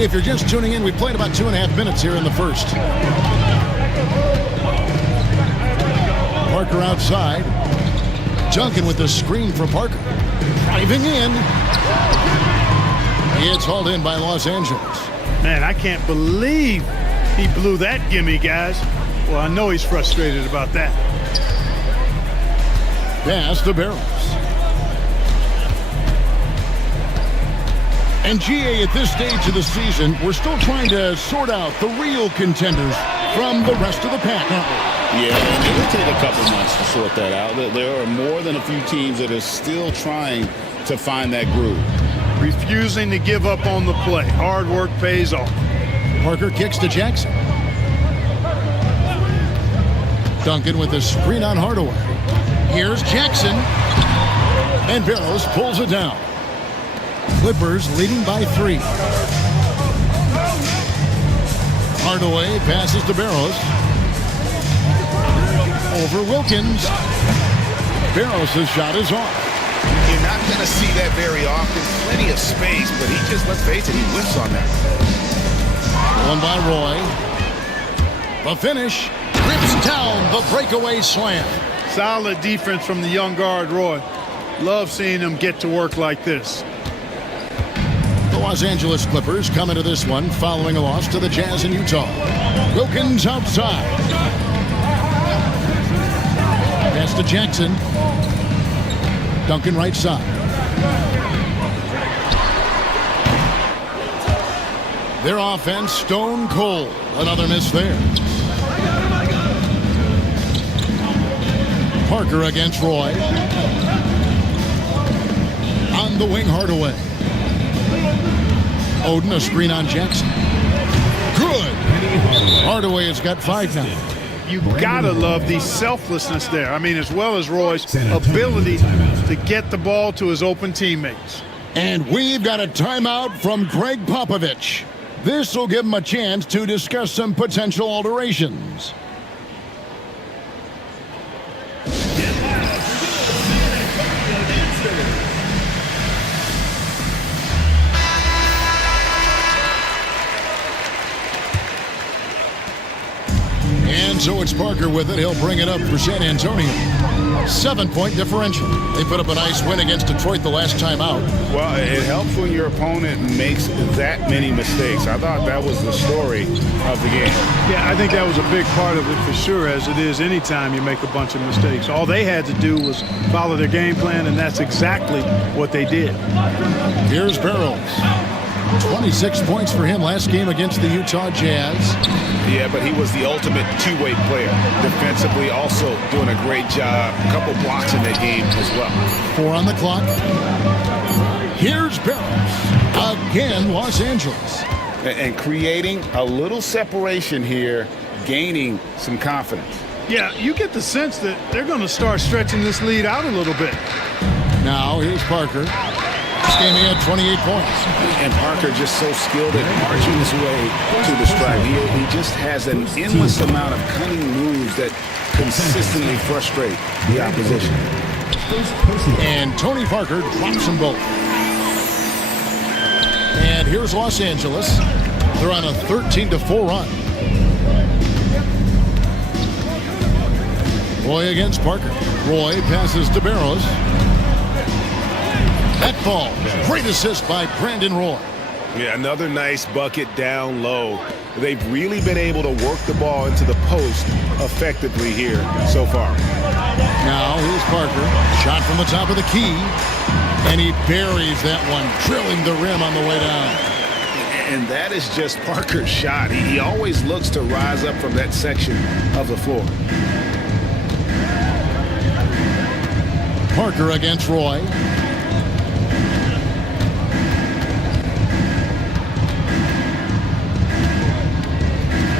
If you're just tuning in, we played about 2.5 minutes here in the first. Parker outside. Duncan with the screen for Parker. Driving in. It's hauled in by Los Angeles. Man, I can't believe he blew that gimme, guys. Well, I know he's frustrated about that. Pass to Barros. And GA, at this stage of the season, we're still trying to sort out the real contenders from the rest of the pack, aren't we? Yeah, it'll take a couple months to sort that out. There are more than a few teams that are still trying to find that groove. Refusing to give up on the play. Hard work pays off. Parker kicks to Jackson. Duncan with a screen on Hardaway. Here's Jackson. And Barros pulls it down. Clippers leading by 3. Hardaway passes to Barros. Over Wilkins. Barros' shot is off. You're not going to see that very often. Plenty of space, but he just, let's face it, he whiffs on that. One by Roy. The finish. Rips down the breakaway slam. Solid defense from the young guard, Roy. Love seeing him get to work like this. The Los Angeles Clippers come into this one following a loss to the Jazz in Utah. Wilkins outside. Pass to Jackson. Duncan right side. Their offense stone cold. Another miss there. Parker against Roy. On the wing, Hardaway. Oden, a screen on Jackson. Good. Hardaway has got 5 now. You gotta love the selflessness there. I mean, as well as Roy's ability to get the ball to his open teammates. And we've got a timeout from Greg Popovich. This will give him a chance to discuss some potential alterations. And so it's Parker with it. He'll bring it up for San Antonio. 7-point differential. They put up a nice win against Detroit the last time out. Well, it helps when your opponent makes that many mistakes. I thought that was the story of the game. Yeah, I think that was a big part of it for sure, as it is anytime you make a bunch of mistakes. All they had to do was follow their game plan, and that's exactly what they did. Here's Barros. 26 points for him last game against the Utah Jazz. Yeah, but he was the ultimate two-way player. Defensively, also doing a great job. A couple blocks in that game as well. 4 on the clock. Here's Barros. Again, Los Angeles. And creating a little separation here, gaining some confidence. Yeah, you get the sense that they're going to start stretching this lead out a little bit. Now, here's Parker. This game he had 28 points. And Parker just so skilled at marching his way to the stripe. He just has an endless amount of cunning moves that consistently frustrate the opposition. And Tony Parker drops them both. And here's Los Angeles. They're on a 13-4 run. Roy against Parker. Roy passes to Barros. That ball. Great assist by Brandon Roy. Yeah, another nice bucket down low. They've really been able to work the ball into the post effectively here so far. Now here's Parker. Shot from the top of the key. And he buries that one, drilling the rim on the way down. And that is just Parker's shot. He always looks to rise up from that section of the floor. Parker against Roy.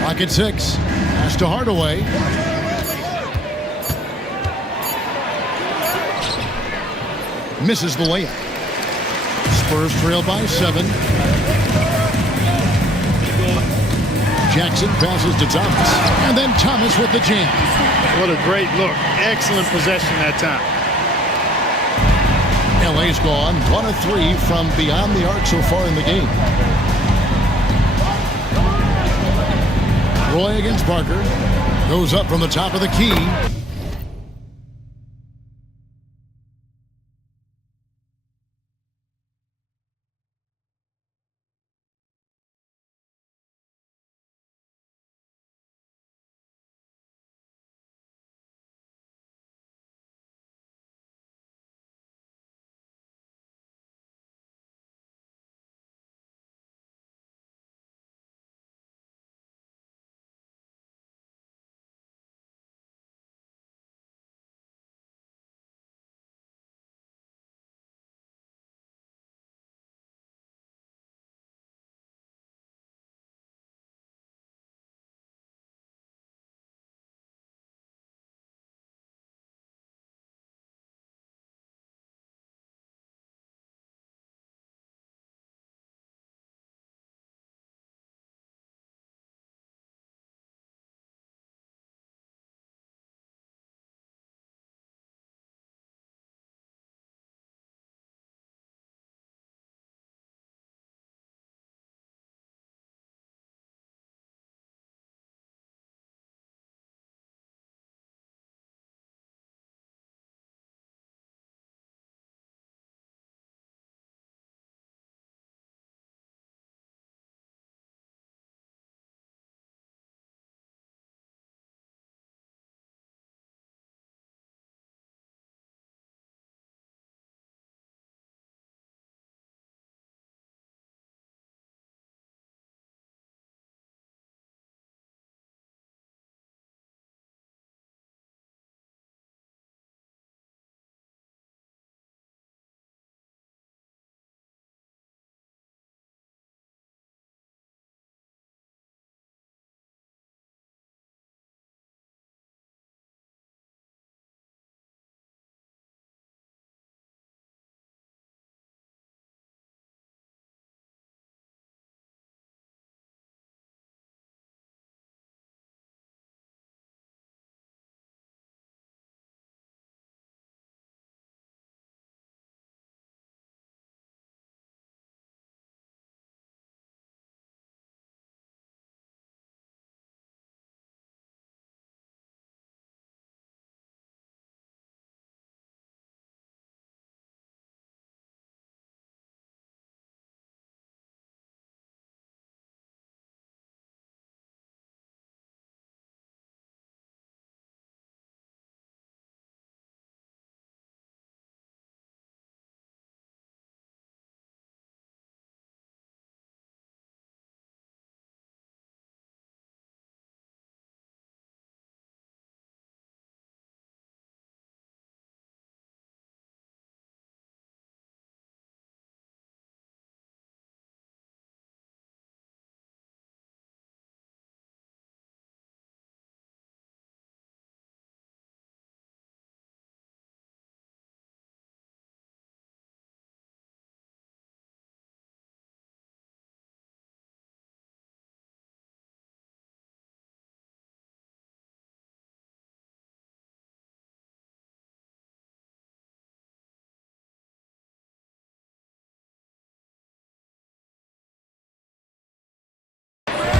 Pocket 6. Pass to Hardaway. Misses the layup. Spurs trail by 7. Jackson passes to Thomas. And then Thomas with the jam. What a great look. Excellent possession that time. LA's gone 1 of 3 from beyond the arc so far in the game. Roy against Parker. Goes up from the top of the key.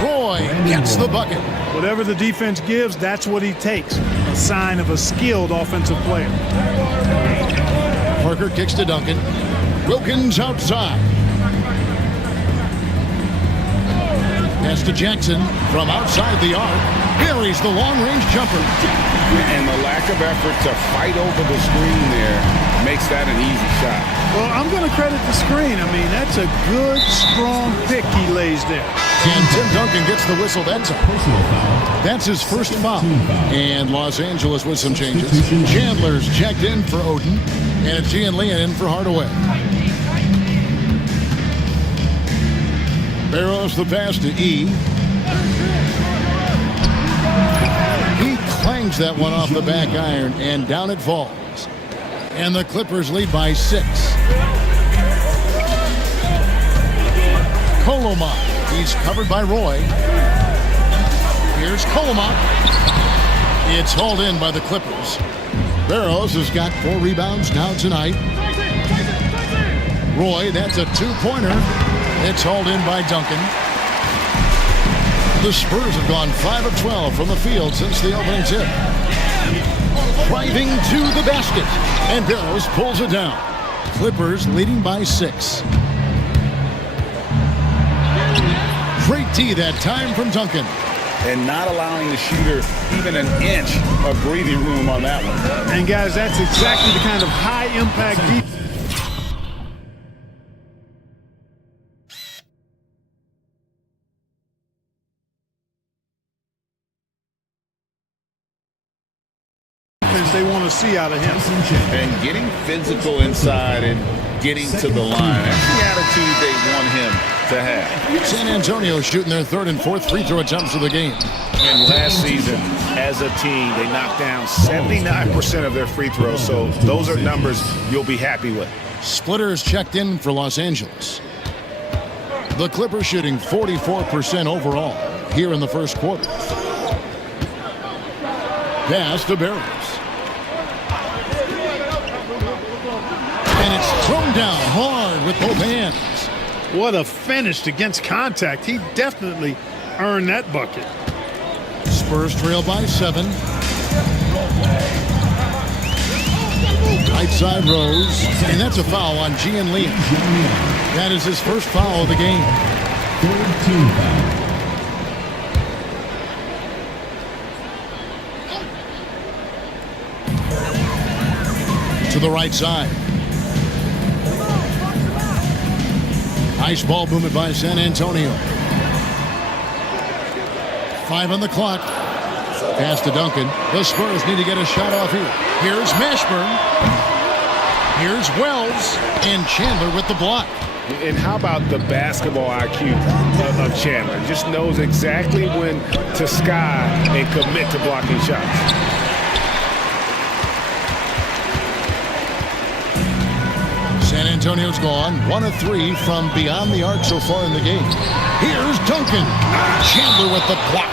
Roy gets the bucket. Whatever the defense gives, that's what he takes. A sign of a skilled offensive player. Parker kicks to Duncan. Wilkins outside. Pass to Jackson from outside the arc. Buries the long-range jumper. And the lack of effort to fight over the screen there makes that an easy shot. Well, I'm going to credit the screen. I mean, that's a good, strong pick he lays there. And Tim Duncan gets the whistle that time. That's his first foul. And Los Angeles with some changes. Chandler's checked in for Oden. And Gian Leon in for Hardaway. Barros the pass to E. He clangs that one off the back iron, and down it falls. And the Clippers lead by 6. Coloma. He's covered by Roy. Here's Coloma. It's hauled in by the Clippers. Barros has got 4 rebounds now tonight. Roy, that's a 2-pointer. It's hauled in by Duncan. The Spurs have gone 5 of 12 from the field since the opening tip. Driving to the basket, and Barros pulls it down. Clippers leading by 6. Great D that time from Duncan. And not allowing the shooter even an inch of breathing room on that one. And guys, that's exactly the kind of high-impact defense they want to see out of him. And getting physical inside and getting to the line. That's the attitude they want him to have. San Antonio shooting their 3rd and 4th free throw attempts of the game. And last season, as a team, they knocked down 79% of their free throws. So those are numbers you'll be happy with. Splitters checked in for Los Angeles. The Clippers shooting 44% overall here in the first quarter. Pass to Barros. And it's thrown down hard with both hands. What a finish against contact. He definitely earned that bucket. Spurs trail by 7. Right side Rose. And that's a foul on Gian Lee. That is his first foul of the game. 3rd team foul. To the right side. Nice ball movement by San Antonio. 5 on the clock. Pass to Duncan. The Spurs need to get a shot off here. Here's Mashburn. Here's Wells. And Chandler with the block. And how about the basketball IQ of Chandler? Just knows exactly when to sky and commit to blocking shots. San Antonio's gone 1 of 3 from beyond the arc so far in the game. Here's Duncan. Chandler with the block.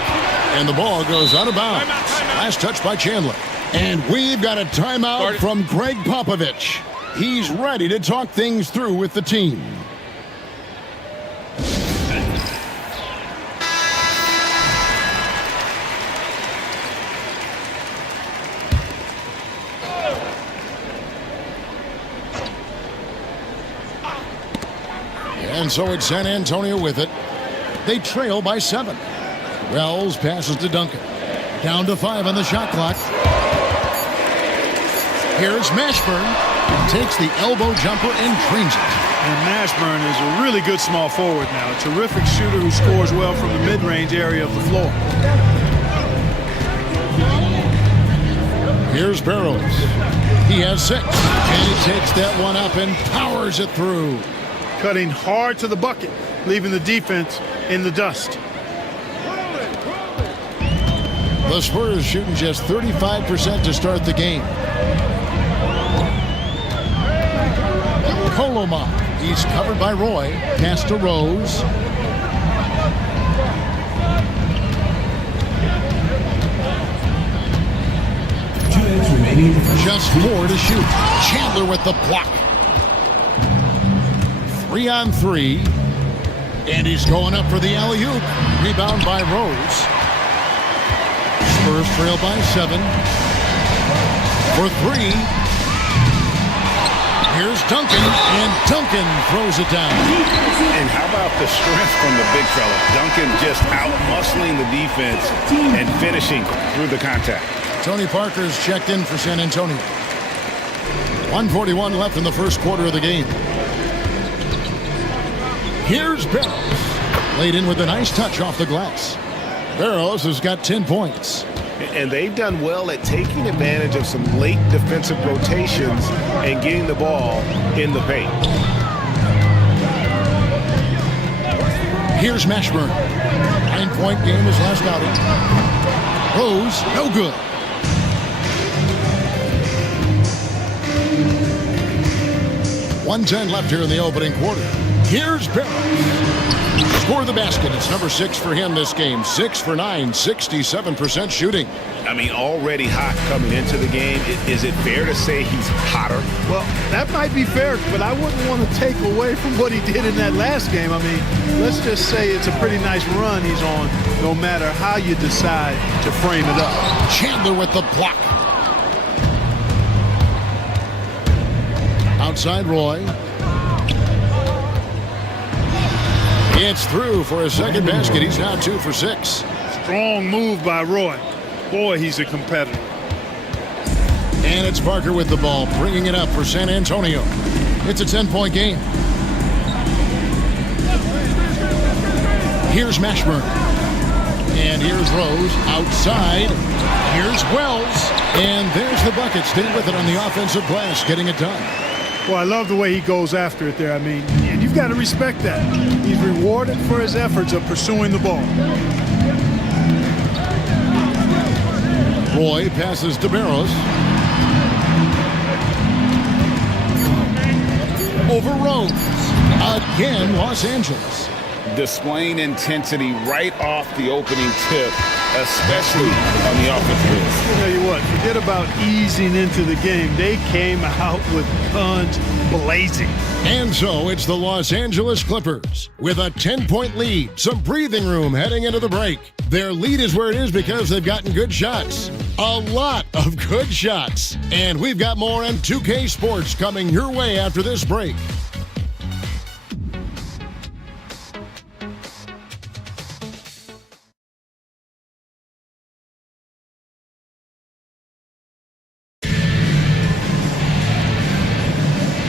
And the ball goes out of bounds. Last touch by Chandler. And we've got a timeout from Greg Popovich. He's ready to talk things through with the team. And so it's San Antonio with it. They trail by 7. Wells passes to Duncan. Down to 5 on the shot clock. Here's Mashburn. Takes the elbow jumper and drains it. And Mashburn is a really good small forward now. A terrific shooter who scores well from the mid-range area of the floor. Here's Barros. He has 6. And he takes that one up and powers it through. Cutting hard to the bucket, leaving the defense in the dust. The Spurs shooting just 35% to start the game. Coloma. He's covered by Roy. Pass to Rose. Just 4 to shoot. Chandler with the block. 3 on 3. And he's going up for the alley-oop. Rebound by Rose. Spurs trail by 7. For 3. Here's Duncan, and Duncan throws it down. And how about the strength from the big fella? Duncan just out-muscling the defense and finishing through the contact. Tony Parker's checked in for San Antonio. 1:41 left in the first quarter of the game. Here's Barros. Laid in with a nice touch off the glass. Barros has got 10 points. And they've done well at taking advantage of some late defensive rotations and getting the ball in the paint. Here's Mashburn. 9-point game his last outing. Rose, no good. .110 left here in the opening quarter. Here's Barros. score the basket. It's number 6 for him this game. 6 for 9, 67% shooting. I mean, already hot coming into the game. Is it fair to say he's hotter? Well, that might be fair, but I wouldn't want to take away from what he did in that last game. I mean, let's just say it's a pretty nice run he's on, no matter how you decide to frame it up. Chandler with the block. Outside Roy. It's through for his second basket. He's now 2 for 6. Strong move by Roy. Boy, he's a competitor. And it's Parker with the ball, bringing it up for San Antonio. It's a 10-point game. Here's Mashburn. And here's Rose outside. Here's Wells. And there's the bucket. Stay with it on the offensive glass, getting it done. Well, I love the way he goes after it there. I mean, you've got to respect that. He's rewarded for his efforts of pursuing the ball. Roy passes to Barros. Over Rose. Again, Los Angeles. Displaying intensity right off the opening tip, especially on the offensive end. I'll tell you what, forget about easing into the game. They came out with guns blazing. And so it's the Los Angeles Clippers with a 10-point lead, some breathing room heading into the break. Their lead is where it is because they've gotten good shots. A lot of good shots. And we've got more on 2K Sports coming your way after this break.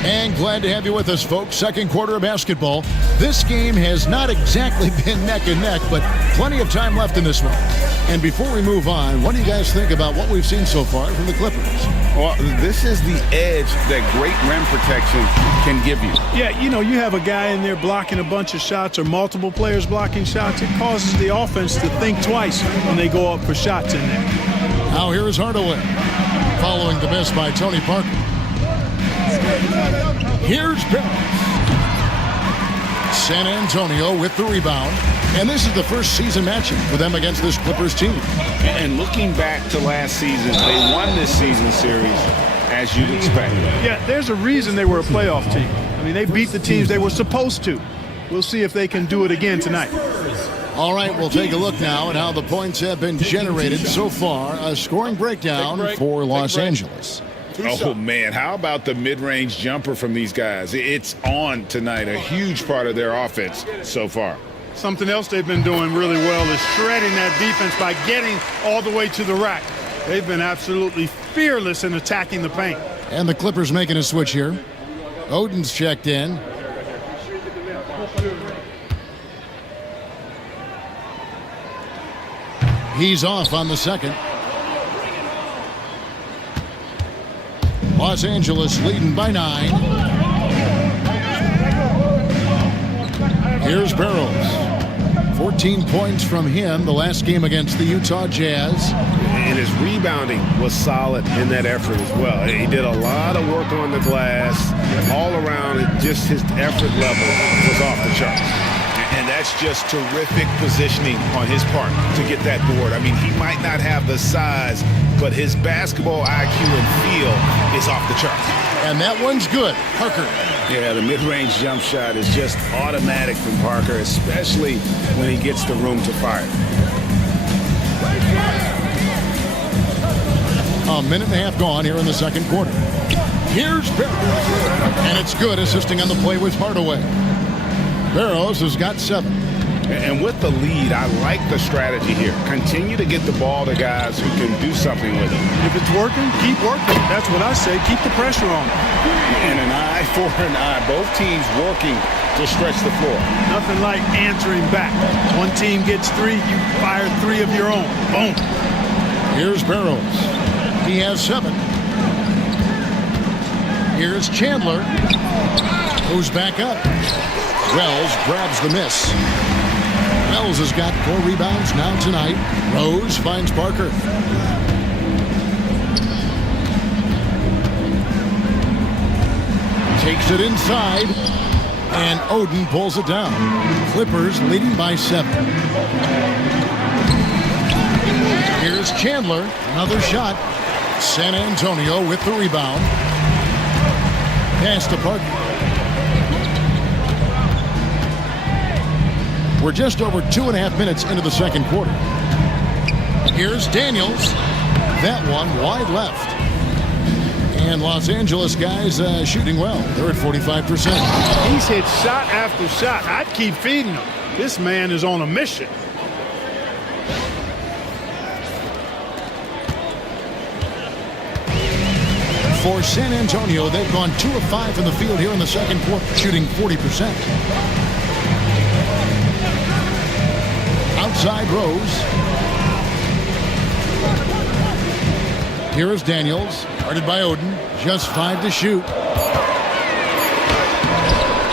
And glad to have you with us, folks. Second quarter of basketball. This game has not exactly been neck and neck, but plenty of time left in this one. And before we move on, what do you guys think about what we've seen so far from the Clippers? Well, this is the edge that great rim protection can give you. Yeah, you know, you have a guy in there blocking a bunch of shots or multiple players blocking shots. It causes the offense to think twice when they go up for shots in there. Now here is Hardaway, following the miss by Tony Parker. Here's Barros. San Antonio with the rebound. And this is the first season matchup for them against this Clippers team. And looking back to last season, they won this season series as you'd expect. Yeah, there's a reason they were a playoff team. I mean, they beat the teams they were supposed to. We'll see if they can do it again tonight. All right, we'll take a look now at how the points have been generated so far. A scoring breakdown for Los Angeles. Oh, man, how about the mid-range jumper from these guys? It's on tonight, a huge part of their offense so far. Something else they've been doing really well is shredding that defense by getting all the way to the rack. They've been absolutely fearless in attacking the paint. And the Clippers making a switch here. Oden's checked in. He's off on the second. Los Angeles leading by 9. Here's Barros. 14 points from him the last game against the Utah Jazz. And his rebounding was solid in that effort as well. He did a lot of work on the glass. All around, just his effort level was off the charts. And that's just terrific positioning on his part to get that board. I mean, he might not have the size, but his basketball IQ and feel is off the charts. And that one's good. Parker. Yeah, the mid-range jump shot is just automatic from Parker, especially when he gets the room to fire. A minute and a half gone here in the second quarter. Here's Barros. And it's good. Assisting on the play with Hardaway. Barros has got 7. And with the lead, I like the strategy here. Continue to get the ball to guys who can do something with it. If it's working, keep working. That's what I say. Keep the pressure on. And an eye for an eye. Both teams working to stretch the floor. Nothing like answering back. One team gets 3, you fire 3 of your own. Boom. Here's Barros. He has 7. Here's Chandler. Who's back up. Wells grabs the miss. Wells has got 4 rebounds now tonight. Rose finds Parker. Takes it inside. And Oden pulls it down. Clippers leading by 7. Here's Chandler. Another shot. San Antonio with the rebound. Pass to Parker. We're just over 2.5 minutes into the second quarter. Here's Daniels. That one wide left. And Los Angeles guys shooting well. They're at 45%. He's hit shot after shot. I'd keep feeding him. This man is on a mission. For San Antonio, they've gone 2 of 5 from the field here in the second quarter, shooting 40%. Outside Rose. Here is Daniels, guarded by Oden. Just 5 to shoot.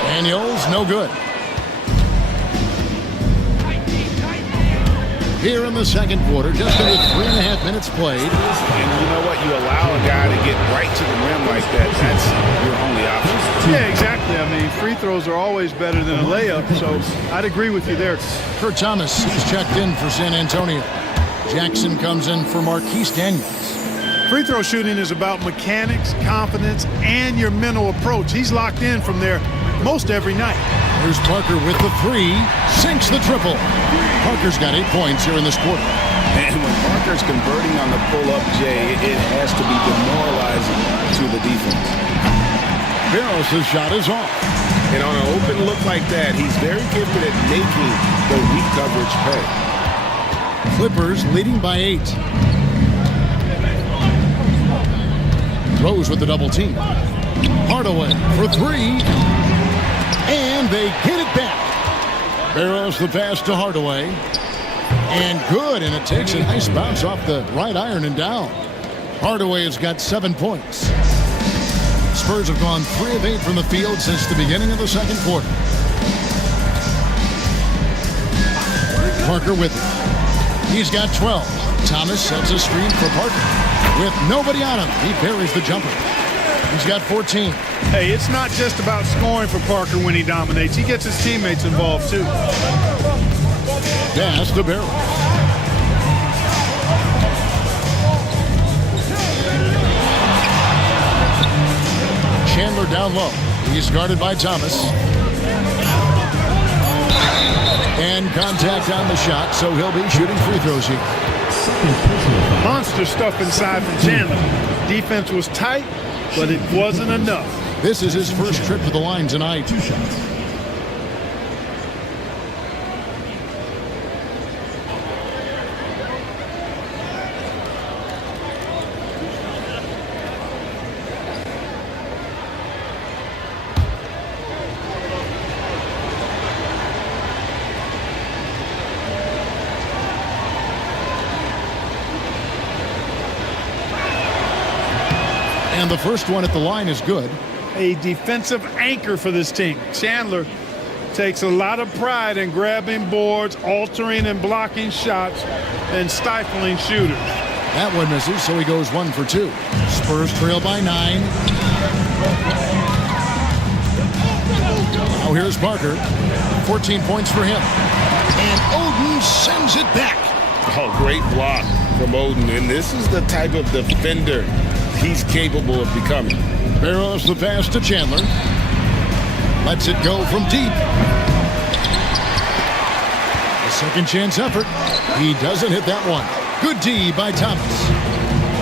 Daniels, no good. Here in the second quarter, just under 3.5 minutes played. And you know what? You allow a guy to get right to the rim like that. That's your only option. Yeah, exactly. I mean, free throws are always better than a layup, so I'd agree with you there. Kurt Thomas is checked in for San Antonio. Jackson comes in for Marquise Daniels. Free throw shooting is about mechanics, confidence, and your mental approach. He's locked in from there most every night. Here's Parker with the 3. Sinks the triple. Parker's got 8 points here in this quarter. And when Parker's converting on the pull-up, Jay, it has to be demoralizing to the defense. Barros' shot is off. And on an open look like that, he's very gifted at making the weak coverage pay. Clippers leading by 8. Rose with the double team. Hardaway for 3. And they get it back. Barros the pass to Hardaway. And good, and it takes a nice bounce off the right iron and down. Hardaway has got 7 points. Spurs have gone 3 of 8 from the field since the beginning of the second quarter. Parker with it. He's got 12. Thomas sets a screen for Parker. With nobody on him, he parries the jumper. He's got 14. Hey, it's not just about scoring for Parker when he dominates. He gets his teammates involved, too. Pass to Barros. Chandler down low. He's guarded by Thomas. And contact on the shot, so he'll be shooting free throws here. Monster stuff inside from Chandler. Defense was tight, but it wasn't enough. This is his first trip to the line tonight. 2 shots. And the first one at the line is good. A defensive anchor for this team. Chandler takes a lot of pride in grabbing boards, altering and blocking shots, and stifling shooters. That one misses, so he goes 1 for 2. Spurs trail by 9. Now here's Parker. 14 points for him. And Oden sends it back. Oh, great block from Oden. And this is the type of defender he's capable of becoming. Barros the pass to Chandler. Lets it go from deep. A second chance effort. He doesn't hit that one. Good D by Thomas.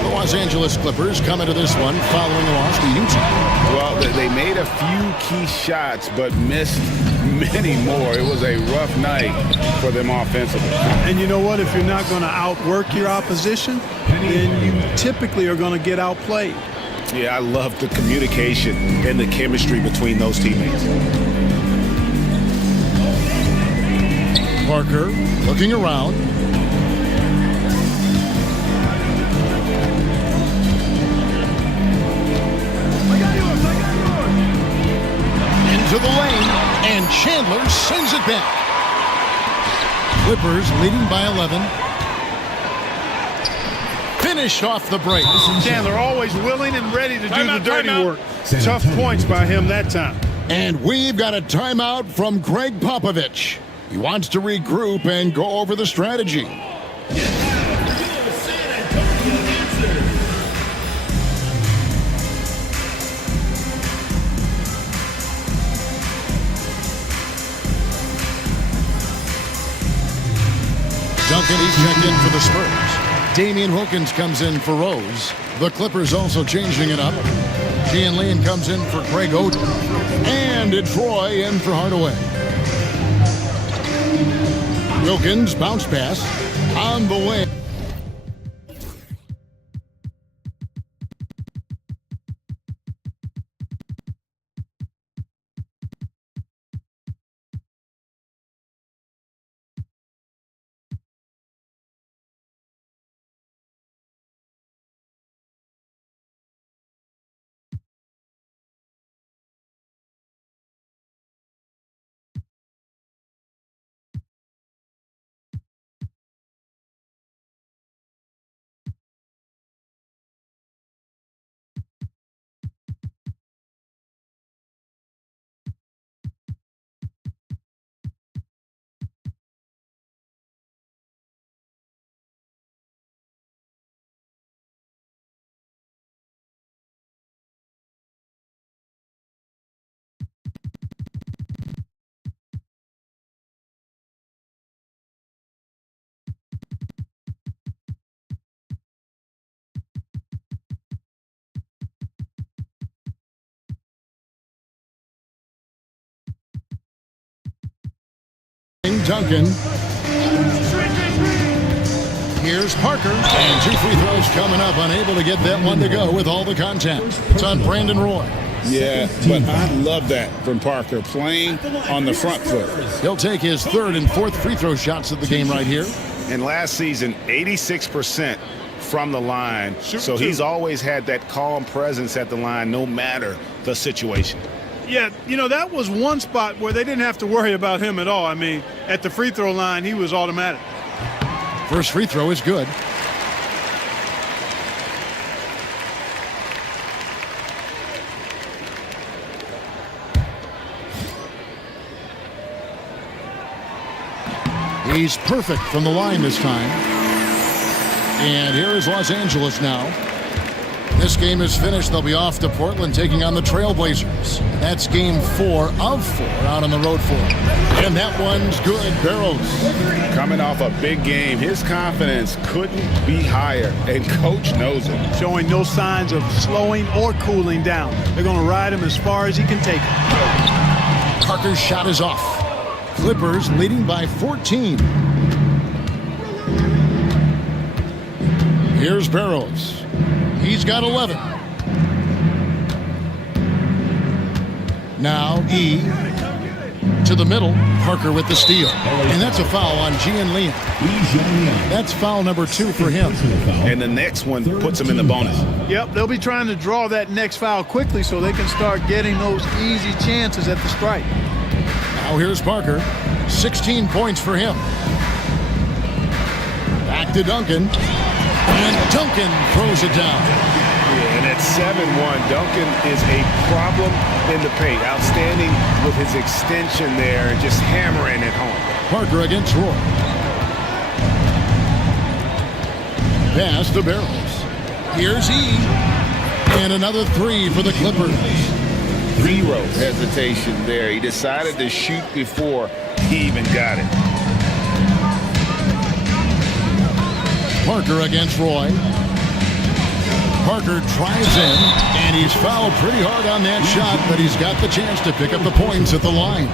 The Los Angeles Clippers come into this one following a loss to Utah. Well, they made a few key shots, but missed many more. It was a rough night for them offensively. And you know what? If you're not going to outwork your opposition, then you typically are going to get outplayed. Yeah, I love the communication and the chemistry between those teammates. Parker looking around. Into the lane, and Chandler sends it back. Clippers leading by 11. Finished off the break. Chandler always willing and ready to do the dirty work. Tough points by him that time. And we've got a timeout from Greg Popovich. He wants to regroup and go over the strategy. Duncan, he's checked in for the Spurs. Damian Wilkins comes in for Rose. The Clippers also changing it up. Gian Leon comes in for Greg Oden. And it's Troy in for Hardaway. Wilkins, bounce pass, on the way. Duncan. Here's Parker. And 2 free throws coming up. Unable to get that one to go with all the contact. It's on Brandon Roy. Yeah, but I love that from Parker, playing on the front foot. He'll take his 3rd and 4th free throw shots of the game right here. And last season, 86% from the line. So he's always had that calm presence at the line no matter the situation. Yeah, you know, that was one spot where they didn't have to worry about him at all. I mean, at the free throw line, he was automatic. First free throw is good. He's perfect from the line this time. And here is Los Angeles now. This game is finished. They'll be off to Portland taking on the Trailblazers. That's game 4 of 4 out on the road for him. And that one's good. Barros. Coming off a big game, his confidence couldn't be higher, and coach knows it. Showing no signs of slowing or cooling down. They're going to ride him as far as he can take him. Parker's shot is off. Clippers leading by 14. Here's Barros. He's got 11. Now E to the middle. Parker with the steal. And that's a foul on Gian Leon. That's foul number 2 for him. And the next one puts him in the bonus. Yep, they'll be trying to draw that next foul quickly so they can start getting those easy chances at the stripe. Now here's Parker. 16 points for him. Back to Duncan. And Duncan throws it down. Yeah, and at 7-1, Duncan is a problem in the paint. Outstanding with his extension there and just hammering it home. Parker against Roy. Pass to Barros. Here's E. And another 3 for the Clippers. Zero hesitation there. He decided to shoot before he even got it. Parker against Roy. Parker drives in, and he's fouled pretty hard on that shot, but he's got the chance to pick up the points at the line.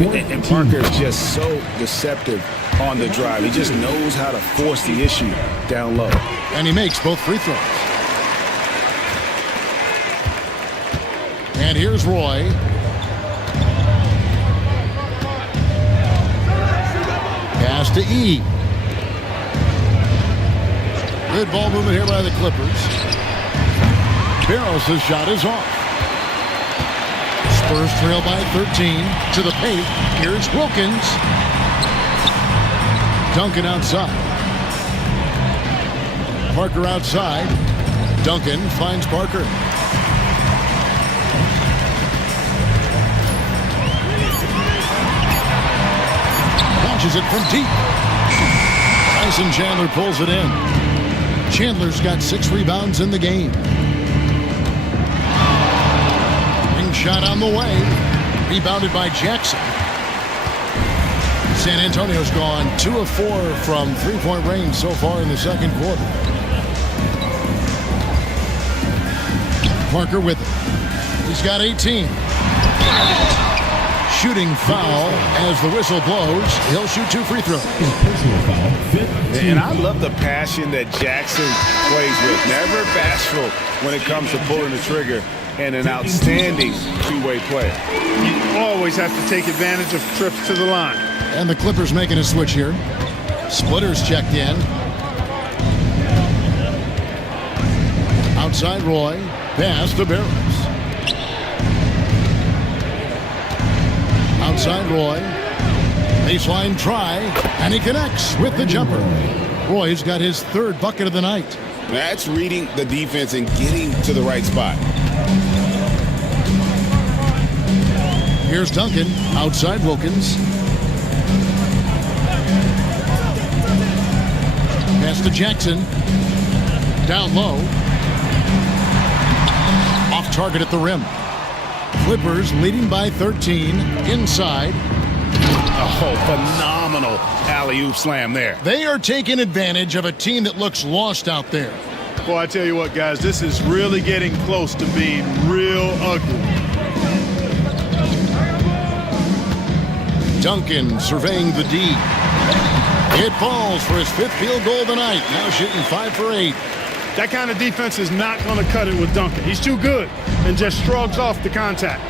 And Parker's just so deceptive on the drive. He just knows how to force the issue down low. And he makes both free throws. And here's Roy. Pass to E. Good ball movement here by the Clippers. Barros' shot is off. Spurs trail by 13 to the paint. Here's Wilkins. Duncan outside. Parker outside. Duncan finds Parker. Launches it from deep. Tyson Chandler pulls it in. Chandler's got 6 rebounds in the game. Ring shot on the way. Rebounded by Jackson. San Antonio's gone 2 of 4 from three-point range so far in the second quarter. Parker with it. He's got 18. Shooting foul as the whistle blows. He'll shoot 2 free throws. Personal foul. 15. And I love the passion that Jackson plays with. Never bashful when it comes to pulling the trigger, and an outstanding two-way player. You always have to take advantage of trips to the line. And the Clippers making a switch here. Splitters checked in. Outside Roy. Pass to Barros. Outside Roy. Baseline try. And he connects with the jumper. Roy's got his 3rd bucket of the night. That's reading the defense and getting to the right spot. Here's Duncan. Outside Wilkins. Pass to Jackson. Down low. Off target at the rim. Clippers leading by 13. Inside. Oh, phenomenal alley-oop slam there. They are taking advantage of a team that looks lost out there. Boy, I tell you what, guys, this is really getting close to being real ugly. Duncan surveying the D. It falls for his 5th field goal of the night. Now shooting 5 for 8. That kind of defense is not going to cut it with Duncan. He's too good and just shrugs off the contact.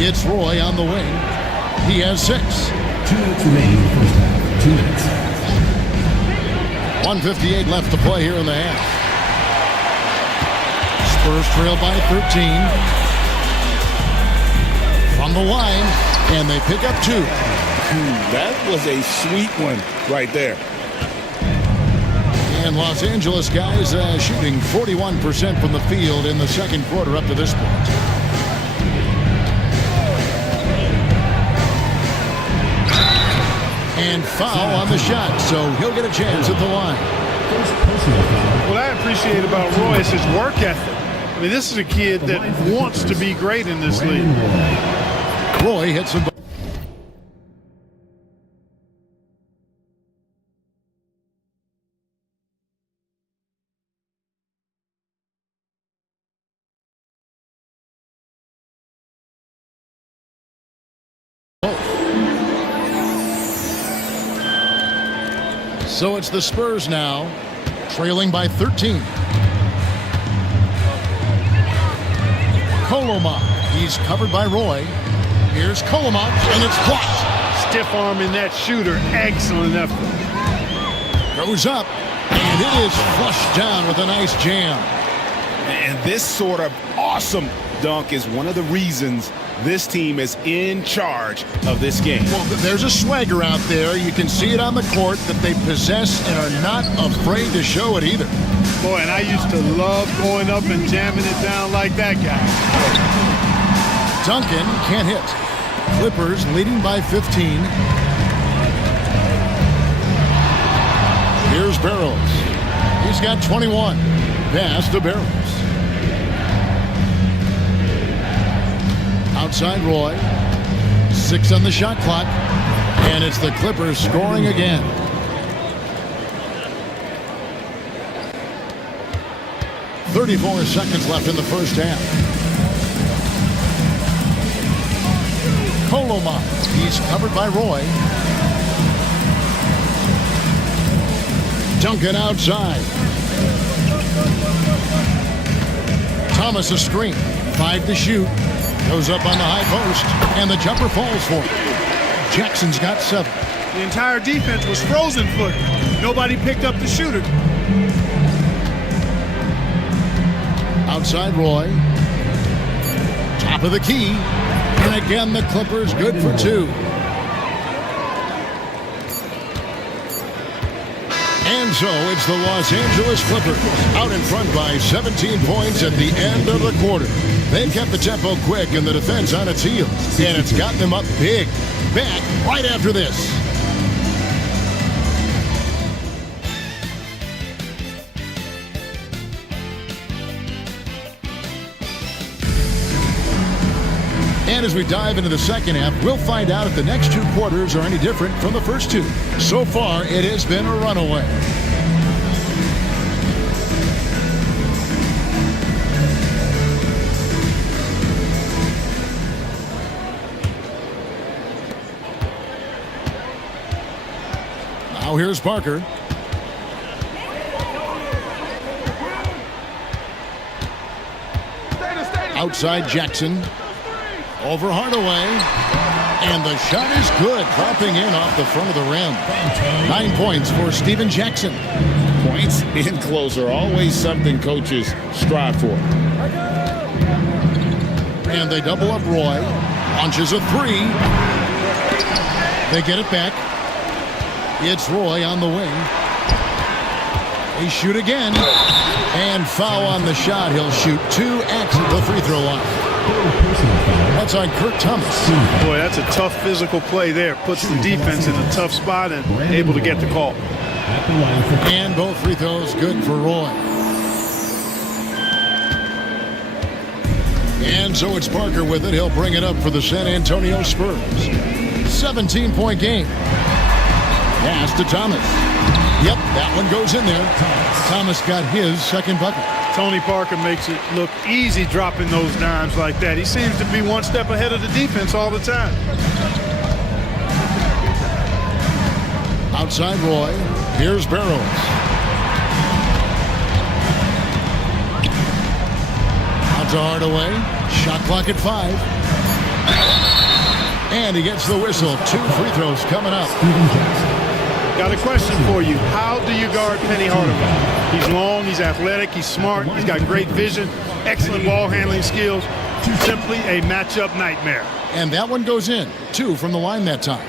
It's Roy on the wing. He has 6. 2 minutes remaining in the first half. 2 minutes. 1:58 left to play here in the half. Spurs trail by 13. From the line, and they pick up 2. That was a sweet one right there. And Los Angeles guys shooting 41% from the field in the second quarter up to this point. And foul on the shot, so he'll get a chance at the line. What I appreciate about Roy is his work ethic. I mean, this is a kid that wants to be great in this league. Roy hits him. So it's the Spurs now, trailing by 13. Colomar, he's covered by Roy. Here's Colomar, and it's blocked. Stiff arming that shooter. Excellent effort. Goes up, and it is flushed down with a nice jam. And this sort of awesome dunk is one of the reasons this team is in charge of this game. Well, there's a swagger out there. You can see it on the court that they possess and are not afraid to show it either. Boy, and I used to love going up and jamming it down like that guy. Duncan can't hit. Clippers leading by 15. Here's Barros. He's got 21. Pass to Barros. Outside Roy. 6 on the shot clock. And it's the Clippers scoring again. .34 seconds left in the first half. Colomar. He's covered by Roy. Duncan outside. Thomas a screen. 5 to shoot. Goes up on the high post, and the jumper falls for him. Jackson's got 7. The entire defense was frozen footed. Nobody picked up the shooter. Outside Roy. Top of the key. And again, the Clippers good for 2. And so it's the Los Angeles Clippers out in front by 17 points at the end of the quarter. They've kept the tempo quick and the defense on its heels, and it's gotten them up big. Back right after this. And as we dive into the second half, we'll find out if the next two quarters are any different from the first two. So far, it has been a runaway. Now here's Parker. Outside Jackson. Over Hardaway, and the shot is good, dropping in off the front of the rim. 9 points for Steven Jackson. Points in closer, always something coaches strive for. And they double up Roy. Launches a three. They get it back. It's Roy on the wing. They shoot again. And foul on the shot. He'll shoot 2 at the free throw line. That's on Kurt Thomas. Boy, that's a tough physical play there. Puts the defense in a tough spot and able to get the call. And both free throws good for Roy. And so it's Parker with it. He'll bring it up for the San Antonio Spurs. 17-point game. Pass to Thomas. Yep, that one goes in there. Thomas got his second bucket. Tony Parker makes it look easy dropping those dimes like that. He seems to be one step ahead of the defense all the time. Outside Roy. Here's Barros. Out to Hardaway. Shot clock at 5. And he gets the whistle. 2 free throws coming up. Got a question for you. How do you guard Penny Hardaway? He's long, he's athletic, he's smart, he's got great vision, excellent ball handling skills. Simply a matchup nightmare. And that one goes in. 2 from the line that time.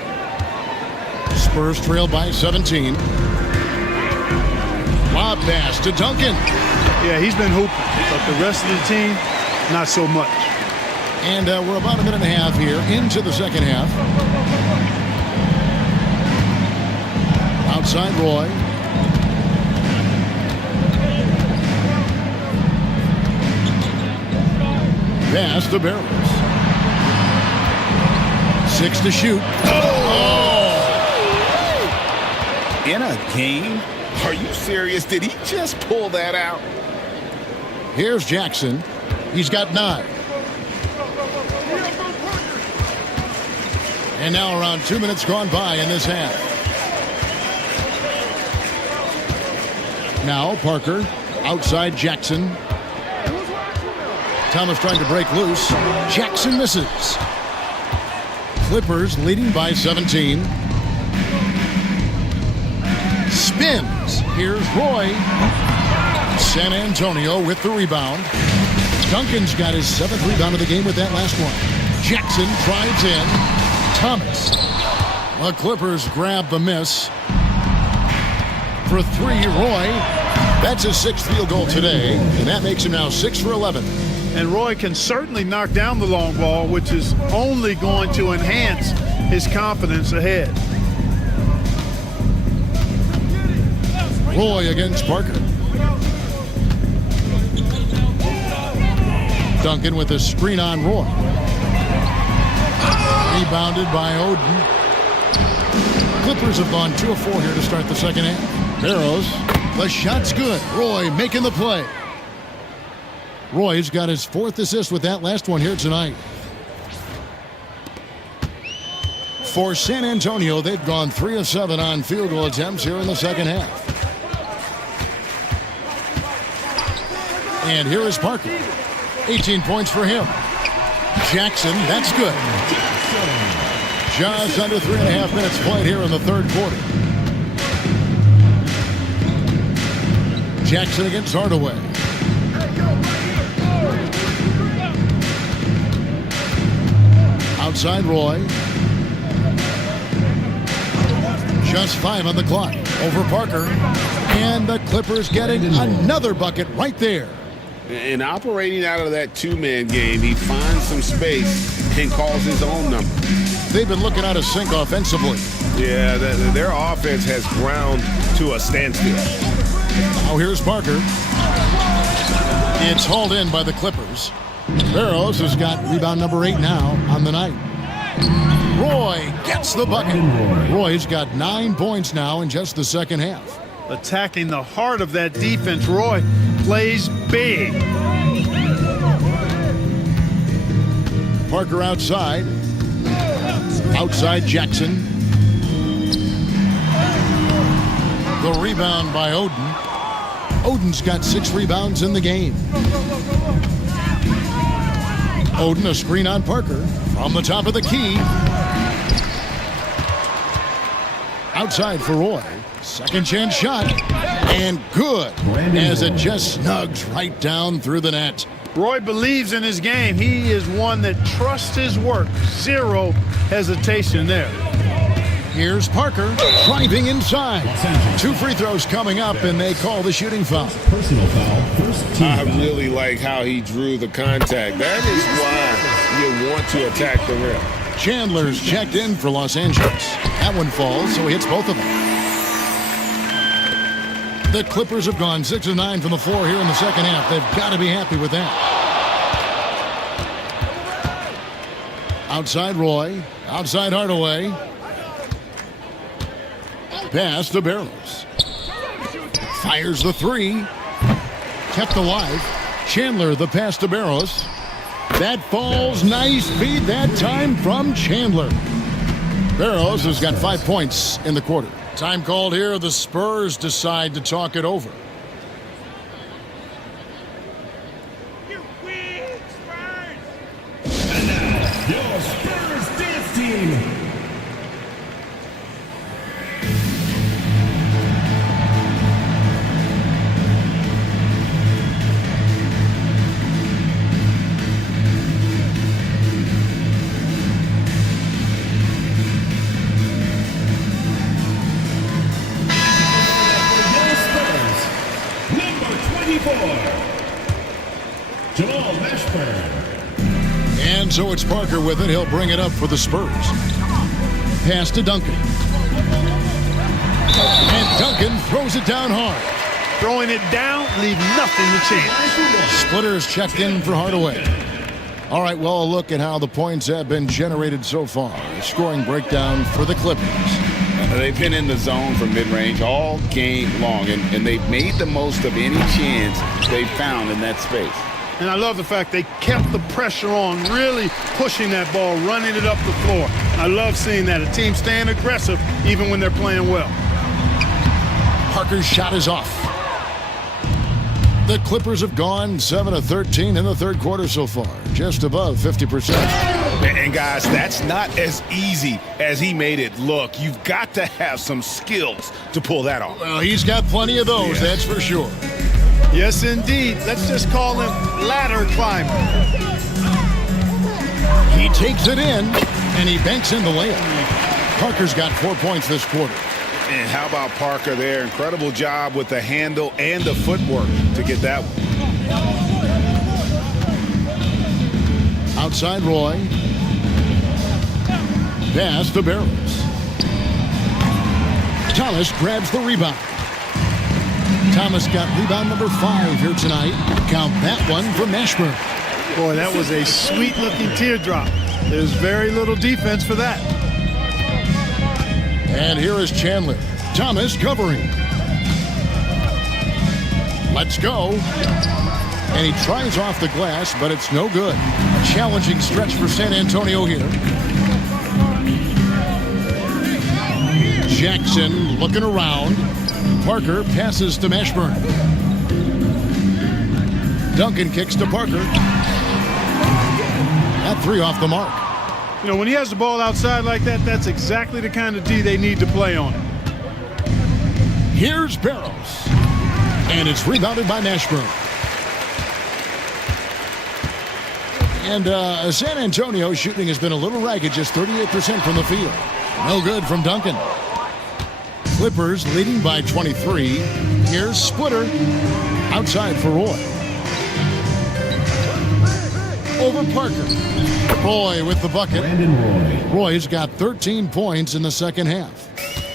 Spurs trail by 17. Lob pass to Duncan. Yeah, he's been hooping, but the rest of the team, not so much. And we're about a minute and a half here into the second half. Outside Roy. Pass to Barros. 6 to shoot. Oh! In a game? Are you serious? Did he just pull that out? Here's Jackson. He's got 9. And now around 2 minutes gone by in this half. Now Parker, outside Jackson. Thomas trying to break loose. Jackson misses. Clippers leading by 17. Spins. Here's Roy. San Antonio with the rebound. Duncan's got his 7th rebound of the game with that last one. Jackson drives in. Thomas. The Clippers grab the miss. For 3, Roy. That's his 6th field goal today, and that makes him now 6 for 11. And Roy can certainly knock down the long ball, which is only going to enhance his confidence ahead. Roy against Parker. Duncan with a screen on Roy. Rebounded by Oden. Clippers have gone 2 of 4 here to start the second half. Barros, the shot's good. Roy making the play. Roy's got his 4th assist with that last one here tonight. For San Antonio, they've gone 3 of 7 on field goal attempts here in the second half. And here is Parker. 18 points for him. Jackson, that's good. Just under 3.5 minutes played here in the third quarter. Jackson against Hardaway. Outside Roy. Just 5 on the clock. Over Parker. And the Clippers getting another bucket right there. And operating out of that two-man game, he finds some space and calls his own number. They've been looking out of sync offensively. Yeah, their offense has ground to a standstill. Now here's Parker. It's hauled in by the Clippers. Barros has got rebound number 8 now on the night. Roy gets the bucket. Roy's got 9 points now in just the second half. Attacking the heart of that defense, Roy plays big. Parker outside. Outside Jackson. The rebound by Oden. Oden's got 6 rebounds in the game. Oden, a screen on Parker from the top of the key. Outside for Roy. Second chance shot. And good, as it just snugs right down through the net. Roy believes in his game. He is one that trusts his work. Zero hesitation there. Here's Parker driving inside. 2 free throws coming up, and they call the shooting foul. Personal foul, first team. I really like how he drew the contact. That is why you want to attack the rim. Chandler's checked in for Los Angeles. That one falls, so he hits both of them. The Clippers have gone 6 of 9 from the floor here in the second half. They've got to be happy with that. Outside Roy. Outside Hardaway. Pass to Barros. Fires the 3. Kept alive. Chandler, the pass to Barros. That falls. Nice feed that time from Chandler. Barros has got 5 points in the quarter. Time called here. The Spurs decide to talk it over. Your Spurs dance team. And so it's Parker with it. He'll bring it up for the Spurs. Pass to Duncan. And Duncan throws it down hard. Throwing it down, leave nothing to chance. Splitters checked in for Hardaway. All right, well, a look at how the points have been generated so far. A scoring breakdown for the Clippers. They've been in the zone for mid-range all game long, and they've made the most of any chance they found in that space. And I love the fact they kept the pressure on, really pushing that ball, running it up the floor. I love seeing that. A team staying aggressive even when they're playing well. Parker's shot is off. The Clippers have gone 7 of 13 in the third quarter so far, just above 50%. And guys, that's not as easy as he made it look. You've got to have some skills to pull that off. Well, he's got plenty of those, that's for sure. Yes, indeed. Let's just call him ladder climber. He takes it in, and he banks in the layup. Parker's got 4 points this quarter. And how about Parker there? Incredible job with the handle and the footwork to get that one. Outside Roy. Pass to Barros. Thomas grabs the rebound. Thomas got rebound number 5 here tonight. Count that one for Mashburn. Boy, that was a sweet-looking teardrop. There's very little defense for that. And here is Chandler. Thomas covering. Let's go. And he tries off the glass, but it's no good. A challenging stretch for San Antonio here. Jackson looking around. Parker passes to Mashburn. Duncan kicks to Parker. That 3 off the mark. You know, when he has the ball outside like that, that's exactly the kind of D they need to play on. Here's Barros. And it's rebounded by Mashburn. And San Antonio's shooting has been a little ragged, just 38% from the field. No good from Duncan. Clippers leading by 23. Here's Splitter. Outside for Roy. Over Parker. Roy with the bucket. Roy's got 13 points in the second half.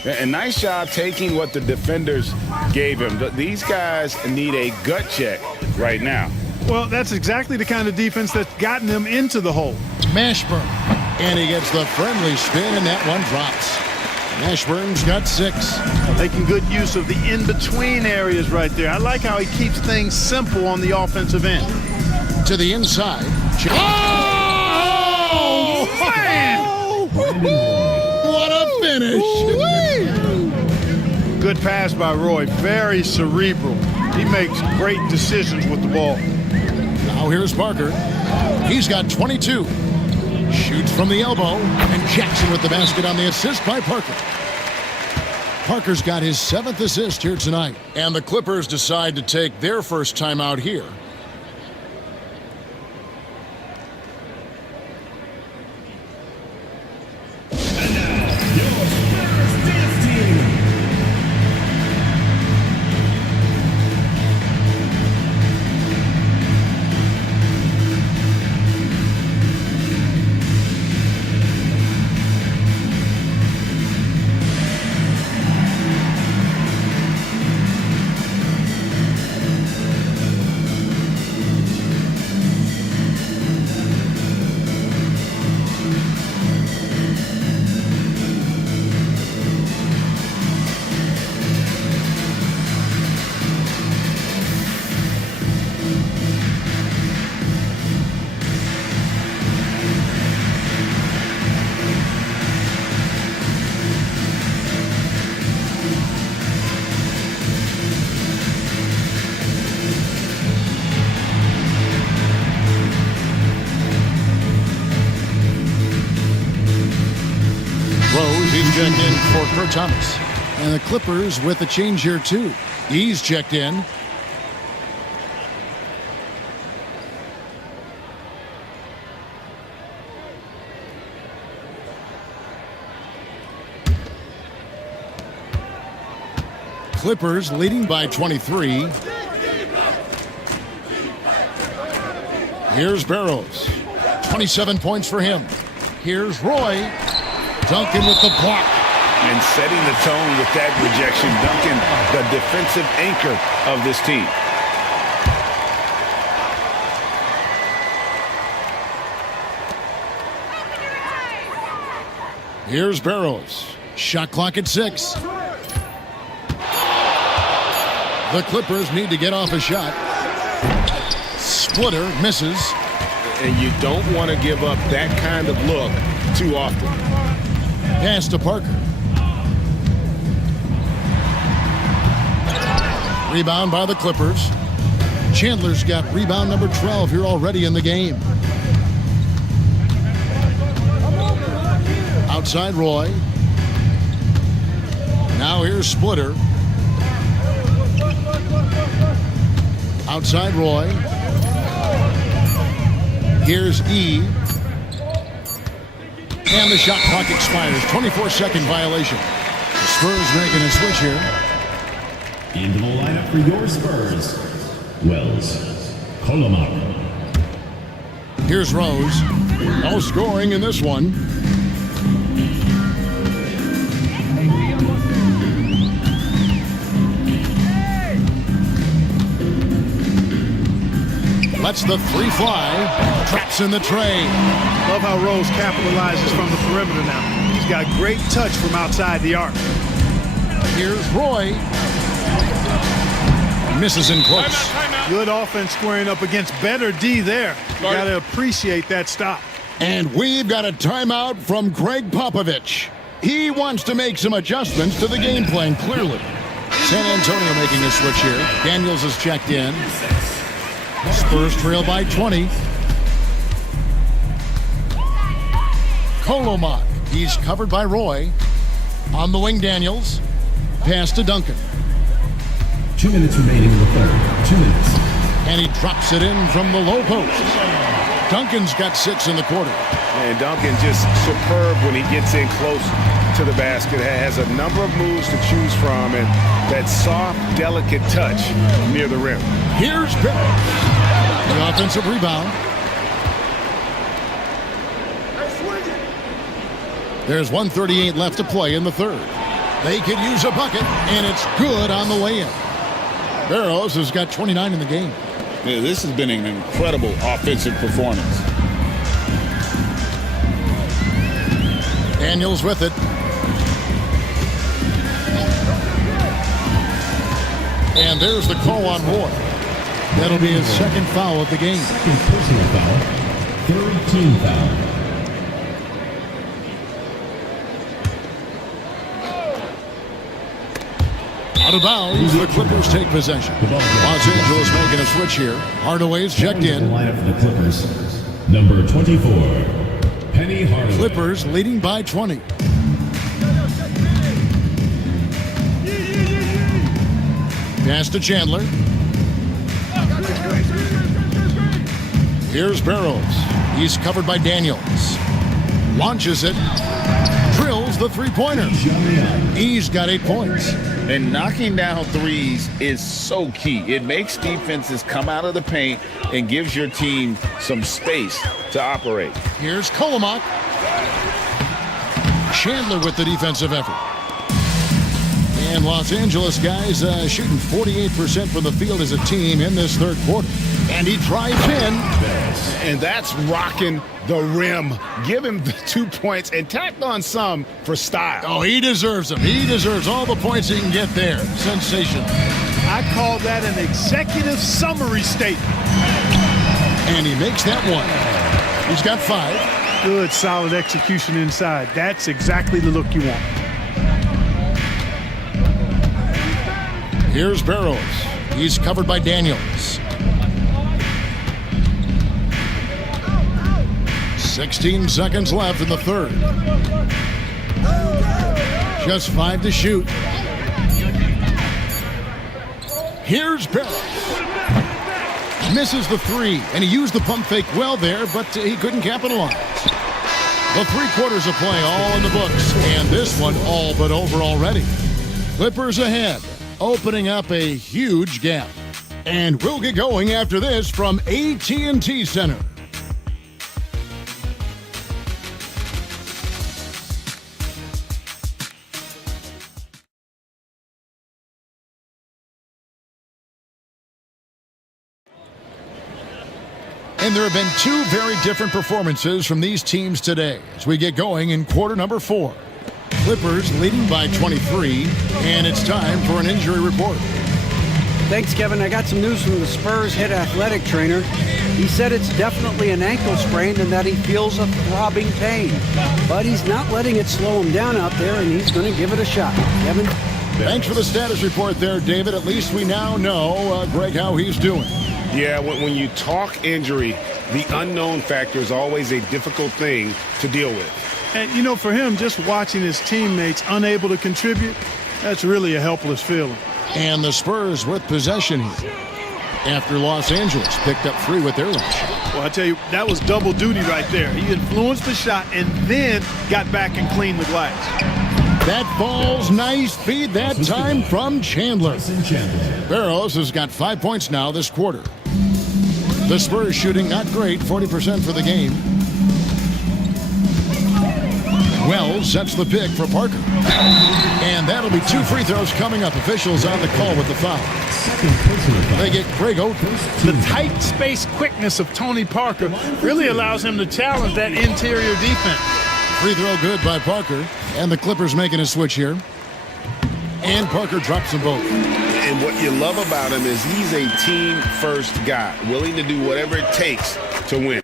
A nice job taking what the defenders gave him. These guys need a gut check right now. Well, that's exactly the kind of defense that's gotten them into the hole. Mashburn. And he gets the friendly spin, and that one drops. Mashburn's got 6. Making good use of the in-between areas right there. I like how he keeps things simple on the offensive end. To the inside. Oh, man! What a finish. Good pass by Roy. Very cerebral. He makes great decisions with the ball. Now here's Parker. He's got 22. Shoots from the elbow. And Jackson with the basket on the assist by Parker. Parker's got his 7th assist here tonight. And the Clippers decide to take their first time out here. Checked in for Kurt Thomas. And the Clippers with a change here, too. He's checked in. Clippers leading by 23. Here's Barros. 27 points for him. Here's Roy. Duncan with the block. And setting the tone with that rejection. Duncan, the defensive anchor of this team. Here's Barros. Shot clock at 6. The Clippers need to get off a shot. Splitter misses. And you don't want to give up that kind of look too often. Pass to Parker. Rebound by the Clippers. Chandler's got rebound number 12 here already in the game. Outside Roy. Now here's Splitter. Outside Roy. Here's E. And the shot clock expires. 24-second violation. The Spurs making a switch here. Into the lineup for your Spurs, Wells, Kolomak. Here's Rose. No scoring in this one. Lets the 3 fly. Traps in the tray. Love how Rose capitalizes from the perimeter now. He's got great touch from outside the arc. Here's Roy. Misses in close. Good offense squaring up against better D there. You got to appreciate that stop. And we've got a timeout from Greg Popovich. He wants to make some adjustments to the game plan, clearly. San Antonio making a switch here. Daniels is checked in. Spurs trail by 20. Kolomak. He's covered by Roy. On the wing, Daniels. Pass to Duncan. 2 minutes remaining in the third. 2 minutes. And he drops it in from the low post. Duncan's got 6 in the quarter. And Duncan just superb when he gets in close to the basket, has a number of moves to choose from, and that soft, delicate touch near the rim. Here's Barros. The offensive rebound. There's 1:38 left to play in the third. They could use a bucket, and it's good on the way in. Barros has got 29 in the game. Yeah, this has been an incredible offensive performance. Daniels with it. And there's the call on Roy. That'll be his second foul of the game. Second personal foul. Third team foul. Out of bounds, the Clippers take possession. Los Angeles making a switch here. Hardaway's checked in. Lineup for the Clippers. Number 24, Penny Hardaway. Clippers leading by 20. Pass to Chandler. Here's Barros. He's covered by Daniels. Launches it. Drills the three-pointer. He's got 8 points. And knocking down threes is so key. It makes defenses come out of the paint and gives your team some space to operate. Here's Kolomak. Chandler with the defensive effort. And Los Angeles guys shooting 48% from the field as a team in this third quarter. And he drives in. And that's rocking the rim. Give him the 2 points and tacked on some for style. Oh, he deserves them. He deserves all the points he can get there. Sensational. I call that an executive summary statement. And he makes that one. He's got 5. Good, solid execution inside. That's exactly the look you want. Here's Barros. He's covered by Daniels. 16 seconds left in the third. Just 5 to shoot. Here's Barros. Misses the 3, and he used the pump fake well there, but he couldn't capitalize. The 3 quarters of play all in the books, and this one all but over already. Clippers ahead, opening up a huge gap. And we'll get going after this from AT&T Center. And there have been 2 very different performances from these teams today as we get going in quarter number 4. Clippers leading by 23, and it's time for an injury report. Thanks, Kevin. I got some news from the Spurs head athletic trainer. He said it's definitely an ankle sprain and that he feels a throbbing pain. But he's not letting it slow him down out there, and he's going to give it a shot. Kevin? Thanks for the status report there, David. At least we now know, Greg, how he's doing. Yeah, when you talk injury, the unknown factor is always a difficult thing to deal with. And, you know, for him, just watching his teammates unable to contribute, that's really a helpless feeling. And the Spurs with possession here after Los Angeles picked up 3 with their last shot. Well, I tell you, that was double duty right there. He influenced the shot and then got back and cleaned the glass. That ball's nice feed that time from Chandler. Barros has got 5 points now this quarter. The Spurs shooting not great, 40% for the game. Wells sets the pick for Parker. And that'll be 2 free throws coming up. Officials on the call with the foul. They get Craig Oates. The tight space quickness of Tony Parker really allows him to challenge that interior defense. Free throw good by Parker. And the Clippers making a switch here. And Parker drops them both. And what you love about him is he's a team-first guy, willing to do whatever it takes to win.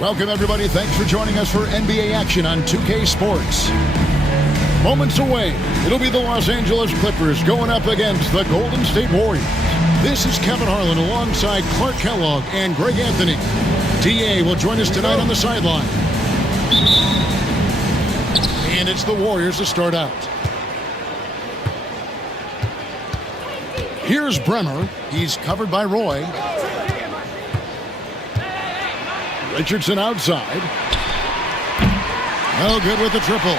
Welcome, everybody. Thanks for joining us for NBA action on 2K Sports. Moments away, it'll be the Los Angeles Clippers going up against the Golden State Warriors. This is Kevin Harlan alongside Clark Kellogg and Greg Anthony. DA will join us tonight on the sideline. And it's the Warriors to start out. Here's Bremer. He's covered by Roy. Richardson outside. No good with the triple.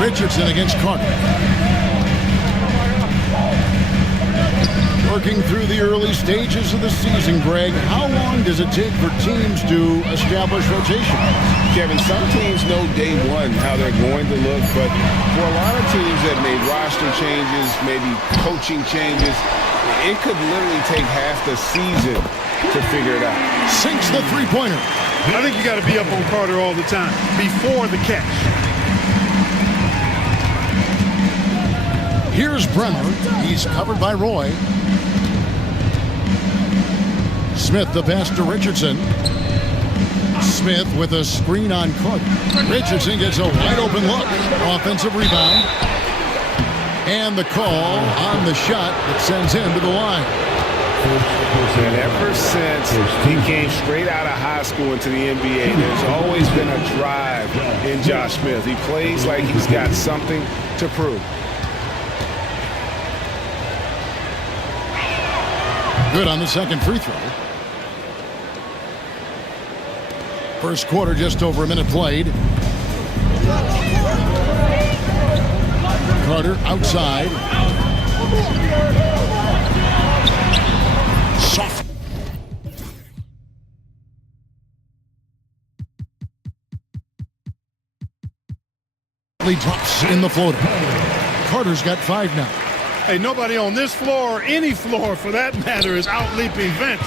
Richardson against Carter. Working through the early stages of the season, Greg, how long does it take for teams to establish rotation? Kevin, some teams know day one how they're going to look, but for a lot of teams that made roster changes, maybe coaching changes, it could literally take half the season to figure it out. Sinks the three-pointer. I think you got to be up on Carter all the time before the catch. Here's Bremer. He's covered by Roy. Smith the pass to Richardson. Smith with a screen on Carter. Richardson gets a wide open look. Offensive rebound. And the call on the shot that sends him to the line. And ever since he came straight out of high school into the NBA, there's always been a drive in Josh Smith. He plays like he's got something to prove. Good on the second free throw. First quarter, just over a minute played. Carter outside. Soft. Drops in the floater. Carter's got 5 now. Hey, nobody on this floor or any floor for that matter is out leaping Vince.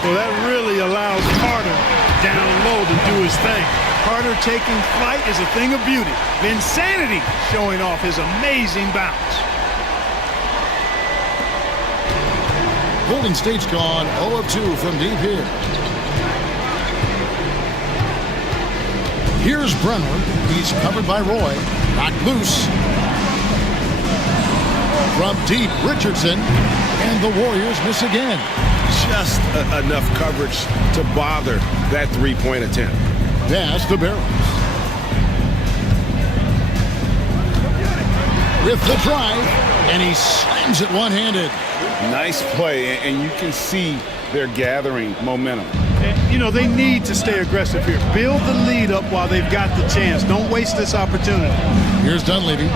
So that really allows Carter down low to do his thing. Carter taking flight is a thing of beauty. Vinsanity showing off his amazing bounce. Golden State's gone 0 of 2 from deep here. Here's Bremer. He's covered by Roy. Knocked loose. From deep, Richardson. And the Warriors miss again. Just enough coverage to bother that three-point attempt. Pass to Barros. With the drive. And he slams it one-handed. Nice play, and you can see they're gathering momentum. And, you know, they need to stay aggressive here. Build the lead up while they've got the chance. Don't waste this opportunity. Here's Dunleavy.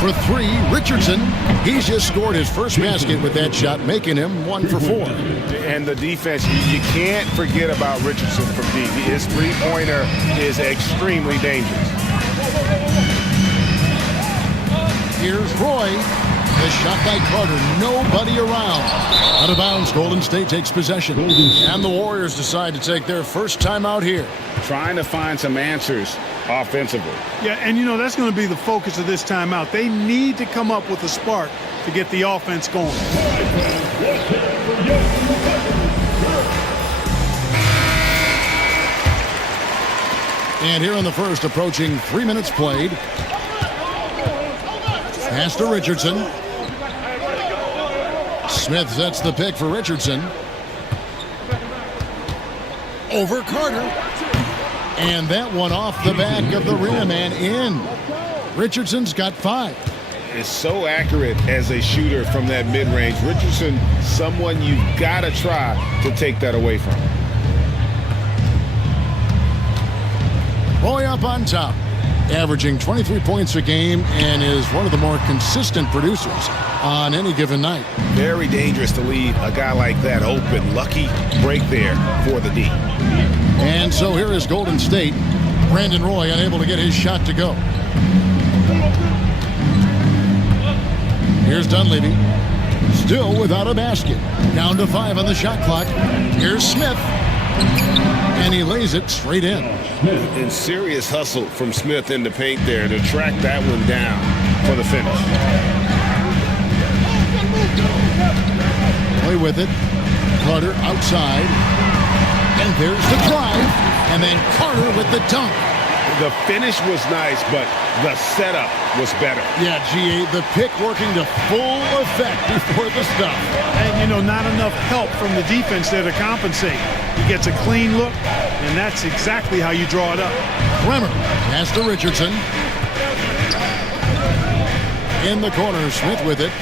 For 3, Richardson. He's just scored his first basket with that shot, making him 1 for 4. And the defense, you can't forget about Richardson from deep. His three-pointer is extremely dangerous. Here's Roy. The shot by Carter. Nobody around. Out of bounds, Golden State takes possession. And the Warriors decide to take their first time out here. Trying to find some answers offensively. Yeah, and you know, that's going to be the focus of this timeout. They need to come up with a spark to get the offense going. And here in the first, approaching 3 minutes played. Pass to Richardson. Smith sets the pick for Richardson. Over Carter. And that one off the back of the rim and in. Richardson's got 5. Is so accurate as a shooter from that mid-range. Richardson, someone you've got to try to take that away from. Roy up on top, averaging 23 points a game and is one of the more consistent producers on any given night. Very dangerous to leave a guy like that open. Lucky break there for the D. And so here is Golden State. Brandon Roy unable to get his shot to go. Here's Dunleavy. Still without a basket. Down to 5 on the shot clock. Here's Smith. And he lays it straight in. And serious hustle from Smith in the paint there to track that one down for the finish. Play with it. Carter outside. And there's the drive. And then Carter with the dunk. The finish was nice, but the setup was better. Yeah, GA, the pick working to full effect before the stuff. And, you know, not enough help from the defense there to compensate. He gets a clean look, and that's exactly how you draw it up. Bremer pass to Richardson. In the corner, Smith with it.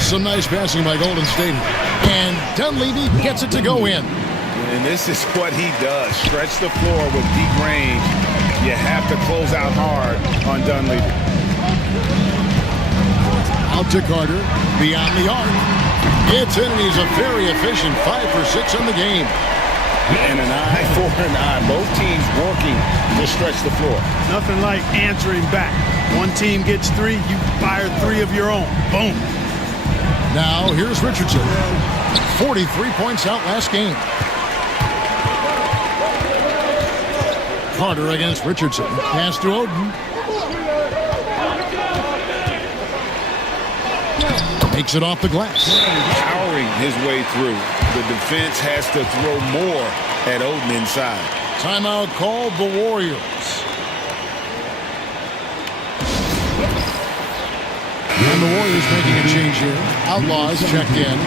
Some nice passing by Golden State. And Dunleavy gets it to go in. And this is what he does. Stretch the floor with deep range. You have to close out hard on Dunleavy. Out to Carter. Beyond the arc. It's in, and he's a very efficient 5 for 6 on the game. And an eye for an eye. Both teams working to stretch the floor. Nothing like answering back. One team gets 3, you fire 3 of your own. Boom. Now, here's Richardson. 43 points out last game. Carter against Richardson. Pass to Oden. Takes it off the glass. Powering his way through. The defense has to throw more at Oden inside. Timeout called the Warriors. And the Warriors making a change here. Outlaws checked in.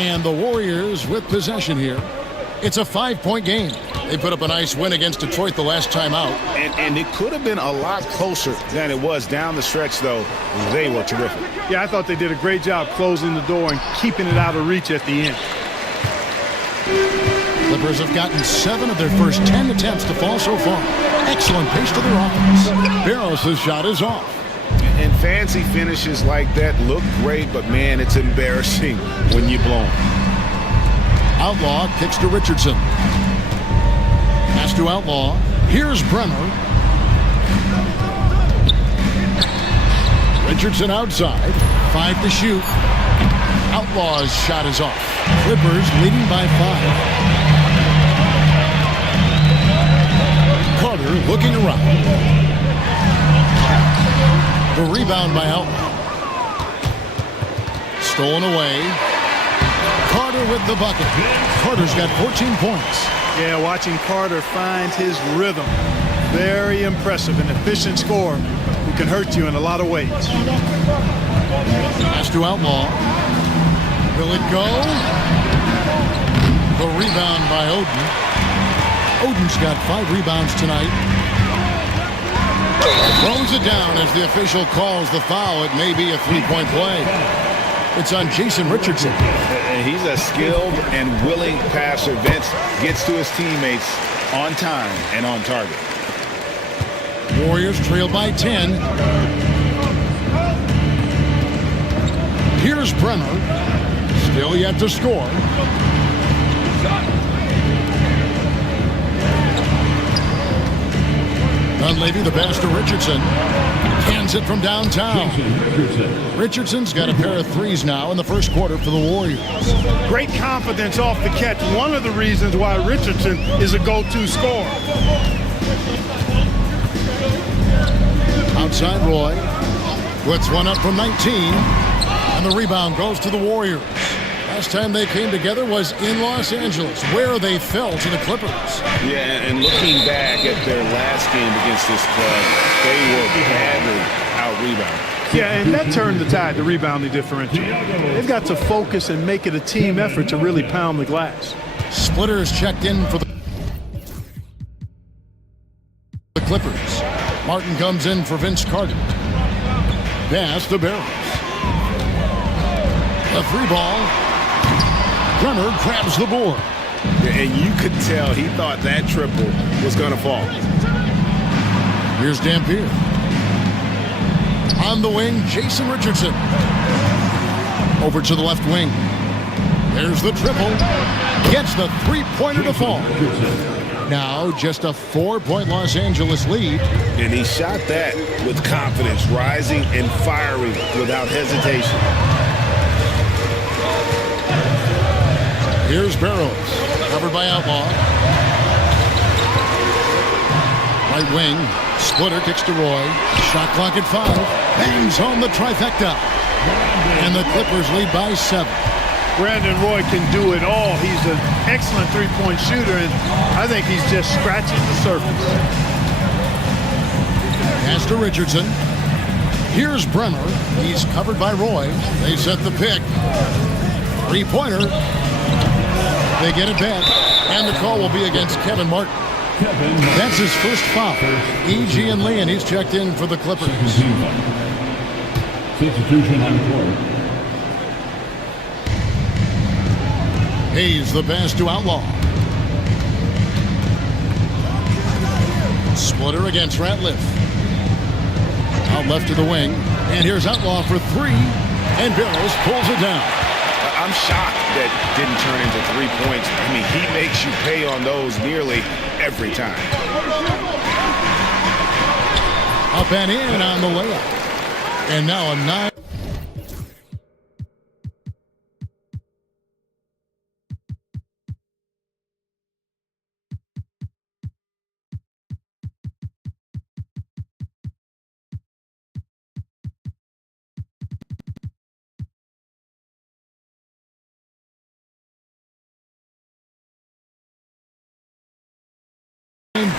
And the Warriors with possession here. It's a 5-point game. They put up a nice win against Detroit the last time out. And it could have been a lot closer than it was down the stretch, though. They were terrific. Yeah, I thought they did a great job closing the door and keeping it out of reach at the end. Clippers have gotten 7 of their first 10 attempts to fall so far. Excellent pace to their offense. Barros' shot is off. And fancy finishes like that look great, but, man, it's embarrassing when you blow them. Outlaw kicks to Richardson. Pass to Outlaw. Here's Brenner. Richardson outside. 5 to shoot. Outlaw's shot is off. Clippers leading by 5. Carter looking around. The rebound by Outlaw. Stolen away. Carter with the bucket. Carter's got 14 points. Yeah, watching Carter find his rhythm. Very impressive, an efficient scorer who can hurt you in a lot of ways. Pass to Outlaw. Will it go? The rebound by Oden. Oden's got 5 rebounds tonight. Throws it down as the official calls the foul. It may be a 3-point play. It's on Jason Richardson. He's a skilled and willing passer. Vince gets to his teammates on time and on target. Warriors trail by 10. Here's Brenner. Still yet to score. Dunleavy, the pass to Richardson. Cans it from downtown. Richardson's got a pair of 3s now in the first quarter for the Warriors. Great confidence off the catch. One of the reasons why Richardson is a go-to scorer. Outside Roy. Puts one up from 19. And the rebound goes to the Warriors. Last time they came together was in Los Angeles, where they fell to the Clippers. Yeah, and looking back at their last game against this club, they were badly out-rebounded. Yeah, and that turned the tide, the rebounding differential. They've got to focus and make it a team effort to really pound the glass. Splitters checked in for the Clippers. Martin comes in for Vince Carter. Pass to Barros. A 3-ball. Brenner grabs the board. And you could tell he thought that triple was going to fall. Here's Dampier. On the wing, Jason Richardson. Over to the left wing. There's the triple. Gets the 3-pointer to fall. Now just a 4-point Los Angeles lead. And he shot that with confidence, rising and firing without hesitation. Here's Barros, covered by Outlaw. Right wing, Splitter kicks to Roy. Shot clock at 5. Bangs home the trifecta. And the Clippers lead by 7. Brandon Roy can do it all. He's an excellent 3-point shooter, and I think he's just scratching the surface. Pass to Richardson. Here's Brenner. He's covered by Roy. They set the pick. 3-pointer. They get it back, and the call will be against Kevin Martin. That's his first foul. E.G. and Lee, and he's checked in for the Clippers. Substitution on the court. Hayes the pass to Outlaw. Splitter against Ratliff. Out left to the wing. And here's Outlaw for three. And Barros pulls it down. I'm shocked that didn't turn into 3 points. I mean, he makes you pay on those nearly every time. Up and in on the layup. And now a 9.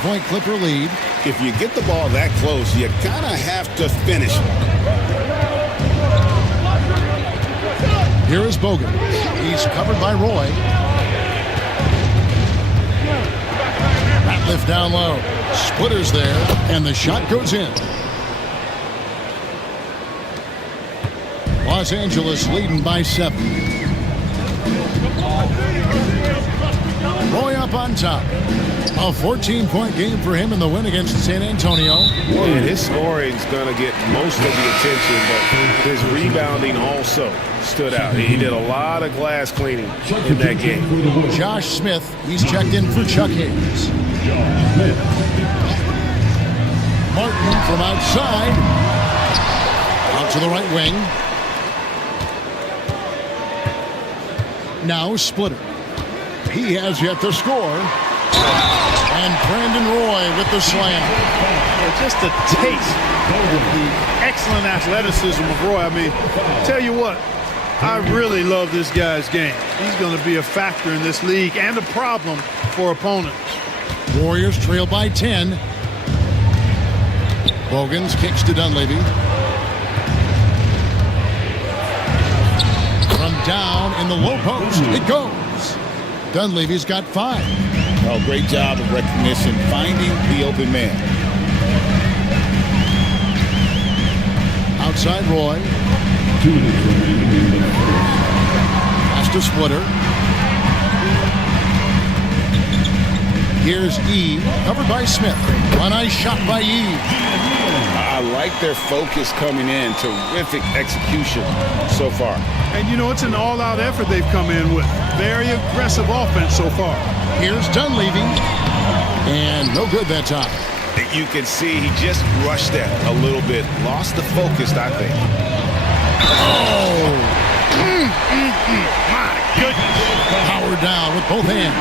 Point Clipper lead. If you get the ball that close, you kind of have to finish it. Here is Bogan. He's covered by Roy. Ratliff down low. Splitter's there, and the shot goes in. Los Angeles leading by 7. Roy up on top. A 14-point game for him in the win against San Antonio. And his scoring's going to get most of the attention, but his rebounding also stood out. He did a lot of glass cleaning in that game. Josh Smith, he's checked in for Chuck Hayes. Martin from outside. Out to the right wing. Now Splitter. He has yet to score. And Brandon Roy with the slam. Just a taste of the excellent athleticism of Roy. I mean, tell you what, I really love this guy's game. He's going to be a factor in this league and a problem for opponents. Warriors trail by 10. Bogans kicks to Dunleavy. From down in the low post, it goes. Dunleavy's got 5. Oh, great job of recognition, finding the open man. Outside Roy. Pass to Splitter. Here's E, covered by Smith. A nice shot by E. I like their focus coming in. Terrific execution so far. And, you know, it's an all-out effort they've come in with. Very aggressive offense so far. Here's Dunleavy. And no good that time. You can see he just rushed that a little bit. Lost the focus, I think. Oh! My goodness. Power down with both hands.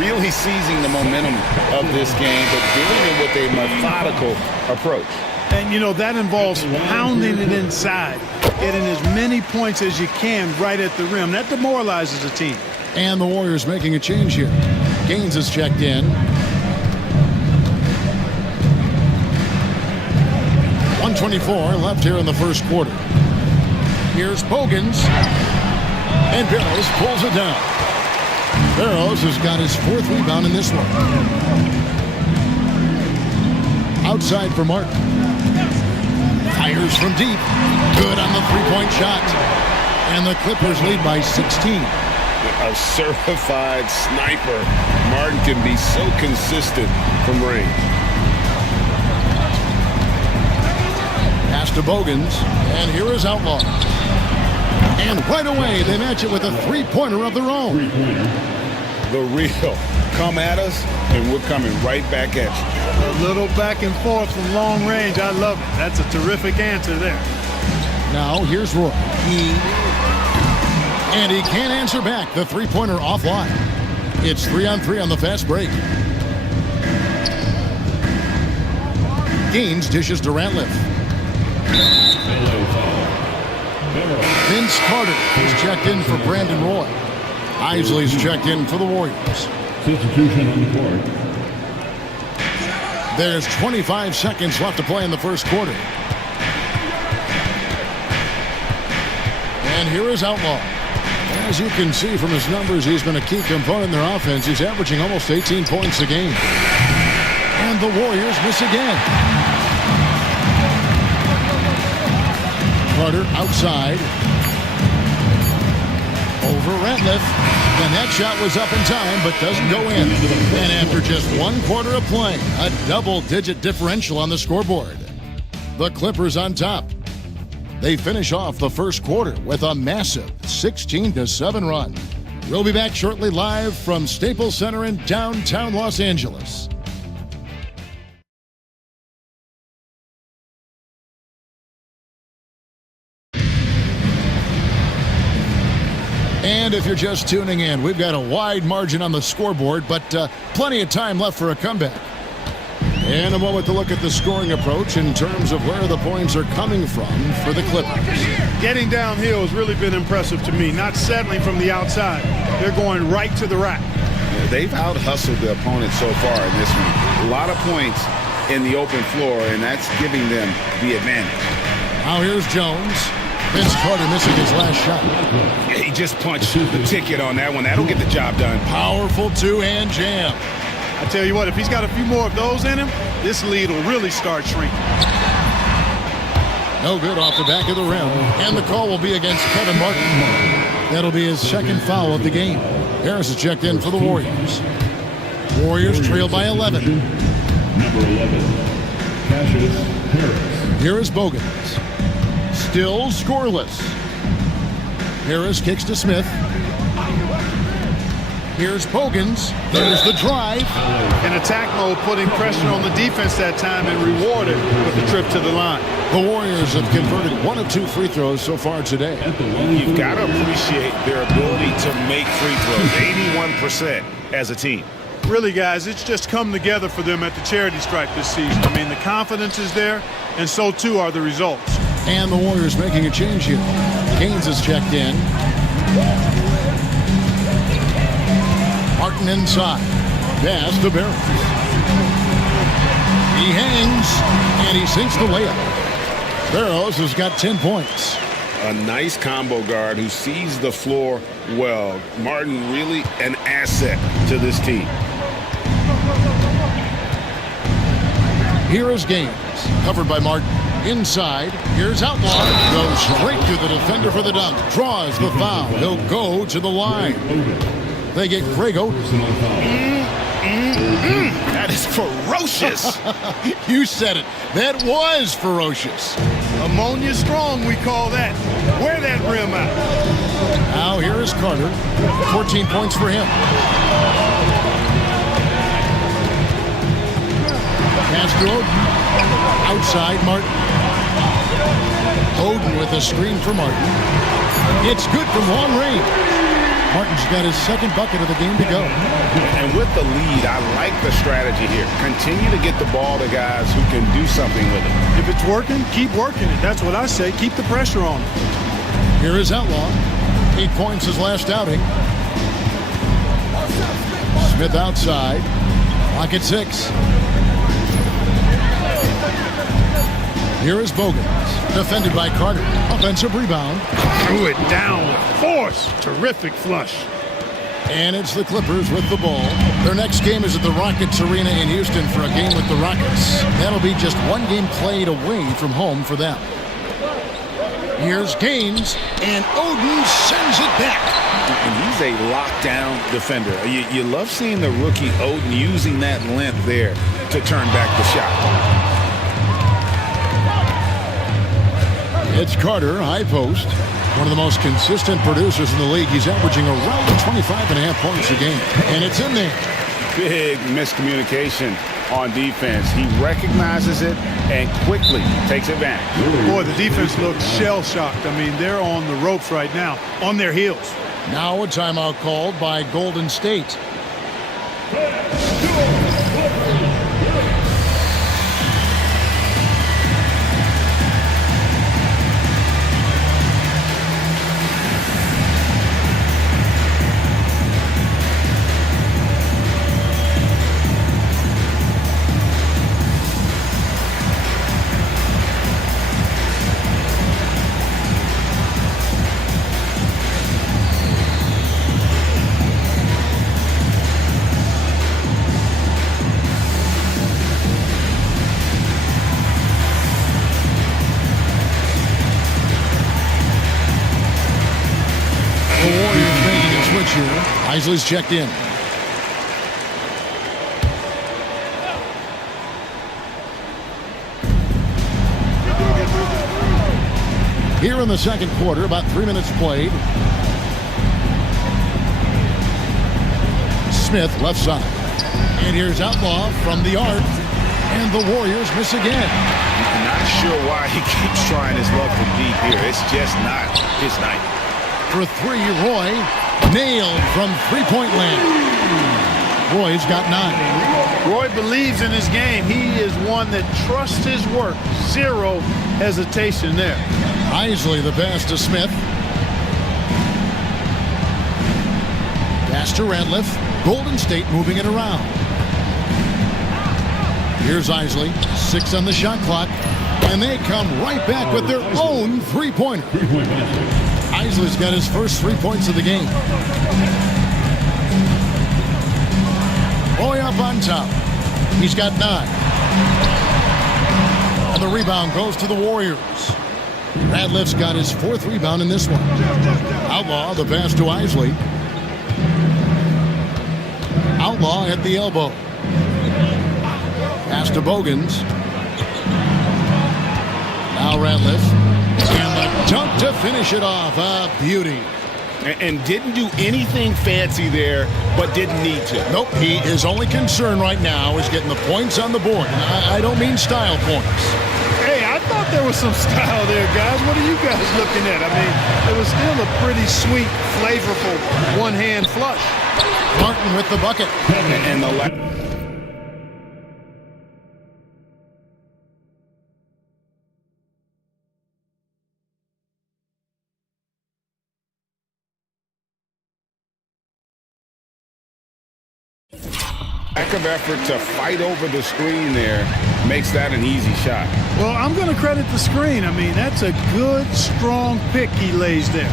Really seizing the momentum of this game, but doing it with a methodical approach. And, you know, that involves pounding it inside, getting as many points as you can right at the rim. That demoralizes a team. And the Warriors making a change here. Gaines is checked in. 1:24 left here in the first quarter. Here's Bogans. And Barros pulls it down. Barros has got his 4th rebound in this one. Outside for Martin. Fires from deep. Good on the 3-point shot. And the Clippers lead by 16. A certified sniper. Martin can be so consistent from range. Pass to Bogans. And here is Outlaw. And right away, they match it with a 3-pointer of their own. The real. Come at us, and we're coming right back at you. A little back and forth from long range. I love it. That's a terrific answer there. Now, here's Roy. And he can't answer back. The 3-pointer offline. It's 3-on-3 on the fast break. Gaines dishes to Ratliff. Vince Carter is checked in for Brandon Roy. Isley's checked in for the Warriors. Substitution on the court. There's 25 seconds left to play in the first quarter. And here is Outlaw. As you can see from his numbers, he's been a key component in their offense. He's averaging almost 18 points a game. And the Warriors miss again. Carter outside. Over Ratliff. The net shot was up in time, but doesn't go in. And after just 1 quarter of play, a double-digit differential on the scoreboard. The Clippers on top. They finish off the first quarter with a massive 16-7 run. We'll be back shortly live from Staples Center in downtown Los Angeles. And if you're just tuning in, we've got a wide margin on the scoreboard, but plenty of time left for a comeback. In a moment to look at the scoring approach in terms of where the points are coming from for the Clippers. Getting downhill has really been impressive to me, not settling from the outside. They're going right to the rack. They've out-hustled the opponent so far in this one. A lot of points in the open floor, and that's giving them the advantage. Now here's Jones. Vince Carter missing his last shot. Yeah, he just punched the ticket on that one. That'll get the job done. Powerful two-hand jam. I tell you what, if he's got a few more of those in him, this lead will really start shrinking. No good off the back of the rim. And the call will be against Kevin Martin. That'll be his second foul of the game. Harris is checked in for the Warriors. Warriors trail by 11. Number 11, Cassius Harris. Here is Bogans. Still scoreless. Harris kicks to Smith. Here's Bogans. There's the drive. In attack mode, putting pressure on the defense that time and rewarded with the trip to the line. The Warriors have converted 1 of 2 free throws so far today. You've got to appreciate their ability to make free throws, 81% as a team. Really, guys, it's just come together for them at the charity stripe this season. I mean, the confidence is there, and so too are the results. And the Warriors making a change here. Haynes is checked in. Martin inside. Pass to Barros. He hangs, and he sinks the layup. Barros has got 10 points. A nice combo guard who sees the floor well. Martin really an asset to this team. Here is Gaines, covered by Martin. Inside, here's Outlaw. Goes straight to the defender for the dunk. Draws the foul. He'll go to the line. They get Greg Oden. That is ferocious. You said it. That was ferocious. Ammonia strong, we call that. Wear that rim out. Now here is Carter. 14 points for him. Pass to Oden. Outside, Martin. Oden with a screen for Martin. It's good from long range. Martin's got his second bucket of the game to go. And with the lead, I like the strategy here. Continue to get the ball to guys who can do something with it. If it's working, keep working it. That's what I say. Keep the pressure on him. Here is Outlaw. 8 points his last outing. Smith outside. Clock at 6. Here is Bogans, defended by Carter. Offensive rebound. Threw it down with force. Terrific flush. And it's the Clippers with the ball. Their next game is at the Rockets Arena in Houston for a game with the Rockets. That'll be just one game played away from home for them. Here's Gaines, and Oden sends it back. And he's a lockdown defender. You love seeing the rookie Oden using that length there to turn back the shot. It's Carter, high post. One of the most consistent producers in the league. He's averaging around 25.5 points a game. And it's in there. Big miscommunication on defense. He recognizes it and quickly takes advantage. Boy, the defense looks shell-shocked. I mean, they're on the ropes right now, on their heels. Now a timeout called by Golden State. this year. Isley's checked in. Here in the second quarter, about 3 minutes played. Smith, left side. And here's Outlaw from the arc. And the Warriors miss again. I'm not sure why he keeps trying his luck from deep here. It's just not his night. For three, Roy. Nailed from three-point land. Roy's got 9. Roy believes in his game. He is one that trusts his work. Zero hesitation there. Isley the pass to Smith. Pass to Ratliff. Golden State moving it around. Here's Isley. 6 on the shot clock. And they come right back with their own three-pointer. Isley's got his first 3 points of the game. Roy up on top. He's got 9. And the rebound goes to the Warriors. Ratliff's got his 4th rebound in this one. Outlaw, the pass to Isley. Outlaw at the elbow. Pass to Bogans. Now Ratliff. And the dunk to finish it off. A beauty. And didn't do anything fancy there, but didn't need to. Nope, his only concern right now is getting the points on the board. I don't mean style points. Hey, I thought there was some style there, guys. What are you guys looking at? I mean, it was still a pretty sweet, flavorful one-hand flush. Martin with the bucket. And the lack of effort to fight over the screen there makes that an easy shot. Well, I'm going to credit the screen. I mean, that's a good, strong pick he lays there.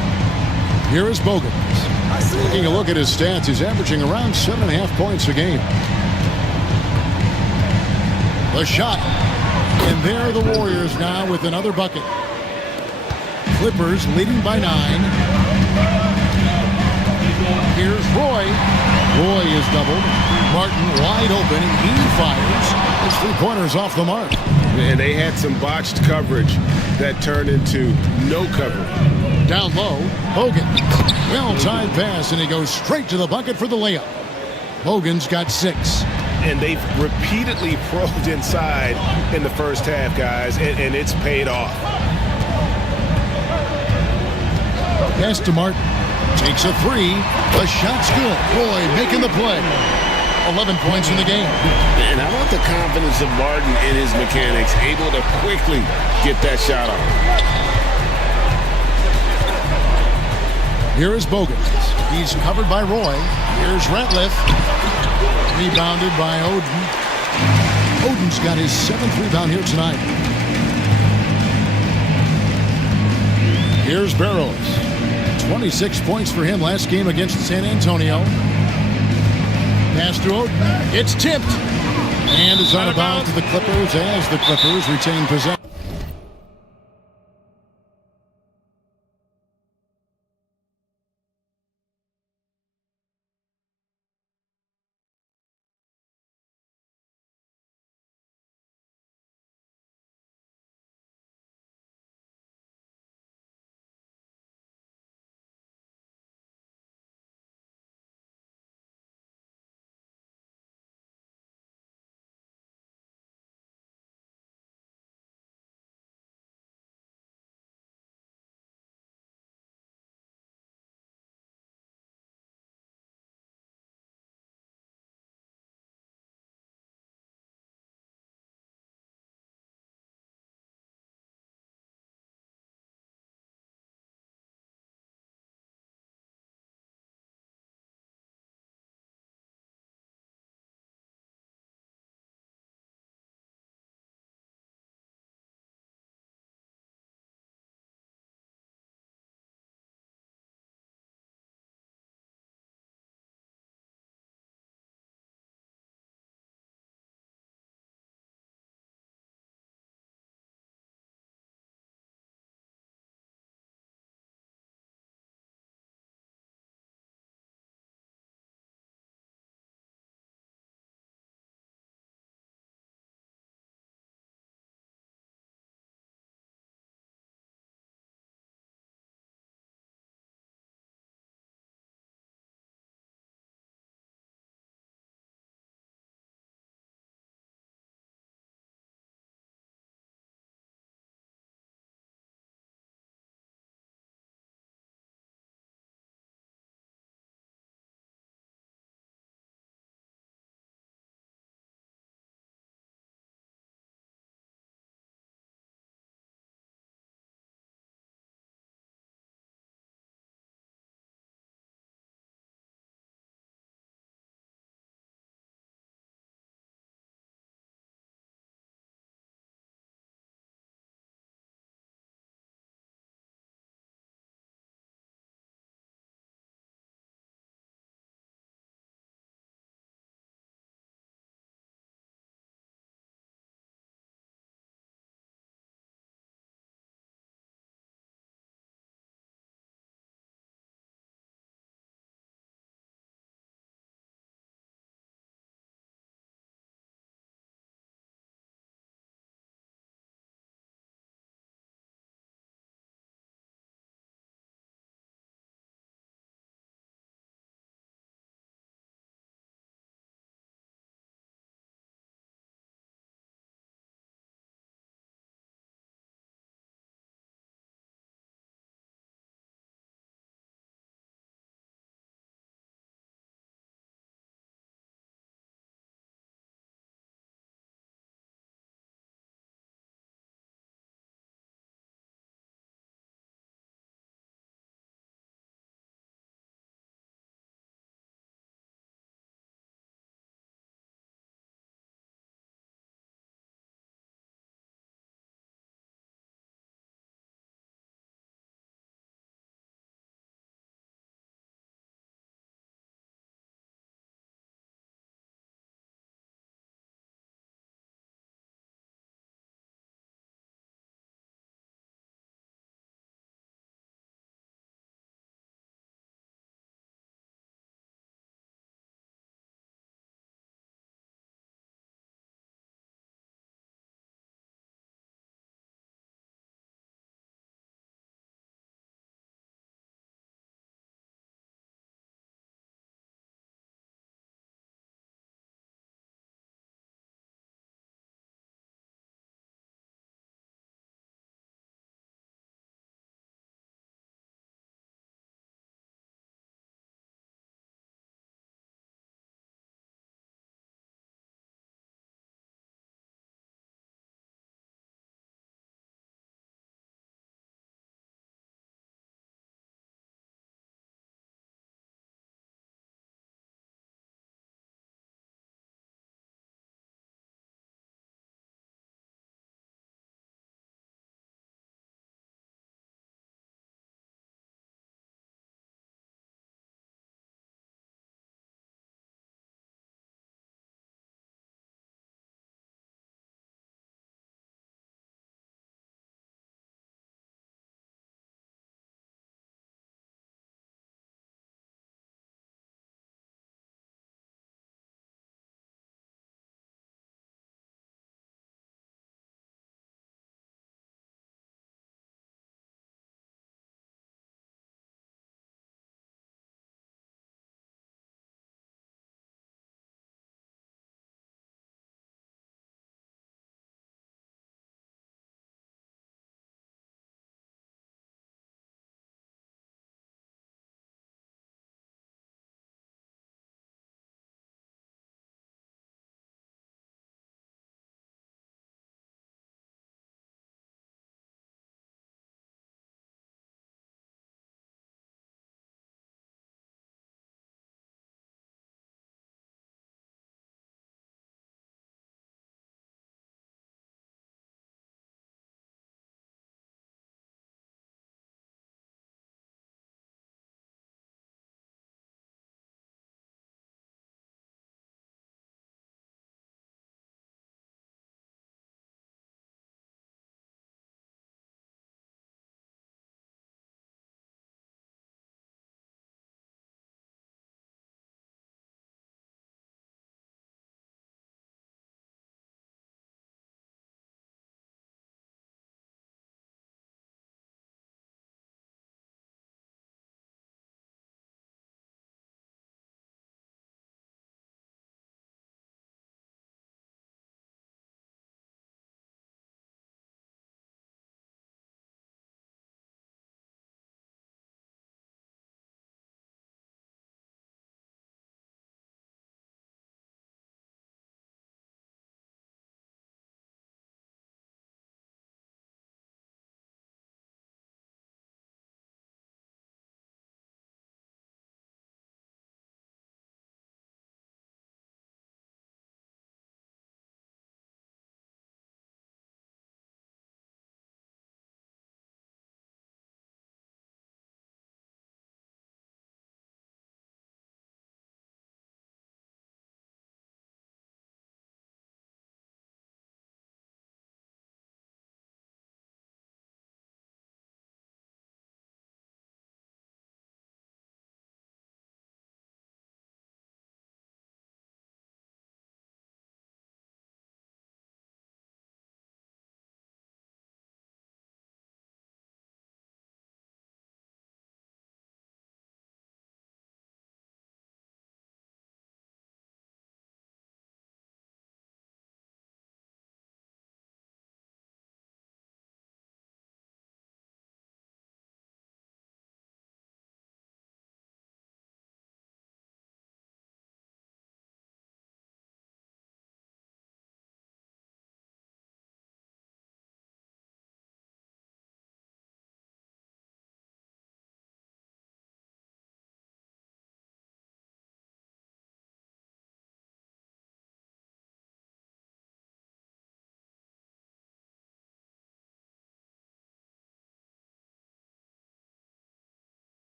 Here is Bogans. Taking a look at his stats, he's averaging around 7.5 points a game. The shot. And there are the Warriors now with another bucket. Clippers leading by 9. Here's Roy. Roy is doubled. Martin wide open, and he fires. His three-pointers off the mark. And they had some botched coverage that turned into no coverage. Down low, Hogan. Well-timed pass, and he goes straight to the bucket for the layup. Hogan's got 6. And they've repeatedly probed inside in the first half, guys, and it's paid off. Pass to Martin. Takes a 3. The shot's good. Roy making the play. 11 points in the game. And how about the confidence of Martin in his mechanics, able to quickly get that shot off. Here is Bogans. He's covered by Roy. Here's Ratliff. Rebounded by Oden. Oden's got his 7th rebound here tonight. Here's Barros. 26 points for him last game against San Antonio. Pass to Oden. It's tipped. And is out of bounds to the Clippers as the Clippers retain possession.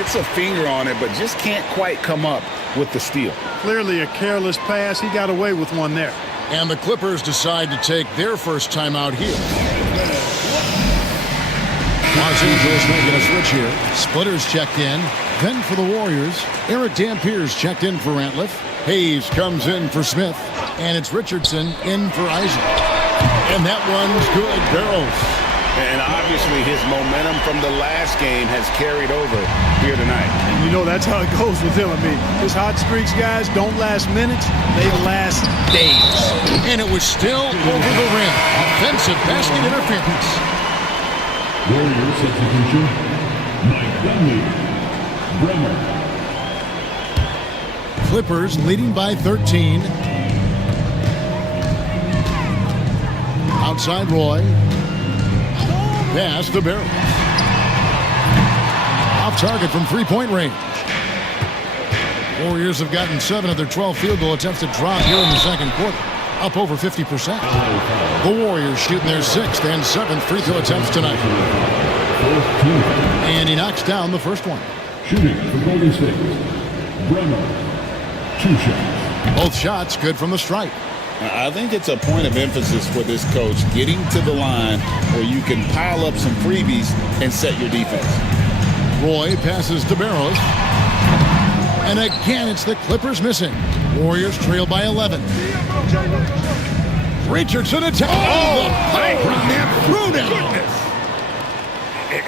gets a finger on it, but just can't quite come up with the steal. Clearly a careless pass. He got away with one there. And the Clippers decide to take their first timeout here. Los Angeles making a switch here. Splitters checked in. Then for the Warriors, Eric Dampier's checked in for Ratliff. Hayes comes in for Smith. And it's Richardson in for Isaac. And that one's good. Barros. And obviously his momentum from the last game has carried over here tonight. And you know that's how it goes with him. I mean, his hot streaks, guys, don't last minutes. They last days. And it was still over the rim. Offensive basket interference. Warriors substitution. Mike Dunleavy. Bremer. Clippers leading by 13. Outside Roy. Pass to Barros. Off target from three-point range. Warriors have gotten 7 of their 12 field goal attempts to drop here in the second quarter. Up over 50%. The Warriors shooting their 6th and 7th free throw attempts tonight. And he knocks down the first one. Shooting for Golden State. Bremer. 2 shots. Both shots good from the stripe. I think it's a point of emphasis for this coach, getting to the line where you can pile up some freebies and set your defense. Roy passes to Barros. And again, it's the Clippers missing. Warriors trail by 11. Richardson attack. Oh, the power and threw down.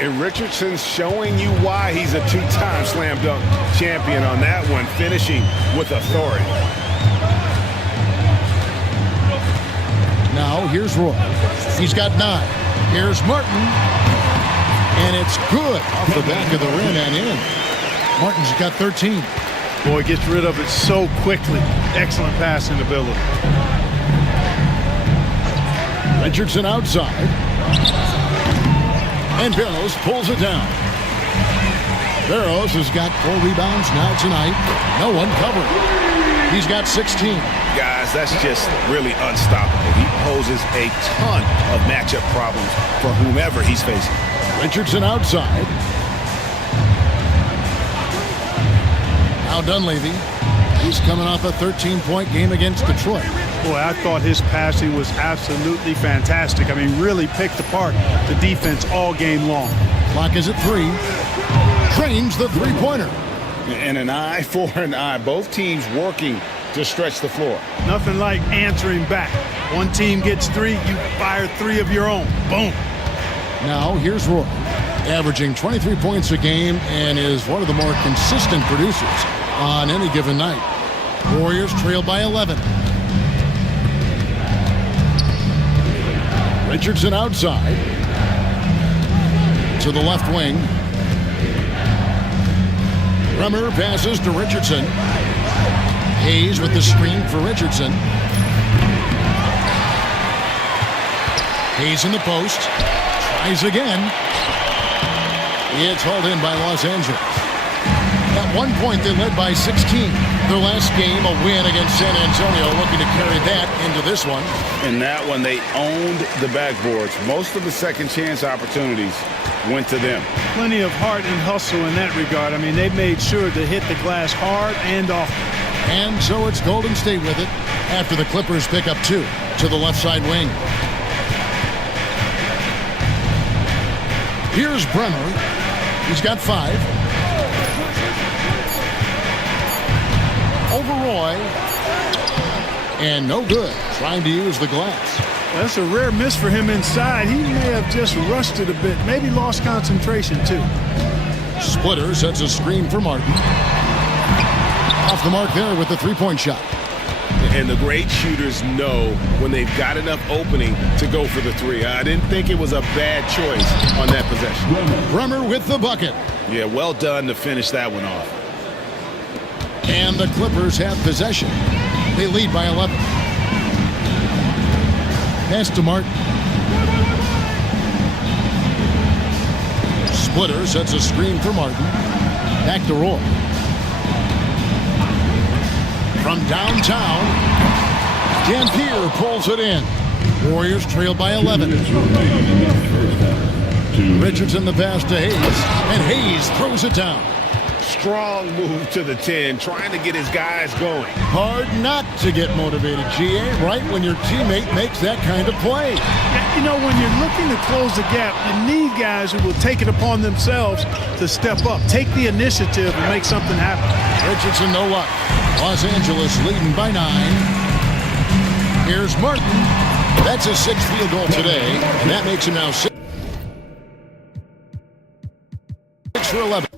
And Richardson's showing you why he's a 2-time slam dunk champion on that one, finishing with authority. Now, here's Roy. He's got 9. Here's Martin. And it's good off the back of the rim and in. Martin's got 13. Boy, gets rid of it so quickly. Excellent passing ability. Richardson outside. And Barros pulls it down. Barros has got 4 rebounds now tonight. No one covering. He's got 16. Guys, that's just really unstoppable. He poses a ton of matchup problems for whomever he's facing. Richardson outside. Now Dunleavy. He's coming off a 13-point game against Detroit. Boy, I thought his passing was absolutely fantastic. I mean, really picked apart the defense all game long. Clock is at 3. Trains the three-pointer. And an eye for an eye. Both teams working to stretch the floor. Nothing like answering back. One team gets 3, you fire 3 of your own. Boom. Now here's Roy, averaging 23 points a game and is one of the more consistent producers on any given night. Warriors trail by 11. Richardson outside to the left wing. Bremer passes to Richardson. Hayes with the screen for Richardson. Hayes in the post. Tries again. It's hauled in by Los Angeles. At one point, they led by 16. Their last game, a win against San Antonio, looking to carry that into this one. In that one, they owned the backboards. Most of the second chance opportunities went to them. Plenty of heart and hustle in that regard. I mean, they made sure to hit the glass hard and often. And so it's Golden State with it after the Clippers pick up 2 to the left side wing. Here's Bremer. He's got 5. Over Roy. And no good. Trying to use the glass. That's a rare miss for him inside. He may have just rushed it a bit. Maybe lost concentration, too. Splitter sets a screen for Martin. Off the mark there with the three-point shot. And the great shooters know when they've got enough opening to go for the 3. I didn't think it was a bad choice on that possession. Bremer with the bucket. Yeah, well done to finish that one off. And the Clippers have possession. They lead by 11. Pass to Martin. Splitter sets a screen for Martin. Back to Roy. From downtown, Dampier pulls it in. Warriors trail by 11. Richardson the pass to Hayes, and Hayes throws it down. Strong move to the 10, trying to get his guys going. Hard not to get motivated, GA, right when your teammate makes that kind of play. Yeah, you know, when you're looking to close the gap, you need guys who will take it upon themselves to step up, take the initiative, and make something happen. Richardson, no luck. Los Angeles leading by 9. Here's Martin. That's his 6th field goal today, and that makes him now 6 for 11.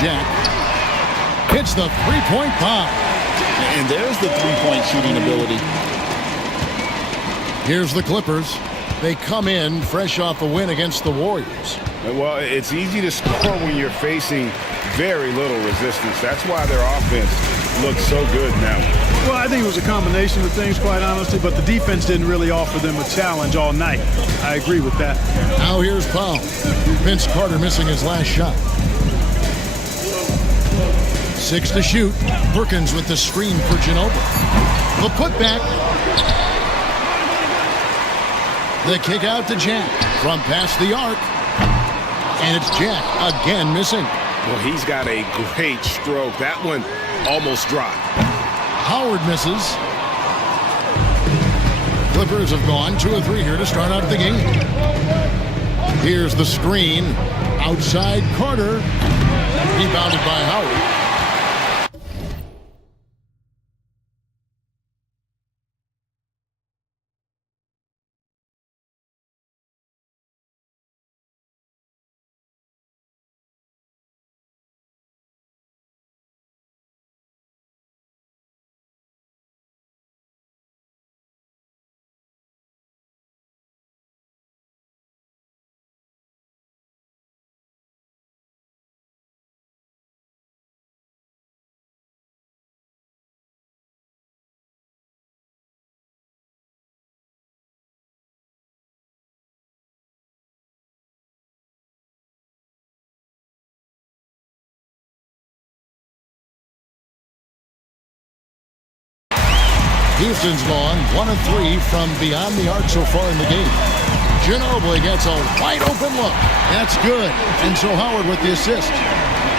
Jack. Hits the three-point bomb. And there's the three-point shooting ability. Here's the Clippers. They come in fresh off a win against the Warriors. Well, it's easy to score when you're facing very little resistance. That's why their offense looks so good now. Well, I think it was a combination of things, quite honestly, but the defense didn't really offer them a challenge all night. I agree with that. Now here's Powell. Vince Carter missing his last shot. 6 to shoot. Perkins with the screen for Ginobili. The putback. The kick out to Jack from past the arc. And it's Jack again missing. Well, he's got a great stroke. That one almost dropped. Howard misses. Clippers have gone 2 of 3 here to start out the game. Here's the screen. Outside Carter. Rebounded by Howard. Houston's gone 1 of 3 from beyond the arc so far in the game. Ginobili gets a wide open look. That's good. And so Howard with the assist.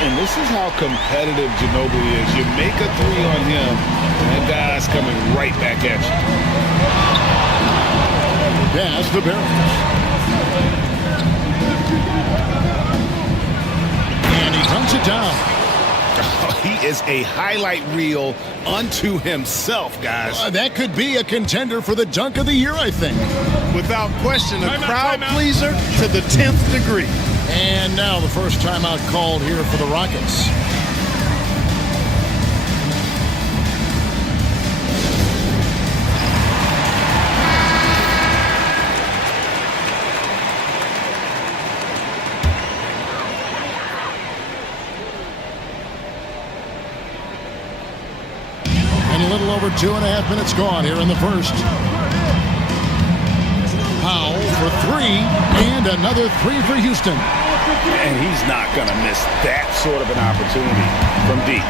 And this is how competitive Ginobili is. You make a three on him, and that guy's coming right back at you. Pass to Barros. And he dunks it down. He is a highlight reel unto himself, guys. That could be a contender for the dunk of the year, I think. Without question, a crowd pleaser to the 10th degree. And now the first timeout called here for the Rockets. And a little over 2.5 minutes gone here in the first. Powell for 3, and another 3 for Houston. And he's not going to miss that sort of an opportunity from deep.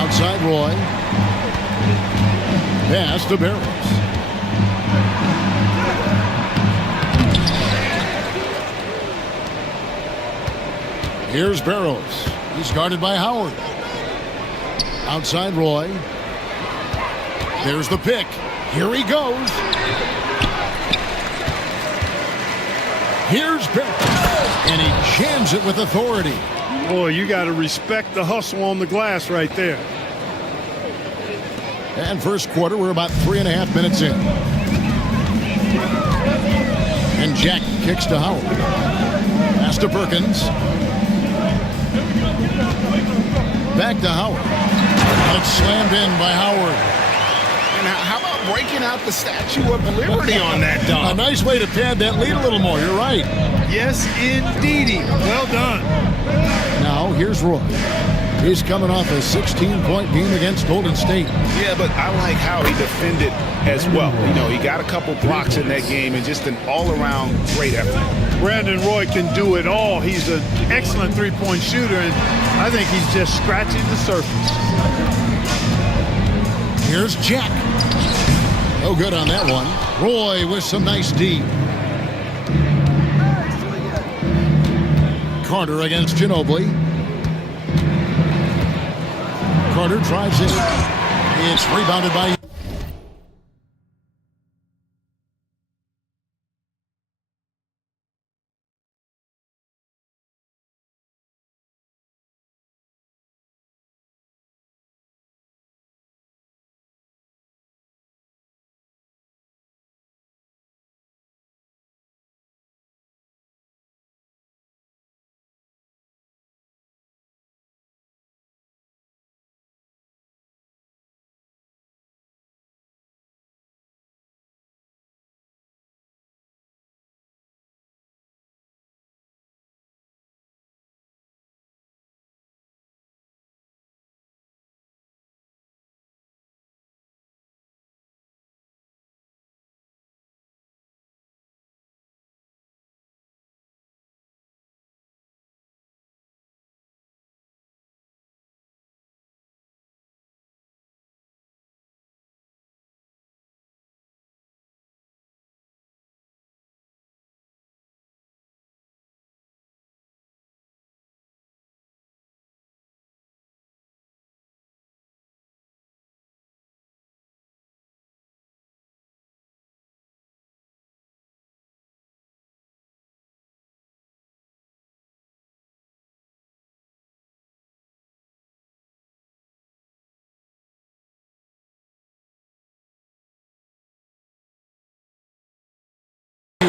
Outside Roy. Pass to Barros. Here's Barros. He's guarded by Howard. Outside Roy. There's the pick. Here he goes. Here's Barros. And he jams it with authority. Boy, you got to respect the hustle on the glass right there. And first quarter, we're about 3.5 minutes in. And Jack kicks to Howard. Pass to Perkins. Back to Howard. And it's slammed in by Howard. And how about breaking out the Statue of Liberty on that dunk? A nice way to pad that lead a little more. You're right. Yes, indeedy. Well done. Now, here's Roy. He's coming off a 16-point game against Golden State. Yeah, but I like how he defended as well. You know, he got a couple blocks in that game and just an all-around great effort. Brandon Roy can do it all. He's an excellent three-point shooter, and I think he's just scratching the surface. Here's Jack. No good on that one. Roy with some nice D. Carter against Ginobili. Carter drives in. It's rebounded by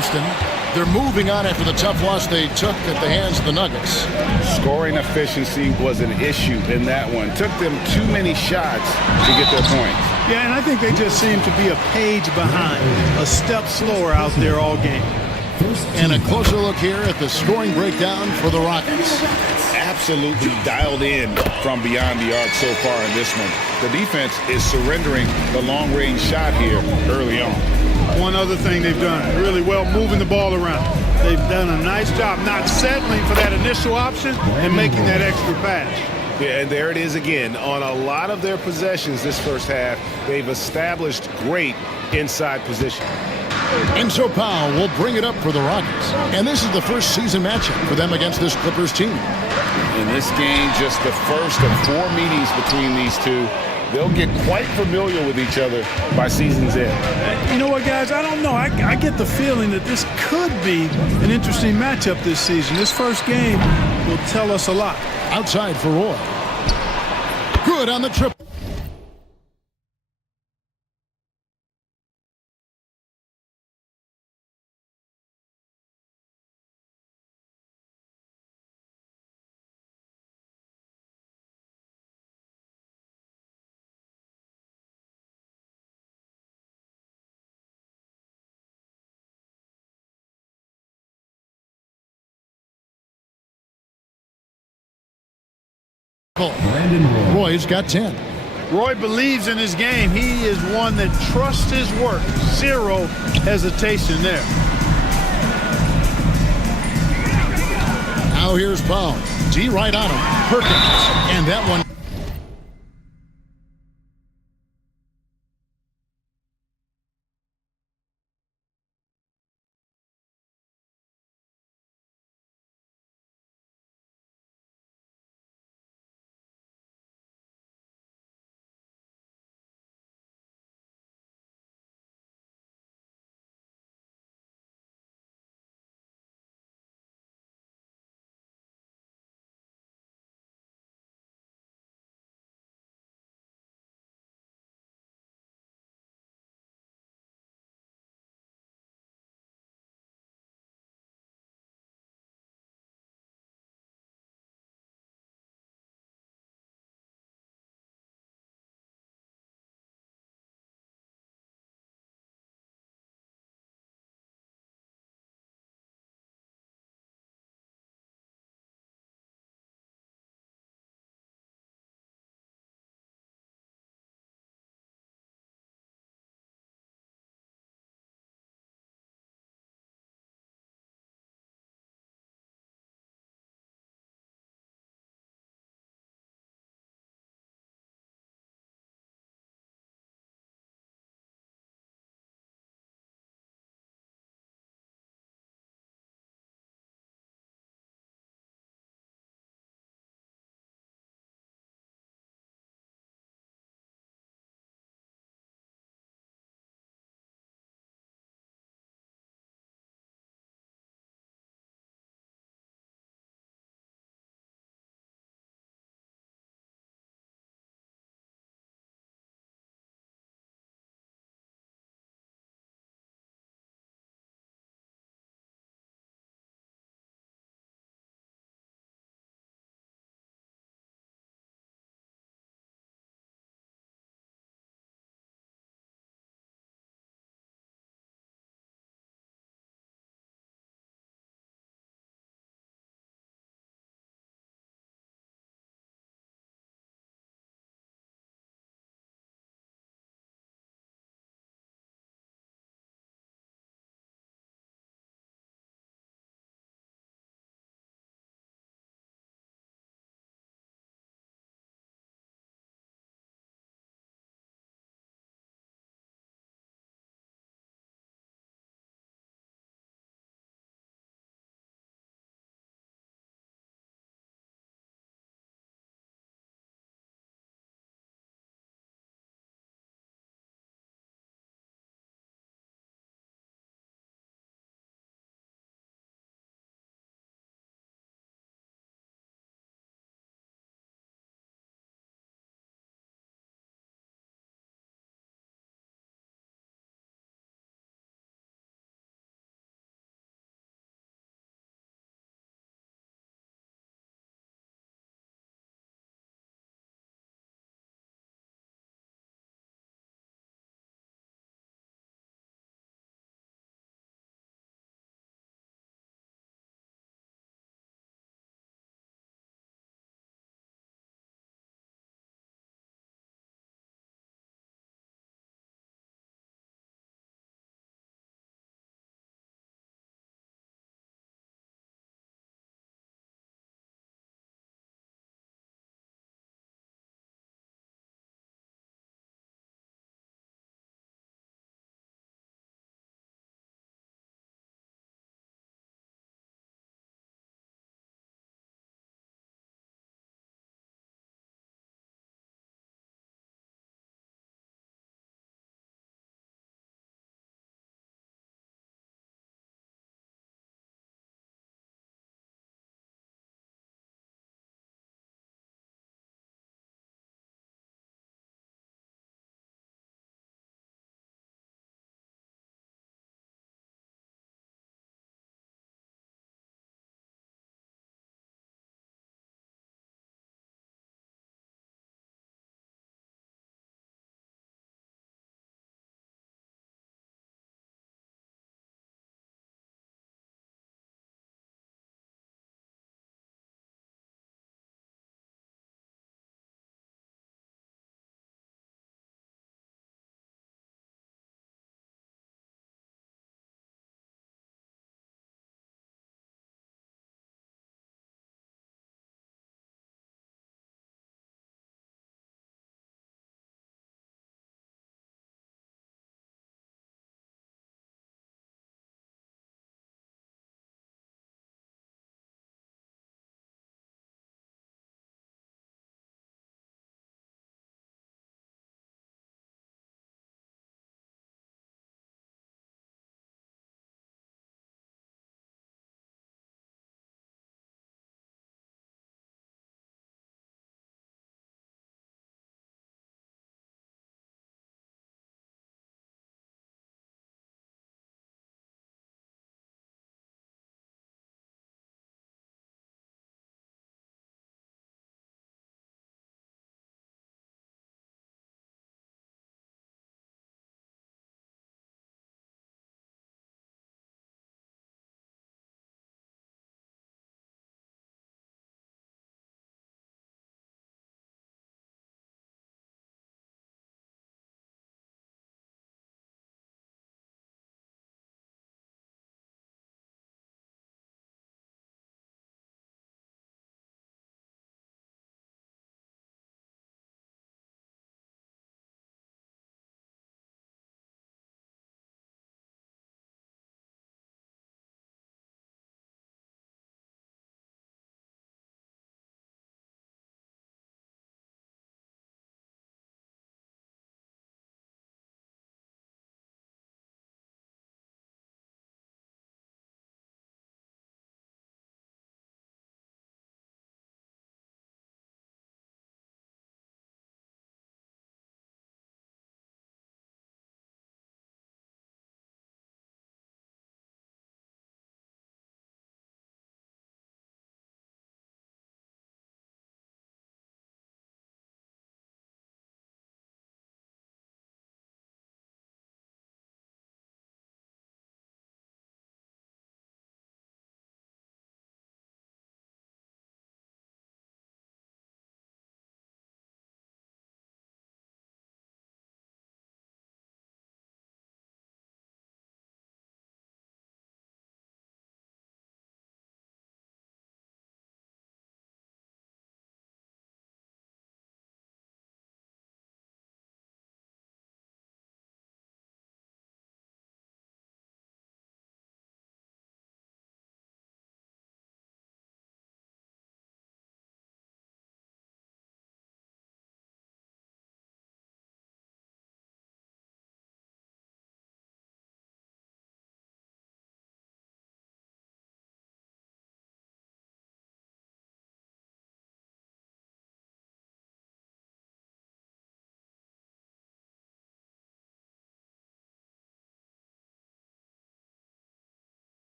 Houston. They're moving on after the tough loss they took at the hands of the Nuggets. Scoring efficiency was an issue in that one. Took them too many shots to get their points. Yeah, and I think they just seem to be a page behind, a step slower out there all game. And a closer look here at the scoring breakdown for the Rockets. Absolutely dialed in from beyond the arc so far in this one. The defense is surrendering the long-range shot here early on. One other thing they've done really well, moving the ball around. They've done a nice job not settling for that initial option and making that extra pass. Yeah, and there it is again. On a lot of their possessions this first half, they've established great inside position. And so Powell will bring it up for the Rockets. And this is the first season matchup for them against this Clippers team. In this game, just the first of 4 meetings between these two. They'll get quite familiar with each other by season's end. You know what, guys? I don't know. I get the feeling that this could be an interesting matchup this season. This first game will tell us a lot. Outside for Roy. Good on the triple. Roy's got 10. Roy believes in his game. He is one that trusts his work. Zero hesitation there. Now here's Powell. D right on him. Perkins. And that one.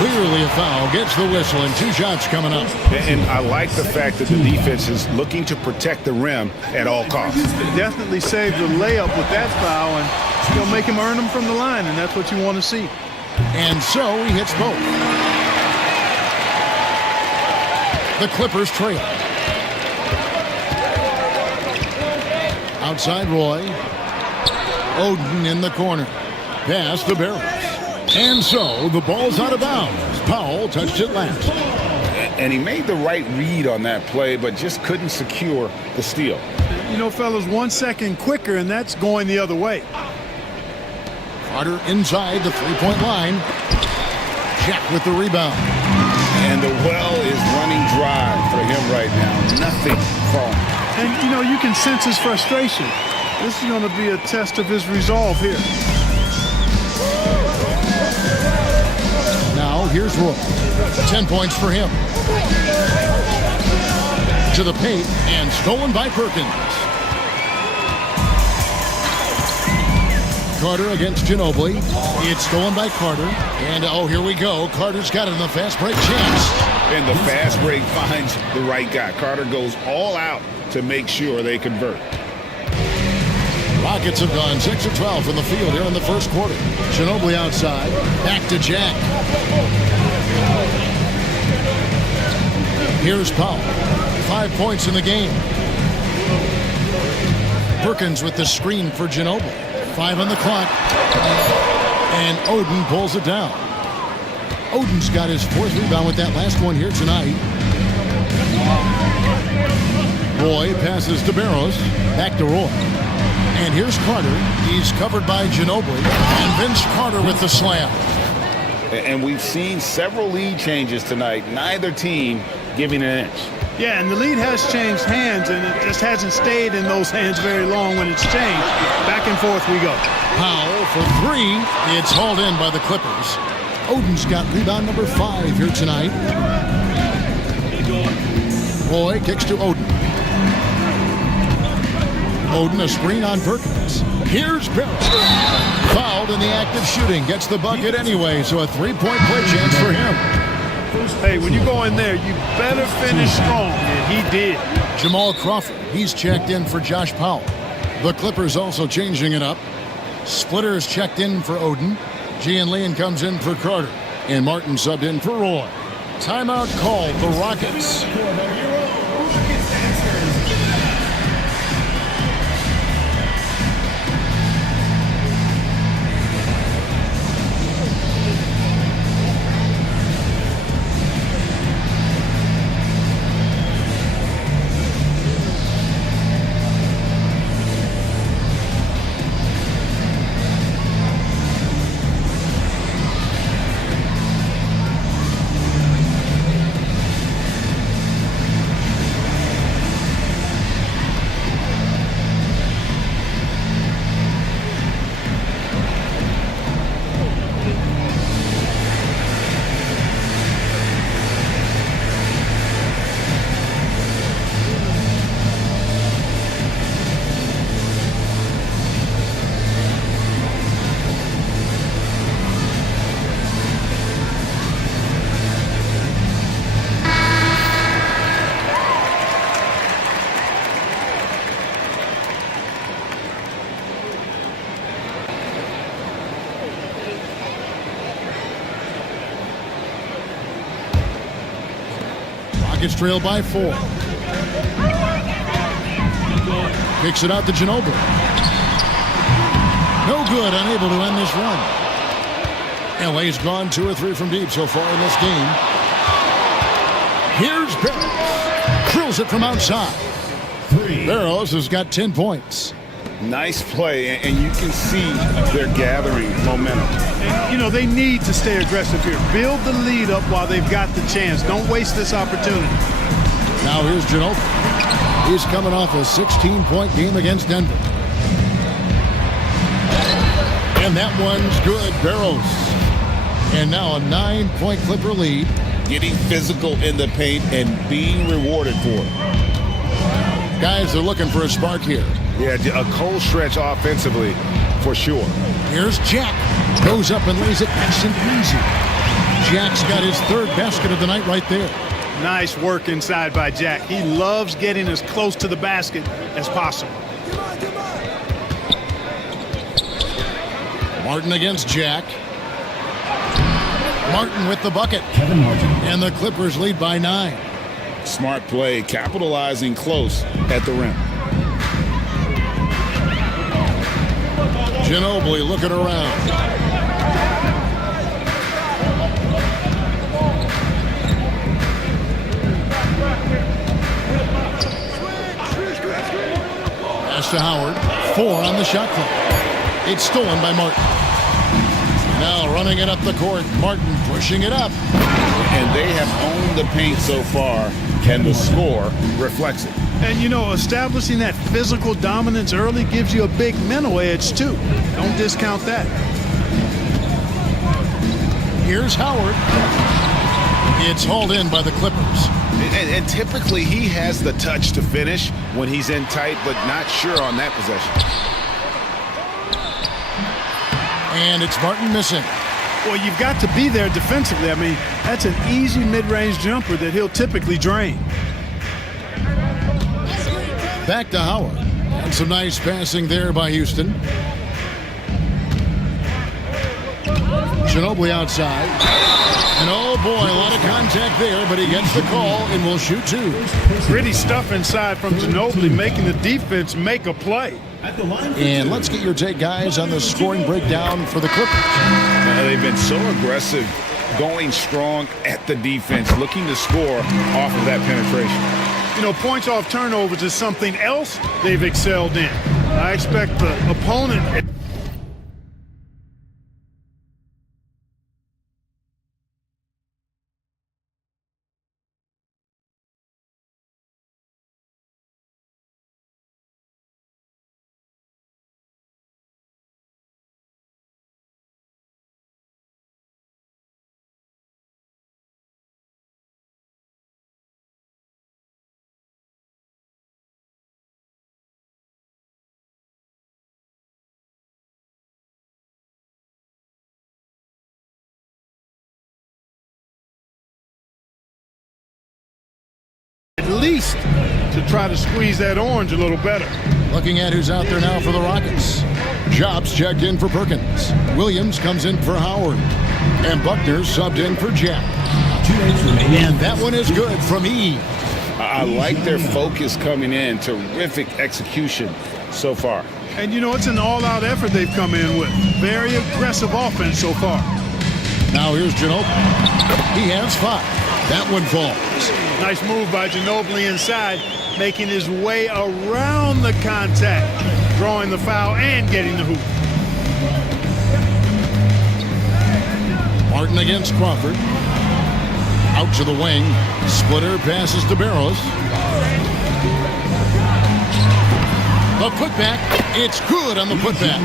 Clearly a foul. Gets the whistle, and 2 shots coming up. And I like the fact that the defense is looking to protect the rim at all costs. Definitely saved the layup with that foul, and you'll make him earn them from the line, and that's what you want to see. And so he hits both. The Clippers trail. Outside Roy. Oden in the corner. Pass to Barros. And so the ball's out of bounds. Powell touched it last. And he made the right read on that play, but just couldn't secure the steal. You know, fellas, 1 second quicker, and that's going the other way. Carter inside the three-point line. Jack with the rebound. And the well is running dry for him right now. Nothing falling. And, you know, you can sense his frustration. This is going to be a test of his resolve here. Now, here's Roy. 10 points for him. To the paint, and stolen by Perkins. Carter against Ginobili. It's stolen by Carter. And, oh, here we go. Carter's got it in the fast break chance. And the fast break finds the right guy. Carter goes all out to make sure they convert. Rockets have gone 6 of 12 from the field here in the first quarter. Ginobili outside. Back to Jack. Here's Powell. 5 points in the game. Perkins with the screen for Ginobili. 5 on the clock. And Oden pulls it down. Oden's got his 4th rebound with that last one here tonight. Roy passes to Barros. Back to Roy. And here's Carter. He's covered by Ginobili. And Vince Carter with the slam. And we've seen several lead changes tonight. Neither team giving an inch. Yeah, and the lead has changed hands, and it just hasn't stayed in those hands very long when it's changed. Back and forth we go. Powell for 3. It's hauled in by the Clippers. Oden's got rebound number 5 here tonight. Roy kicks to Oden. Oden a screen on Perkins. Here's Barros. Fouled in the act of shooting. Gets the bucket anyway, so a 3-point play chance for him. Hey, when you go in there, you better finish strong, and he did. Jamal Crawford, he's checked in for Josh Powell. The Clippers also changing it up. Splitters checked in for Oden. Gian Leon comes in for Carter. And Martin subbed in for Roy. Timeout called the Rockets. Rockets trail by 4. Kicks it out to Ginobili. No good, unable to end this run. LA's gone 2 or 3 from deep so far in this game. Here's Barros. Drills it from outside. Barros has got 10 points. Nice play, and you can see they're gathering momentum. And, you know, they need to stay aggressive here. Build the lead up while they've got the chance. Don't waste this opportunity. Now here's Ginobili. He's coming off a 16-point game against Denver. And that one's good. Barros. And now a 9-point Clipper lead. Getting physical in the paint and being rewarded for it. Guys are looking for a spark here. Yeah, a cold stretch offensively, for sure. Here's Jack. Goes up and lays it nice and easy. Jack's got his third basket of the night right there. Nice work inside by Jack. He loves getting as close to the basket as possible. Martin against Jack. Martin with the bucket. Kevin Martin. And the Clippers lead by 9. Smart play, capitalizing close at the rim. Ginobili looking around. Pass to Howard. 4 on the shot clock. It's stolen by Martin. Now running it up the court. Martin pushing it up. And they have owned the paint so far, and the score reflects it. And, you know, establishing that physical dominance early gives you a big mental edge, too. Don't discount that. Here's Howard. It's hauled in by the Clippers. And typically he has the touch to finish when he's in tight, but not sure on that possession. And it's Martin missing. Well, you've got to be there defensively. I mean, that's an easy mid-range jumper that he'll typically drain. Back to Howard. And some nice passing there by Houston. Ginobili outside. And oh boy, a lot of contact there, but he gets the call and will shoot 2. Pretty stuff inside from Ginobili, making the defense make a play. And let's get your take, guys, on the scoring breakdown for the Clippers. They've been so aggressive, going strong at the defense, looking to score off of that penetration. You know, points off turnovers is something else they've excelled in. I expect the opponent... at least to try to squeeze that orange a little better. Looking at who's out there now for the Rockets. Jobs checked in for Perkins. Williams comes in for Howard. And Buckner subbed in for Jack. And that one is good from E. I like their focus coming in. Terrific execution so far. And, you know, it's an all-out effort they've come in with. Very aggressive offense so far. Now here's Ginobili. He has 5. That one falls. Nice move by Ginobili inside, making his way around the contact, drawing the foul and getting the hoop. Martin against Crawford. Out to the wing. Splitter passes to Barros. The putback. It's good on the putback.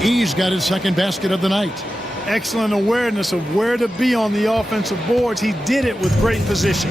He's got his second basket of the night. Excellent awareness of where to be on the offensive boards. He did it with great position.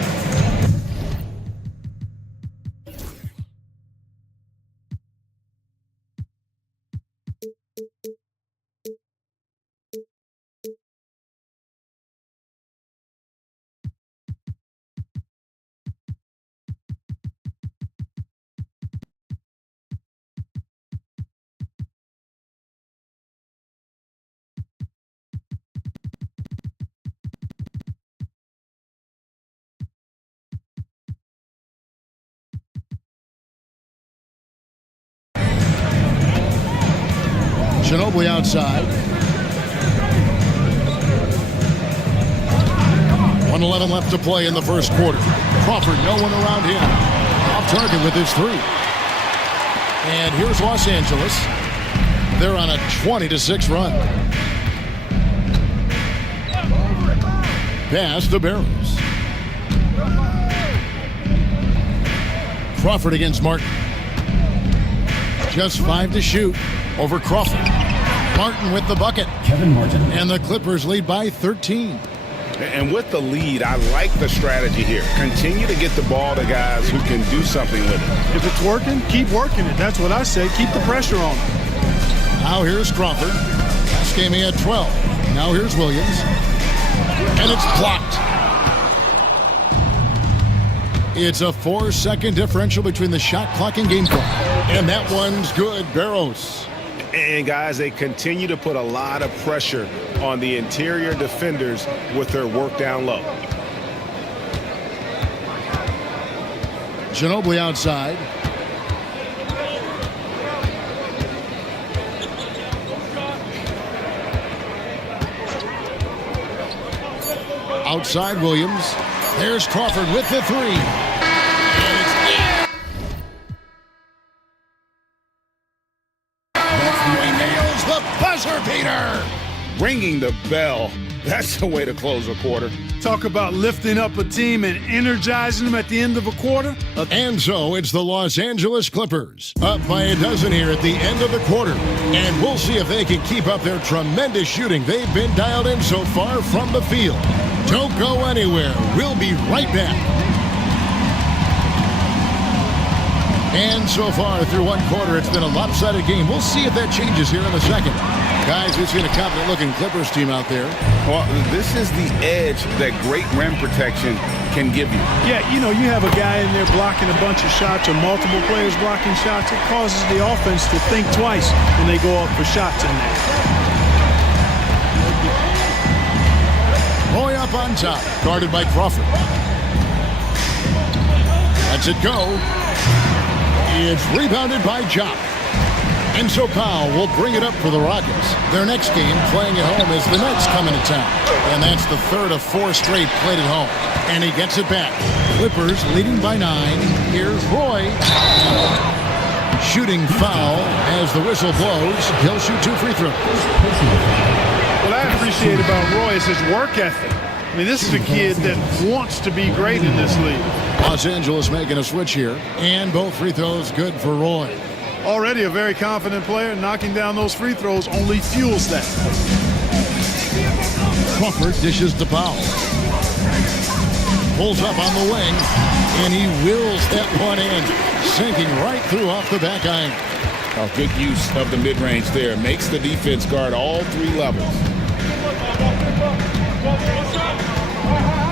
Ginobili outside. 1:11 left to play in the first quarter. Crawford, no one around him. Off target with his 3. And here's Los Angeles. They're on a 20-6 run. Pass to Barros. Crawford against Martin. Just 5 to shoot over Crawford. Martin with the bucket. Kevin Martin. And the Clippers lead by 13. And with the lead, I like the strategy here. Continue to get the ball to guys who can do something with it. If it's working, keep working it. That's what I say. Keep the pressure on him. Now here's Crawford. Last game he had 12. Now here's Williams. And it's blocked. It's a 4-second differential between the shot clock and game clock. And that one's good. Barros. And guys, they continue to put a lot of pressure on the interior defenders with their work down low. Ginobili outside. Outside Williams. There's Crawford with the three. And it's in. He nails the buzzer beater. Ringing the bell. That's the way to close a quarter. Talk about lifting up a team and energizing them at the end of a quarter. And so it's the Los Angeles Clippers up by a dozen here at the end of the quarter. And we'll see if they can keep up their tremendous shooting they've been dialed in so far from the field. Don't go anywhere. We'll be right back. And so far through one quarter, it's been a lopsided game. We'll see if that changes here in the second. Guys, we've seen a confident-looking Clippers team out there. Well, this is the edge that great rim protection can give you. Yeah, you have a guy in there blocking a bunch of shots or multiple players blocking shots. It causes the offense to think twice when they go up for shots in there. Roy up on top, guarded by Crawford. Lets it go. It's rebounded by Jock. And so Powell will bring it up for the Rockets. Their next game playing at home is the Nets coming to town. And that's the third of 4 straight played at home. And he gets it back. Clippers leading by 9. Here's Roy. Shooting foul as the whistle blows. He'll shoot 2 free throws. What I appreciate about Roy is his work ethic. I mean, this is a kid that wants to be great in this league. Los Angeles making a switch here. And both free throws good for Roy. Already a very confident player. Knocking down those free throws only fuels that. Crawford dishes to Powell. Pulls up on the wing. And he wills that one in. Sinking right through off the back iron. Oh, good use of the mid-range there. Makes the defense guard all 3 levels.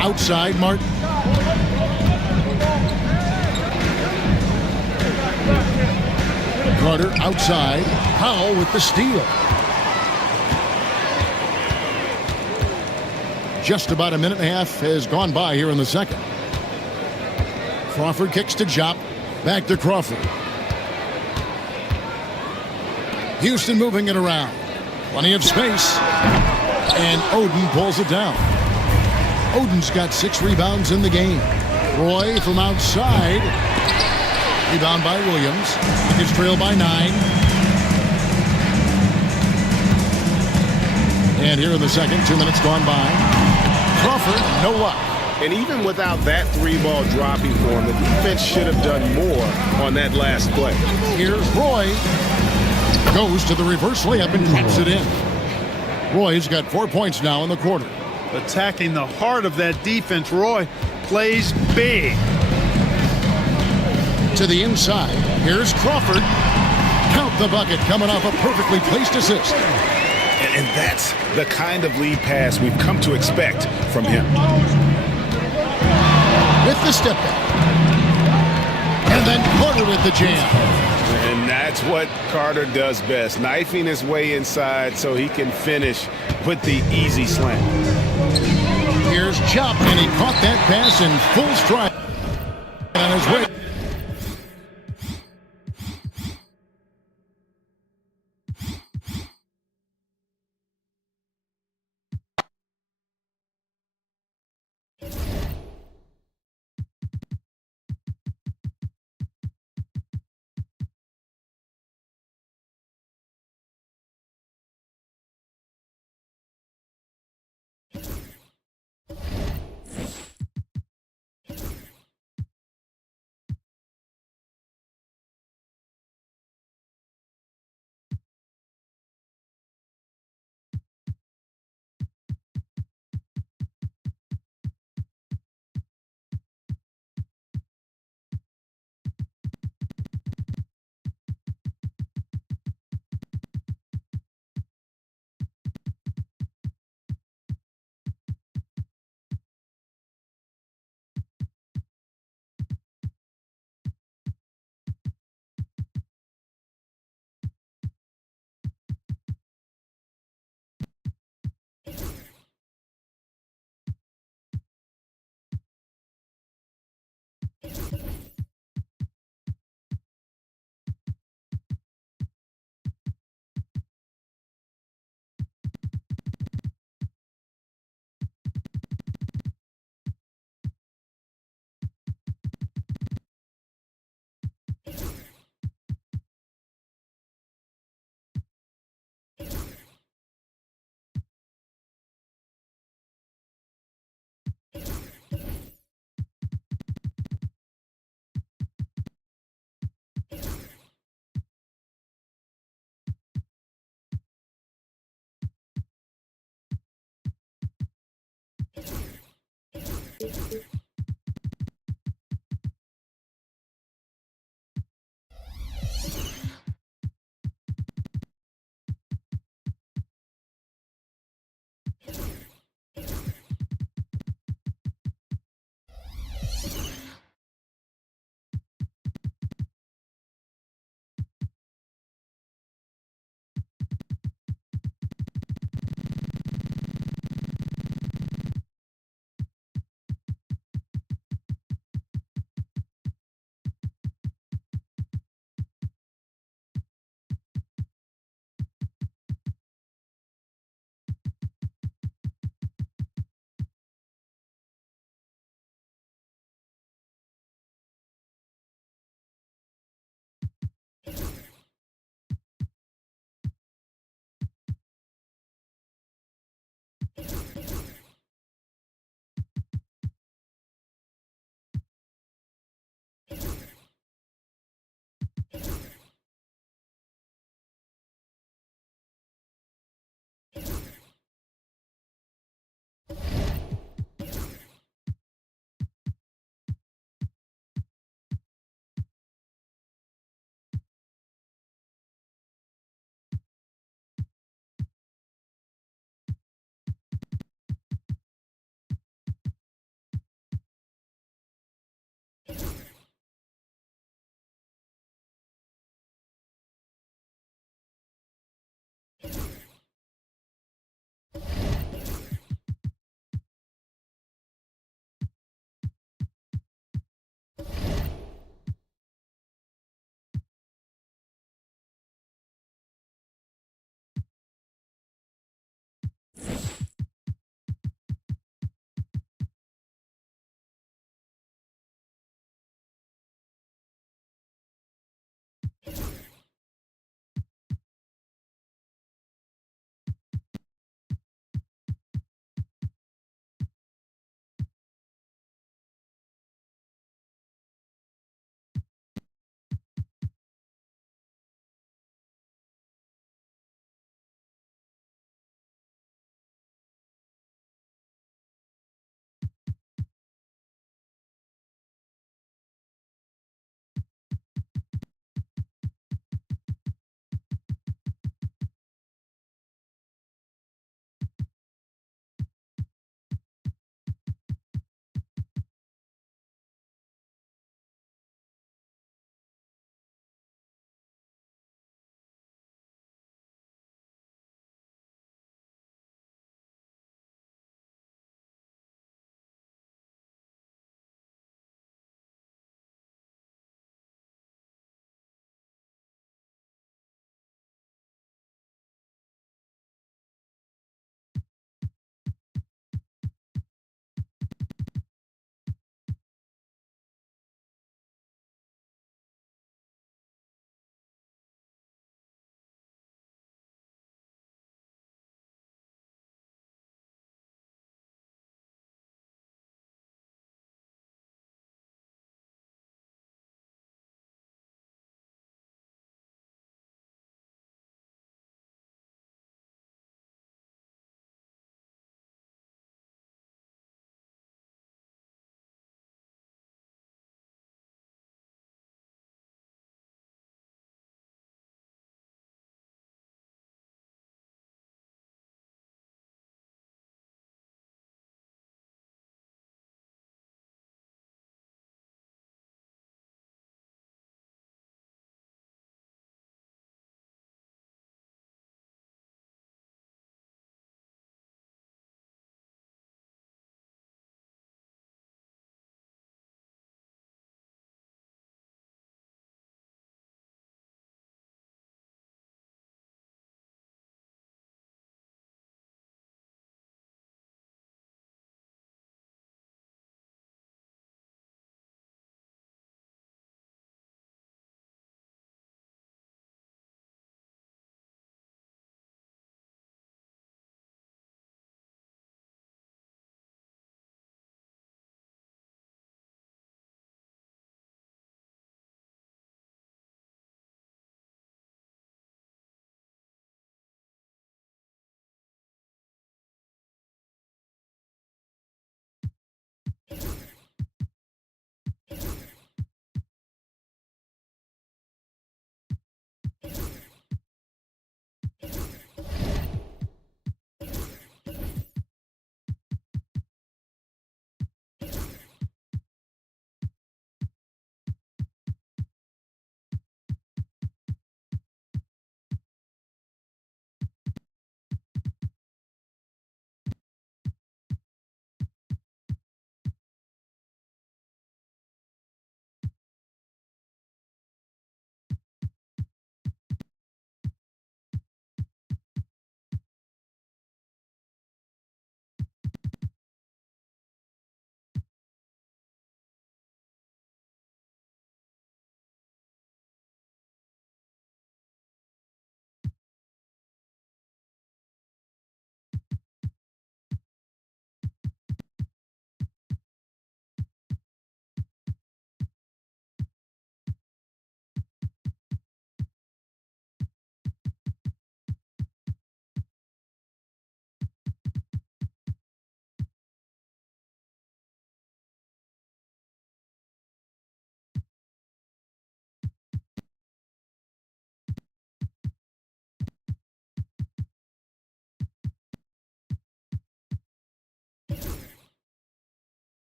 Outside Martin. Carter outside. Powell with the steal. Just about a minute and a half has gone by here in the second. Crawford kicks to Jop. Back to Crawford. Houston moving it around. Plenty of space. And Oden pulls it down. Oden's got 6 rebounds in the game. Roy from outside. Rebound by Williams. It's trailed by 9. And here in the second, 2 minutes gone by. Crawford, no luck. And even without that 3-ball dropping for him, the defense should have done more on that last play. Here's Roy. Goes to the reverse layup and drops it in. Roy's got 4 points now in the quarter. Attacking the heart of that defense, Roy plays big. To the inside. Here's Crawford. Count the bucket coming off a perfectly placed assist. And that's the kind of lead pass we've come to expect from him. With the step back. And then Carter with the jam. And that's what Carter does best, knifing his way inside so he can finish with the easy slam. Here's Chop, and he caught that pass in full stride on his way.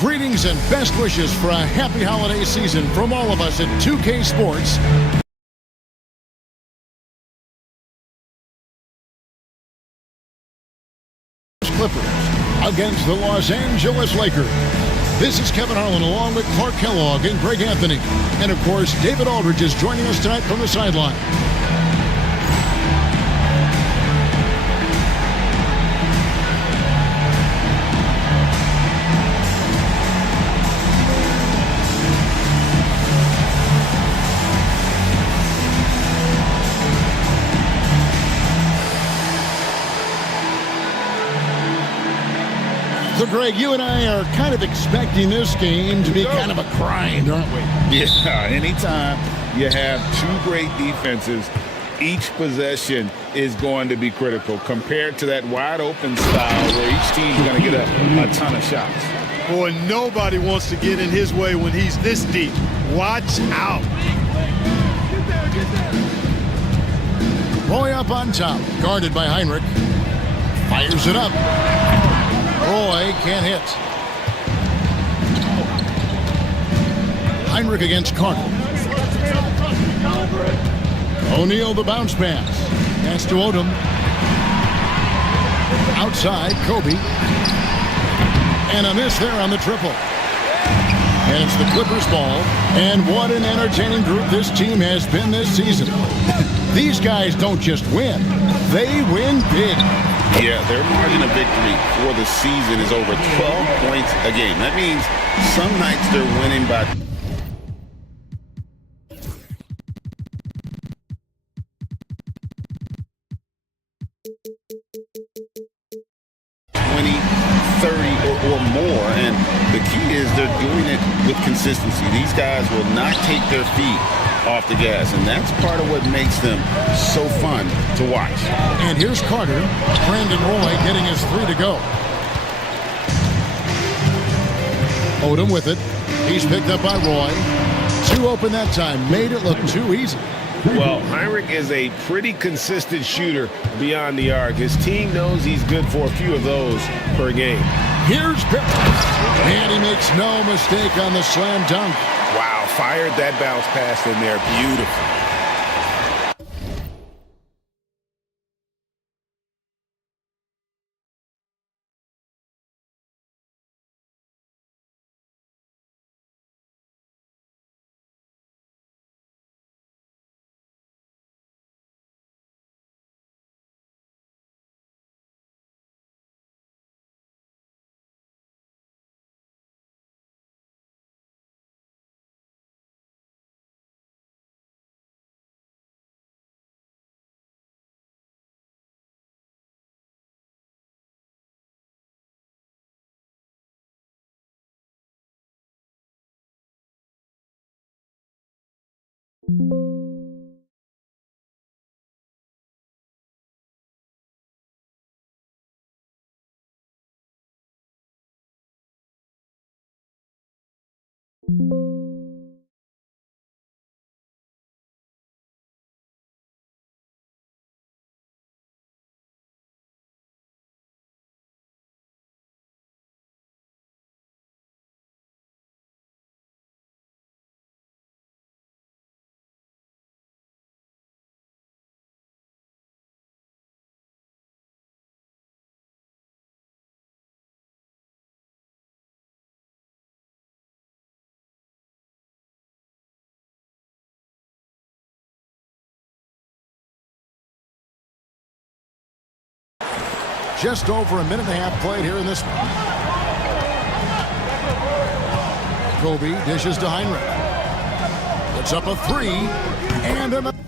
Greetings and best wishes for a happy holiday season from all of us at 2K Sports. Clippers against the Los Angeles Lakers. This is Kevin Harlan along with Clark Kellogg and Greg Anthony. And of course, David Aldridge is joining us tonight from the sideline. So, Greg, you and I are kind of expecting this game to be kind of a grind, aren't we? Yeah, anytime you have two great defenses, each possession is going to be critical compared to that wide open style where each team's going to get a ton of shots. Boy, nobody wants to get in his way when he's this deep. Watch out. Roy up on top, guarded by Heinrich. Fires it up. Roy can't hit. Heinrich against Carter. O'Neal the bounce pass. Pass to Odom. Outside, Kobe. And a miss there on the triple. And it's the Clippers ball. And what an entertaining group this team has been this season. These guys don't just win. They win big. Yeah, their margin of victory for the season is over 12 points a game. That means some nights they're winning by 20, 30 or more. And the key is they're doing it with consistency. These guys will not take their feet off the gas, and that's part of what makes them so fun to watch. And here's Carter. Brandon Roy getting his 3 to go. Odom with it. He's picked up by Roy. 2 open that time. Made it look too easy. Well, Heinrich is a pretty consistent shooter beyond the arc. His team knows he's good for a few of those per game. Here's Barros. And he makes no mistake on the slam dunk. Wow, fired that bounce pass in there. Beautiful. Just over a minute and a half played here in this one. Kobe dishes to Heinrich. Puts up a 3 and another.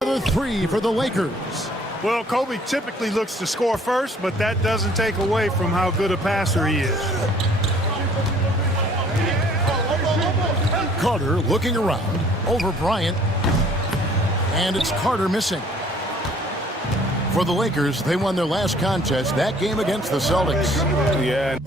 Another 3 for the Lakers. Well, Kobe typically looks to score first, but that doesn't take away from how good a passer he is. Carter looking around over Bryant. And it's Carter missing. For the Lakers, they won their last contest, that game against the Celtics. Yeah.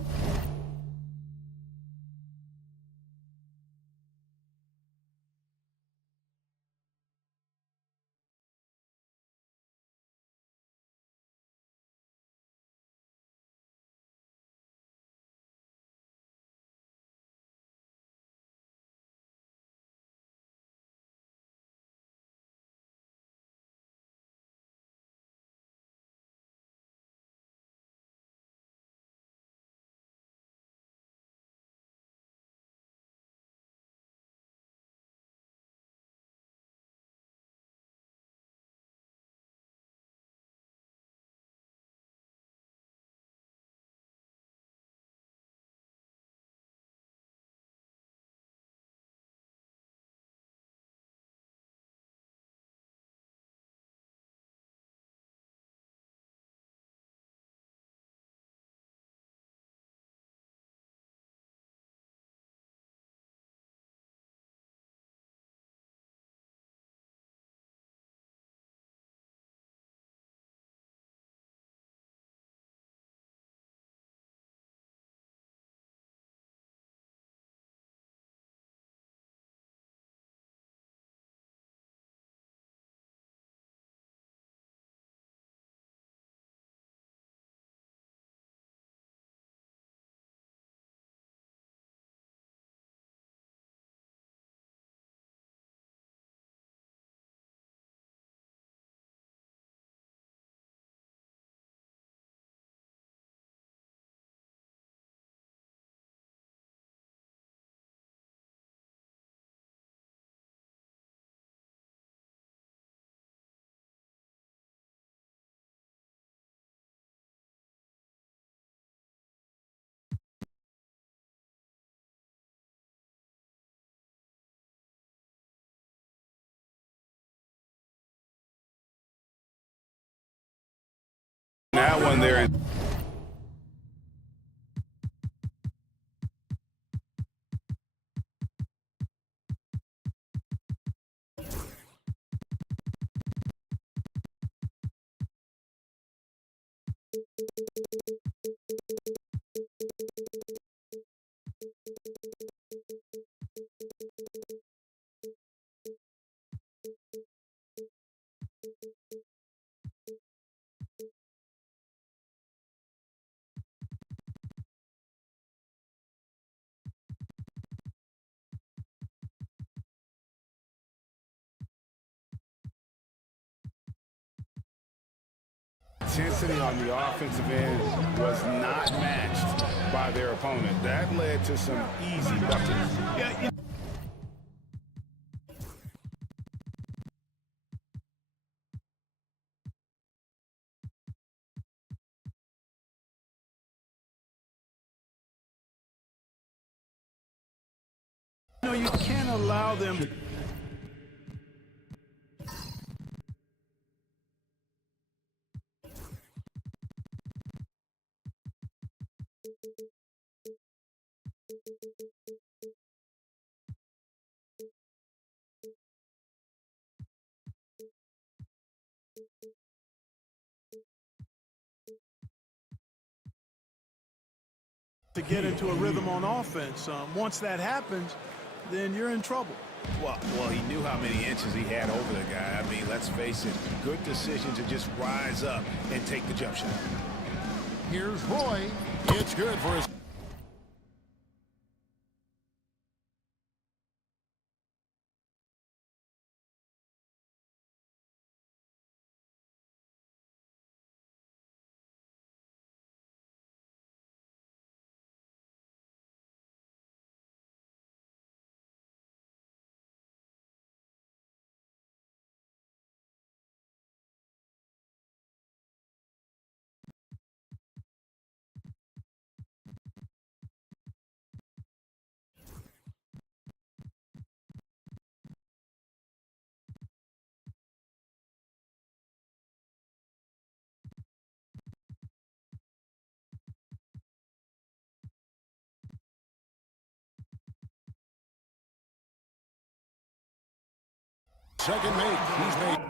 That one there. Intensity on the offensive end was not matched by their opponent. That led to some easy buckets. Yeah, You know, you can't allow them to. To get into a rhythm on offense. Once that happens, then you're in trouble. Well, he knew how many inches he had over the guy. I mean, let's face it, good decision to just rise up and take the jump shot. Here's Roy. It's good for his second make. He's made.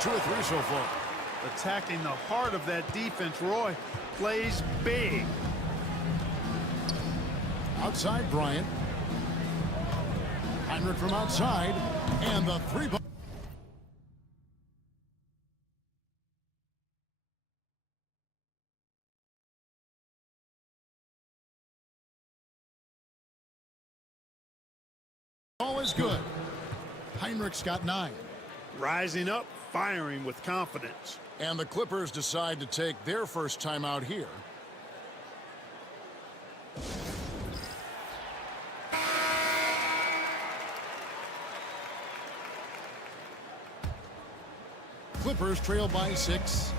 Two or three so far. Attacking the heart of that defense, Roy. Plays big. Outside Bryant. Heinrich from outside. And the three ball. All is good. Heinrich's got 9. Rising up, firing with confidence. And the Clippers decide to take their first time out here. Clippers trail by 6.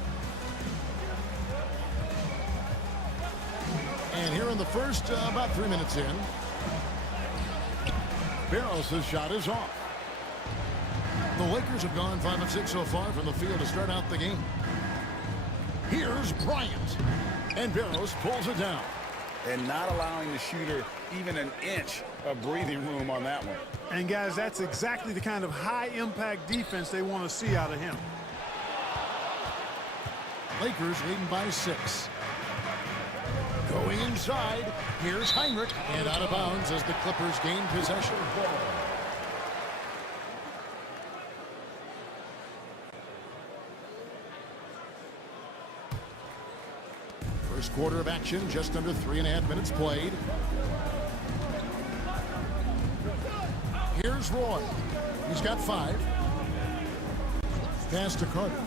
And here in the first, about 3 minutes in, Barros' shot is off. The Lakers have gone 5 of 6 so far from the field to start out the game. Here's Bryant. And Barros pulls it down. And not allowing the shooter even an inch of breathing room on that one. And guys, that's exactly the kind of high-impact defense they want to see out of him. Lakers leading by 6. Going inside, here's Heinrich, and out of bounds as the Clippers gain possession. First quarter of action, just under 3.5 minutes played. Here's Roy. He's got 5. Pass to Carter.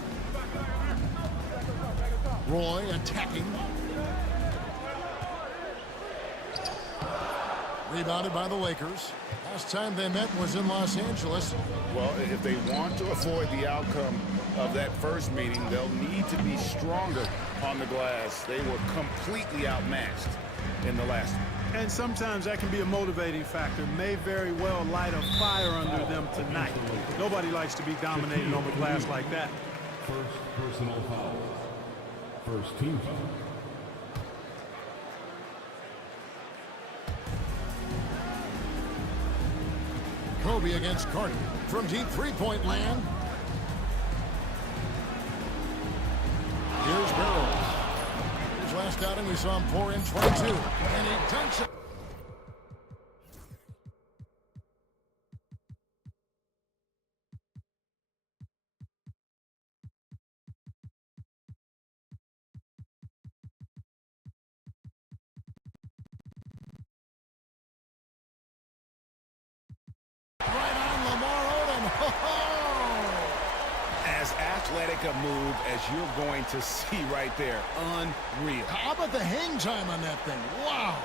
Roy attacking. Rebounded by the Lakers. Last time they met was in Los Angeles. Well, if they want to avoid the outcome of that first meeting, they'll need to be stronger on the glass. They were completely outmatched in the last one. And sometimes that can be a motivating factor. May very well light a fire under them tonight. Nobody likes to be dominated on the glass like that. First personal foul. First team foul. Kobe against Carter from deep three-point land. Here's Barros. His last outing, we saw him pour in 22, and he dunks it. As athletic a move as you're going to see right there. Unreal. How about the hang time on that thing? Wow.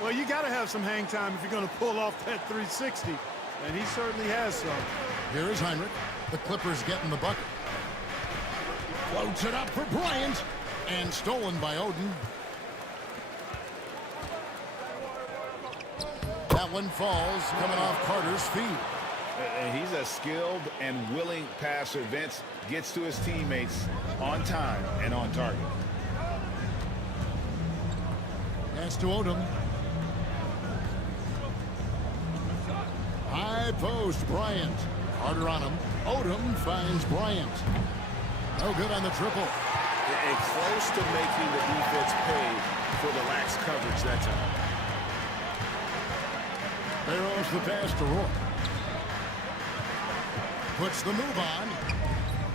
Well, you got to have some hang time if you're going to pull off that 360, and he certainly has some. Here is Heinrich. The Clippers getting the bucket. Floats it up for Bryant, and stolen by Oden. That one falls, coming off Carter's feet. And he's a skilled and willing passer. Vince gets to his teammates on time and on target. Pass to Odom. High post, Bryant. Carter on him. Odom finds Bryant. No good on the triple. And close to making the defense pay for the lax coverage that time. Barros the pass to Roy. Puts the move on.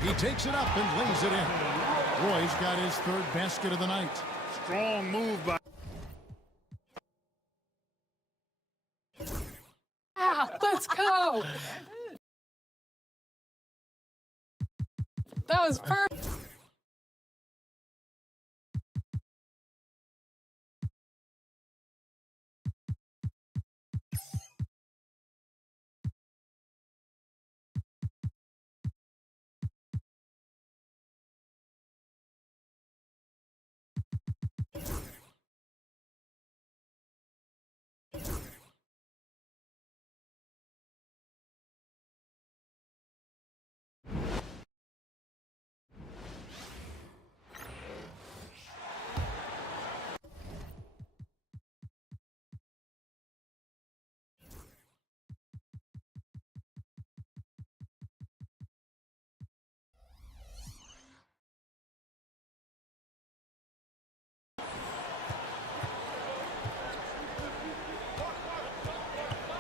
He takes it up and lays it in. Roy's got his third basket of the night. Strong move by... Let's go. That was perfect.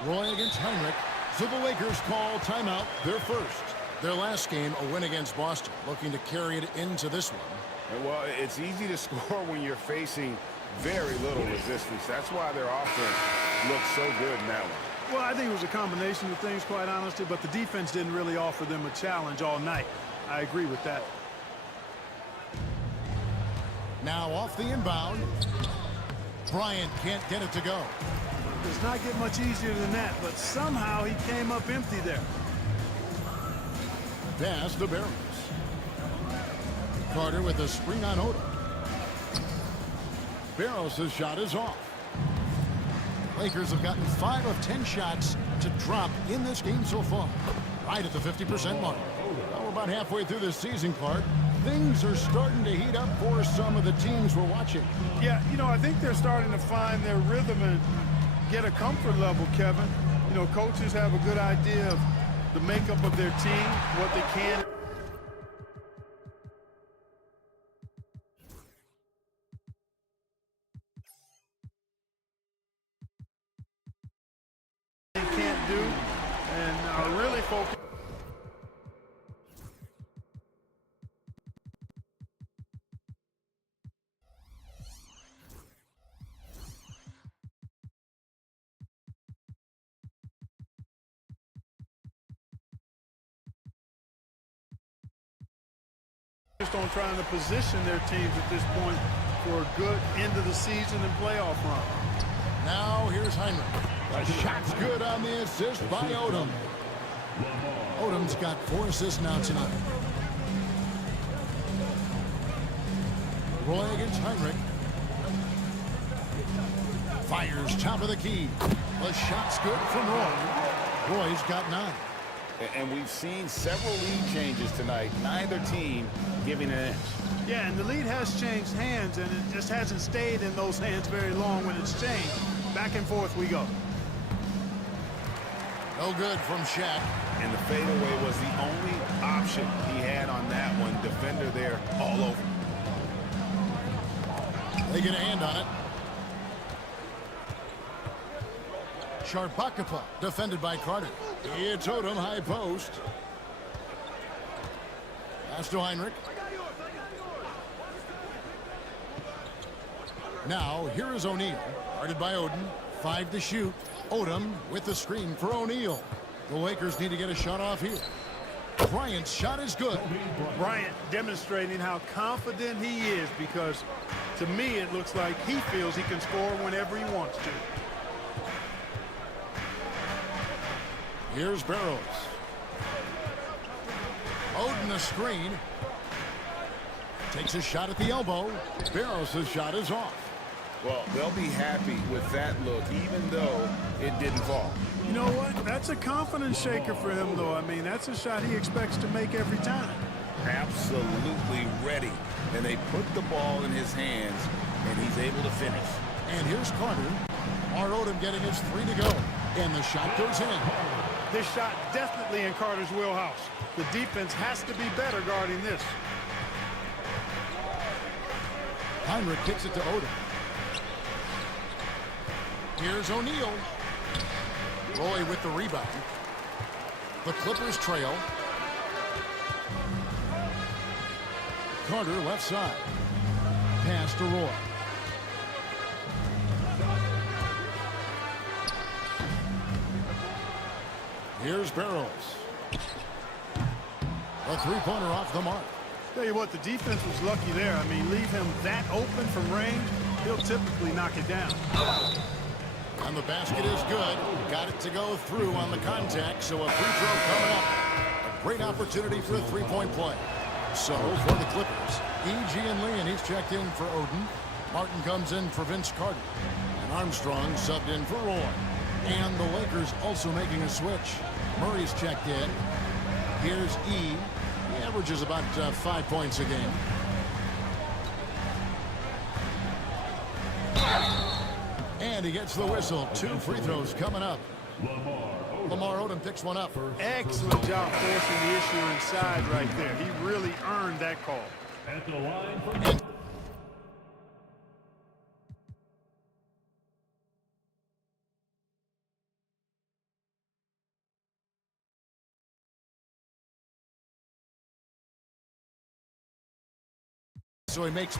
Roy against Heinrich. So the Lakers call timeout, their first. Their last game, a win against Boston, looking to carry it into this one. Well, it's easy to score when you're facing very little resistance. That's why their offense looks so good in that one. Well, I think it was a combination of things, quite honestly, but the defense didn't really offer them a challenge all night. I agree with that. Now off the inbound. Bryant can't get it to go. Does not get much easier than that, but somehow he came up empty there. Pass to Barros. Carter with a screen on Odom. Barros' shot is off. Lakers have gotten 5 of 10 shots to drop in this game so far. Right at the 50% mark. Well, we're about halfway through this season, Clark. Things are starting to heat up for some of the teams we're watching. Yeah, I think they're starting to find their rhythm and get a comfort level, Kevin. Coaches have a good idea of the makeup of their team, what they can and can't do, and are really focused. On trying to position their teams at this point for a good end of the season and playoff run. Now here's Heinrich. The shot's good on the assist by Odom. Odom's got 4 assists now tonight. Roy against Heinrich. Fires top of the key. The shot's good from Roy. Roy's got 9. And we've seen several lead changes tonight. Neither team giving an inch. Yeah, and the lead has changed hands, and it just hasn't stayed in those hands very long when it's changed. Back and forth we go. No good from Shaq. And the fadeaway was the only option he had on that one. Defender there all over. They get a hand on it. Sharbakapa defended by Carter. It's Odom, high post. Pass to Heinrich. Now, here is O'Neal. Guarded by Odom. 5 to shoot. Odom with the screen for O'Neal. The Lakers need to get a shot off here. Bryant's shot is good. Bryant demonstrating how confident he is, because to me it looks like he feels he can score whenever he wants to. Here's Barros. Odom the screen. Takes a shot at the elbow. Barros' shot is off. Well, they'll be happy with that look, even though it didn't fall. You know what? That's a confidence shaker for him, though. I mean, that's a shot he expects to make every time. Absolutely ready. And they put the ball in his hands, and he's able to finish. And here's Carter. Odom getting his 3 to go. And the shot goes in. This shot definitely in Carter's wheelhouse. The defense has to be better guarding this. Heinrich kicks it to Odom. Here's O'Neal. Roy with the rebound. The Clippers trail. Carter left side. Pass to Roy. Here's Barros. A 3-pointer off the mark. Tell you what, the defense was lucky there. I mean, leave him that open from range, he'll typically knock it down. And the basket is good. Got it to go through on the contact, so a free throw coming up. A great opportunity for a 3-point play. So for the Clippers, E.G. and Lee, and he's checked in for Odom. Martin comes in for Vince Carter. And Armstrong subbed in for Roy. And the Lakers also making a switch. Murray's checked in. Here's E. He averages about 5 points a game. And he gets the whistle. 2 free throws coming up. Lamar Odom picks one up. Excellent job forcing the issue inside right there. He really earned that call. At the line for So he makes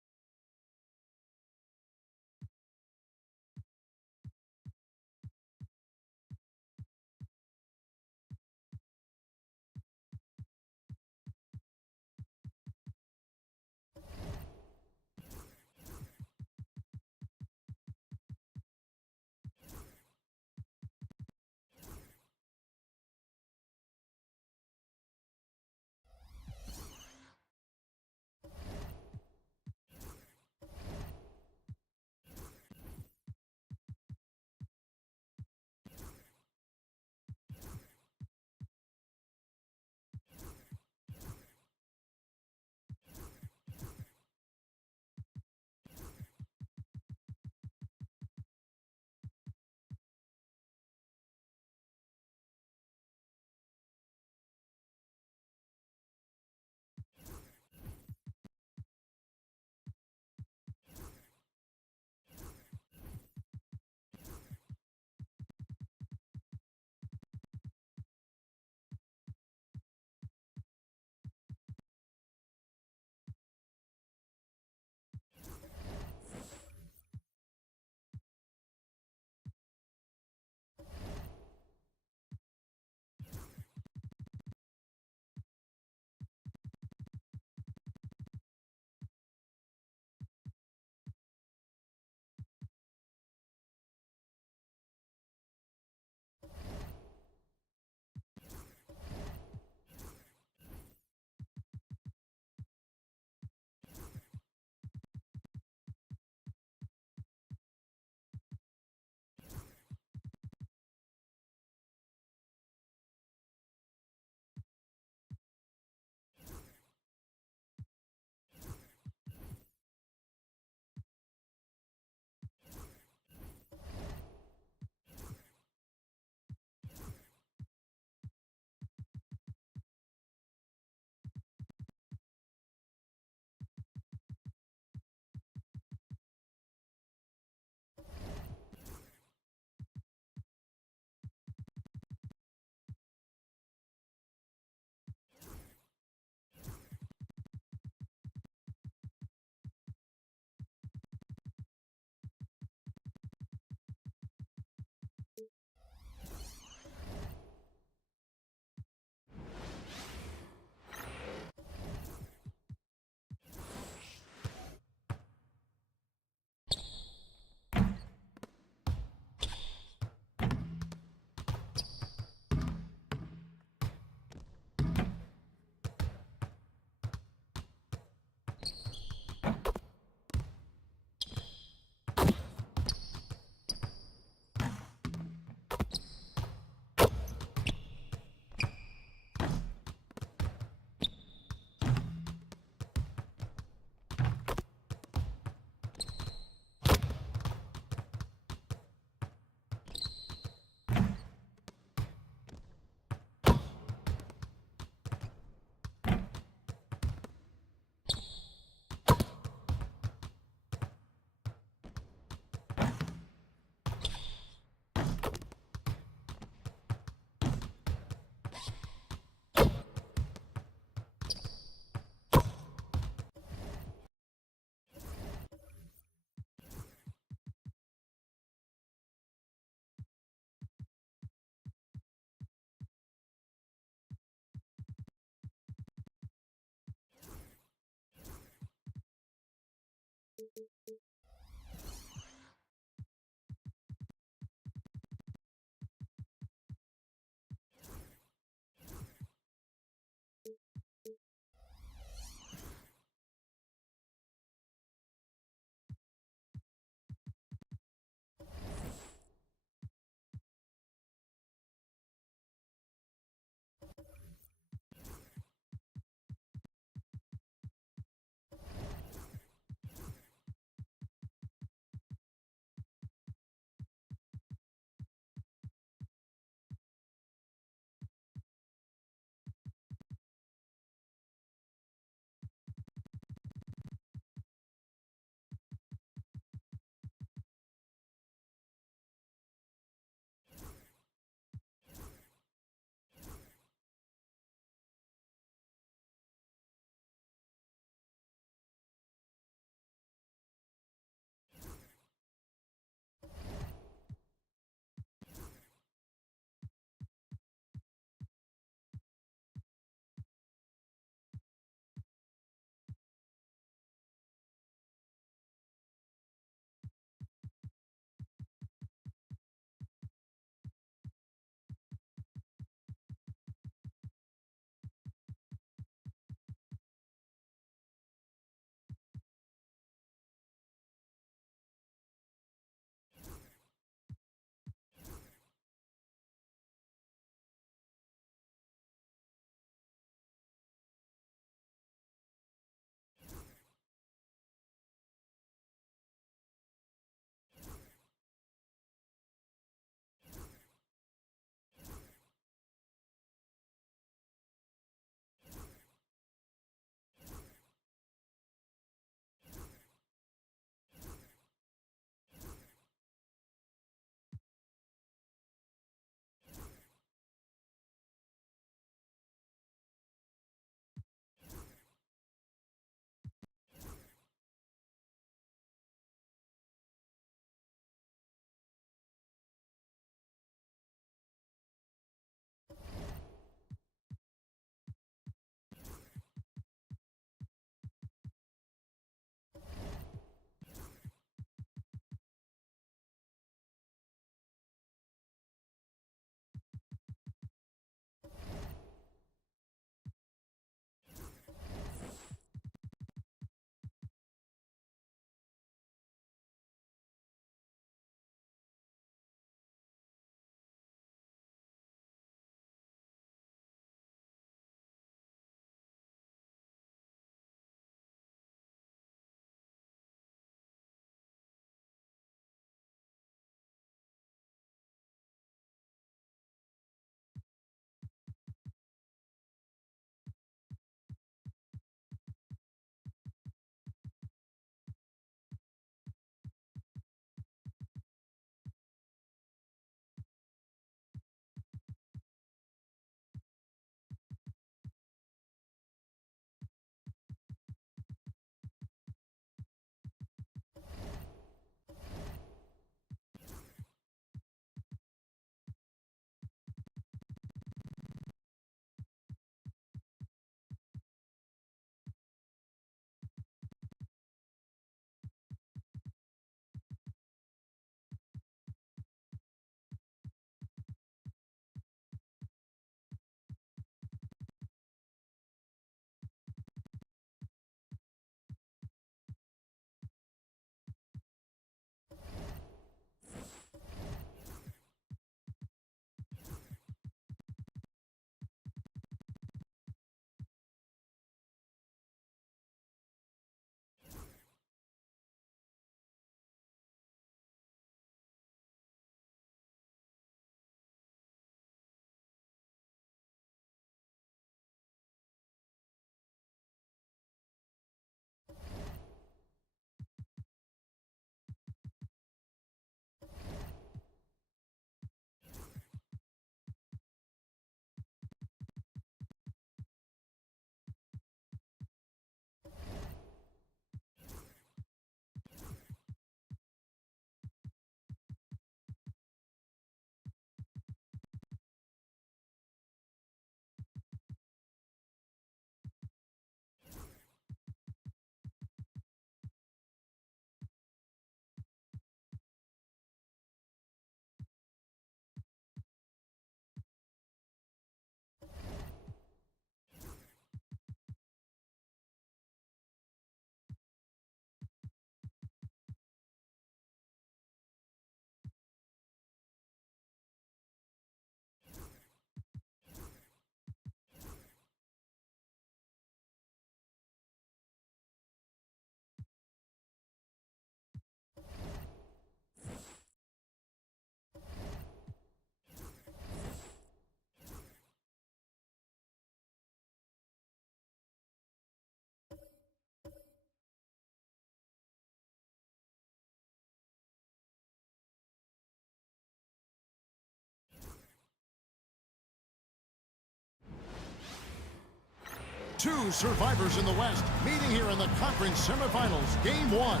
Two survivors in the West meeting here in the conference semifinals, game one.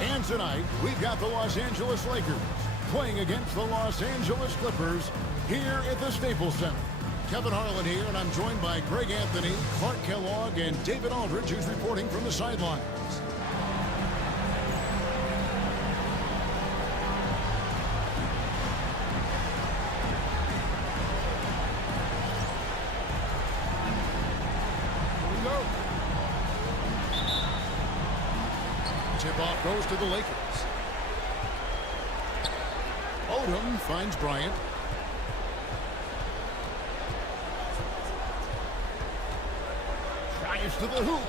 And tonight, we've got the Los Angeles Lakers playing against the Los Angeles Clippers here at the Staples Center. Kevin Harlan here, and I'm joined by Greg Anthony, Clark Kellogg, and David Aldridge, who's reporting from the sidelines. Tip-off goes to the Lakers. Odom finds Bryant. Drives to the hoop.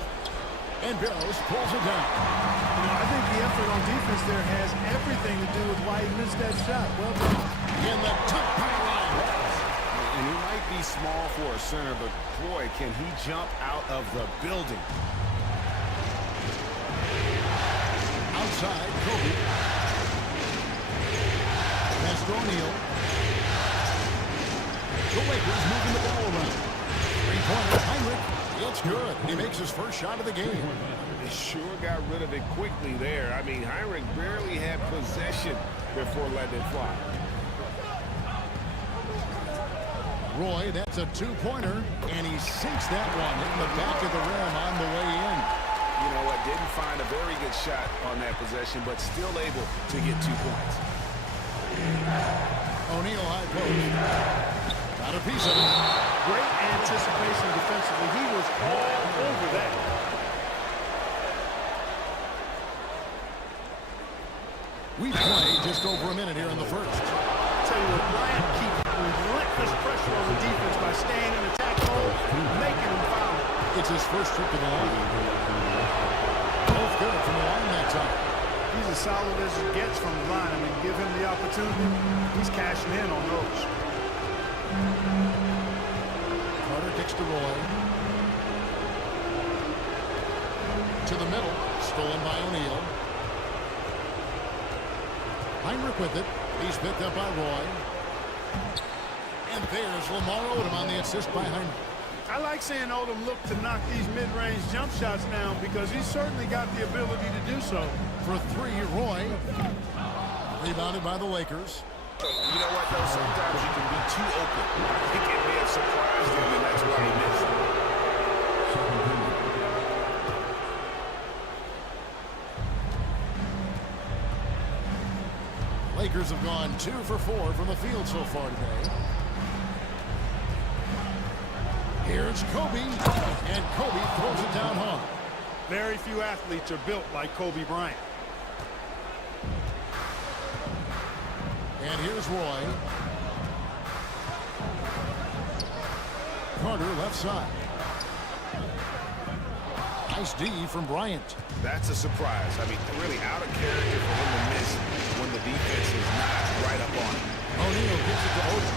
And Barros pulls it down. You know, I think the effort on defense there has everything to do with why he missed that shot. Well done. In the top power line. And he might be small for a center, but boy, can he jump out of the building. Outside, Kobe. Pass to O'Neal. The Lakers moving the ball around. Three-pointer, Heinrich. It's good. He makes his first shot of the game. They sure got rid of it quickly there. I mean, Heinrich barely had possession before letting it fly. Roy, that's a two-pointer, and he sinks that one in the back of the rim on the way in. You know what? Didn't find a very good shot on that possession, but still able to get 2 points. O'Neal high post. Got a piece of it. Great anticipation defensively. He was all over that. We play just over a minute here in the first. Tell you what, Bryant keeps relentless pressure on the defense by staying in attack mode, making them foul. It's his first trip to the line. Both good from the line that time. He's as solid as it gets from the line. I mean, give him the opportunity. He's cashing in on those. Carter kicks to Roy. To the middle. Stolen by O'Neal. Heinrich with it. He's picked up by Roy. And there's Lamar Odom on the assist by Heinrich. I like seeing Odom look to knock these mid-range jump shots down because he's certainly got the ability to do so. For three, Roy. Rebounded by the Lakers. You know what, though? Sometimes you can be too open. I think it may have surprised him, and that's why he missed it. Lakers have gone 2 for 4 from the field so far today. Here's Kobe, and Kobe throws it down hard. Very few athletes are built like Kobe Bryant. And here's Roy. Carter left side. Nice D from Bryant. That's a surprise. I mean, really out of character for him to miss when the defense is not right up on him. O'Neal gets it to Odom.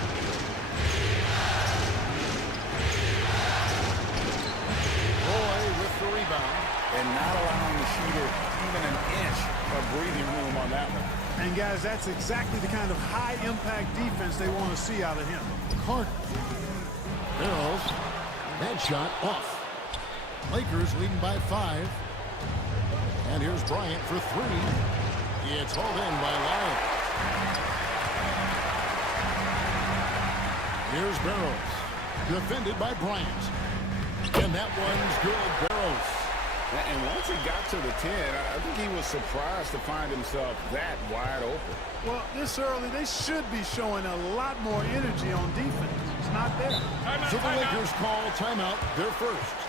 Roy with the rebound. And not allowing the shooter even an inch of breathing room on that one. And, guys, that's exactly the kind of high-impact defense they want to see out of him. Carter. Barros. Bad shot off. Lakers leading by 5. And here's Bryant for 3. It's hauled in by Lyon. Here's Barros. Defended by Bryant. And that one's good. Barros. And once he got to the 10, I think he was surprised to find himself that wide open. Well, this early, they should be showing a lot more energy on defense. It's not there. So the Lakers call timeout, their first.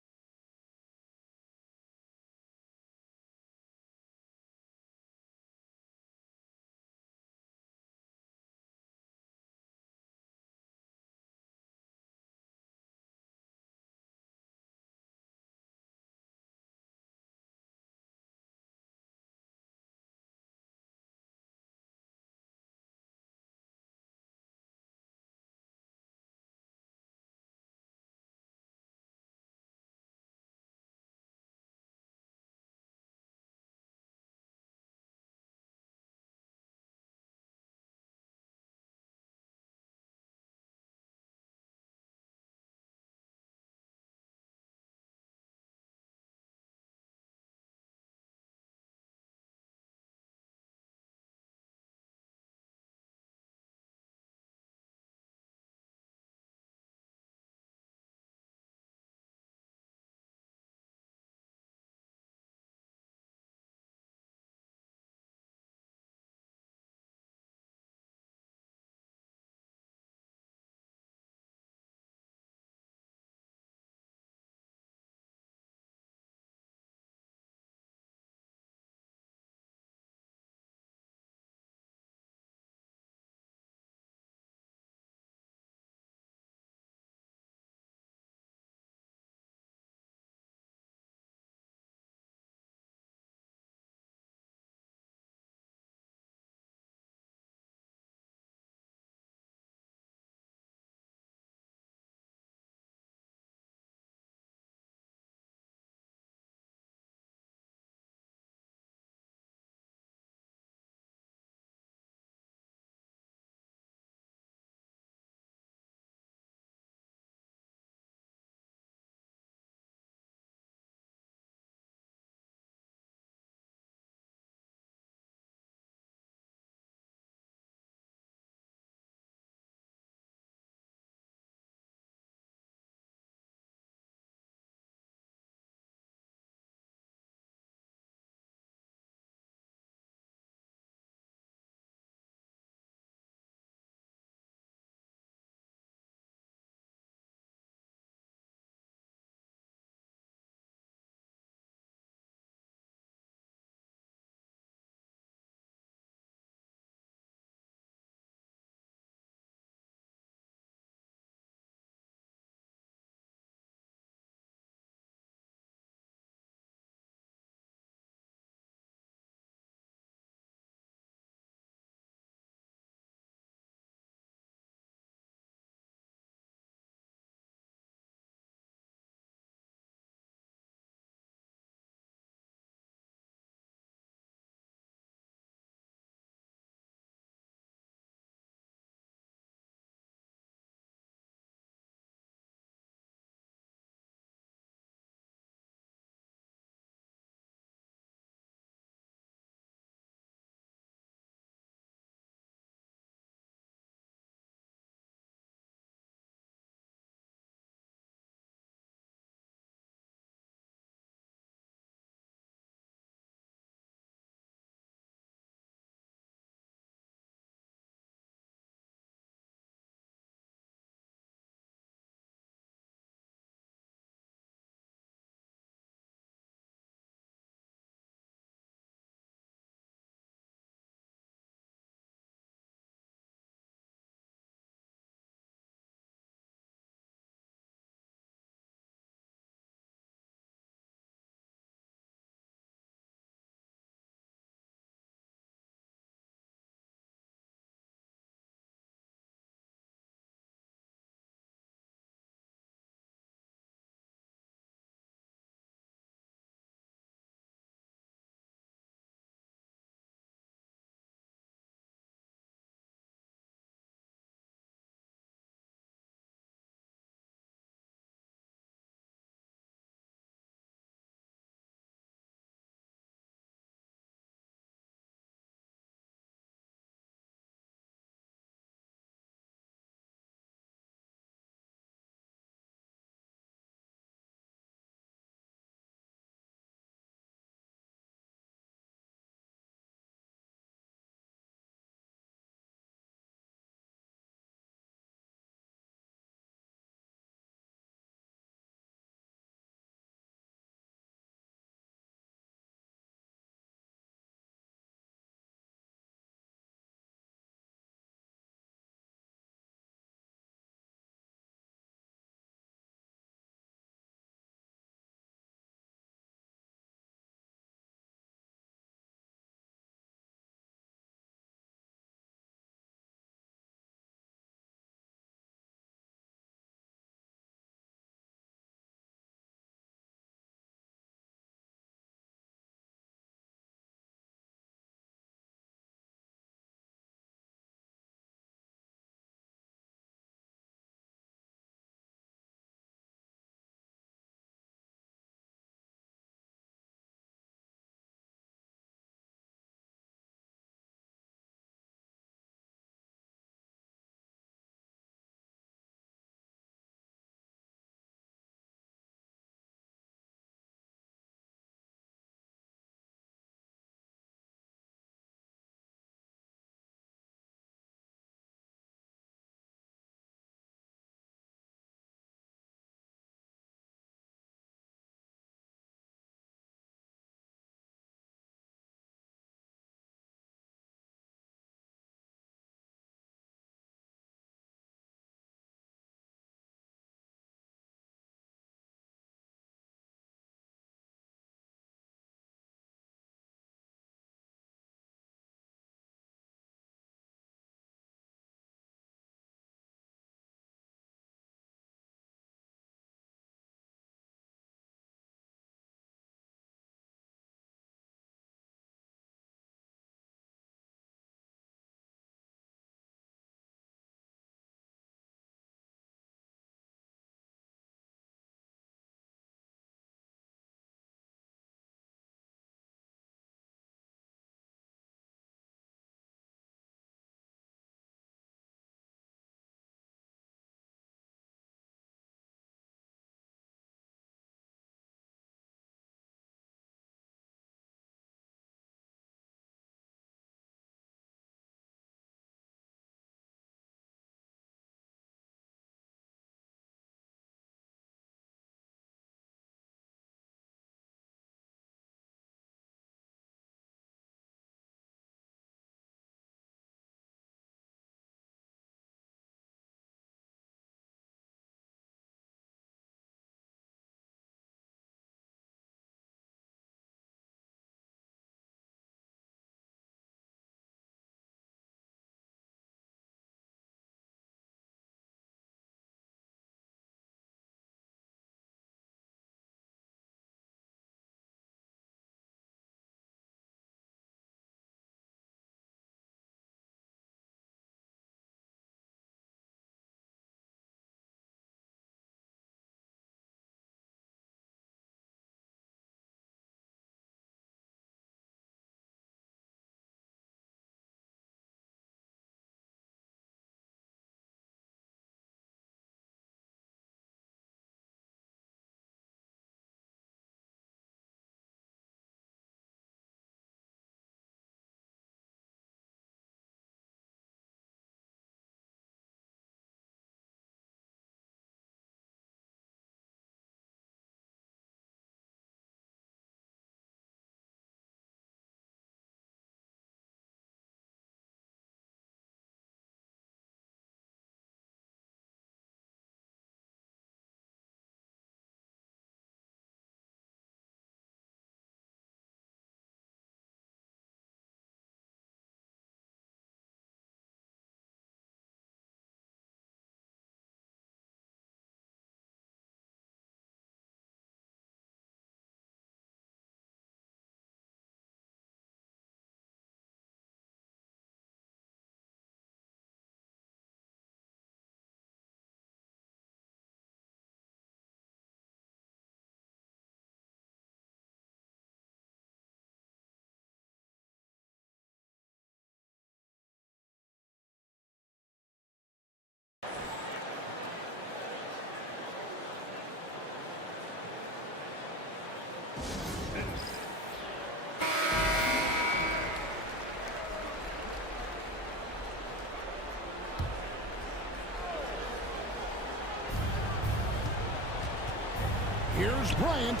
Here's Bryant.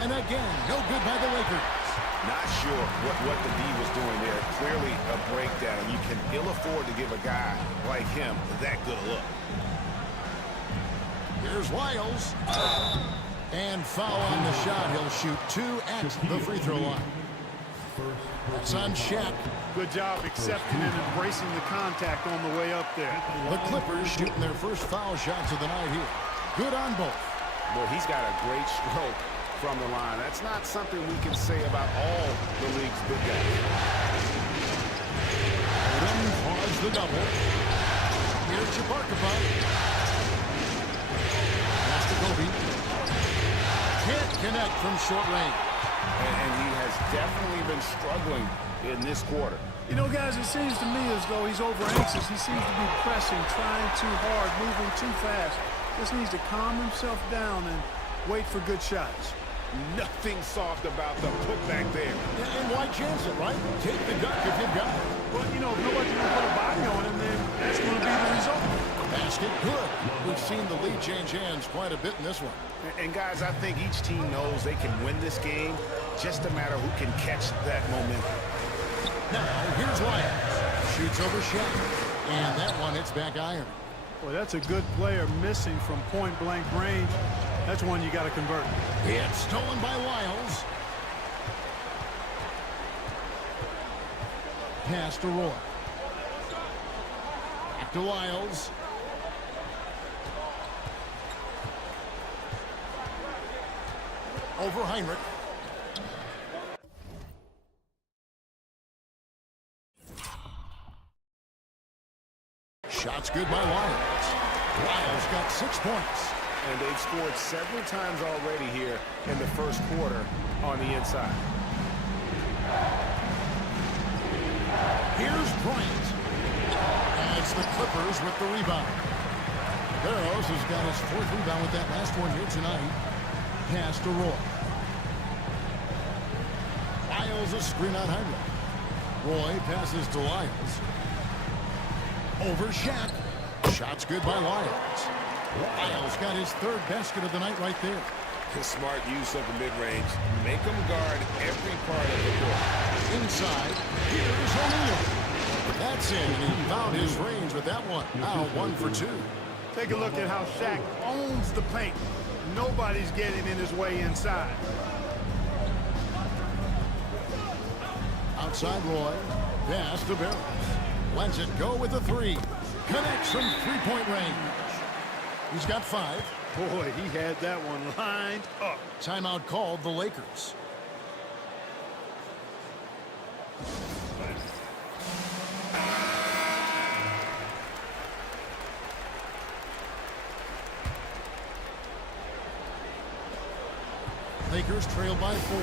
And again, no good by the Lakers. Not sure what the D was doing there. Clearly a breakdown. You can ill afford to give a guy like him that good a look. Here's Wiles. And foul on the shot. He'll shoot 2 at the free throw line. That's on Shaq. Good job accepting and embracing the contact on the way up there. The Clippers shooting their first foul shots of the night here. Good on both. Well, he's got a great stroke from the line. That's not something we can say about all the league's big guys. Redone draws the double. Here's Jabarkova. Pass to Kobe. Can't connect from short range. And he has definitely been struggling in this quarter. You know, guys, it seems to me as though he's over anxious. He seems to be pressing, trying too hard, moving too fast. Just needs to calm himself down and wait for good shots. Nothing soft about the putback there. And why chance it, right? Take the duck if you've got it. Well, you know, if nobody's going to put a body on him, then that's going to be the result. Basket good. We've seen the lead change hands quite a bit in this one. And guys, I think each team knows they can win this game. Just a matter who can catch that momentum. Now, here's Wiles. Shoots over Shaq. And that one hits back iron. Boy, that's a good player missing from point-blank range. That's one you got to convert. It's stolen by Wiles. Pass to Roy. Back to Wiles. Over Heinrich. Shots good by Wiles. Wiles got 6 points. And they've scored several times already here in the first quarter on the inside. Here's Bryant. And it's the Clippers with the rebound. Barros has got his 4th rebound with that last one here tonight. Pass to Roy. Wiles a screen on Heinrich. Roy passes to Wiles. Over Shaq. Shots good by Wiles. Wiles got his 3rd basket of the night right there. The smart use of the mid-range. Make them guard every part of the court. Inside, here's O'Neal. That's it, and he found his range with that one. Now 1 for 2. Take a look at how Shaq owns the paint. Nobody's getting in his way inside. Outside Roy. Pass to Barros. Lets it go with a 3. Connects from 3-point range. He's got 5. Boy, he had that one lined up. Timeout called the Lakers. Lakers trail by 4.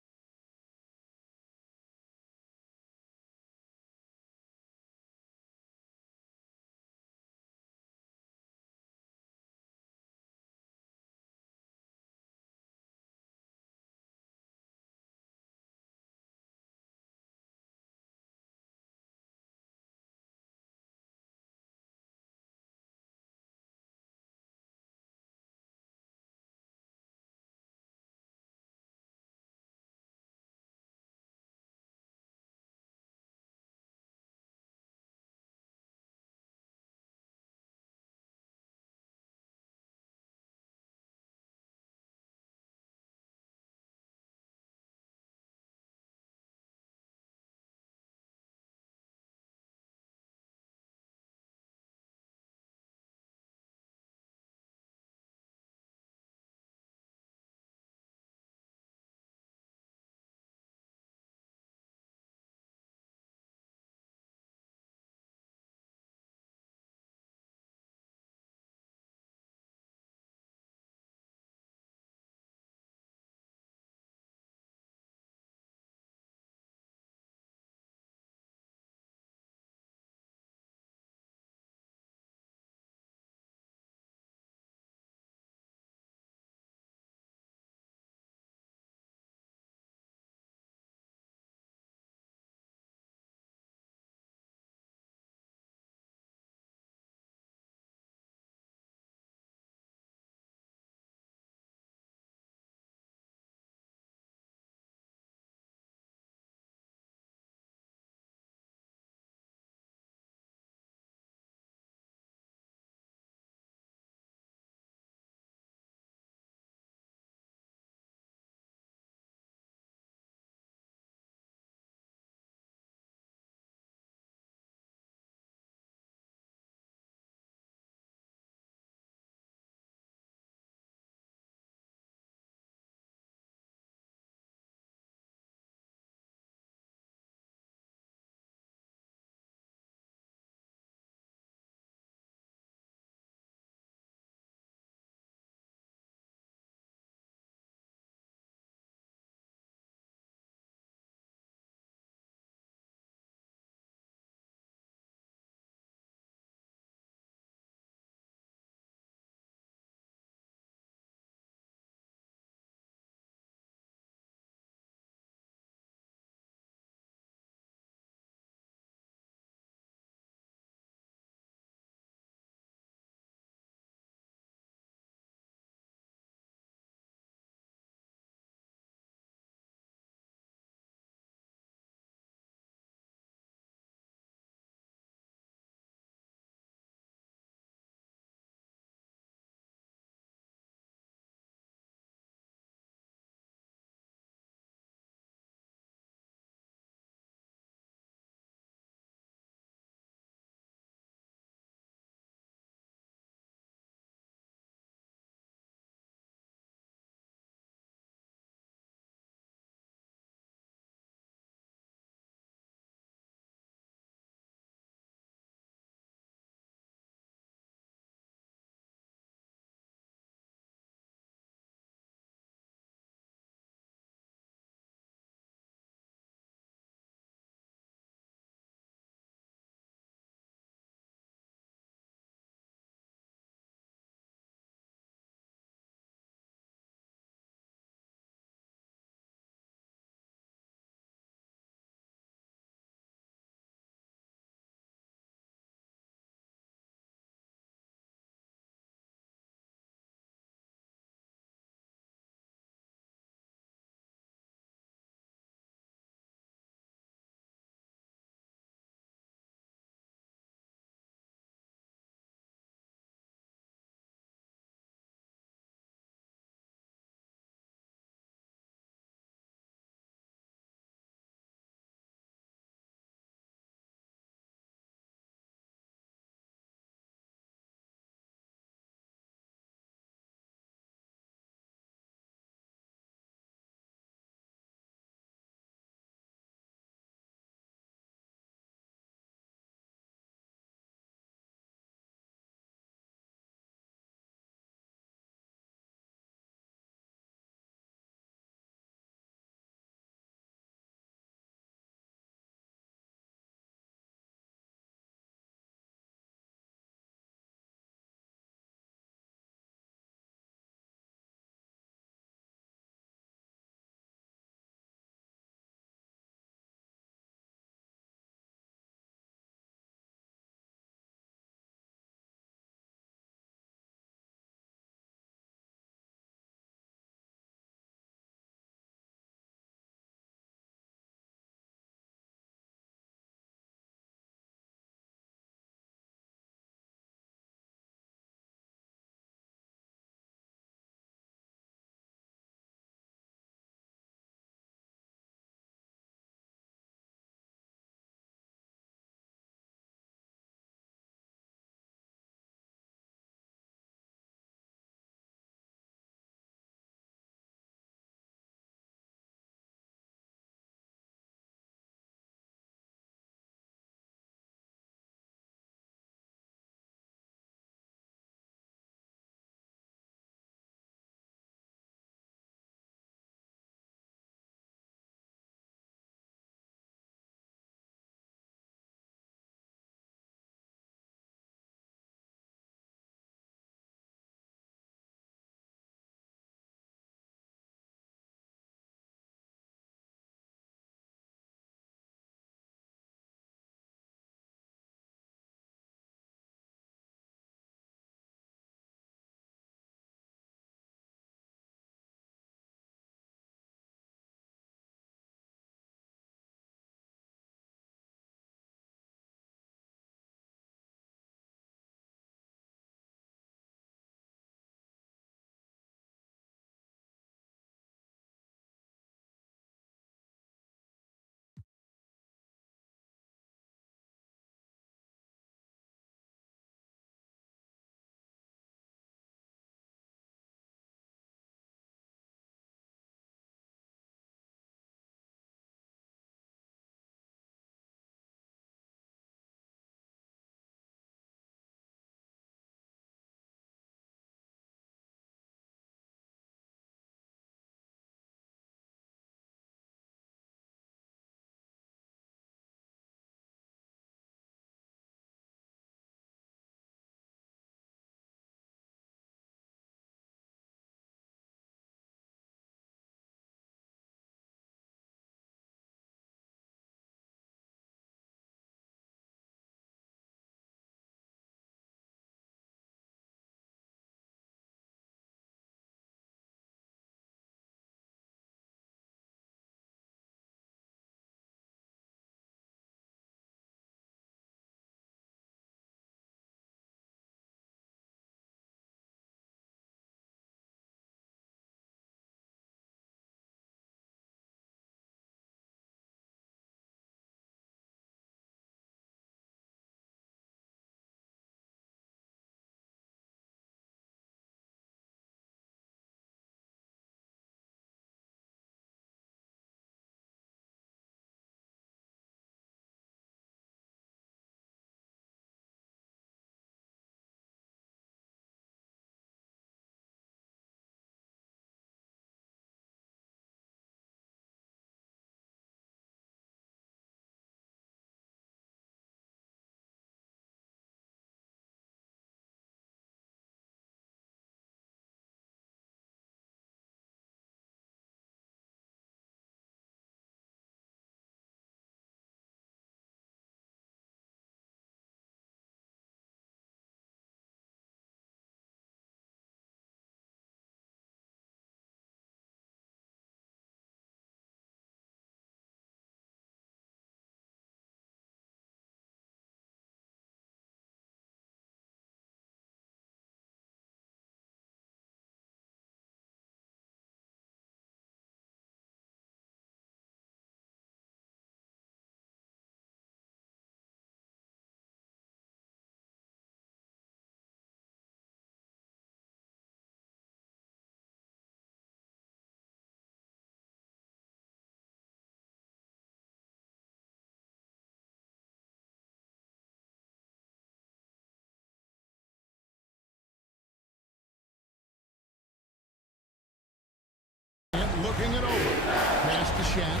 looking it over. Pass to Shaq.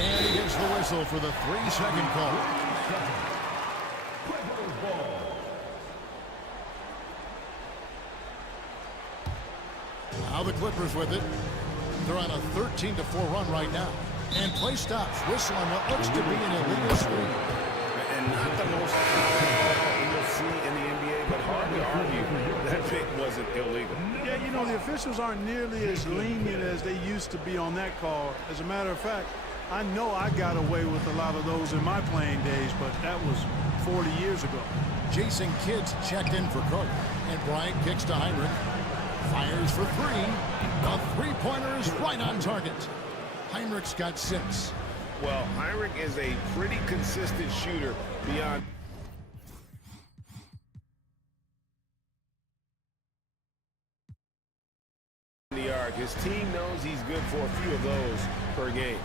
And he gets the whistle for the 3-second call. Now the Clippers with it. They're on a 13-4 run right now. And play stops. Whistle on what looks to be an illegal screen. And not the most you'll see in the NBA, but hard to argue that pick wasn't illegal. Yeah, you know, the officials aren't nearly as lenient as they used to be on that call. As a matter of fact, I know I got away with a lot of those in my playing days, but that was 40 years ago. Jason Kidd's checked in for Cook. And Bryant kicks to Heinrich. Fires for three. The three-pointer is right on target. Heinrich's got 6. Well, Heinrich is a pretty consistent shooter beyond the arc. His team knows he's good for a few of those per game.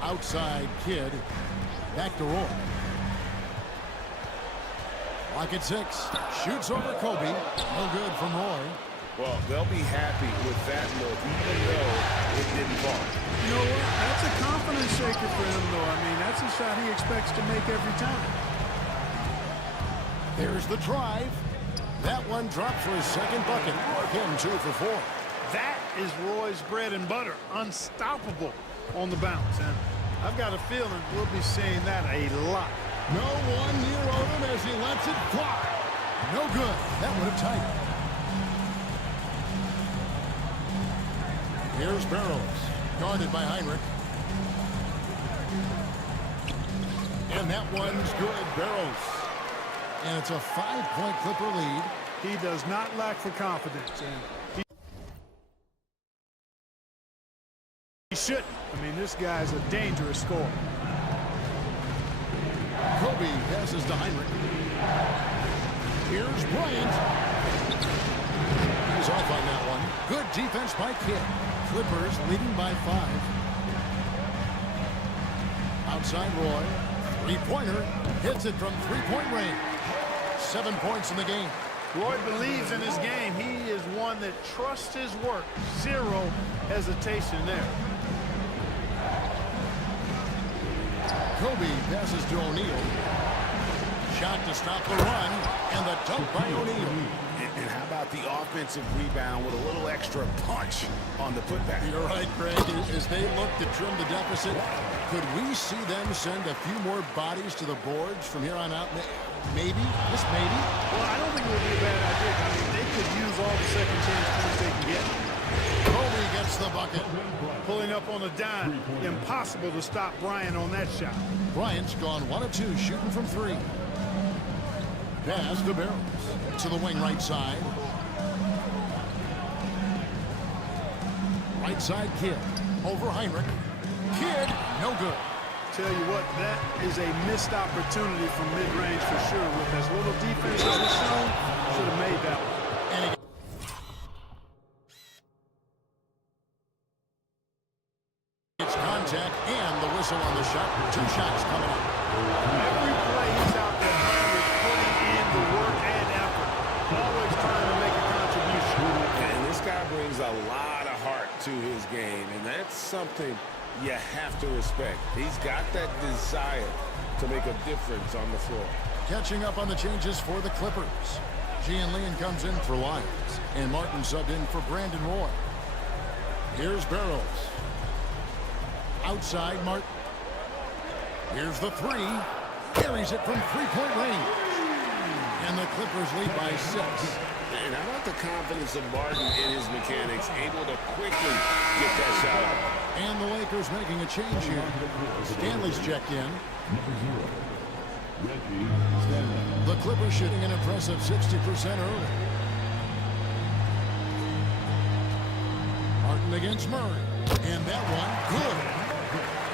Outside Kidd. Back to Roy. Lock at 6. Shoots over Kobe. No good from Roy. Well, they'll be happy with that look, even though it didn't fall. You know what? That's a confidence shaker for him, though. I mean, that's a shot he expects to make every time. There's the drive. That one dropped for his second bucket. Again, 2 for 4. That is Roy's bread and butter. Unstoppable on the bounce. And I've got a feeling we'll be seeing that a lot. No one near Odom as he lets it fly. No good. That would have tied it. Here's Barros, guarded by Heinrich. And that one's good, Barros. And it's a 5-point Clipper lead. He does not lack for confidence, and he shouldn't. I mean, this guy's a dangerous scorer. Kobe passes to Heinrich. Here's Bryant. He's off on that one. Good defense by Kidd. Clippers leading by 5. Outside Roy. Three-pointer. Hits it from three-point range. 7 points in the game. Roy believes in his game. He is one that trusts his work. Zero hesitation there. Kobe passes to O'Neal. Shot to stop the run. And the dunk by O'Neal. And how about the offensive rebound with a little extra punch on the putback? You're right, Craig. As they look to trim the deficit, could we see them send a few more bodies to the boards from here on out? Maybe? Just maybe? Well, I don't think it would be a bad idea. I mean, they could use all the second chance points they can get. Kobe gets the bucket. Pulling up on a dime. Impossible to stop Bryant on that shot. Bryant's gone 1 of 2, shooting from 3. Pass to Barros. To the wing right side. Right side Kidd. Over Heinrich. Kidd, no good. Tell you what, that is a missed opportunity from mid-range for sure. With as little defense as was shown, should have made that one. And he gets contact and the whistle on the shot. 2 shots coming up. Every play he's out there, Barros putting in the work and effort. Always trying to make a contribution. And this guy brings a lot of heart to his game, and that's something you have to respect. He's got that desire to make a difference on the floor. Catching up on the changes for the Clippers. Gian Leon comes in for Lyons. And Martin subbed in for Brandon Roy. Here's Barros. Outside Martin. Here's the 3. Carries it from three-point range. And the Clippers lead by 6. And how about the confidence of Martin in his mechanics, able to quickly get that shot up. And the Lakers making a change here. Stanley's checked in. The Clippers shooting an impressive 60% early. Martin against Murray. And that one, good.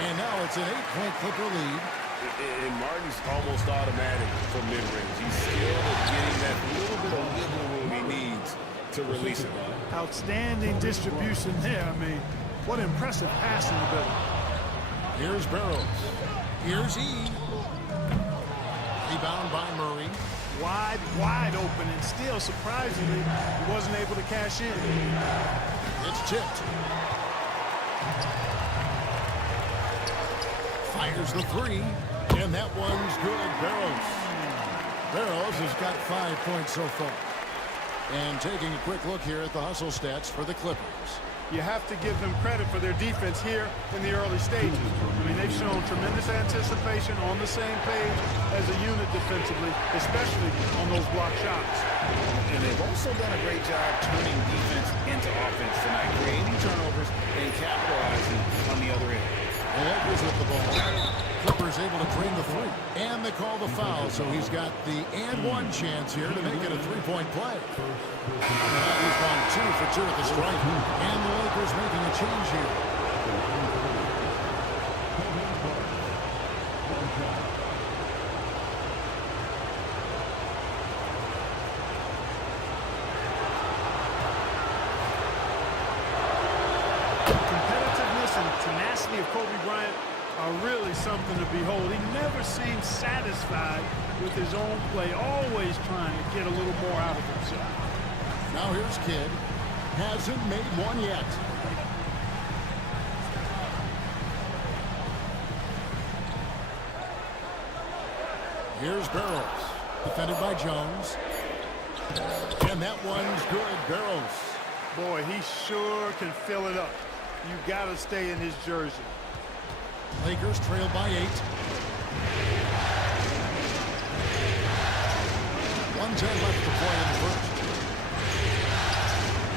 And now it's an 8-point Clipper lead. And Martin's almost automatic from mid-range. He's skilled at getting that little bit of wiggle room he needs to release it. Outstanding distribution there. I mean, what impressive passing ability. Here's Barros. Here's E. He rebound by Murray. Wide open, and still, surprisingly, he wasn't able to cash in. It's tipped. Fires the three, and that one's good. Barros has got 5 points so far. And taking a quick look here at the hustle stats for the Clippers. You have to give them credit for their defense here in the early stages. I mean, they've shown tremendous anticipation, on the same page as a unit defensively, especially on those block shots. And they've also done a great job turning defense into offense tonight, creating turnovers and capitalizing on the other end. The Lakers with the ball. Clippers able to drain the three. And they call the foul, so he's got the and one chance here to make it a three-point play. He's gone 2 for 2 at the strike. And the Lakers making a change here. Competitiveness and tenacity of Kobe Bryant are really something to behold. He never seems satisfied with his own play, always trying to get a little more out of himself. Now here's Kidd. Hasn't made one yet. Here's Barros. Defended by Jones. And that one's good. Barros. Boy, he sure can fill it up. You got to stay in his jersey. Lakers trail by 8. 1:10 left to play in the first.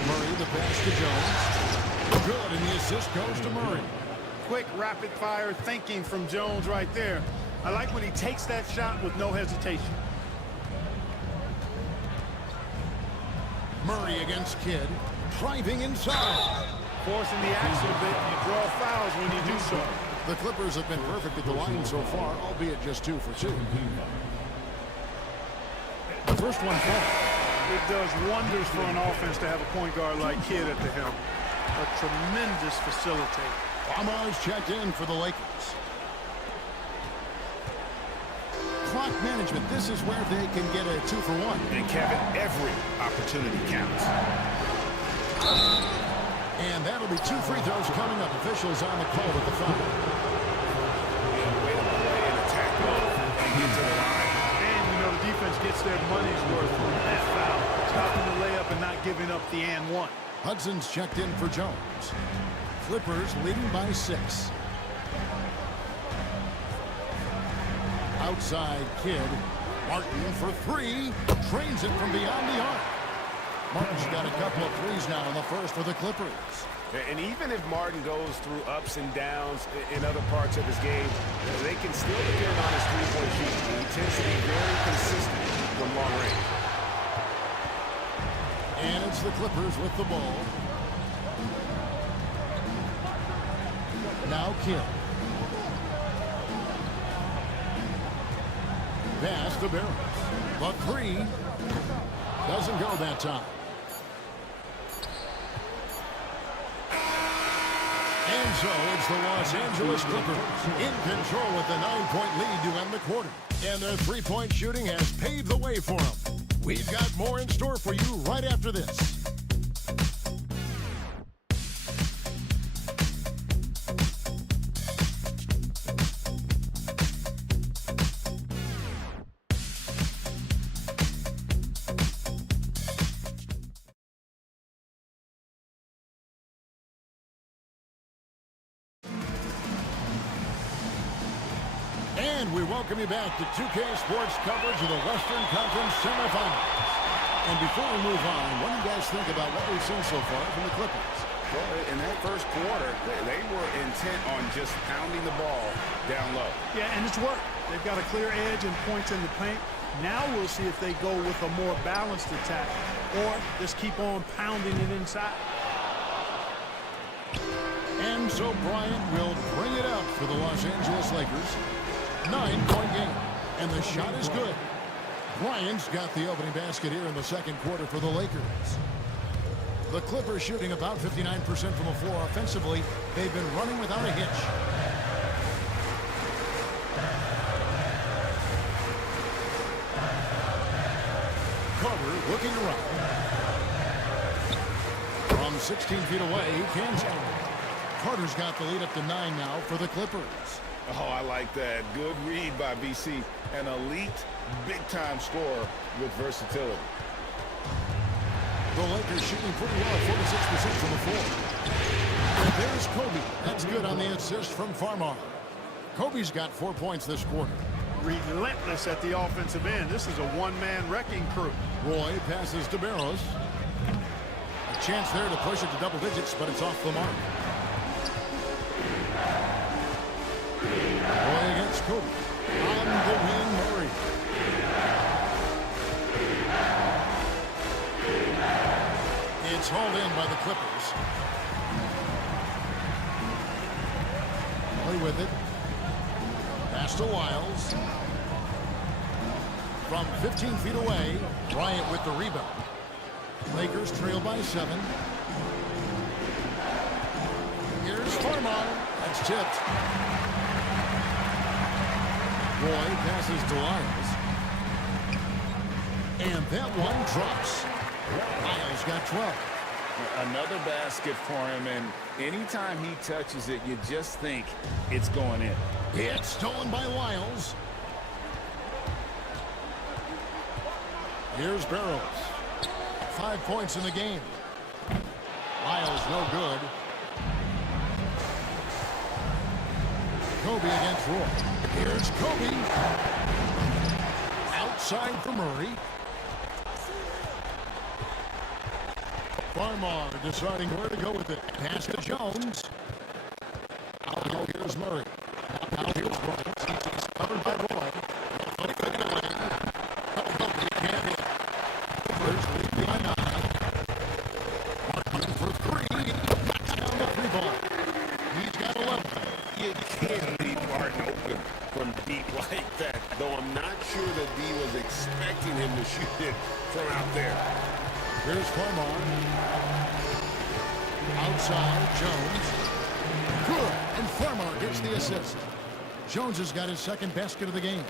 Murray, the pass to Jones. Good, and the assist goes to Murray. Quick, rapid-fire thinking from Jones right there. I like when he takes that shot with no hesitation. Murray against Kidd. Driving inside. Forcing the action a bit. You draw fouls when you do so. The Clippers have been perfect at the line so far, albeit just 2 for 2. The first one falls. It does wonders for an offense to have a point guard like Kidd at the helm. A tremendous facilitator. Barros checked in for the Lakers. Clock management, this is where they can get a 2 for 1. And Kevin, every opportunity counts. And that'll be 2 free throws coming up. Officials on the call with the foul. Way to play and attack mode and get to the line. And, you know, the defense gets their money's worth from that foul. Stopping the layup and not giving up the and one. Hudson's checked in for Jones. Clippers leading by 6. Outside Kidd. Martin for 3. Trains it from beyond the arc. Martin's got a couple of threes now in the first for the Clippers. And even if Martin goes through ups and downs in other parts of his game, they can still depend on his three-point shooting. He tends to be very consistent from long range. And it's the Clippers with the ball. Now Kidd. Pass to Barros. But 3 doesn't go that time. And so it's the Los Angeles Clippers in control with the 9-point lead to end the quarter. And their three-point shooting has paved the way for them. We've got more in store for you right after this. And we welcome you back to 2K Sports coverage of the Western Conference semifinals. And before we move on, what do you guys think about what we've seen so far from the Clippers? Well, in that first quarter, they were intent on just pounding the ball down low. Yeah, and it's worked. They've got a clear edge and points in the paint. Now we'll see if they go with a more balanced attack or just keep on pounding it inside. And so Bryant will bring it up for the Los Angeles Lakers. 9-point game, and the shot is good. Bryant's got the opening basket here in the second quarter for the Lakers. The Clippers shooting about 59% from the floor offensively. They've been running without a hitch. looking around. From 16 feet away, he can score. Carter's got the lead up to 9 now for the Clippers. Oh, I like that. Good read by BC. An elite, big-time scorer with versatility. The Lakers shooting pretty well, 46% from the floor. And there's Kobe. That's good on the assist from Farmar. Kobe's got 4 points this quarter. Relentless at the offensive end. This is a one-man wrecking crew. Roy passes to Barros. A chance there to push it to double digits, but it's off the mark. Roy against Kobe. On the wing, Murray. It's hauled in by the Clippers. Play with it. Pass to Wiles. From 15 feet away, Bryant with the rebound. Lakers trail by 7. Here's Farmar. That's tipped. Roy passes to Wiles. And that one drops. Wiles got 12. Another basket for him, and anytime he touches it, you just think it's going in. It's stolen by Wiles. Here's Barros. 5 points in the game. Wiles no good. Kobe against Roy. Here's Kobe. Outside for Murray. Farmar deciding where to go with it. Pass to Jones. Now here's Murray. Now here's Bryant. He's covered by Roy. Kobe can't hit. First lead by 9. Martin for 3. Knocks down the 3-ball. He's got 11. You can't leave Martin open from deep like that, though I'm not sure that D was expecting him to shoot it from out there. Here's Farmar. Outside, Jones. Good, and Farmar gets the assist. Jones has got his second basket of the game.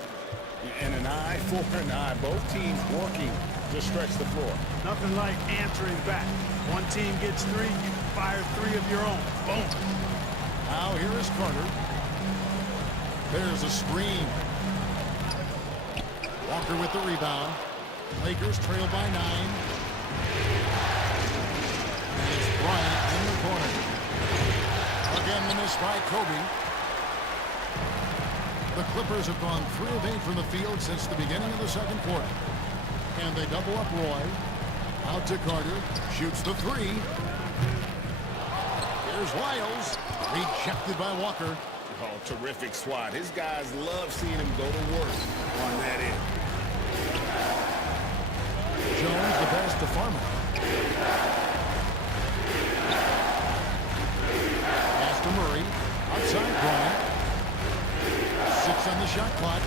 And an eye for an eye. Both teams working to stretch the floor. Nothing like answering back. One team gets 3, you fire 3 of your own. Boom. Now here is Carter. There's a screen. Walker with the rebound. Lakers trail by 9. And it's Bryant in the corner. Again, the miss by Kobe. The Clippers have gone 3 of 8 from the field since the beginning of the second quarter. And they double up Roy. Out to Carter. Shoots the 3. Here's Wiles. Rejected by Walker. Oh, terrific swat. His guys love seeing him go to work on that end. Jones the pass to Farmer. Pass to Murray. Outside Bryant. 6 on the shot clock.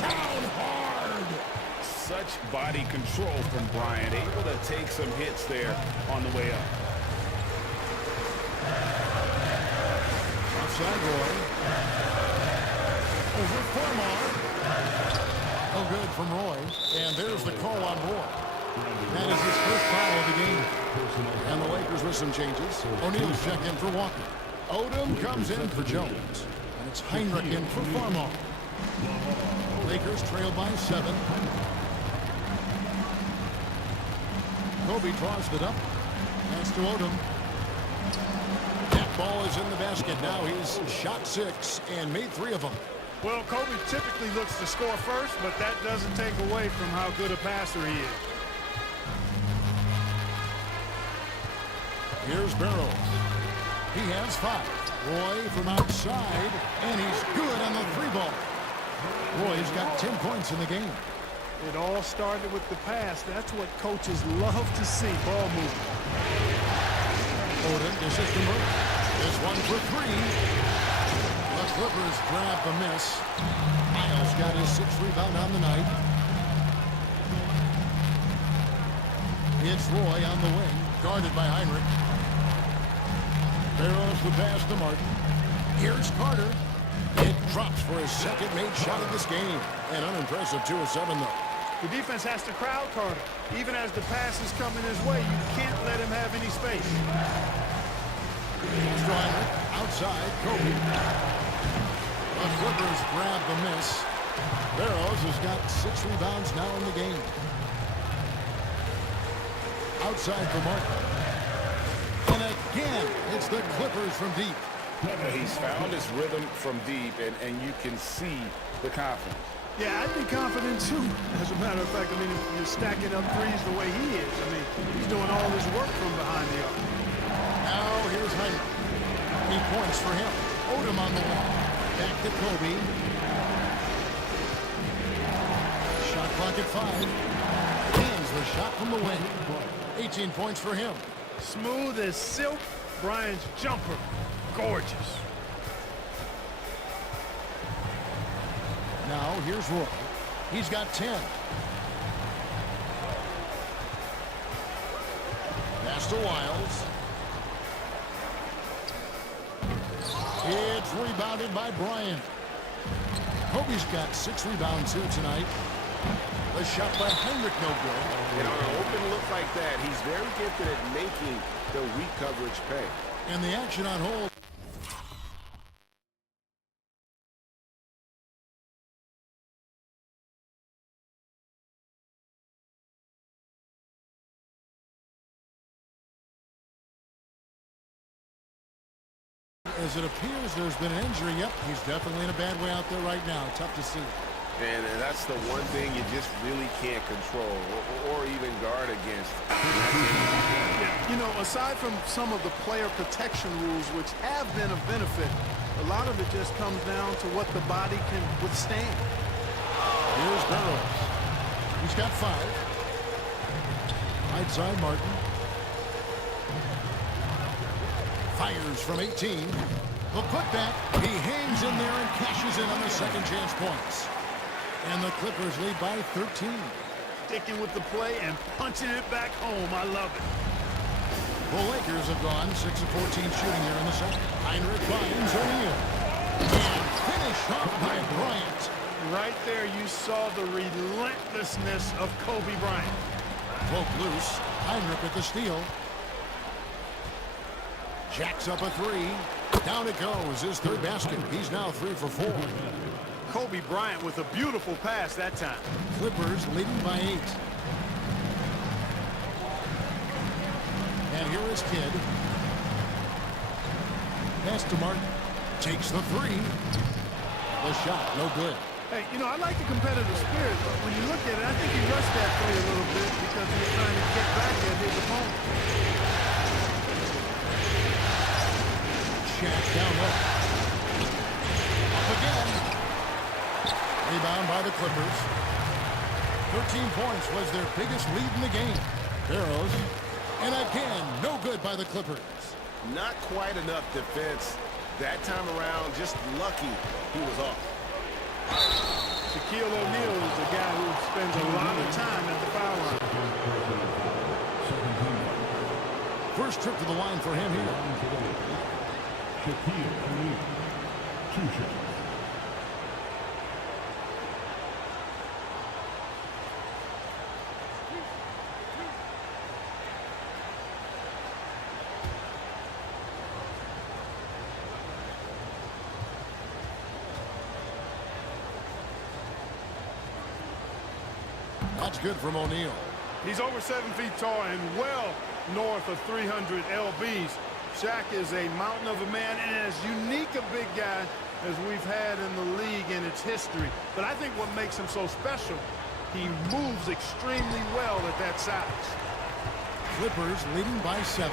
Down hard. Such body control from Bryant. Able to take some hits there on the way up. Outside Roy. Over Farmar. No good from Roy. And there's the call on Roy. That is his first foul of the game. And the Lakers with some changes. O'Neal's checked in for Walker. Odom comes in for Jones. And it's Heinrich in for Farmar. Lakers trail by 7. Kobe draws it up. Pass to Odom. That ball is in the basket. Now he's shot 6 and made 3 of them. Well, Kobe typically looks to score first, but that doesn't take away from how good a passer he is. Here's Barros. He has 5. Roy from outside, and he's good on the 3-ball. Roy's got 10 points in the game. It all started with the pass. That's what coaches love to see, ball movement. Odom, this is the move. This one for 3. The Clippers grab the miss. Miles got his 6th rebound on the night. It's Roy on the wing, guarded by Heinrich. Barros the pass to Martin. Here's Carter. It drops for his second made shot of this game. An unimpressive 2 of 7, though. The defense has to crowd Carter. Even as the pass is coming his way, you can't let him have any space. Strider outside, Kobe. The Clippers grab the miss. Barros has got 6 rebounds now in the game. Outside for Martin. And again, it's the Clippers from deep. He's found his rhythm from deep, and you can see the confidence. Yeah, I'd be confident too. As a matter of fact, I mean, if you're stacking up threes the way he is, I mean, he's doing all his work from behind the arc. Now here's Hyman. 8 points for him. Odom on the wall. Back to Kobe. Shot clock at 5. Hands the shot from the wing. 18 points for him. Smooth as silk. Bryant's jumper. Gorgeous. Now here's Roy. He's got 10. Pass to Wiles. It's rebounded by Bryant. Kobe's got 6 rebounds too tonight. The shot by Heinrich, no good. And on an open look like that, he's very gifted at making the weak coverage pay. And the action on hold. As it appears there's been an injury. Yep, he's definitely in a bad way out there right now. Tough to see. And that's the one thing you just really can't control or even guard against. You know, aside from some of the player protection rules, which have been of benefit, a lot of it just comes down to what the body can withstand. Here's Barros. He's got 5. Right side, Martin. Fires from 18. The putback. He hangs in there and cashes in on the second chance points. And the Clippers lead by 13. Sticking with the play and punching it back home. I love it. The Lakers have gone 6 of 14 shooting here in the second. Heinrich finds O'Neal. And finished off by Bryant. Right there you saw the relentlessness of Kobe Bryant. Broke loose. Heinrich at the steal. Jacks up a 3. Down it goes. His 3rd basket. He's now 3 for 4. Kobe Bryant with a beautiful pass that time. Clippers leading by 8. And here is Kidd. Pass to Martin. Takes the 3. The shot, no good. Hey, you know, I like the competitive spirit, but when you look at it, I think he rushed that play a little bit because he was trying to get back at his opponent. Shaq down low. Up again. Rebound by the Clippers. 13 points was their biggest lead in the game. Barros. And again, no good by the Clippers. Not quite enough defense that time around. Just lucky he was off. Shaquille O'Neal is a guy who spends a lot of time at the foul line. First trip to the line for him here. Shaquille O'Neal, 2 shots. That's good from O'Neal. He's over 7 feet tall and well north of 300 lbs. Shaq is a mountain of a man and as unique a big guy as we've had in the league in its history. But I think what makes him so special, he moves extremely well at that size. Clippers leading by 7.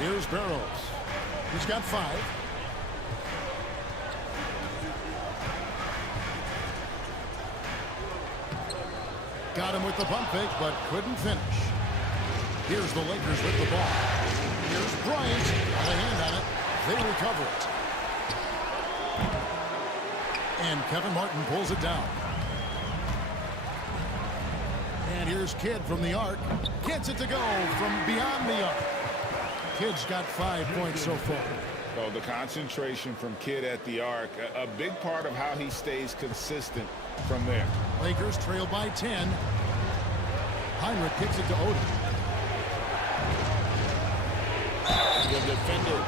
Here's Barros. He's got 5. Got him with the pump fake, but couldn't finish. Here's the Lakers with the ball. Here's Bryant. Got a hand on it. They recover it. And Kevin Martin pulls it down. And here's Kidd from the arc. Gets it to go from beyond the arc. Kid's got 5 points so far. So the concentration from Kidd at the arc, a big part of how he stays consistent from there. Lakers trail by 10. Heinrich kicks it to Odom. The defender.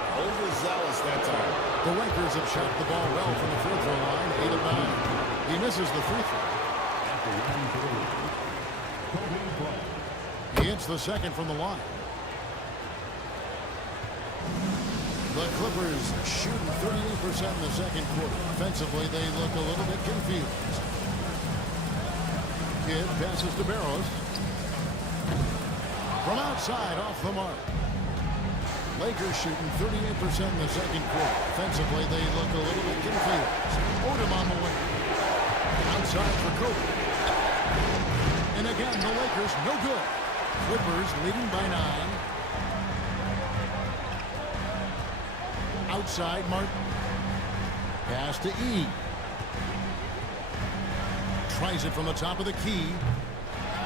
Overzealous that time. The Lakers have shot the ball well from the free throw line, 8 of 9. He misses the free throw. He hits the second from the line. The Clippers shooting 38% in the second quarter. Offensively, they look a little bit confused. Kidd passes to Barros. From outside, off the mark. Lakers shooting 38% in the second quarter. Offensively, they look a little bit confused. Odom on the wing. Outside for Kobe. And again, the Lakers no good. Clippers leading by 9. Outside, Martin. Pass to E. Tries it from the top of the key.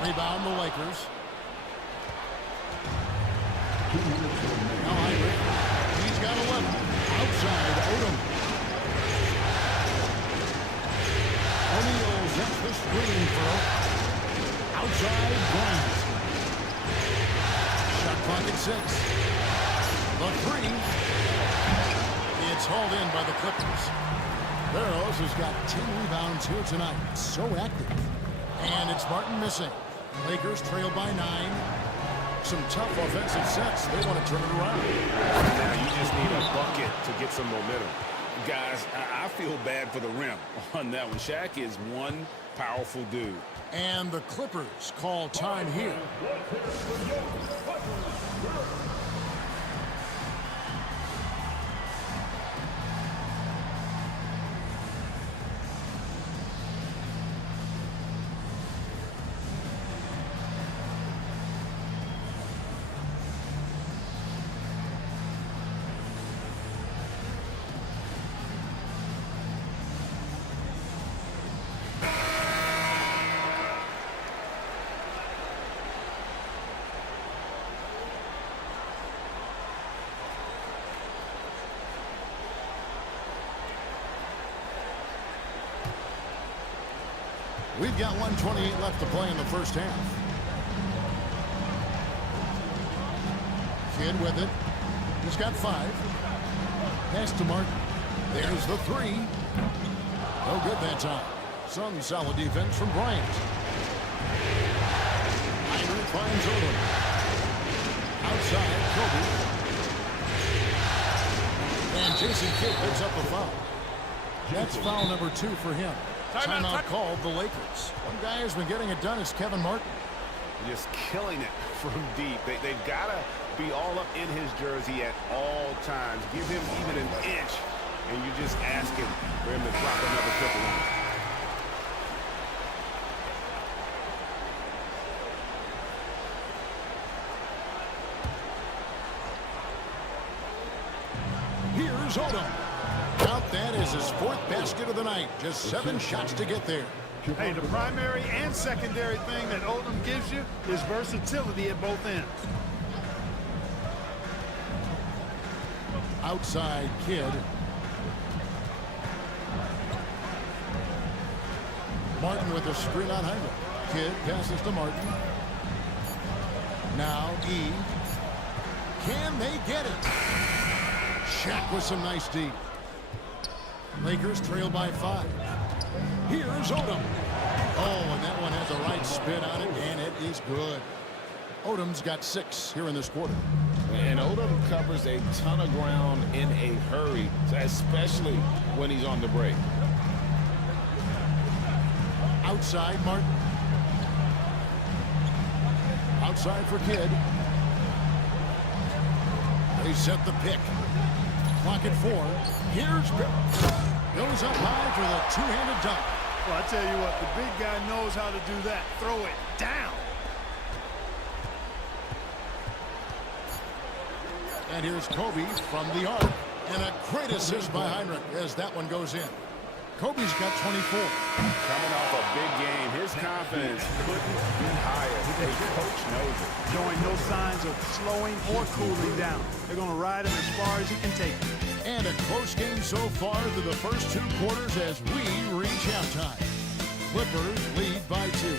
Rebound the Lakers. Now Heinrich. He's got 11. Outside, Odom. O'Neal sets the screen for outside Bryant. Shot clock at 6. The 3. It's hauled in by the Clippers. Barros has got 10 rebounds here tonight. So active. And it's Martin missing. Lakers trail by 9. Some tough offensive sets. They want to turn it around. Now you just need a bucket to get some momentum. Guys, I feel bad for the rim on that one. Shaq is one powerful dude. And the Clippers call time here. We've got 1:28 left to play in the first half. Kidd with it. He's got 5. Pass to Martin. There's the 3. No good that time. Some solid defense from Bryant. Heinrich finds Odom. Outside, Kobe. And Jason Kidd picks up the foul. That's foul number 2 for him. Timeout called the Lakers. One guy who's been getting it done is Kevin Martin. Just killing it from deep. They've got to be all up in his jersey at all times. Give him even an inch, and you're just asking for him to drop another triple on it. Here's Odom. Count that as his 4th basket of the night. Just 7 shots to get there. Hey, the primary and secondary thing that Odom gives you is versatility at both ends. Outside Kidd. Martin with a screen on Heinrich. Kidd passes to Martin. Now E. Can they get it? Shaq with some nice D. Lakers trail by 5. Here's Odom. Oh, and that one has a right spin on it, and it is good. Odom's got 6 here in this quarter. And Odom covers a ton of ground in a hurry, especially when he's on the break. Outside, Martin. Outside for Kidd. They set the pick. Clock at 4. Here's Barros. Goes up high for the two-handed dunk. Well, I tell you what, the big guy knows how to do that. Throw it down. And here's Kobe from the arc. And a great assist by Heinrich as that one goes in. Kobe's got 24. Coming off a big game, his confidence couldn't be higher. The coach knows it. Showing no signs of slowing or cooling down. They're going to ride him as far as he can take him. And a close game so far through the first 2 quarters as we reach halftime. Clippers lead by 2.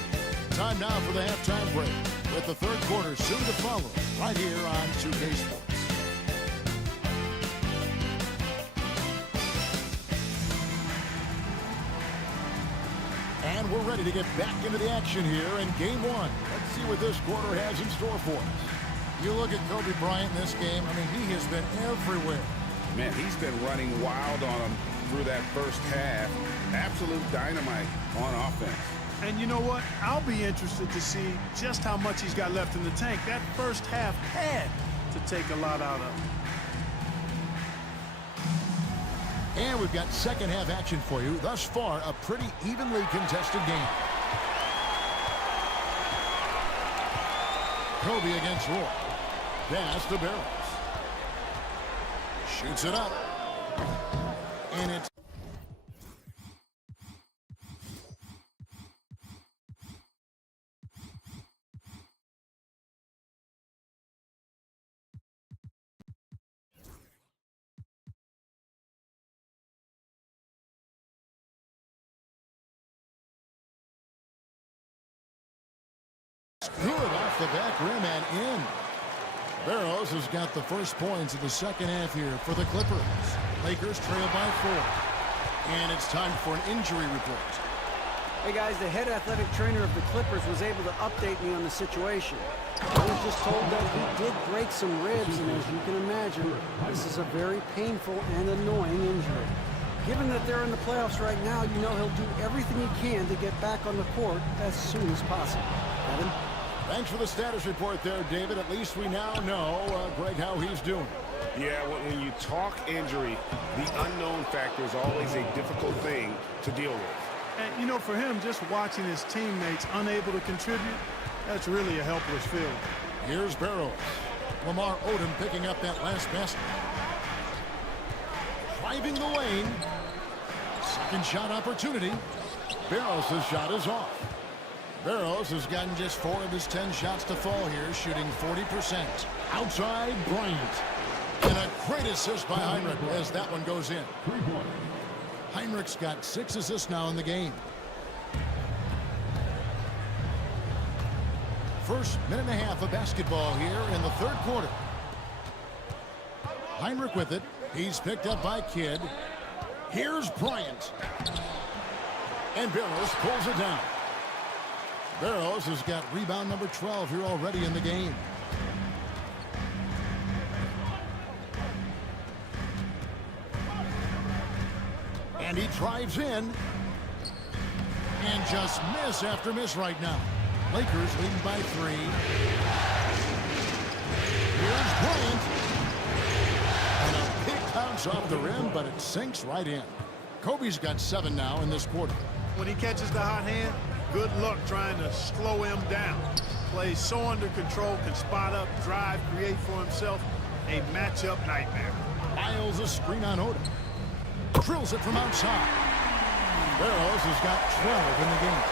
Time now for the halftime break, with the third quarter soon to follow right here on 2K Sports. And we're ready to get back into the action here in Game 1. Let's see what this quarter has in store for us. You look at Kobe Bryant in this game, I mean, he has been everywhere. Man, he's been running wild on him through that first half. Absolute dynamite on offense. And you know what? I'll be interested to see just how much he's got left in the tank. That first half had to take a lot out of him. And we've got second half action for you. Thus far, a pretty evenly contested game. Kobe against Roy. Pass to Barros. Shoots it up. And it's... good off the back rim and in. Barros has got the first points of the second half here for the Clippers. Lakers trail by 4. And it's time for an injury report. Hey guys, the head athletic trainer of the Clippers was able to update me on the situation. I was just told that he did break some ribs, and as you can imagine, this is a very painful and annoying injury. Given that they're in the playoffs right now, you know he'll do everything he can to get back on the court as soon as possible. Kevin? Thanks for the status report there, David. At least we now know, Greg, how he's doing. Yeah, when you talk injury, the unknown factor is always a difficult thing to deal with. And, you know, for him, just watching his teammates unable to contribute, that's really a helpless feeling. Here's Barros. Lamar Odom picking up that last basket. Driving the lane. Second shot opportunity. Barros' shot is off. Barros has gotten just 4 of his 10 shots to fall here, shooting 40%. Outside, Bryant. And a great assist by Heinrich as that one goes in. Heinrich's got 6 assists now in the game. First minute and a half of basketball here in the third quarter. Heinrich with it. He's picked up by Kidd. Here's Bryant. And Barros pulls it down. Barros has got rebound number 12 here already in the game. And he drives in. And just miss after miss right now. Lakers leading by 3. Here's Bryant. And a big bounce off the rim, but it sinks right in. Kobe's got 7 now in this quarter. When he catches the hot hand, good luck trying to slow him down. Plays so under control, can spot up, drive, create for himself. A matchup nightmare. Miles a screen on Odom. Drills it from outside. Barros has got 12 in the game.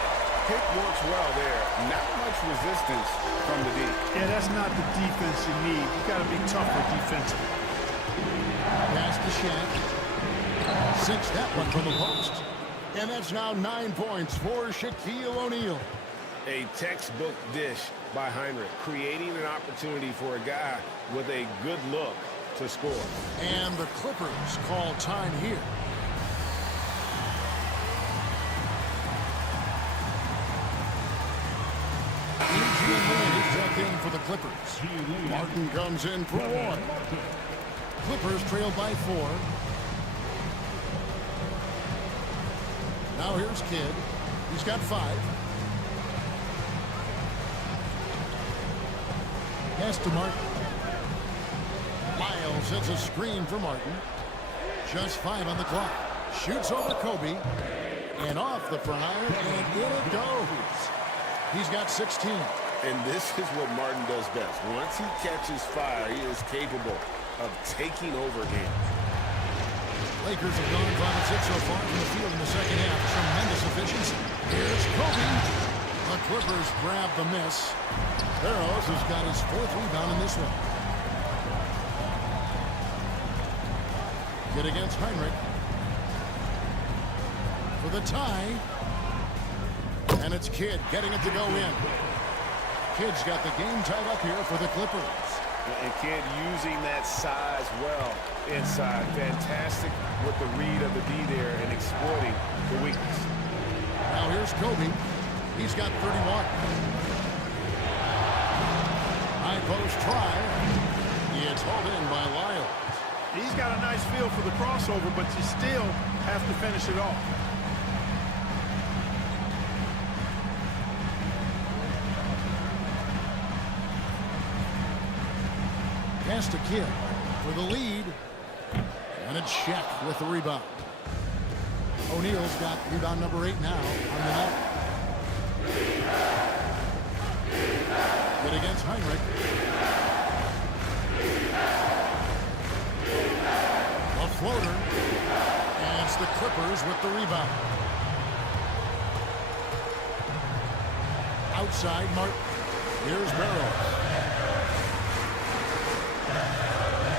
Pick works well there. Not much resistance from the D. Yeah, that's not the defense you need. You got to be tougher defensively. Pass to Shaq. Sinks that one from the post. And that's now 9 points for Shaquille O'Neal. A textbook dish by Heinrich, creating an opportunity for a guy with a good look to score. And the Clippers call time here. Check in for the Clippers. Martin comes in for one. Clippers trail by 4. Now here's Kidd. He's got 5. Pass to Martin. Miles hits a screen for Martin. Just 5 on the clock. Shoots over Kobe. And off the front iron, and in it goes. He's got 16. And this is what Martin does best. Once he catches fire, he is capable of taking over games. Lakers have gone 5 and 6 so far from the field in the second half. Tremendous efficiency. Here's Kobe. The Clippers grab the miss. Barros has got his 4th rebound in this one. Get against Heinrich. For the tie. And it's Kidd getting it to go in. Kidd's got the game tied up here for the Clippers. And Kidd using that size well inside. Fantastic with the read of the D there and exploiting the weakness. Now here's Kobe. He's got 31. High post try. It's hauled in by Lyles. He's got a nice feel for the crossover, but you still have to finish it off. Pass to Kidd for the lead. And it's Shaq with the rebound. O'Neal's got rebound number 8 now on the night. Good against Heinrich. A floater. And it's the Clippers with the rebound. Outside Martin. Here's Barros.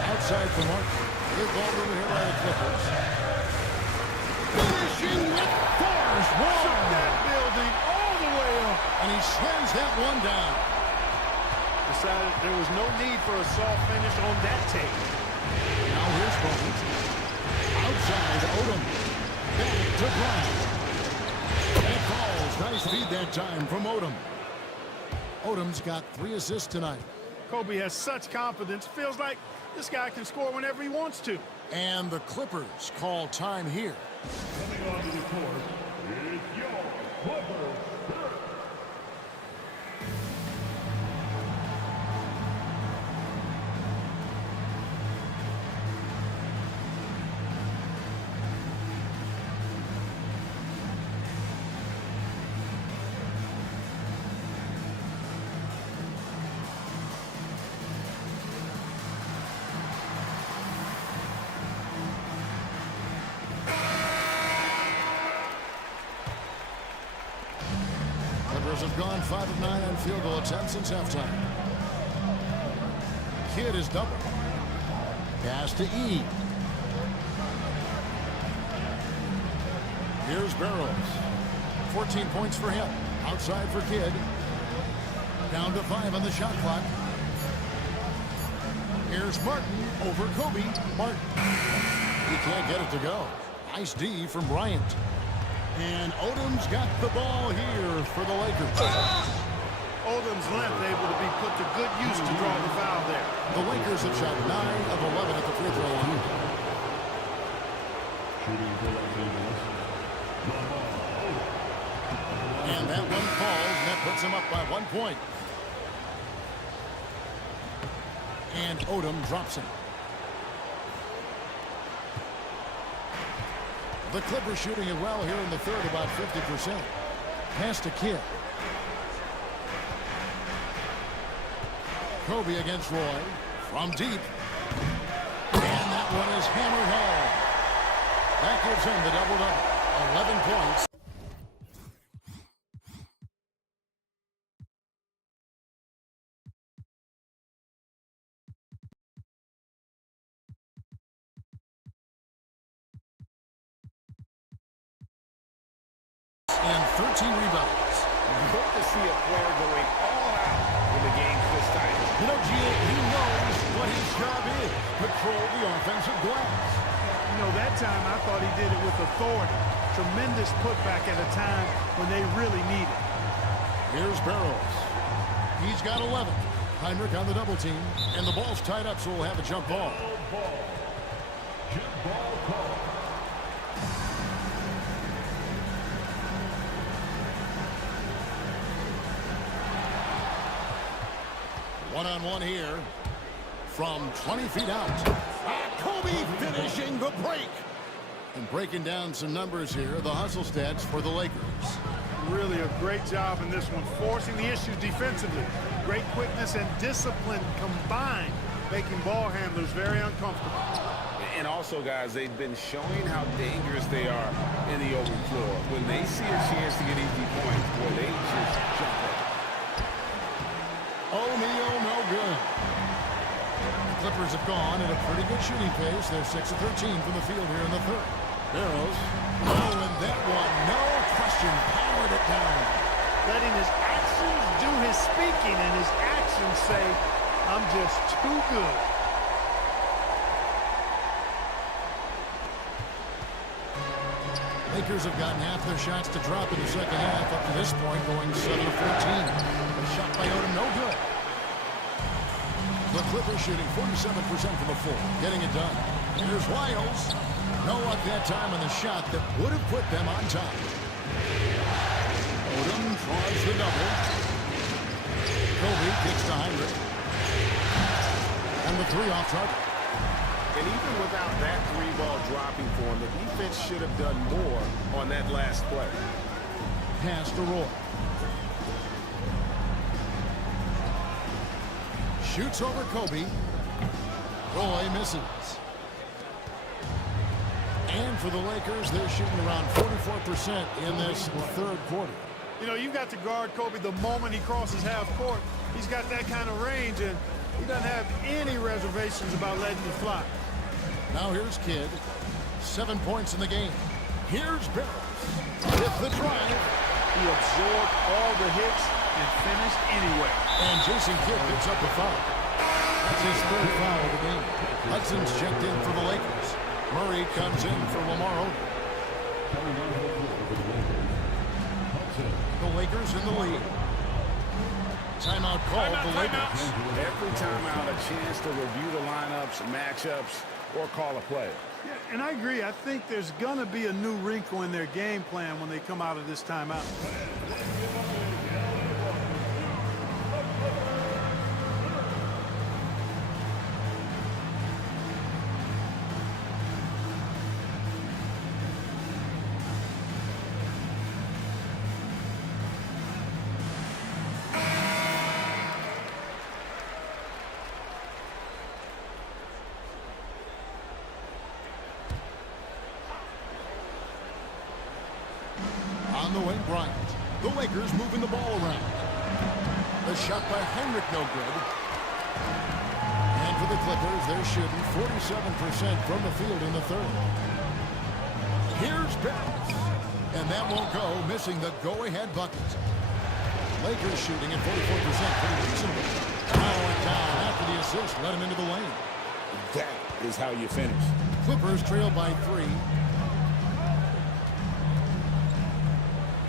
Outside for Martin. Good ball over here by the Clippers. Finishing with force. Shook that building all the way up. And he slams that one down. Decided there was no need for a soft finish on that tape. Now here's Barros. Outside Odom. Back to Bryant. That falls. Nice feed that time from Odom. Odom's got 3 assists tonight. Kobe has such confidence. Feels like this guy can score whenever he wants to. And the Clippers call time here. Coming onto the court is your Clippers. Have gone 5 of 9 on field goal attempts since halftime. Kidd is double. Pass to E. Here's Barros. 14 points for him. Outside for Kidd. Down to 5 on the shot clock. Here's Martin over Kobe. Martin. He can't get it to go. Nice D from Bryant. And Odom's got the ball here for the Lakers. Odom's length able to be put to good use to draw the foul there. The Lakers have shot 9 of 11 at the free throw line. And that one falls, and that puts him up by 1 point. And Odom drops him. The Clippers shooting it well here in the third, about 50%. Pass to Kidd. Kobe against Roy from deep. And that one is hammered home. That gives him the double-double. 11 points. rebounds. You hope to see a player going all out when the game's this tight. You know, Gia, he knows what his job is. Control the offensive glass. You know, that time I thought he did it with authority. Tremendous putback at a time when they really need it. Here's Barros. He's got 11. Heinrich on the double team. And the ball's tied up, so we'll have a jump ball. Jump ball call. One-on-one here from 20 feet out. Kobe finishing the break. And breaking down some numbers here, the hustle stats for the Lakers. Really a great job in this one, forcing the issues defensively. Great quickness and discipline combined, making ball handlers very uncomfortable. And also, guys, they've been showing how dangerous they are in the open floor. When they see a chance to get easy points, boy, they just jump up. O'Neal, no good. The Clippers have gone at a pretty good shooting pace. They're 6 of 13 from the field here in the third. Barros. Oh, and that one, no question, powered it down. Letting his actions do his speaking and his actions say, I'm just too good. Lakers have gotten half their shots to drop in the second half up to this point, going 7 of 14. A shot by Odom, no good. The Clippers shooting 47% from the floor, getting it done. Here's Wiles. No luck that time on the shot that would have put them on top. Odom tries the double. Kobe kicks to Heinrich. And the three off target. And even without that three ball dropping for him, the defense should have done more on that last play. Pass to Roy. Shoots over Kobe. Roy misses. And for the Lakers, they're shooting around 44% in this third quarter. You know, you've got to guard Kobe the moment he crosses half court. He's got that kind of range, and he doesn't have any reservations about letting you fly. Now here's Kidd. 7 points in the game. Here's Barros with the drive. He absorbed all the hits and finished anyway. And Jason Kidd picks up a foul. That's his third foul of the game. Hudson's checked in for the Lakers. Murray comes in for Lamar Odom. The Lakers in the lead. Timeout called the Lakers. Every timeout, a chance to review the lineups, matchups, or call a play. Yeah, and I agree. I think there's going to be a new wrinkle in their game plan when they come out of this timeout. On the wing, Bryant. The Lakers moving the ball around. The shot by Heinrich, no good. And for the Clippers, they're shooting 47% from the field in the third. Here's Barros. And that won't go, missing the go-ahead bucket. Lakers shooting at 44%, pretty reasonable. Now went down after the assist, let him into the lane. That is how you finish. Clippers trail by 3.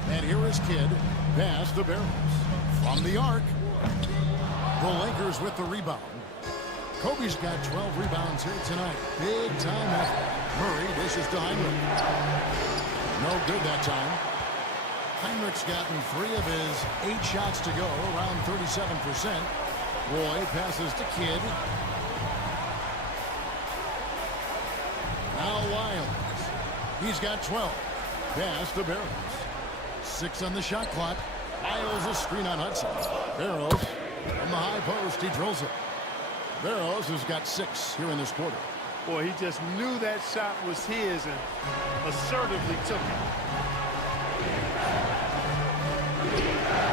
And here is Kidd. Pass to Barros. From the arc. The Lakers with the rebound. Kobe's got 12 rebounds here tonight. Big time effort. Murray dishes to Heinrich. No good that time. Heinrich's gotten 3 of his 8 shots to go, around 37%. Roy passes to Kidd. Now Wiles. He's got 12. Pass to Barros. 6 on the shot clock. Wiles a screen on Hudson. Barros from the high post. He drills it. Barros has got 6 here in this quarter. Boy, he just knew that shot was his and assertively took it.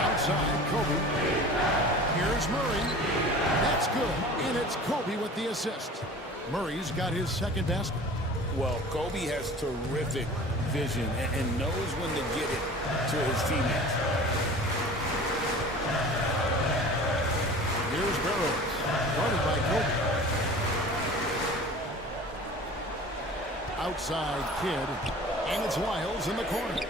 Outside, Kobe. Here's Murray. That's good. And it's Kobe with the assist. Murray's got his second basket. Well, Kobe has terrific vision and knows when to get it to his teammates. Here's Barros, guarded by Kobe. Outside Kidd, and it's Wiles in the corner.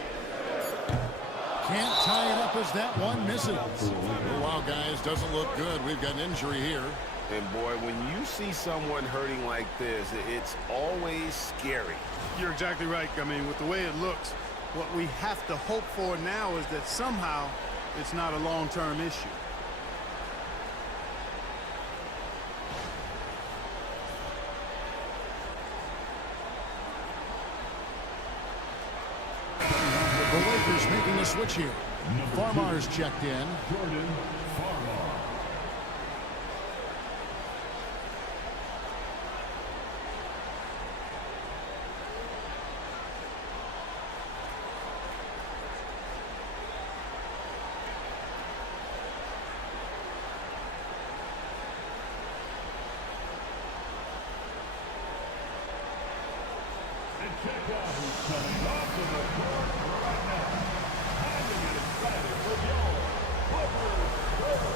Can't tie it up as that one misses. Oh, wow, guys, doesn't look good. We've got an injury here. And boy, when you see someone hurting like this, it's always scary. You're exactly right. I mean, with the way it looks, what we have to hope for now is that somehow it's not a long-term issue. The Lakers making a switch here. Farmar's checked in. Jordan Farmar. And check out who's coming off of the court right now. Time to get excited for your Clippers.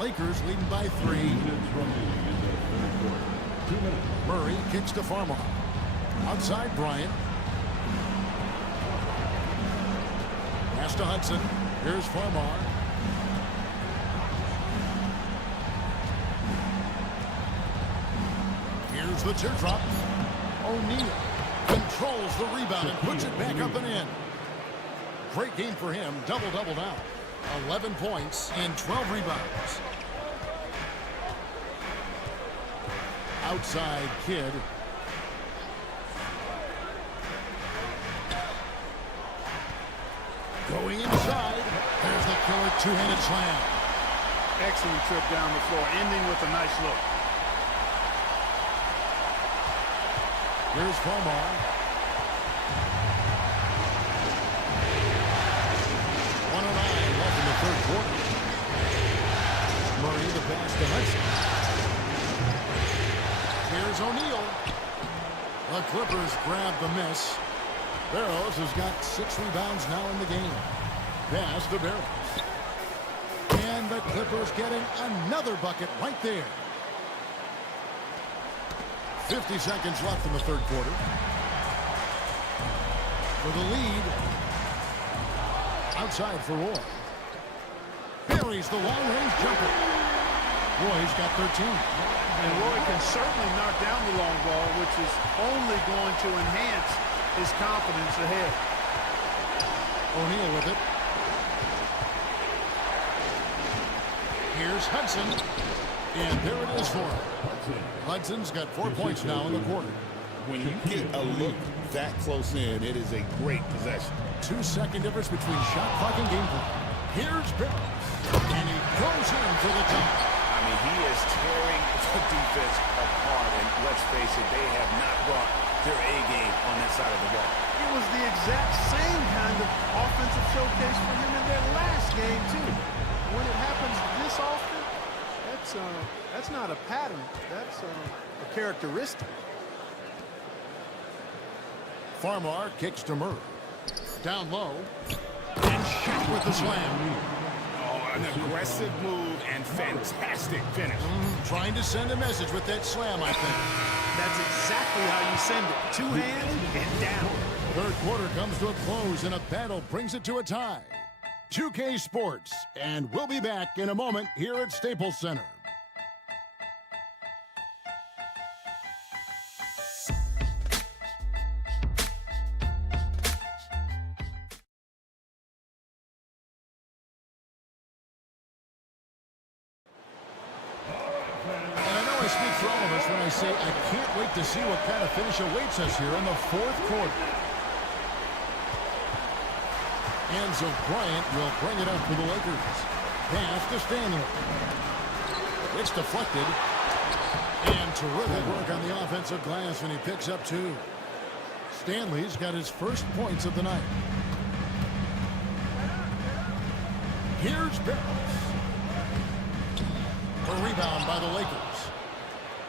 Lakers leading by 3. Murray kicks to Farmar. Outside Bryant. Pass to Hudson. Here's Farmar. Here's the teardrop. O'Neal controls the rebound and puts it back up and in. Great game for him. Double-double now. 11 points and 12 rebounds. Outside Kidd. Going inside. There's the killer two-handed slam. Excellent trip down the floor, ending with a nice look. Here's Farmar. 109 left in the third quarter. Murray the pass to Hudson. Here's O'Neal. The Clippers grab the miss. Barros has got 6 rebounds now in the game. Pass to Barros. And the Clippers getting another bucket right there. 50 seconds left in the third quarter. For the lead. Outside for Roy. Buries the long-range jumper. Roy's got 13. And Roy can certainly knock down the long ball, which is only going to enhance his confidence ahead. O'Neal with it. Here's Hudson. And there it is for him. Hudson's got 4 points now in the quarter. When you get a look that close in, it is a great possession. 2-second difference between shot clock and game clock. Here's Barros. And he goes in for the top. I mean, he is tearing the defense apart, and let's face it, they have not brought their A game on that side of the ball. It was the exact same kind of offensive showcase for him in their last game, too. When it happens this often, that's not a pattern. That's a characteristic. Farmar kicks to Murray. Down low. And shot with the slam. Oh, An aggressive move and fantastic finish. Trying to send a message with that slam, I think. That's exactly how you send it. Two-handed and down. Third quarter comes to a close, and a battle brings it to a tie. 2K Sports, and we'll be back in a moment here at Staples Center. I speak for all of us when I say I can't wait to see what kind of finish awaits us here in the fourth quarter. Enzo Bryant will bring it up for the Lakers. Pass to Stanley. It's deflected. And terrific work on the offensive glass, and he picks up 2. Stanley's got his first points of the night. Here's Barros. A rebound by the Lakers.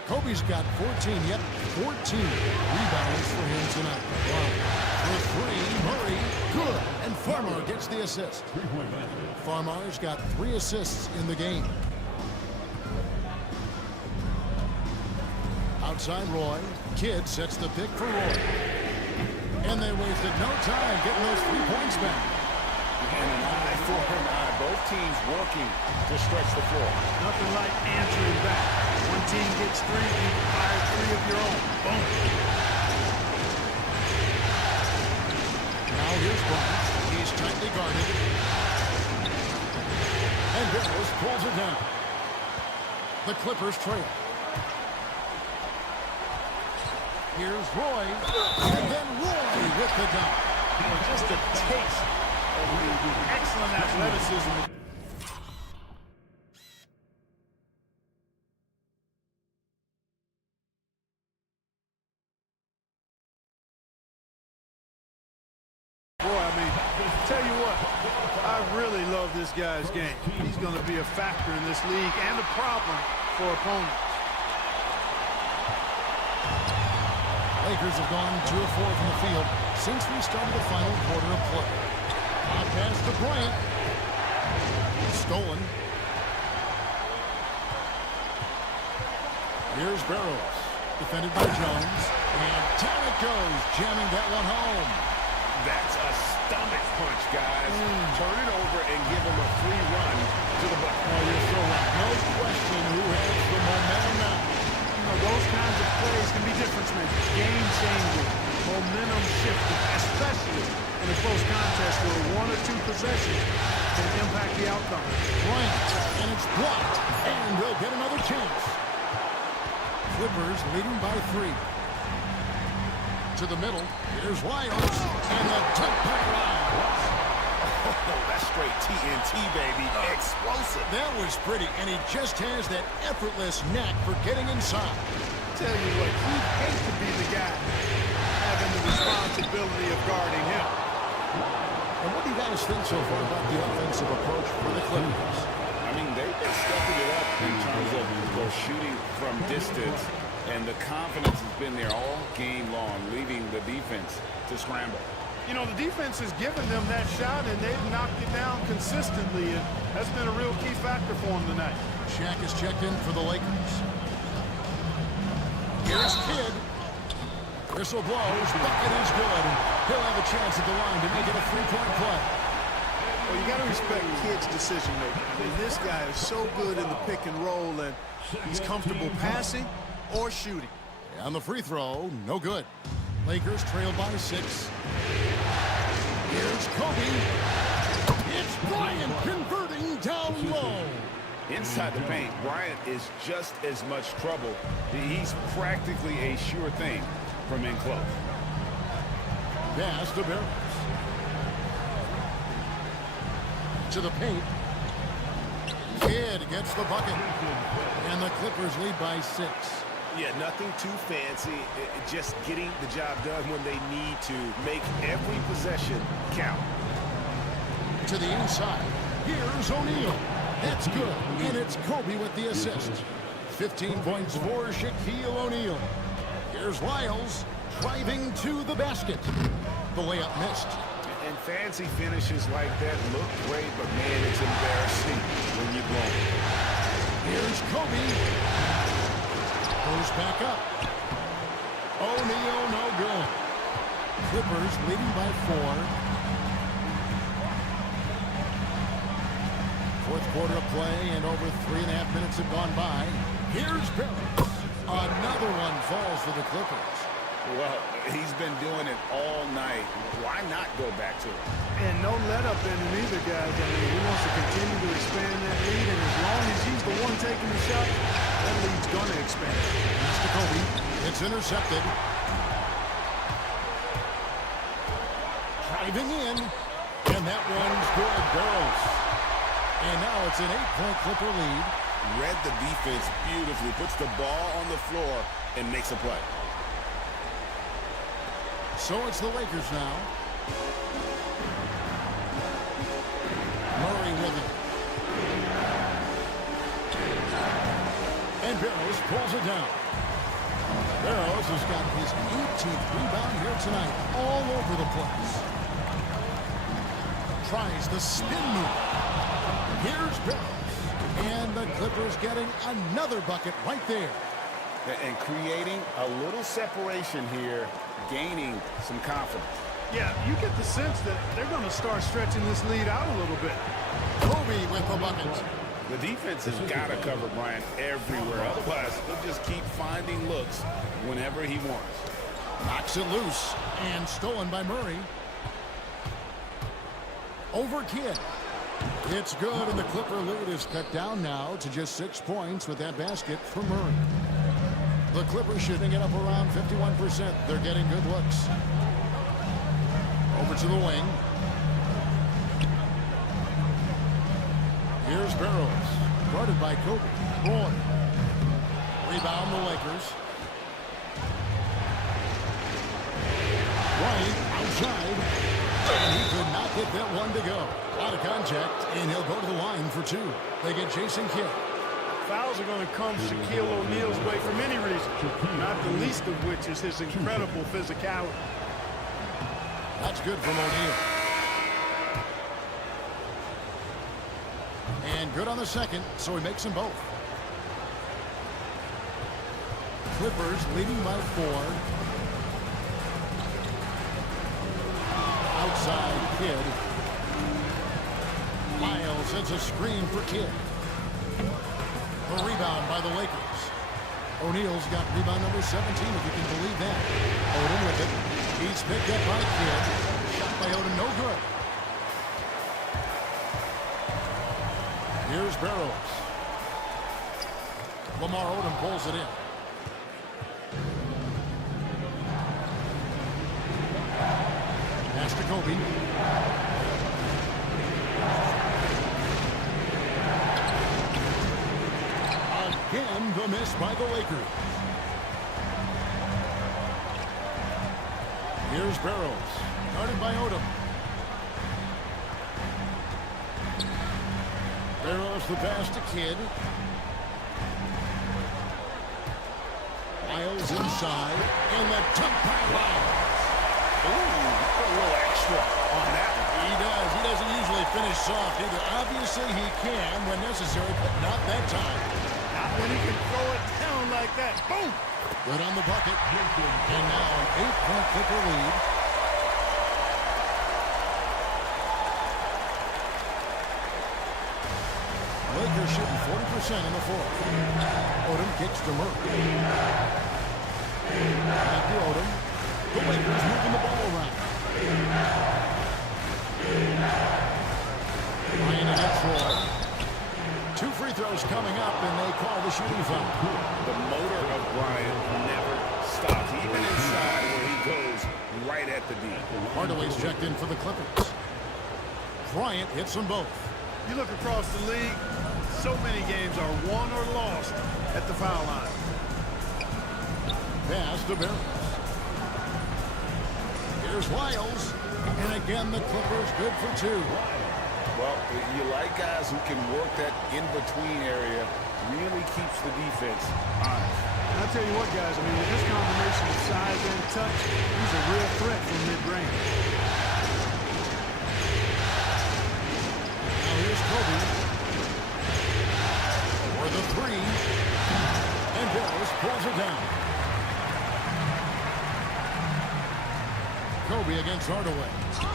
Kobe's got 14, 14 rebounds for him tonight. For 3, Murray, good, and Farmer gets the assist. Farmar's got 3 assists in the game. Outside Roy, Kidd sets the pick for Roy. And they wasted no time getting those 3 points back. And an eye for an eye. Both teams working to stretch the floor. Nothing like answering back. One team gets 3, you fire 3 of your own. Boom. Now here's Bryant. He's tightly guarded. And Barros pulls it down. The Clippers trail. Here's Roy. And then Roy with the dunk. Just a taste of the excellent athleticism. Tell you what, I really love this guy's game. He's going to be a factor in this league and a problem for opponents. Lakers have gone 2 of 4 from the field since we started the final quarter of play. Hot pass to Bryant. Stolen. Here's Barros. Defended by Jones. And down it goes, jamming that one home. That's a stomach punch, guys. Turn it over and give him a free run to the bucket. Oh, you're so right. No question who has the momentum now. You know, those kinds of plays can be difference makers, game changers, momentum shifting, especially in a close contest where 1 or 2 possessions can impact the outcome. Bryant, and it's blocked, and they'll get another chance. Clippers leading by 3. To the middle, here's Wiles, and the dunk by Wiles. Oh, that's straight TNT, baby. Explosive. That was pretty, and he just has that effortless knack for getting inside. Tell you what, you'd hate to be the guy having the responsibility of guarding him. And what do you guys think so far about the offensive approach for the Clippers? I mean, they've been stepping it up in terms of their shooting from distance, and the confidence has been there all game long, leaving the defense to scramble. You know, the defense has given them that shot, and they've knocked it down consistently, and that's been a real key factor for them tonight. Shaq is checked in for the Lakers. Here's Kidd. Whistle blows, bucket is good, and he'll have a chance at the line to make it a 3-point play. Well, you got to respect Kidd's decision-making. I mean, this guy is so good in the pick and roll, and he's comfortable passing or shooting. On the free throw, no good. Lakers trail by 6. Here's Kobe. It's Bryant converting down low. Inside the paint, Bryant is just as much trouble. He's practically a sure thing from in close. Pass to Barros. To the paint. Kidd gets the bucket. And the Clippers lead by 6. Yeah, nothing too fancy. Just getting the job done when they need to. Make every possession count. To the inside. Here's O'Neal. That's good. And it's Kobe with the assist. 15 points for Shaquille O'Neal. Here's Wiles driving to the basket. The layup missed. And fancy finishes like that look great, but man, it's embarrassing Post back up. O'Neal, no good. Clippers leading by 4. Fourth quarter of play, and over 3.5 minutes have gone by. Here's Barros. Another one falls for the Clippers. Well, he's been doing it all night. Why not go back to it? And no let up in him either, guys. I mean, he wants to continue to expand that lead, and as long as he's the one taking the shot, that lead's going to expand. Pass to Kobe. It's intercepted. Driving in, and that one's good. Barros. And now it's an 8-point Clipper lead. Read the defense beautifully, puts the ball on the floor, and makes a play. So it's the Lakers now. Murray with it. And Barros pulls it down. Barros has got his 18th rebound here tonight, all over the place. Tries the spin move. Here's Barros. And the Clippers getting another bucket right there. And creating a little separation here, gaining some confidence. Yeah, you get the sense that they're going to start stretching this lead out a little bit. Kobe with the bucket. The defense has got to cover Bryant everywhere. Otherwise, he'll just keep finding looks whenever he wants. Knocks it loose and stolen by Murray. Over Kidd. It's good, and the Clipper lead is cut down now to just 6 points with that basket from Murray. The Clippers shooting it up around 51%. They're getting good looks. Over to the wing. Here's Barros. Guarded by Kobe. Roy. Rebound the Lakers. Bryant outside. And he could not get that one to go. Out of contact, and he'll go to the line for 2. They get Jason Kidd. Fouls are going to come Shaquille O'Neal's way for many reasons, not the least of which is his incredible physicality. That's good from O'Neal. And good on the second, so he makes them both. Clippers leading by 4. Outside Kidd. Miles hits a screen for Kidd. A rebound by the Lakers. O'Neal's got rebound number 17, if you can believe that. Odom with it. He's picked up by Kidd. Shot by Odom, no good. Here's Barros. Lamar Odom pulls it in. Pass to Kobe. Again, the miss by the Lakers. Here's Barros. Guarded by Odom. Barros the pass to Kidd. Miles inside. And the dunk by Miles. Ooh, a little extra on that one. He does. He doesn't usually finish soft either. Obviously, he can when necessary, but not that time. Not when he can throw it down like that. Boom! Good on the bucket. And now an 8-point Clipper lead. Lakers shooting 40% in the fourth. Odom kicks to Murray. Back to Odom. The Lakers moving the ball around. Ryan against Roy. 2 free throws coming up, and they call the shooting foul. The motor of Bryant never stops, even inside where he goes right at the D. Hardaway's checked in for the Clippers. Bryant hits them both. You look across the league, so many games are won or lost at the foul line. Pass to Barros. Here's Wiles. And again, the Clippers good for 2. Well, you like guys who can work that in-between area, really keeps the defense honest. I'll tell you what, guys, I mean, with this combination of size and touch, he's a real threat from mid-range. Now here's Kobe. For the 3. And Barros pulls it down. Kobe against Hardaway.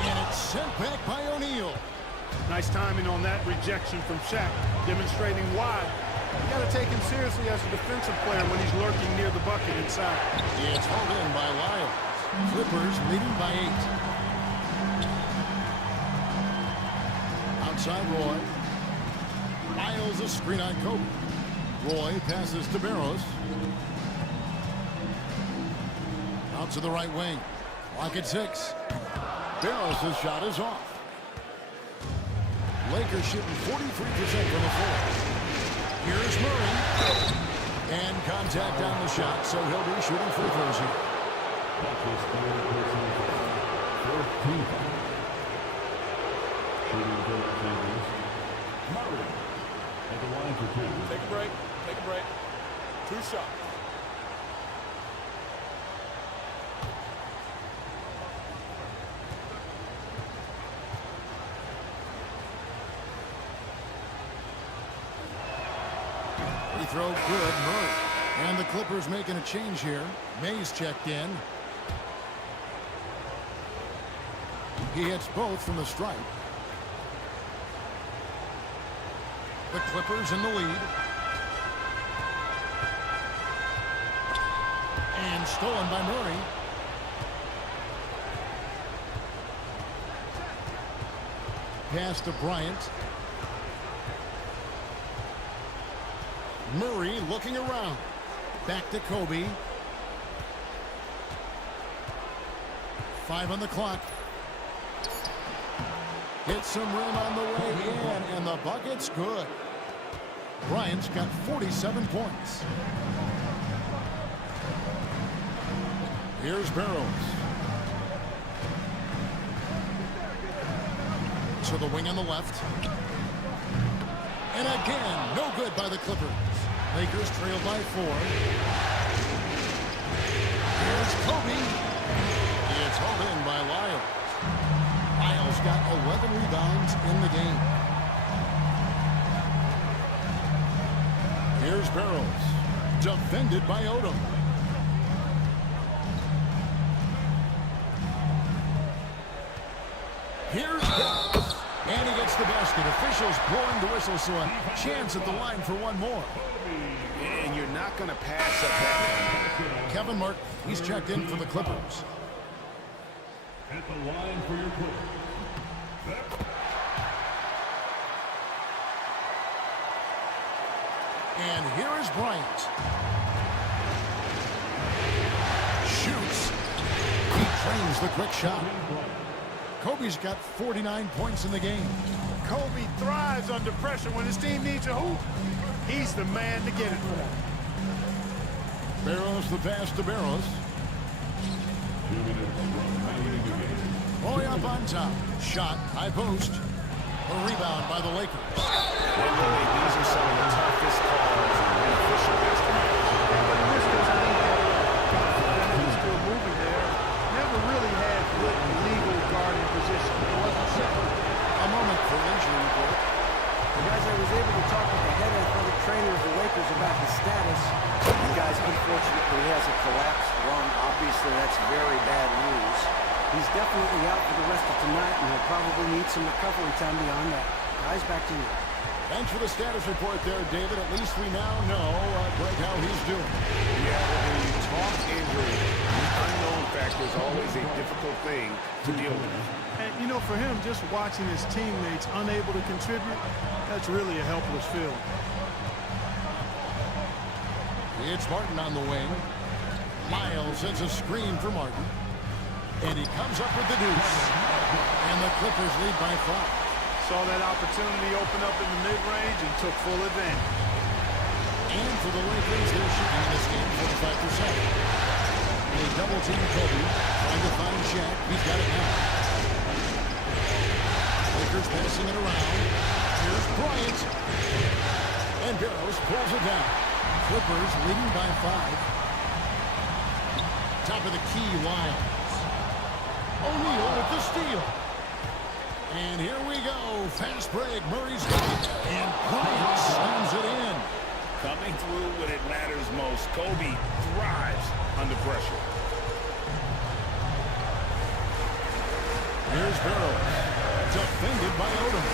And it's sent back by O'Neal. Nice timing on that rejection from Shaq, demonstrating why you got to take him seriously as a defensive player when he's lurking near the bucket inside. It's hauled in by Lyles. Clippers leading by 8. Outside Roy. Lyles a screen on Kobe. Roy passes to Barros. Out to the right wing. Clock at 6. Barros' shot is off. Lakers shooting 43% from the floor. Here's Murray. And contact on the shot, so he'll be shooting free throws here. Murray at the line for 2. Take a break. Take a break. 2 shots. Free throw good, Murray. And the Clippers making a change here. Mays checked in. He hits both from the stripe. The Clippers in the lead. And stolen by Murray. Pass to Bryant. Murray looking around. Back to Kobe. 5 on the clock. Hit some rim on the way in, and the bucket's good. Bryant's got 47 points. Here's Barros. To the wing on the left. And again, no good by the Clippers. Lakers trail by 4. Here's Kobe. It's hauled in by Lyles. Lyles got 11 rebounds in the game. Here's Barros. Defended by Odom. Here's Barros. And he gets the basket. Officials blowing the whistle, so a chance at the line for one more. And you're not going to pass up that. Kevin Martin, he's checked in for the Clippers. At the line for your Clippers. And here is Bryant. Shoots. He trains the quick shot. Kobe's got 49 points in the game. Kobe thrives under pressure when his team needs a hoop. He's the man to get it for him. Barros the pass to Barros. 2 minutes remaining in the game. Boy up on top. Shot, high post. A rebound by the Lakers. And really, these are some of the toughest calls in official basketball. But in this case, I think that he was still moving there. Never really had good legal guarding position. It wasn't simple. A moment for an injury report. Guys, I was able to talk with the head athletic trainer of the Lakers about his status. And guys, unfortunately, he has a collapsed lung. Obviously, that's very bad news. He's definitely out for the rest of tonight, and he'll probably need some recovery time beyond that. Guys, back to you. Thanks for the status report there, David. At least we now know, Greg, how he's doing. Yeah, when you talk injury, the unknown factor is always a difficult thing to deal with. And, you know, for him, just watching his teammates unable to contribute, that's really a helpless feeling. It's Martin on the wing. Lyles sends a screen for Martin. And he comes up with the deuce. And the Clippers lead by 5. Saw that opportunity open up in the mid-range and took full advantage. And for the Lakers, they're shooting in this game 45%. They double-team Kobe, trying to find Shaq. He's got it now. Lakers passing it around. Here's Bryant. And Barros pulls it down. Clippers leading by 5. Top of the key, Lyles. O'Neal with the steal. And here we go. Fast break. Murray's got it. And Bryant slams it in. Coming through when it matters most. Kobe thrives under pressure. Here's Barros. Defended by Odom.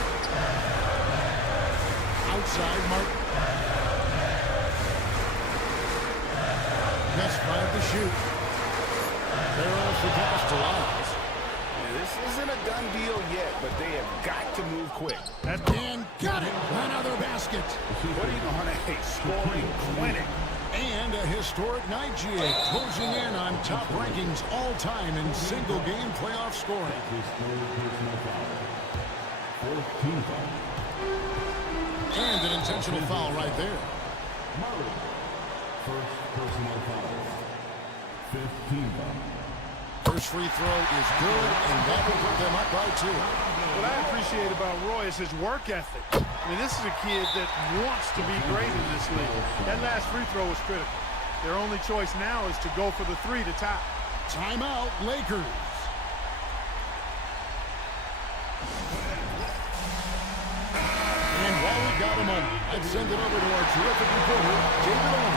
Outside Martin. Just 5 to shoot. Barros the pass to Lyles. This isn't a done deal yet, but they have got to move quick. And got it. Another basket. Putting on a scoring clinic. And a historic night, GA, closing in on top rankings all-time in single-game playoff scoring. And an intentional foul right there. First personal foul. 15 foul. First free throw is good, and that will put them up by 2. What I appreciate about Roy is his work ethic. I mean, this is a kid that wants to be great in this league. That last free throw was critical. Their only choice now is to go for the 3 to tie. Timeout, Lakers. And while we've got a moment, I'd send it over to our terrific reporter, David Owen.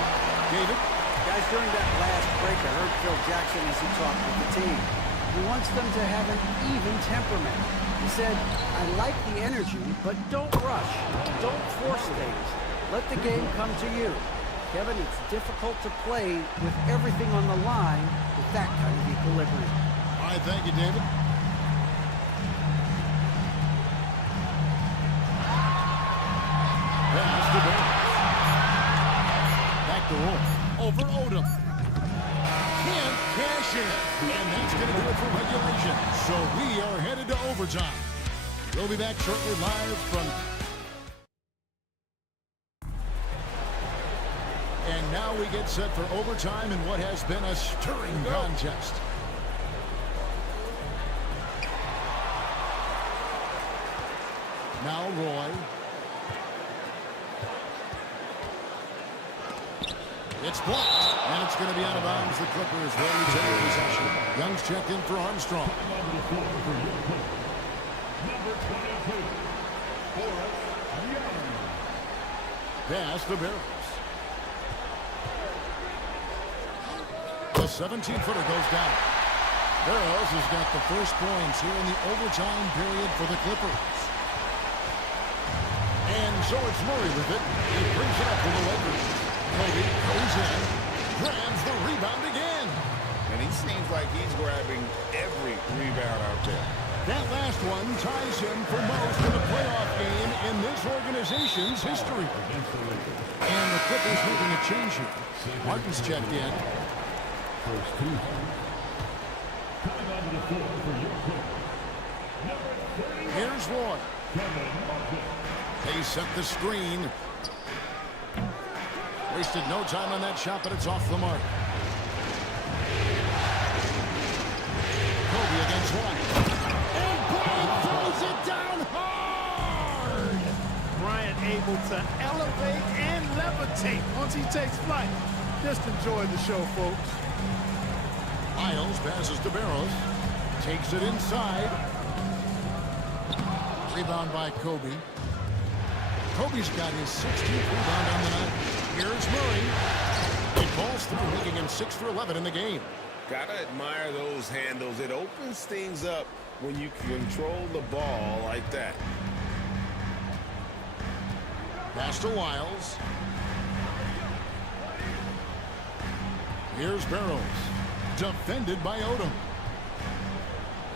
David? Guys, during that last break, I heard Phil Jackson as he talked with the team. He wants them to have an even temperament. He said, I like the energy, but don't rush. Don't force things. Let the game come to you. Kevin, it's difficult to play with everything on the line with that kind of equilibrium. All right, thank you, David. Pass to Barros. Back to Roy. Over Odom. Can't cash in. And that's going to do it for regulation. So we are headed to overtime. We'll be back shortly live from... And now we get set for overtime in what has been a stirring contest. Now Roy. It's blocked, and it's going to be out of bounds. The Clippers will retain possession. Young's checked in for Armstrong. Number 22. Young. Pass to Barros. The 17-footer goes down. Barros has got the first points here in the overtime period for the Clippers. And so it's Murray with it. He brings it up for the Lakers. Kobe goes in, grabs the rebound again. And he seems like he's grabbing every rebound out there. That last one ties him for most in a playoff game in this organization's history. And the Clippers making a change here. Martin's checked in. First 2. Coming onto the floor for your Clippers. Number 30. Here's Roy. Kevin Martin. They set the screen. Wasted no time on that shot, but it's off the mark. Kobe against White. And Bryant throws it down hard! Bryant able to elevate and levitate once he takes flight. Just enjoy the show, folks. Miles passes to Barros. Takes it inside. Rebound by Kobe. Kobe's got his 16th rebound on the night. Here's Murray. It falls through, making him 6 for 11 in the game. Gotta admire those handles. It opens things up when you control the ball like that. Pass to Lyles. Here's Barros. Defended by Odom.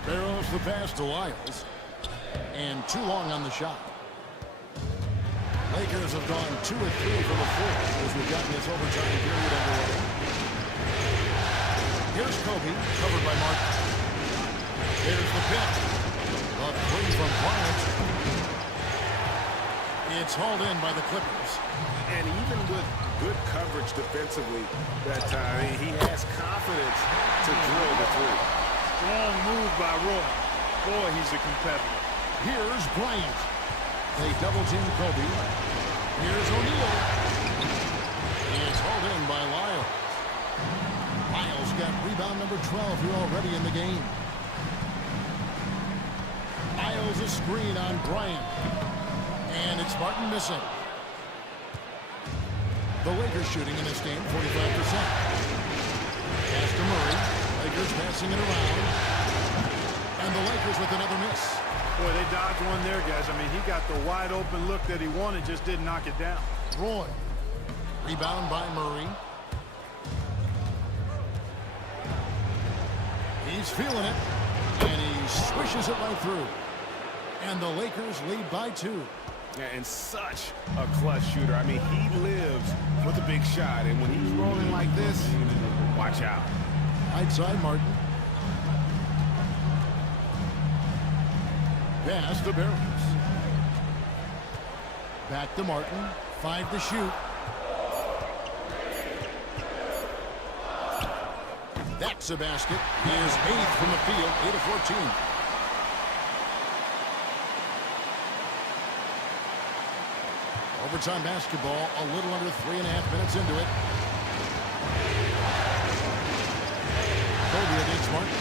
Barros the pass to Lyles. And too long on the shot. Lakers have gone 2 of 3 from the floor as we've gotten this overtime period underway. Here's Kobe, covered by Martin. Here's the pick. A 3 from Bryant. It's hauled in by the Clippers. And even with good coverage defensively that time, he has confidence to drill the 3. Strong move by Roy. Boy, he's a competitor. Here's Bryant. They double-team Kobe. Here's O'Neal. It's hauled in by Lyles. Lyles got rebound number 12 here already in the game. Lyles a screen on Bryant. And it's Martin missing. The Lakers shooting in this game 45%. Pass to Murray. Lakers passing it around. And the Lakers with another miss. Boy, they dodged one there, guys. I mean, he got the wide open look that he wanted, just didn't knock it down. Roy. Rebound by Murray. He's feeling it. And he swishes it right through. And the Lakers lead by 2. Yeah, and such a clutch shooter. I mean, he lives with a big shot. And when he's rolling like this, watch out. Right side, Martin. Pass to Barros. Back to Martin. 5 to shoot. That's a basket. His 8th from the field. 8 of 14. Overtime basketball, a little under 3.5 minutes into it. Kobe against Martin.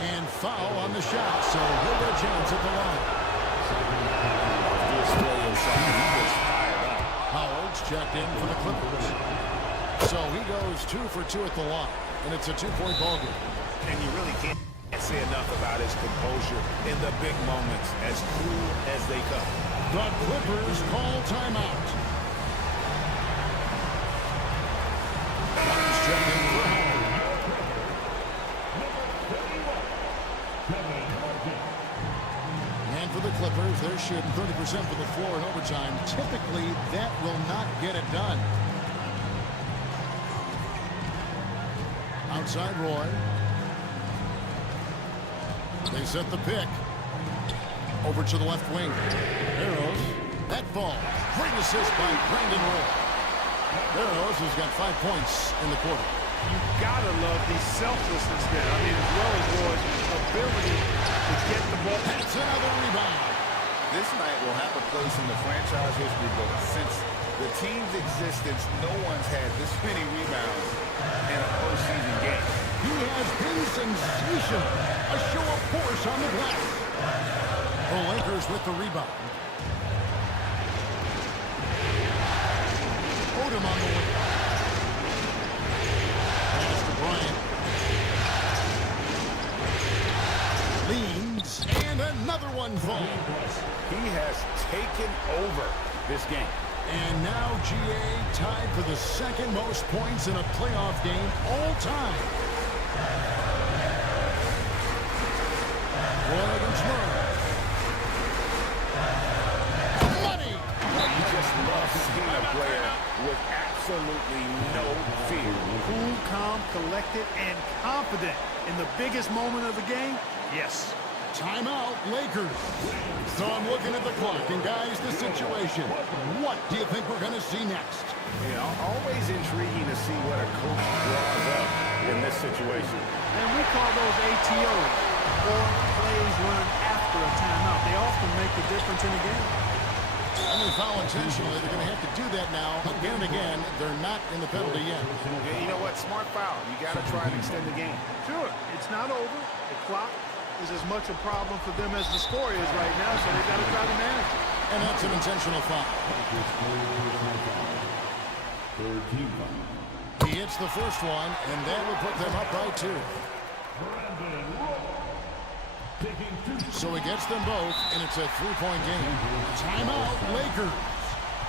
And foul on the shot, so he'll get a chance at the line. Howard's checked in for the Clippers. So he goes 2 for 2 at the line, and it's a 2-point ball game. And you really can't say enough about his composure in the big moments, as cool as they come. The Clippers call timeout. Howard's checked in for Howard. And for the Clippers, they're shooting 30% from the floor in overtime. Typically, that will not get it done. Outside Roy. They set the pick. Over to the left wing. Barros. That ball. Great assist by Brandon Roy. Barros has got 5 points in the quarter. You gotta love the selflessness there. I mean, as well as Roy's ability to get the ball. That's another rebound. This night will have a place in the franchise history book. Since the team's existence, no one's had this many rebounds in a postseason game. He has been sensational. A show of force on the glass. The Lakers with the rebound. Odom on the way. Pass to Bryant. Leans. And another one falls. He has taken over this game. And now GA tied for the second most points in a playoff game all time. Roy against Murray. Money! You just love seeing a player with absolutely no fear. Cool, calm, collected, and confident in the biggest moment of the game. Yes. Timeout, Lakers. So I'm looking at the clock, and guys, the situation. What do you think we're going to see next? You know, always intriguing to see what a coach draws up in this situation. And we call those ATOs, or plays run after a timeout. They often make the difference in a game. And they foul intentionally. They're going to have to do that now again and again. They're not in the penalty yet. Yeah, you know what? Smart foul. You got to try and extend the game. Sure, it's not over. The clock is as much a problem for them as the score is right now, so they got to try to manage it. And that's an intentional foul. He hits the first one, and that will put them up by 2. So he gets them both, and it's a 3-point game. Timeout, Lakers.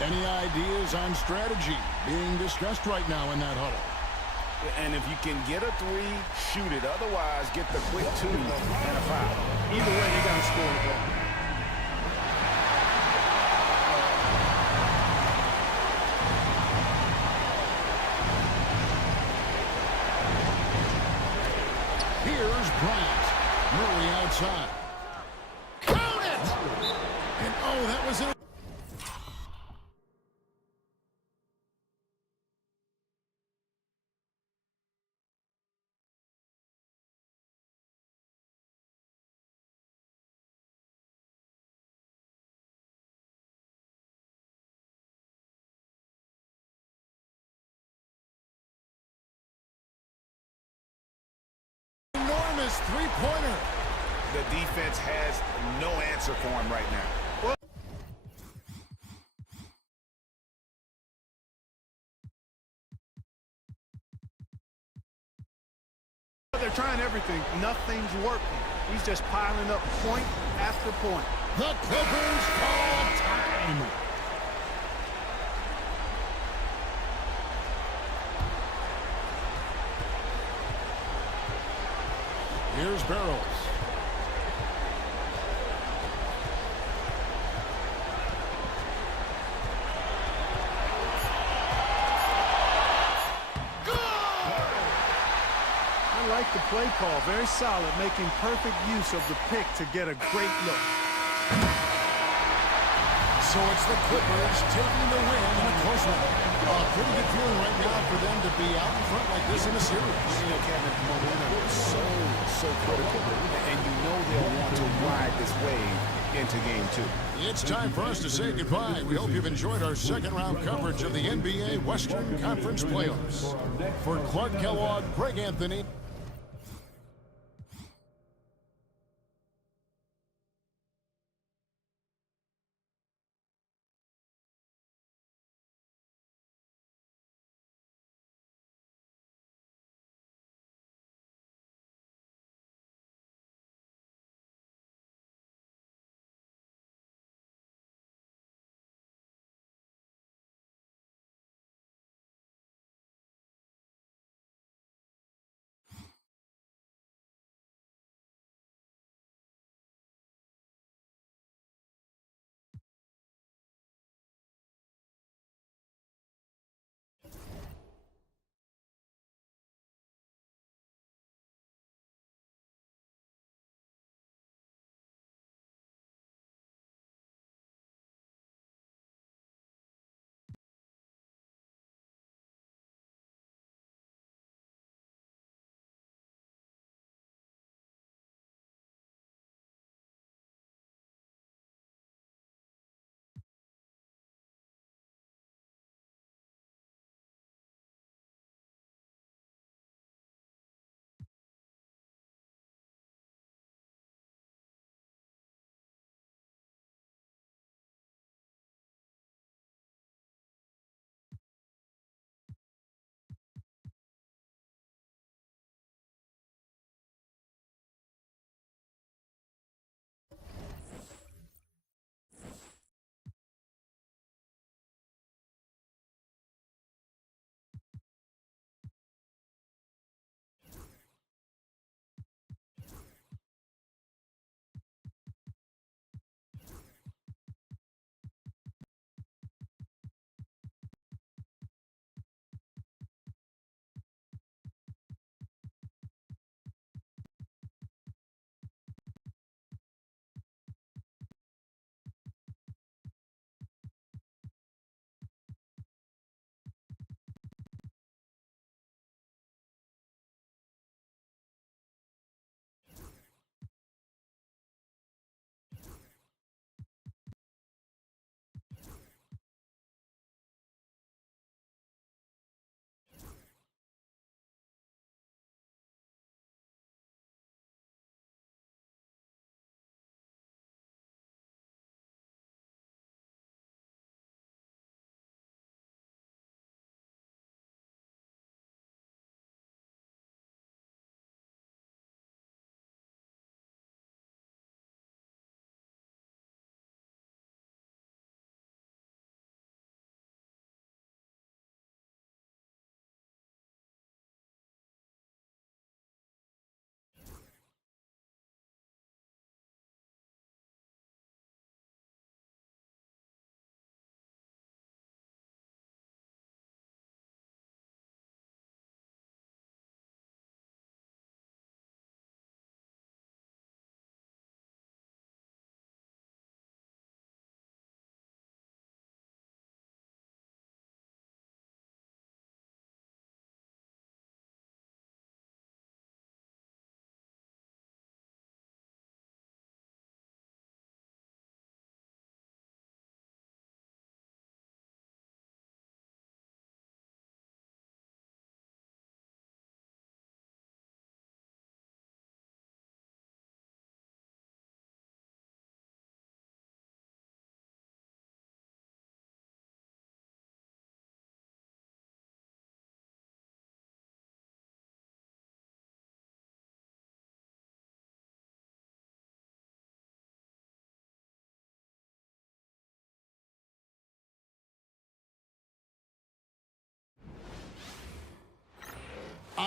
Any ideas on strategy being discussed right now in that huddle? And if you can get a 3, shoot it. Otherwise, get the quick 2 and a foul. Either way, they got to score the ball. Here's Bryant. Murray outside. Count it! And oh, that was it. Enormous three-pointer. The defense has no answer for him right now. they're trying everything. Nothing's working. He's just piling up point after point. The Clippers call time. Here's Barros. I like the play call. Very solid, making perfect use of the pick to get a great look. So it's the Clippers taking the win in a close one. A pretty good feeling right now for them to be out in front like this in a series. You know, Kevin, momentum is so critical, and you know they'll want to ride this wave into game 2. It's time for us to say goodbye. We hope you've enjoyed our second round coverage of the NBA Western Conference Playoffs. For Clark Kellogg, Greg Anthony.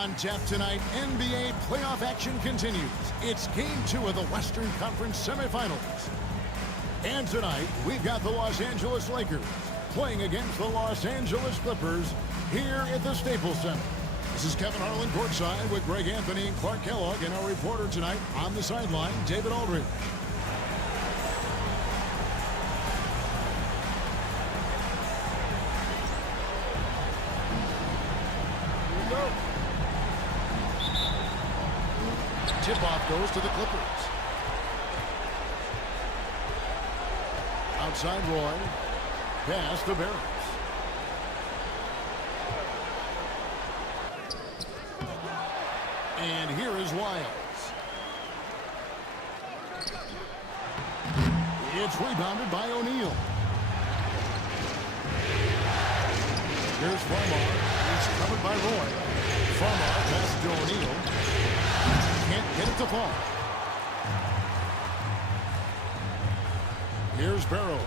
On tap tonight, NBA playoff action continues. It's Game 2 of the Western Conference semifinals. And tonight, we've got the Los Angeles Lakers playing against the Los Angeles Clippers here at the Staples Center. This is Kevin Harlan courtside with Greg Anthony and Clark Kellogg, and our reporter tonight on the sideline, David Aldridge. Tip-off goes to the Clippers. Outside Roy. Pass to Barros. And here is Wiles. It's rebounded by O'Neal. Here's Farmar. He's covered by Roy. Farmar passes to O'Neal. Can't get it to fall. Here's Barros.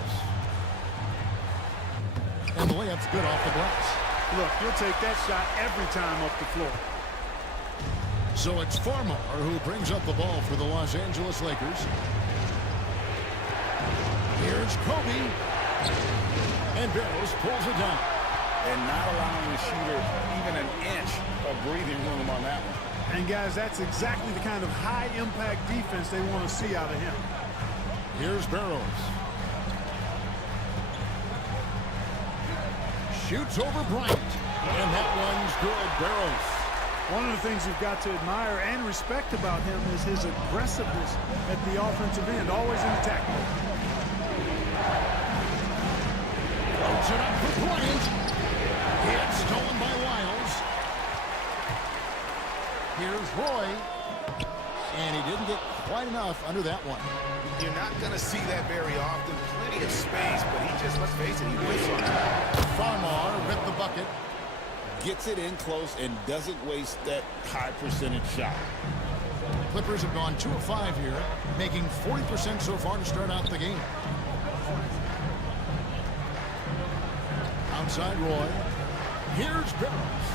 And the layup's good off the glass. Look, you'll take that shot every time up the floor. So it's Farmar who brings up the ball for the Los Angeles Lakers. Here's Kobe. And Barros pulls it down. And not allowing the shooter even an inch of breathing room on that one. And guys, that's exactly the kind of high-impact defense they want to see out of him. Here's Barros. Shoots over Bryant. And that one's good. Barros. One of the things you've got to admire and respect about him is his aggressiveness at the offensive end, always in attack mode. Puts it up for Bryant. It's stolen by Wiles. Here's Roy. And he didn't get quite enough under that one. You're not going to see that very often. Plenty of space, but he just, let's face it, he whiffs on it. Farmar with the bucket. Gets it in close and doesn't waste that high percentage shot. Clippers have gone 2 of 5 here, making 40% so far to start out the game. Outside Roy. Here's Barros.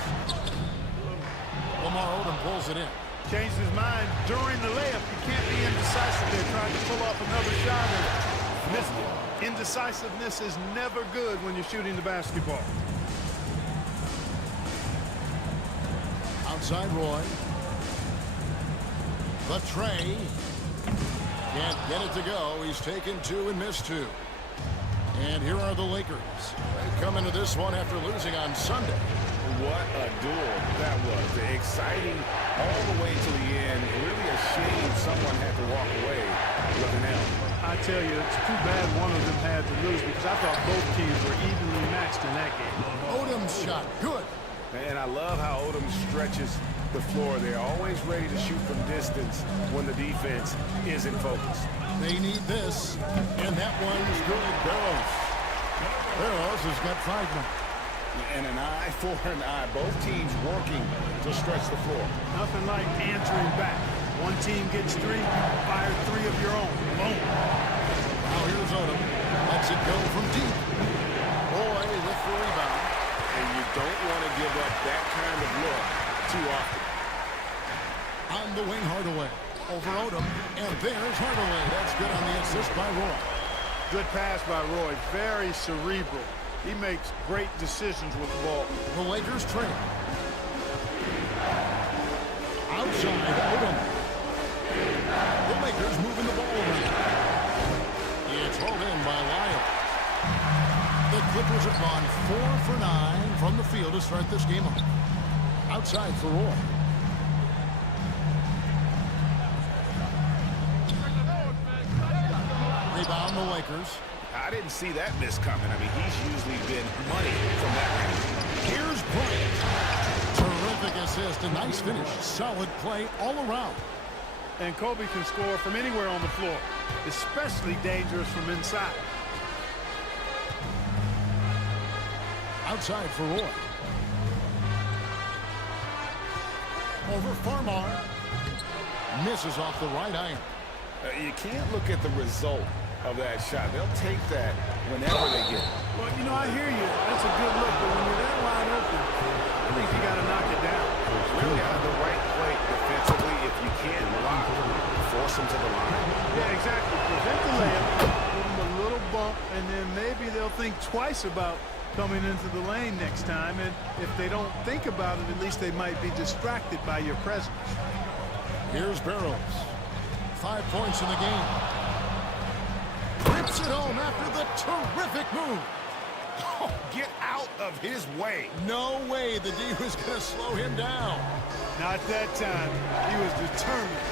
Lamar Odom pulls it in. Changed his mind during the layup. You can't be indecisive there, trying to pull off another shot and missed it. Indecisiveness is never good when you're shooting the basketball. Outside Roy. The tray. Can't get it to go. He's taken 2 and missed 2. And here are the Lakers. They come into this one after losing on Sunday. What a duel that was. Exciting all the way to the end. Really a shame someone had to walk away with an L. I tell you, it's too bad one of them had to lose because I thought both teams were evenly matched in that game. Odom's shot. Good. And I love how Odom stretches the floor. They're always ready to shoot from distance when the defense isn't focused. They need this. And that one's good. Barros. Barros has got 5 now. And an eye for an eye. Both teams working to stretch the floor. Nothing like answering back. One team gets 3, you fire 3 of your own. Boom. Now here's Odom. Lets it go from deep. Roy with the rebound. And you don't want to give up that kind of look too often. On the wing, Hardaway. Over Odom. And there's Hardaway. That's good on the assist by Roy. Good pass by Roy. Very cerebral. He makes great decisions with the ball. The Lakers trail. Outside, Odom. The Lakers moving the ball around. It's hauled in by Wiles. The Clippers have gone 4 for 9 from the field to start this game off. Outside for Roy. Rebound the Lakers. I didn't see that miss coming. I mean, he's usually been money from that range. Here's Bryant. Terrific assist. A nice finish. Solid play all around. And Kobe can score from anywhere on the floor, especially dangerous from inside. Outside for Roy. Over Farmar. Misses off the right iron. You can't look at the result of that shot. They'll take that whenever they get it. Well, you know, I hear you. That's a good look, but when you're that wide open, I think you got to knock it down. Really, I twice about coming into the lane next time, and if they don't think about it, at least they might be distracted by your presence. Here's Barros. 5 points in the game. Rips it home after the terrific move. Oh, get out of his way. No way the D was going to slow him down. Not that time. He was determined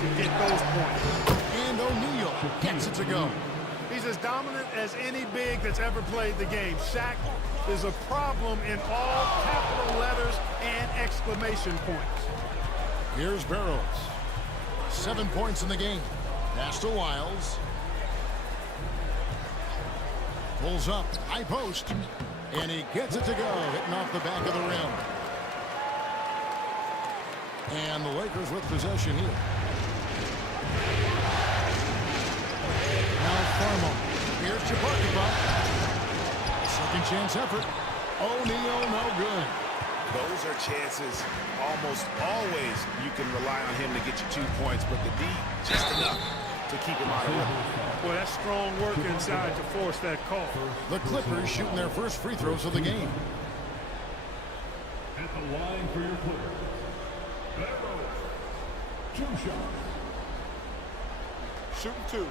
to get those points. And O'Neal gets it to go. He's as dominant as any big that's ever played the game. Shaq is a problem in all capital letters and exclamation points. Here's Barros. 7 points in the game. Pass to Wiles. Pulls up, high post, and he gets it to go, hitting off the back of the rim. And the Lakers with possession here. Now Farmo. Here's Jabarkova. Second chance effort. O'Neal, no good. Those are chances almost always you can rely on him to get you 2 points, but the D, just enough to keep him out of rhythm. Boy, that's strong work inside to force that call. The Clippers shooting their first free throws of the game. At the line for your Clippers, Barros. 2 shots. Shooting 2.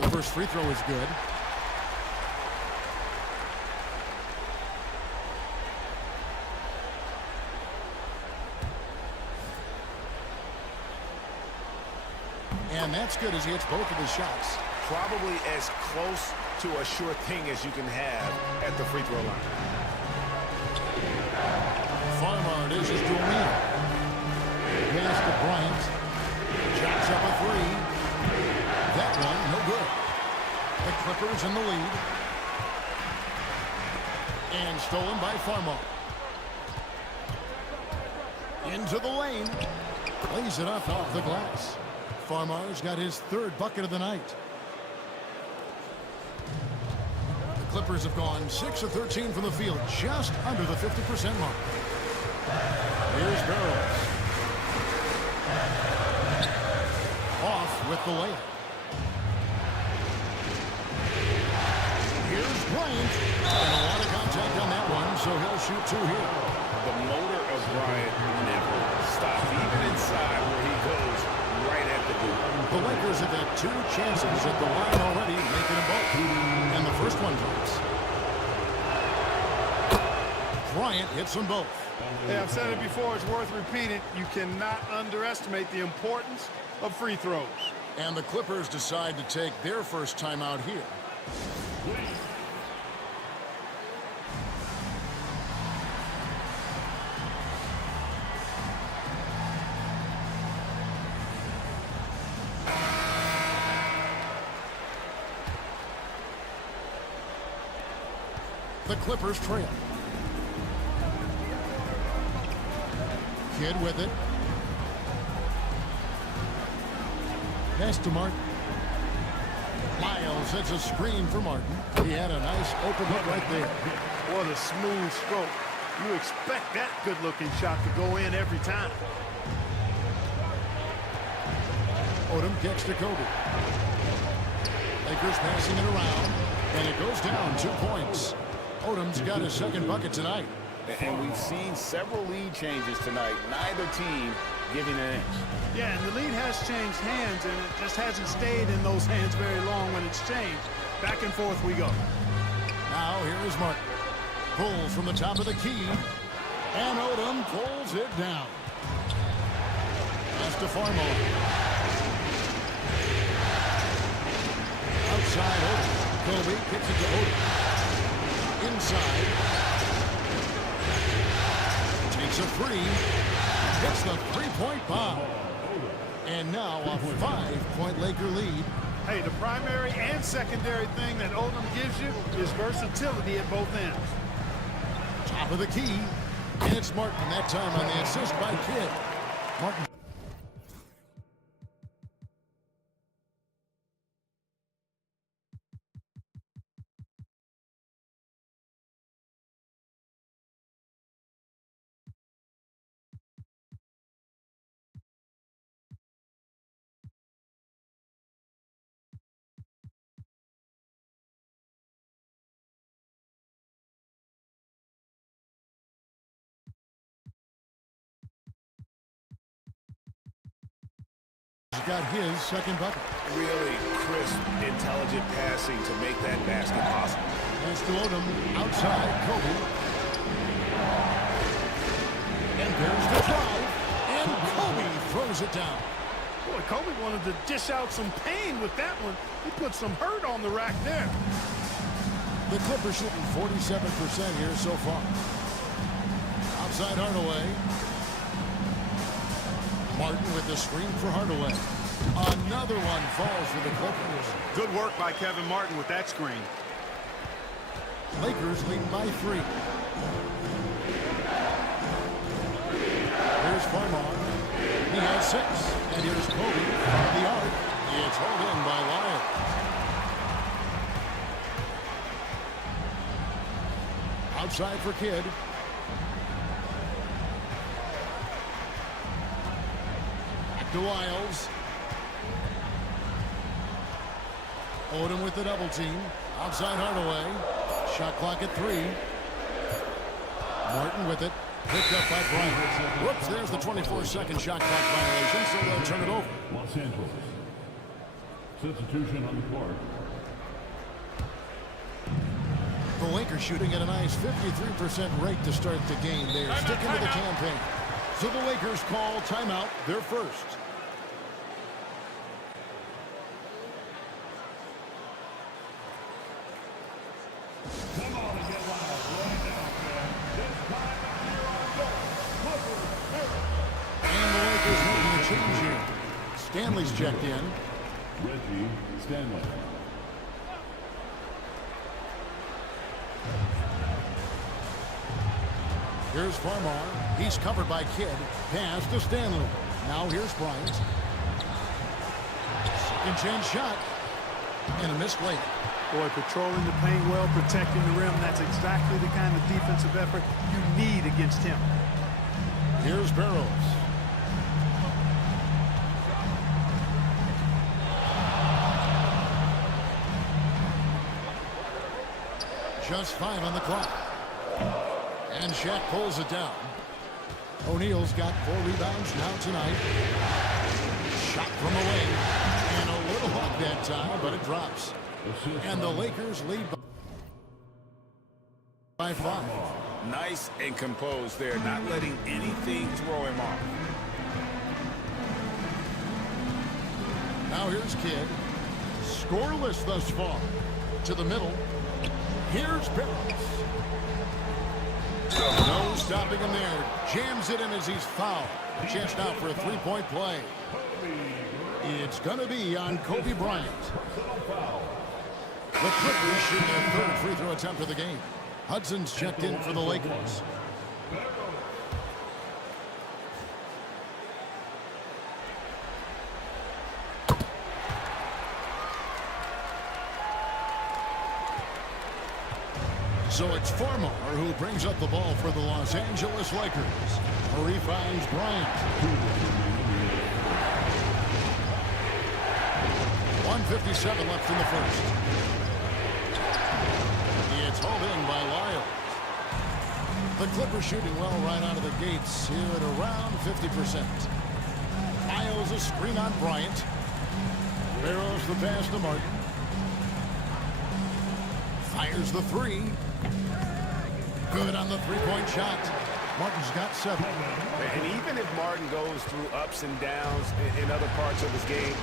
The first free throw is good. And that's good as he hits both of his shots. Probably as close to a sure thing as you can have at the free throw line. Farmer dishes to O'Neal. Pass to Bryant. Jacks up a 3. That one, no good. The Clippers in the lead. And stolen by Farmo. Into the lane. Lays it up off the glass. Farmar's got his 3rd bucket of the night. The Clippers have gone 6 of 13 from the field, just under the 50% mark. Here's Barros. Off with the layup. Here's Bryant. And a lot of contact on that one, so he'll shoot 2 here. The motor of Bryant never stops, even inside where he goes right at the hoop. The Lakers have had 2 chances at the line already, making them both. And the first one drops. Bryant hits them both. Hey, I've said it before, it's worth repeating. You cannot underestimate the importance of free throws. And the Clippers decide to take their first timeout here. The Clippers trail. Kidd with it. Pass to Martin. Miles hits a screen for Martin. He had a nice open look right there. What a smooth stroke. You expect that good-looking shot to go in every time. Odom kicks to Kobe. Lakers passing it around, and it goes down 2 points. Odom's got his 2nd bucket tonight. And we've seen several lead changes tonight. Neither team giving an inch. Yeah, and the lead has changed hands, and it just hasn't stayed in those hands very long when it's changed. Back and forth we go. Now here is Martin. Pulls from the top of the key, and Odom pulls it down. Pass to Farmo. Outside Odom. Kobe kicks it to Odom. Inside. Takes a 3. Gets the 3-point bomb. And now a 5-point Laker lead. Hey, the primary and secondary thing that Odom gives you is versatility at both ends. Top of the key. And it's Martin that time on the assist by Kidd. Martin got his second bucket. Really crisp, intelligent passing to make that basket possible. Pass to Odom, outside, Kobe. And there's the drive, and Kobe throws it down. Boy, Kobe wanted to dish out some pain with that one. He put some hurt on the rack there. The Clippers shooting 47% here so far. Outside Hardaway. Martin with the screen for Hardaway. Another one falls for the Clippers. Good work by Kevin Martin with that screen. Lakers lead by 3. Here's Farmar. He has 6. And here's Kobe from the arc. It's held in by Lyles. Outside for Kidd. Back to Wiles. Odom with the double team. Outside Hardaway. Shot clock at 3. Martin with it. Picked up by Bryant. Whoops, there's the 24-second shot clock violation, so they'll turn it over. Los Angeles. Substitution on the court. The Lakers shooting at a nice 53% rate to start the game. They're sticking to the campaign. So the Lakers call timeout, their first. Come on and get loud right now, man. This time here on Clippers. And the Lakers making a change here. Stanley's checked in. Reggie Stanley. Here's Farmar. He's covered by Kidd. Pass to Stanley. Now here's Bryant. Second chance shot. And a missed late. Boy, patrolling the paint well, protecting the rim. That's exactly the kind of defensive effort you need against him. Here's Barros. Just 5 on the clock. And Shaq pulls it down. O'Neal's got 4 rebounds now tonight. Shot from away. And a little hot that time, but it drops. And the Lakers lead by 5. Nice and composed there, not letting anything throw him off. Now here's Kidd. Scoreless thus far. To the middle. Here's Barros. No stopping him there. Jams it in as he's fouled. Chance now for a 3-point play. It's going to be on Kobe Bryant. The Clippers shooting their third free throw attempt of the game. Hudson's checked in for the Lakers. So it's Farmar who brings up the ball for the Los Angeles Lakers. Where he finds Bryant. 1:57 left in the first. It's hauled in by Lyles. The Clippers shooting well right out of the gates here at around 50%. Lyles a screen on Bryant. Barros the pass to Martin. Fires the 3. Good on the 3-point shot. Martin's got 7. And even if Martin goes through ups and downs in other parts of his game,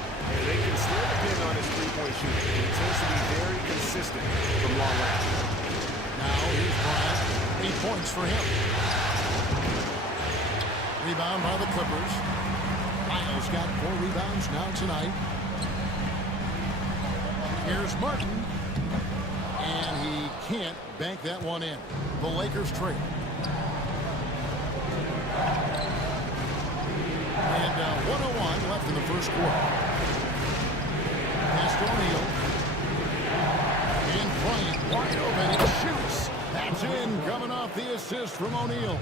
they can still depend on his three-point shooting. He tends to be very consistent from long range. Now here's Bryant. 8 points for him. Rebound by the Clippers. Lyles got 4 rebounds now tonight. Here's Martin. And he can't bank that one in. The Lakers trail. And 1:01 left in the first quarter. Pass to O'Neal. And Bryant wide open. He shoots. That's in. Coming off the assist from O'Neal.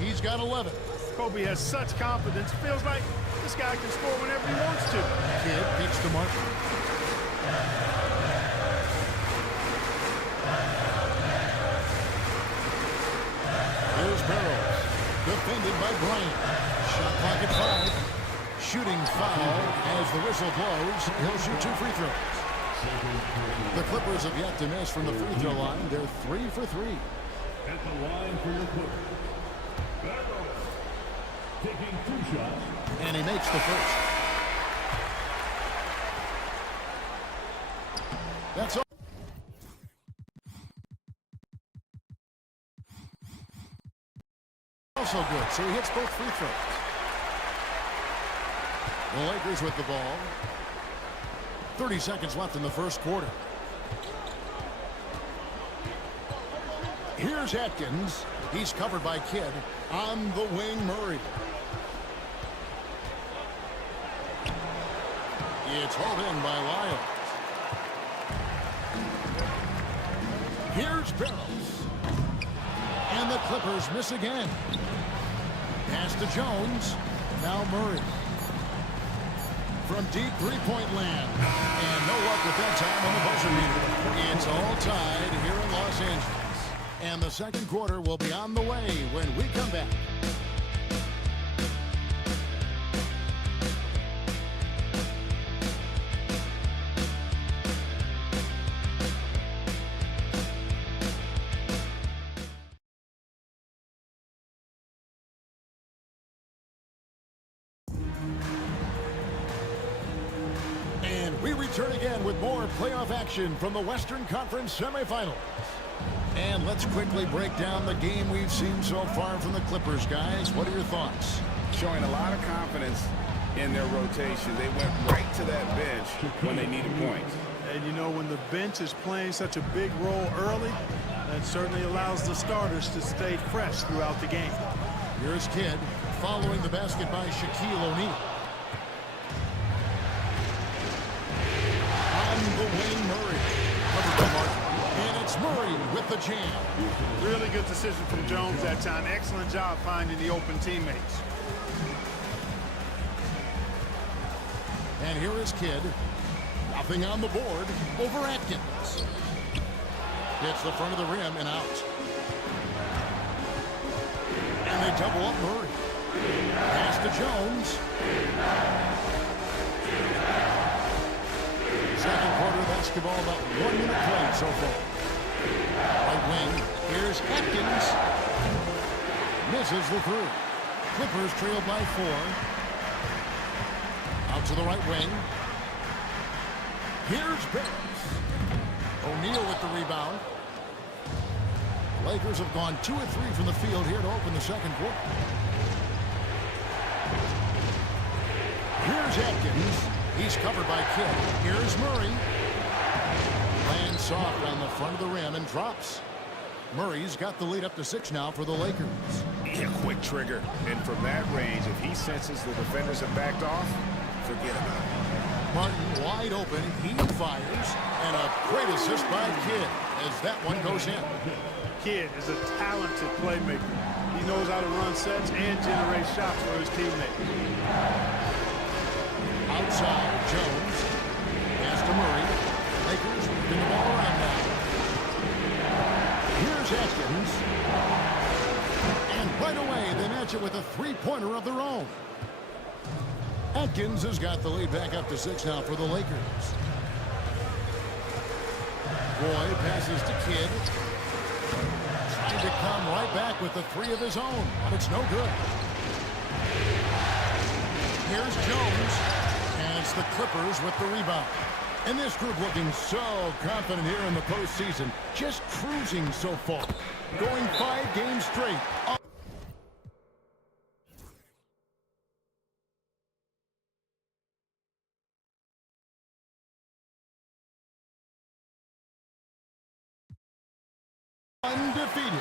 He's got 11. Kobe has such confidence. Feels like this guy can score whenever he wants to. Kidd kicks to Martin. Here's Barros. Defended by Bryant. Shot clock at 5. Shooting foul as the whistle blows. He'll shoot 2 free throws. The Clippers have yet to miss from the free throw line. They're 3 for 3. At the line for your Clippers, Barros taking 2 shots. And he makes the first. That's all. Also good, so he hits both free throws. The Lakers with the ball. 30 seconds left in the first quarter. Here's Atkins. He's covered by Kidd. On the wing, Murray. It's hauled in by Lyles. Here's Barros. And the Clippers miss again. Pass to Jones. Now Murray. From deep three-point land. And no luck with that time on the buzzer beater. It's all tied here in Los Angeles. And the second quarter will be on the way when we come back. And we return again with more playoff action from the Western Conference semifinals. And let's quickly break down the game we've seen so far from the Clippers, guys. What are your thoughts? Showing a lot of confidence in their rotation. They went right to that bench when they needed points. And you know, when the bench is playing such a big role early, that certainly allows the starters to stay fresh throughout the game. Here's Kidd following the basket by Shaquille O'Neal. On the wing, Murray. Covered by Martin. And it's Murray with the jam. Really good decision from Jones that time. Excellent job finding the open teammates. And here is Kidd. Nothing on the board over Atkins. Hits the front of the rim and out. And they double up Murray. Pass to Jones. Second quarter basketball, about 1 minute played so far. Right wing, here's Atkins. Misses the three. Clippers trail by 4. Out to the right wing. Here's Barros. O'Neal with the rebound. Lakers have gone 2 of 3 from the field here to open the second quarter. Here's Atkins. He's covered by Kidd. Here's Murray. Lands soft on the front of the rim and drops. Murray's got the lead up to 6 now for the Lakers. A quick trigger. And from that range, if he senses the defenders have backed off, forget about it. Martin wide open. He fires. And a great assist by Kidd as that one goes in. Kidd is a talented playmaker. He knows how to run sets and generate shots for his teammates. Outside, Jones. Pass to Murray. Lakers moving the ball around now. Here's Atkins. And right away, they match it with a three-pointer of their own. Atkins has got the lead back up to 6 now for the Lakers. Roy passes to Kidd. Trying to come right back with the 3 of his own, but it's no good. Here's Jones. And it's the Clippers with the rebound. And this group looking so confident here in the postseason. Just cruising so far. Going 5 games straight. Undefeated.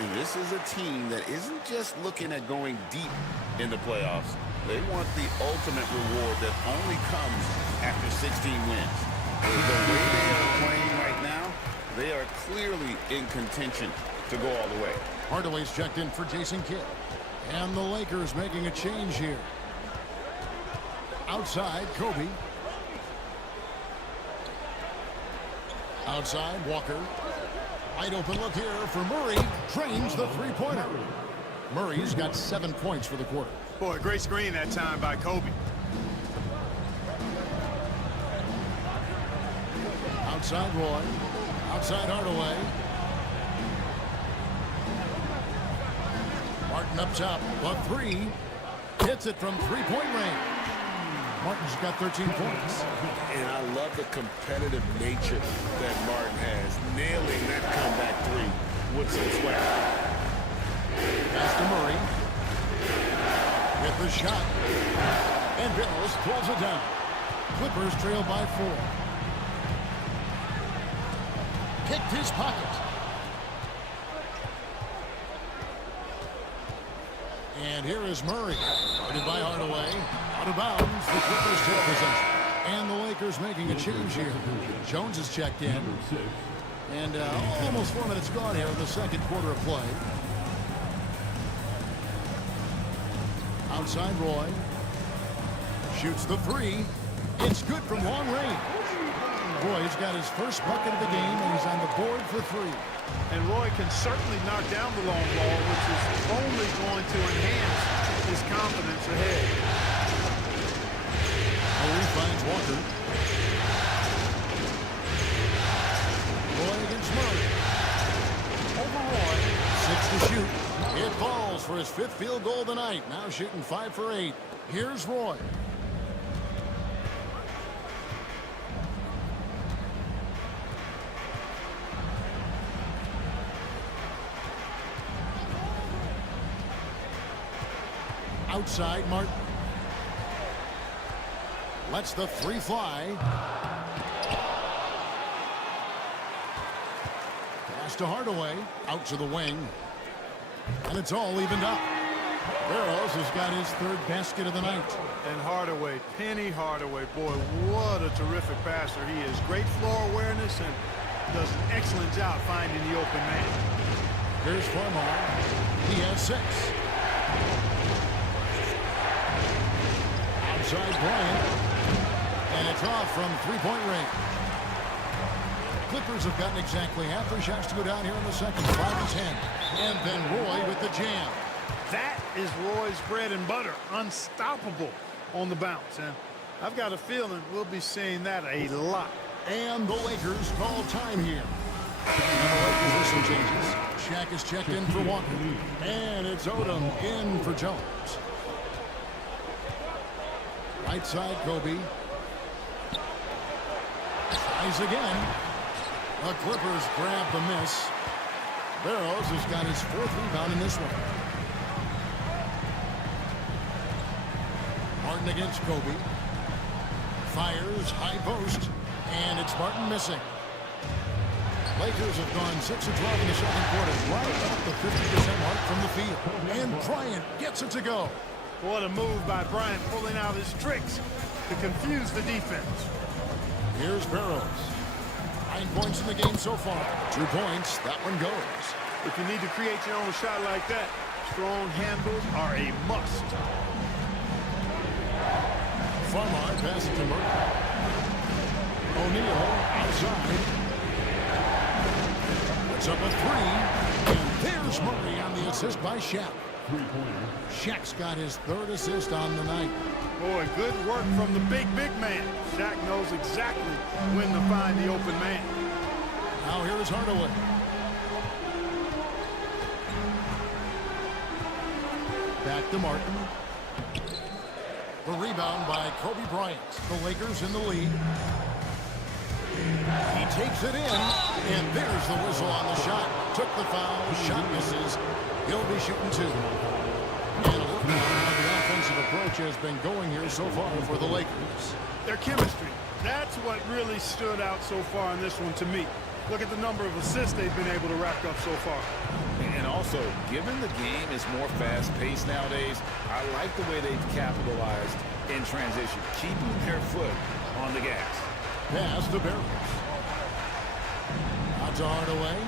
And this is a team that isn't just looking at going deep in the playoffs. They want the ultimate reward that only comes after 16 wins. The way they are playing right now, they are clearly in contention to go all the way. Hardaway's checked in for Jason Kidd. And the Lakers making a change here. Outside, Kobe. Outside, Walker. Wide open look here for Murray. Drains the three-pointer. Murray's got 7 points for the quarter. Boy, great screen that time by Kobe. Outside Roy. Outside Hardaway. Martin up top. The three. Hits it from three-point range. Martin's got 13 points. And I love the competitive nature that Martin has. Nailing that comeback three with some swag. Pass to Murray. With the shot. And Barros pulls it down. Clippers trail by 4. Kicked his pocket. And here is Murray. Guarded by Hardaway. Out of bounds. The Clippers take possession. And the Lakers making a change here. Jones has checked in. And almost 4 minutes gone here in the second quarter of play. Outside Roy. Shoots the three. It's good from long range. Roy's got his first bucket of the game, and he's on the board for 3. And Roy can certainly knock down the long ball, which is only going to enhance his confidence ahead. Murray finds Walker. Roy against Murray. Over Roy. 6 to shoot. It falls for his 5th field goal of the night. Now shooting 5 for 8. Here's Roy. Outside Martin. Lets the three fly. Pass to Hardaway. Out to the wing. And it's all evened up. Barros has got his 3rd basket of the night. And Hardaway, Penny Hardaway, boy, what a terrific passer he is. Great floor awareness and does an excellent job finding the open man. Here's Farmar. He has 6. Outside Bryant. And it's off from three-point range. Clippers have gotten exactly half their shots to go down here in the second. 5 to 10. And then Roy with the jam. That is Roy's bread and butter. Unstoppable on the bounce. And I've got a feeling we'll be seeing that a lot. And the Lakers call time here. Position changes. Shaq is checked in for Walker. And it's Odom in for Jones. Right side, Kobe. Tries again. The Clippers grab the miss. Barros has got his 4th rebound in this one. Martin against Kobe. Fires, high post. And it's Martin missing. Lakers have gone 6 of 12 in the second quarter. Right at the 50% mark from the field. And Bryant gets it to go. What a move by Bryant, pulling out his tricks to confuse the defense. Here's Barros. 9 points in the game so far. 2 points. That one goes. If you need to create your own shot like that, strong handles are a must. Farmar passes to Murray. O'Neal outside. Puts up a 3. And there's Murray on the assist by Shaq. Shaq's got his 3rd assist on the night. Boy, good work from the big man. Shaq knows exactly when to find the open man. Now here is Hardaway. Back to Martin. The rebound by Kobe Bryant. The Lakers in the lead. He takes it in, and there's the whistle on the shot. Took the foul, shot misses. He'll be shooting 2. And a look at how the offensive approach has been going here so far for the Lakers. Their chemistry, that's what really stood out so far in this one to me. Look at the number of assists they've been able to rack up so far. And also, given the game is more fast-paced nowadays, I like the way they've capitalized in transition, keeping their foot on the gas. Pass to Barros. Out to Hardaway.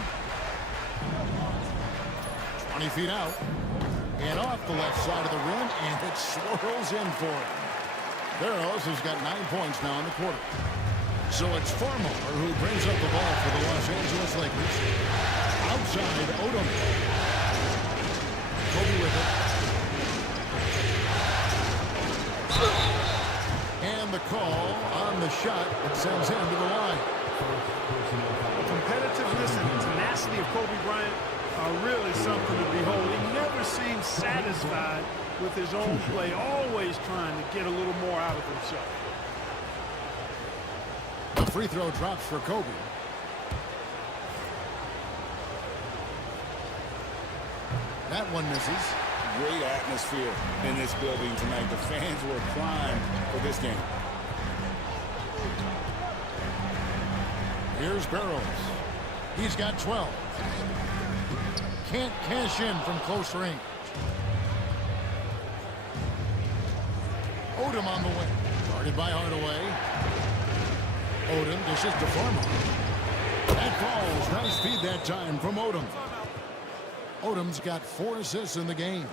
20 feet out. And off the left side of the rim, and it swirls in for him. Barros has got 9 points now in the quarter. So it's Farmar who brings up the ball for the Los Angeles Lakers. Outside, Odom. Kobe with it. shot that sends him to the line. The competitiveness and tenacity of Kobe Bryant are really something to behold. He never seems satisfied with his own play, always trying to get a little more out of himself. The free throw drops for Kobe. That one misses. Great atmosphere in this building tonight. The fans were primed for this game. Here's Barros. He's got 12. Can't cash in from close range. Odom on the wing. Guarded by Hardaway. Odom dishes to Farmer. That falls. Nice feed that time from Odom. Odom's got 4 assists in the game.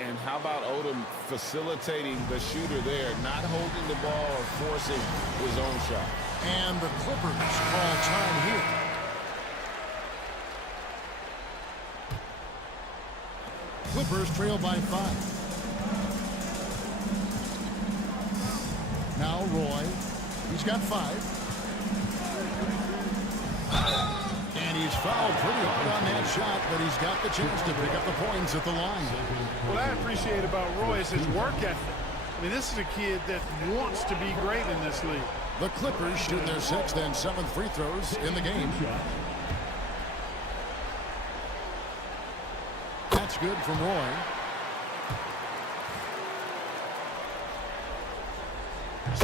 And how about Odom facilitating the shooter there, not holding the ball or forcing his own shot. And the Clippers call time here. Clippers trail by 5. Now Roy. He's got 5. And he's fouled pretty hard on that shot, but he's got the chance to pick up the points at the line. What I appreciate about Roy is his work ethic. I mean, this is a kid that wants to be great in this league. The Clippers shoot their 6th and 7th free throws in the game. That's good from Roy.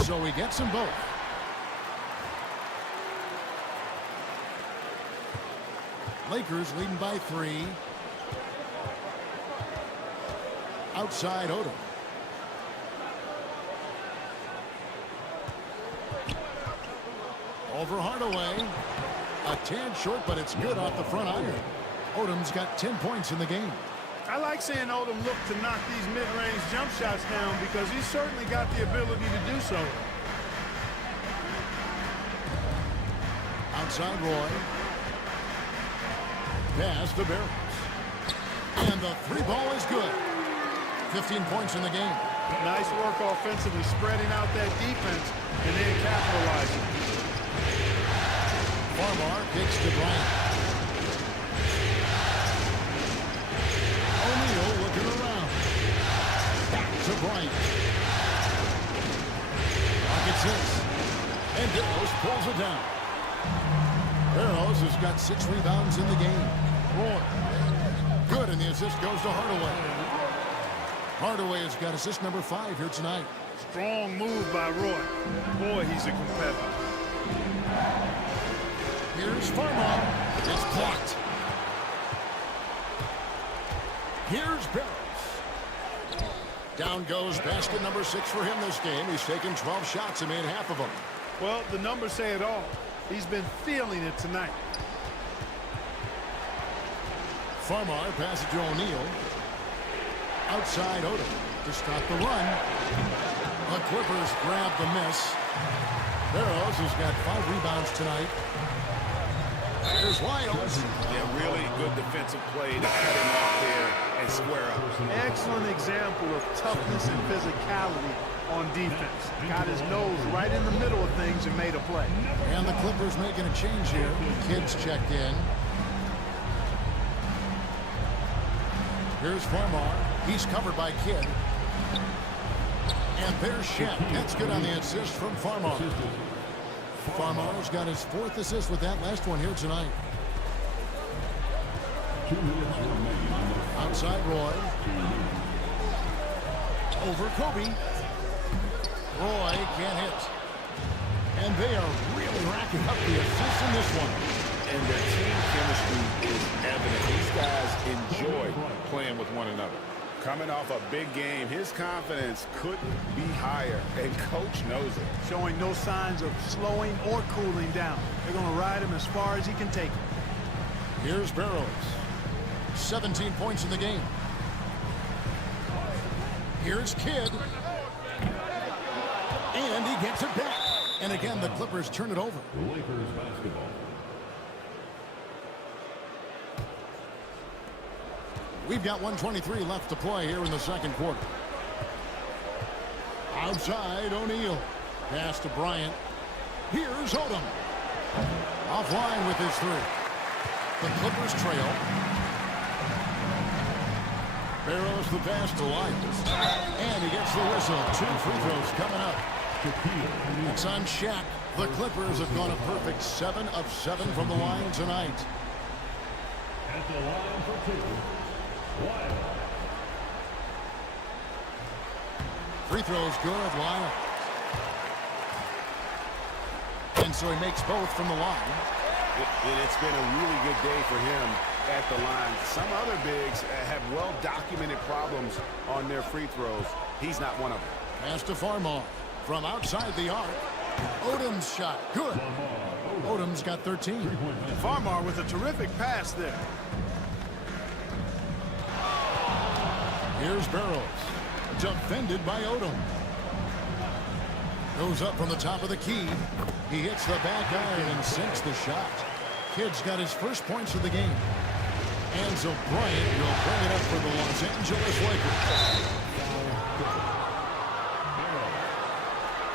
So he gets them both. Lakers leading by 3. Outside Odom. Over Hardaway. A tad short, but it's good off the front iron. Odom's got 10 points in the game. I like seeing Odom look to knock these mid-range jump shots down because he's certainly got the ability to do so. Outside Roy. Pass to Barros. And the 3 ball is good. 15 points in the game. Nice work offensively, spreading out that defense and then capitalizing. Farmar kicks to Bryant. O'Neal looking around. Back to Bryant. Rockets 6. And Barros pulls it down. Barros has got 6 rebounds in the game. Roy. Good, and the assist goes to Hardaway. Hardaway has got assist number 5 here tonight. Strong move by Roy. Boy, he's a competitor. Here's Farmar. It's blocked. Here's Barros. Down goes basket number 6 for him this game. He's taken 12 shots and made half of them. Well, the numbers say it all. He's been feeling it tonight. Farmar passes to O'Neal. Outside Odom to stop the run. The Clippers grab the miss. Barros has got 5 rebounds tonight. There's Wiles. Yeah, really good defensive play to cut him off there and square up. Excellent example of toughness and physicality on defense. Got his nose right in the middle of things and made a play. And the Clippers making a change here. Kidd's checked in. Here's Farmar. He's covered by Kidd. And there's Shet. That's good on the assist from Farmar. Farmar's got his 4th assist with that last one here tonight. Outside Roy. Over Kobe. Roy can't hit. And they are really racking up the assists in this one. And their team chemistry is evident. These guys enjoy playing with one another. Coming off a big game, his confidence couldn't be higher, and coach knows it. Showing no signs of slowing or cooling down. They're going to ride him as far as he can take him. Here's Barros. 17 points in the game. Here's Kidd. And he gets it back. And again, the Clippers turn it over. Lakers basketball. We've got 1:23 left to play here in the second quarter. Outside O'Neal. Pass to Bryant. Here's Odom. Offline with his three. The Clippers trail. Barros the pass to Lyons. And he gets the whistle. 2 free throws coming up. It's on Shaq. The Clippers have gone a perfect 7 of 7 from the line tonight. At the line for 2, Lyons. Free throws good, Lyons. And so he makes both from the line. It's been a really good day for him at the line. Some other bigs have well-documented problems on their free throws. He's not one of them. Pass to Farmar from outside the arc. Odom's shot, good. Odom's got 13. Farmar with a terrific pass there. Here's Barros, defended by Odom. Goes up from the top of the key. He hits the back iron and sinks the shot. Kid's got his first points of the game. And so Bryant will bring it up for the Los Angeles Lakers.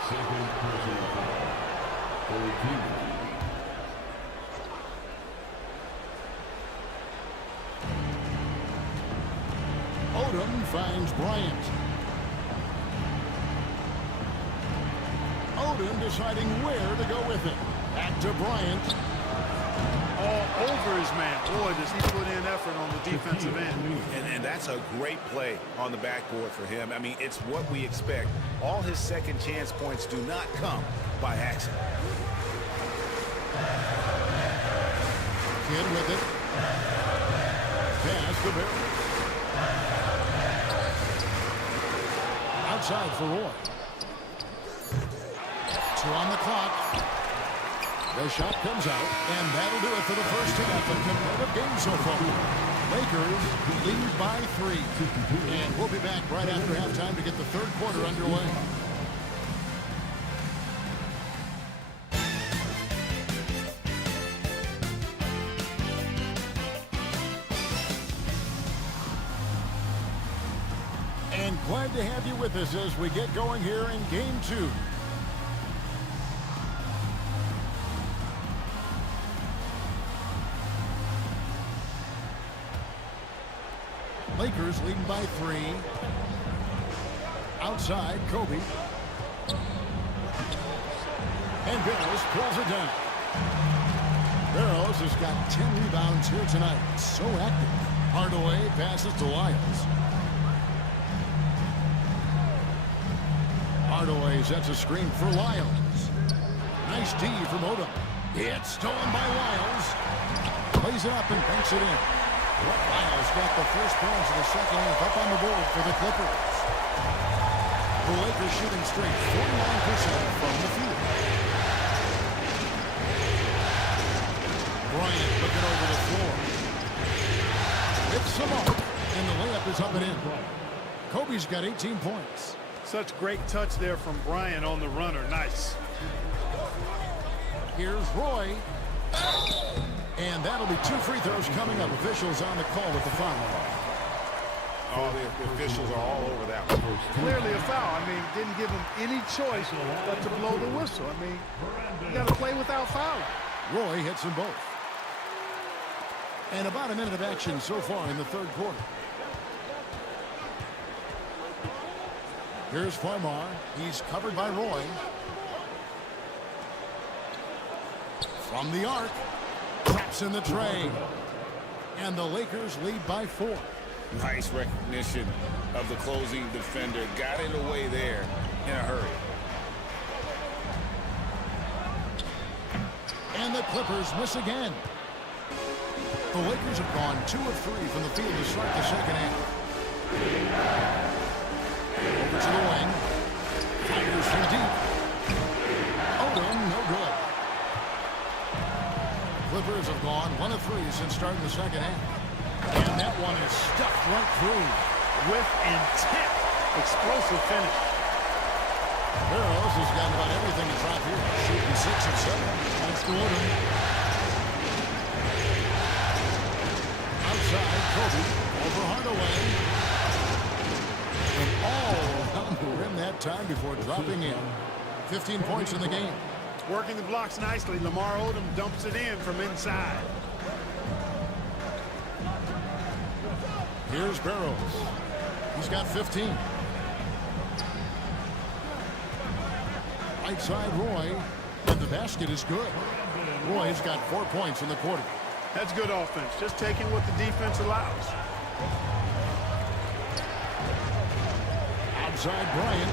Second personal foul. 14. Odom finds Bryant. Odom deciding where to go with it. Back to Bryant. All over his man. Boy, does he put in effort on the defensive end. And that's a great play on the backboard for him. I mean, it's what we expect. All his second chance points do not come by accident. Kid with it. Pass to Barros. Outside for Roy. 2 on the clock. The shot comes out, and that'll do it for the first half of competitive game so far. Lakers lead by 3. And we'll be back right after halftime to get the third quarter underway. And glad to have you with us as we get going here in Game 2. Lakers leading by 3. Outside, Kobe. And Barros pulls it down. Barros has got 10 rebounds here tonight. So active. Hardaway passes to Lyons. Hardaway sets a screen for Lyons. Nice D from Odom. It's stolen by Lyons. Plays it up and banks it in. Lyles got the first points of the second half up on the board for the Clippers. The Lakers shooting straight 49% from the field. Bryant looking over the floor. It's some up, and the layup is up and in. Kobe's got 18 points. Such great touch there from Bryant on the runner. Nice. Here's Roy. And that'll be 2 free throws coming up. Officials on the call with the foul. Oh, the officials are all over that one. Clearly a foul. I mean, didn't give him any choice but to blow the whistle. I mean, you got to play without fouling. Roy hits them both. And about a minute of action so far in the third quarter. Here's Farmar. He's covered by Roy. From the arc. Traps in the tray. And the Lakers lead by 4. Nice recognition of the closing defender. Got it away there in a hurry. And the Clippers miss again. The Lakers have gone 2 of 3 from the field to start the second half. Over to the wing. Fires from deep. Odom, no good. Clippers have gone 1 of 3 since starting the second half. And that one is stuffed right through. With intent. Explosive finish. Barros has got about everything to drop here. Shooting 6 of 7. That's to Odom. Outside, Kobe. Over Hardaway. And all around the rim that time before dropping in. 15 points in the game. Working the blocks nicely. Lamar Odom dumps it in from inside. Here's Barros. He's got 15. Right side, Roy. And the basket is good. Roy's got 4 points in the quarter. That's good offense. Just taking what the defense allows. Outside, Bryant.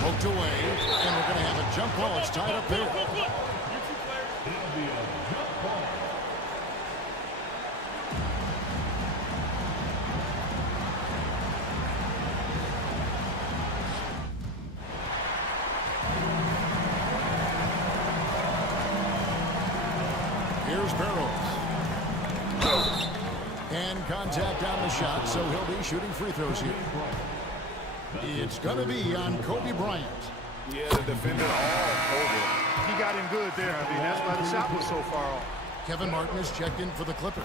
Poked away. And we're going to have a jump ball. It's tied up there. Here's Barros. And contact on the shot, so he'll be shooting free throws here. It's going to be on Kobe Bryant. Yeah, the defender all over. He got him good there. I mean, that's why the shot was so far off. Kevin Martin is checked in for the Clippers.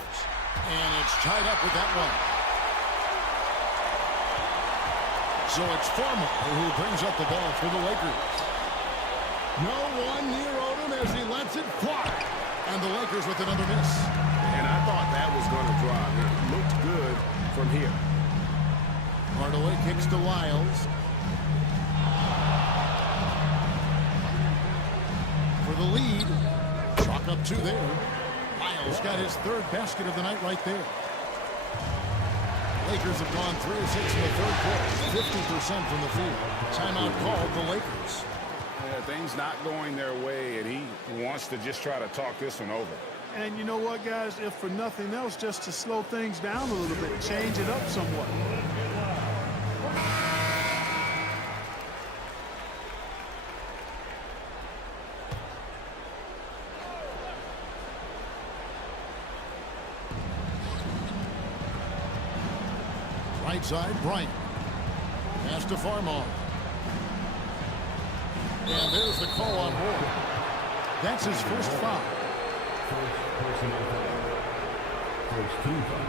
And it's tied up with that one. So it's Farmer who brings up the ball for the Lakers. No one near Odom as he lets it fly. And the Lakers with another miss. And I thought that was going to drop. It looked good from here. Hardaway kicks to Lyles. For the lead. Chalk up 2 there. Lyles got his 3rd basket of the night right there. Lakers have gone 3 of 6 in the 3rd quarter. 50% from the field. Timeout called the Lakers. Yeah, things not going their way, and he wants to just try to talk this one over. And you know what, guys? If for nothing else, just to slow things down a little bit, change it up somewhat. Right side, Bryant. Pass to Farmar. And there's the call on Roy. That's his first foul. First team foul.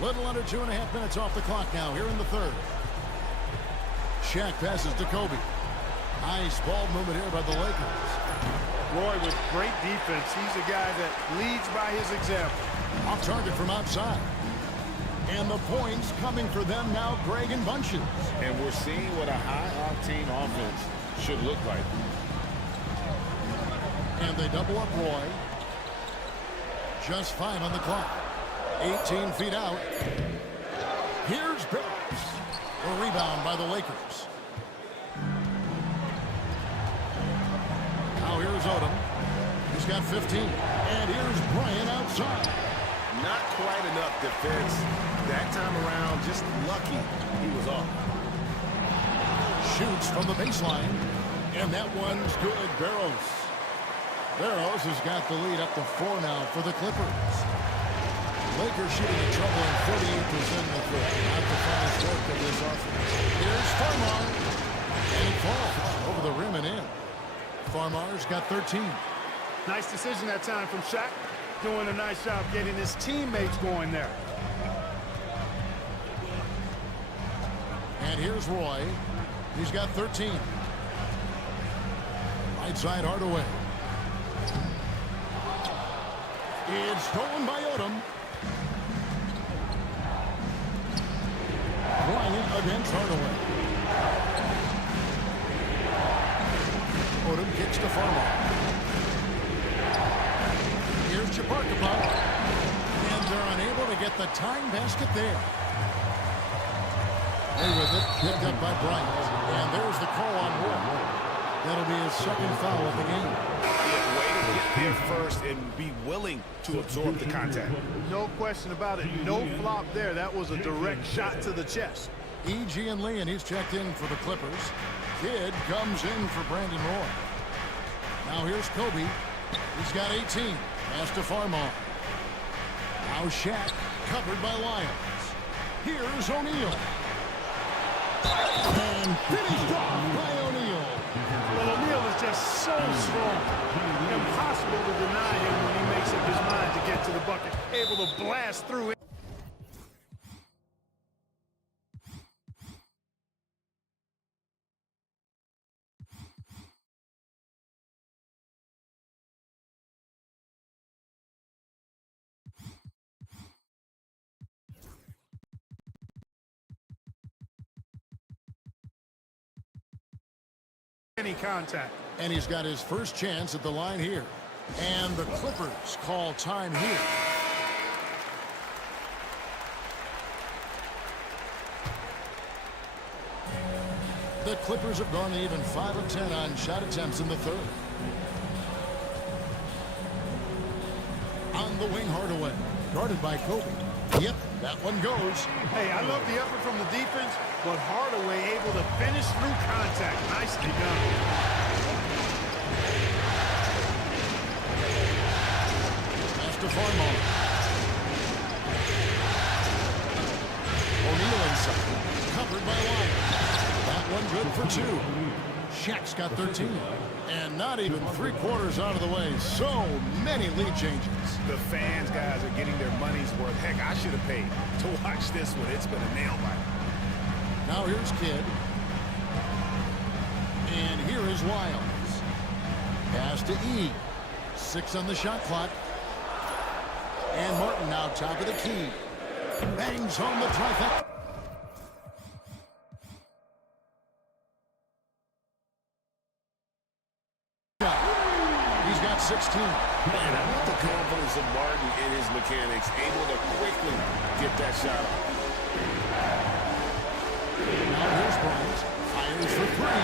Little under 2.5 minutes off the clock now here in the 3rd. Shaq passes to Kobe. Nice ball movement here by the Lakers. Roy with great defense. He's a guy that leads by his example. Off target from outside. And the points coming for them now, Greg and Bunches. And we're seeing what a high-octane offense should look like. And they double up Roy. Just 5 on the clock. 18 feet out. Here's Barros. A rebound by the Lakers. Now here's Odom. He's got 15. And here's Bryant outside. Not quite enough defense. That time around, just lucky he was off. Shoots from the baseline. And that one's good. Barros. Barros has got the lead up to 4 now for the Clippers. Lakers shooting in trouble in 48% in the 3rd. Not the finest work of this offense. Here's Farmar. And he falls over the rim and in. Farmar's got 13. Nice decision that time from Shaq. Doing a nice job getting his teammates going there. And here's Roy. He's got 13. Right side Hardaway. It's stolen by Odom. Bryant against Hardaway. Odom kicks to Farmar. Here's Jabarkapov. And they're unable to get the tying basket there. Away with it, picked up by Bryant. And there's the call on Roy. That'll be his 2nd foul of the game. Way to get there first and be willing to absorb the contact. No question about it. No flop there. That was a direct shot to the chest. E.G. and Lee, and he's checked in for the Clippers. Kidd comes in for Brandon Roy. Now here's Kobe. He's got 18. Pass to Farmar. Now Shaq, covered by Lyles. Here's O'Neal. And finished off by O'Neal. Well, O'Neal is just so strong. Impossible to deny him when he makes up his mind to get to the bucket. Able to blast through it. Any contact. And he's got his first chance at the line here. And the Clippers call time here. The Clippers have gone even 5 of 10 on shot attempts in the third. On the wing, Hardaway. Guarded by Kobe. Yep, that one goes. Hey, I love the effort from the defense, but Hardaway able to finish through contact. Nicely done. Pass to Farmar. O'Neal inside. Covered by Wyatt. That one good for 2. Shaq's got 13. And not even 3/4 out of the way. So many lead changes. The fans, guys, are getting their money's worth. Heck, I should have paid to watch this one. It's been a nail biter. Now here's Kidd. And here is Wiles. Pass to E. 6 on the shot clock. And Martin now top of the key. Bangs home the trifecta. He's got 16. Man, I want the confidence of Martin in his mechanics, able to quickly get that shot off. Now here's Bryant. Fires for 3.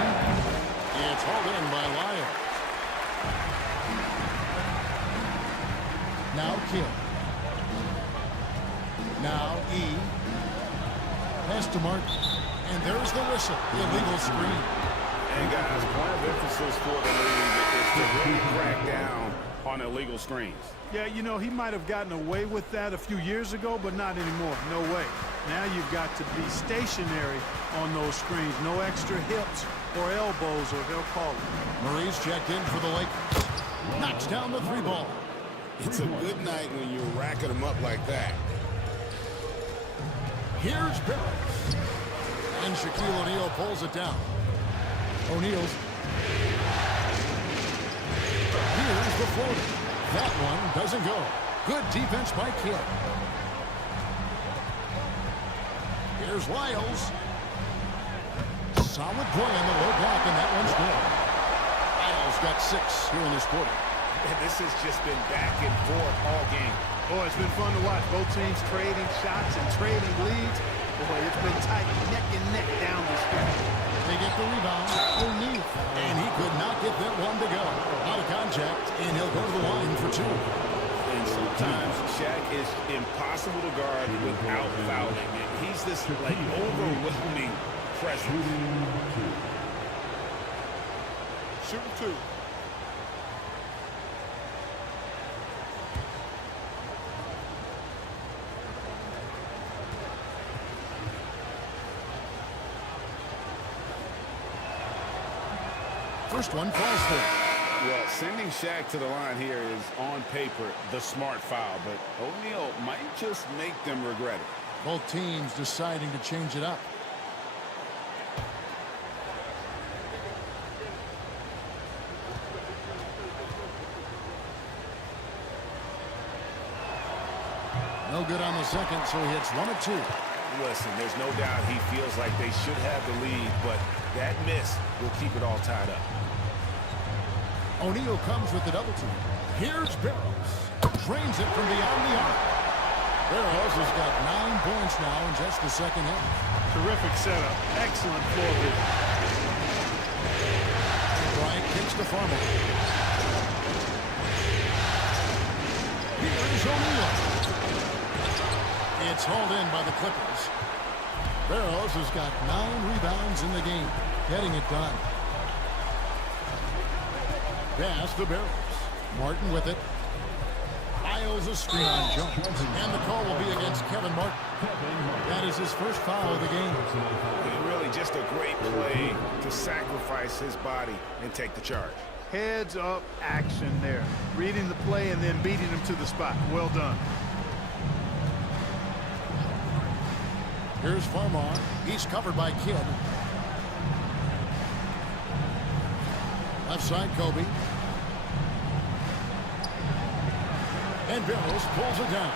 It's hauled in by Lyles. Now Kidd. Now E. Pass to Martin. And there's the whistle. Illegal screen. And guys, point of emphasis for the league is to really crack down on illegal screens. Yeah, you know, he might have gotten away with that a few years ago, but not anymore. No way. Now you've got to be stationary on those screens. No extra hips or elbows, or they'll call it. Murray's checked in for the Lakers. Knocks down the 3 ball. It's a good night when you're racking them up like that. Here's Barros. And Shaquille O'Neal pulls it down. O'Neal's. Here's the floater. That one doesn't go. Good defense by Kidd. Here's Wiles. Solid play on the low block, and that one's good. Wiles got 6 here in this quarter. And this has just been back and forth all game. Boy, it's been fun to watch. Both teams trading shots and trading leads. Boy, it's been tight neck and neck down the stretch. They get the rebound. O'Neal. And he could not get that one to go. Out of contact, and he'll go to the line for 2. And sometimes Shaq is impossible to guard without fouling. And he's this like overwhelming presence. Shooting 2. First one falls for. Well, sending Shaq to the line here is, on paper, the smart foul. But O'Neal might just make them regret it. Both teams deciding to change it up. No good on the second, so he hits 1 of 2. Listen, there's no doubt he feels like they should have the lead, but that miss will keep it all tied up. O'Neal comes with the double team. Here's Barros. Drains it from beyond the arc. Barros has got 9 points now in just the second half. Terrific setup. Excellent floor vision. Bryant kicks to Farmer. Here's O'Neal. It's hauled in by the Clippers. Barros has got 9 rebounds in the game, getting it done. Pass to Barros. Martin with it. Miles a screen on Jones. And the call will be against Kevin Martin. That is his first foul of the game. Really just a great play to sacrifice his body and take the charge. Heads up action there. Reading the play and then beating him to the spot. Well done. Here's Farmar. He's covered by Kidd. Left side, Kobe. And Barros pulls it down.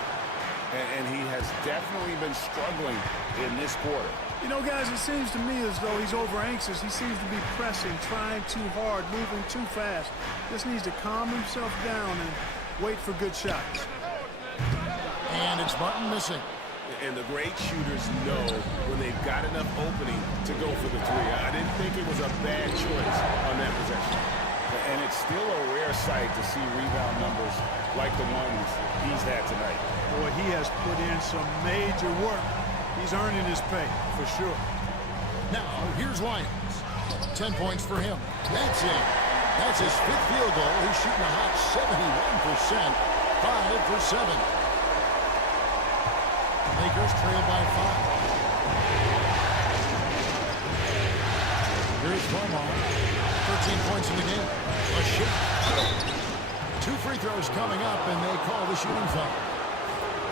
And he has definitely been struggling in this quarter. You know, guys, it seems to me as though he's over anxious. He seems to be pressing, trying too hard, moving too fast. Just needs to calm himself down and wait for good shots. And it's Martin missing. And the great shooters know when they've got enough opening to go for the three. I didn't think it was a bad choice on that possession. And it's still a rare sight to see rebound numbers like the ones he's had tonight. Boy, he has put in some major work. He's earning his pay, for sure. Now, here's Lyons. 10 points for him. That's it. That's his 5th field goal. He's shooting a hot 71%. 5 for 7. Lakers trail by 5. Here's Farmar. 13 points in the game. A shot. 2 free throws coming up, and they call the shooting foul.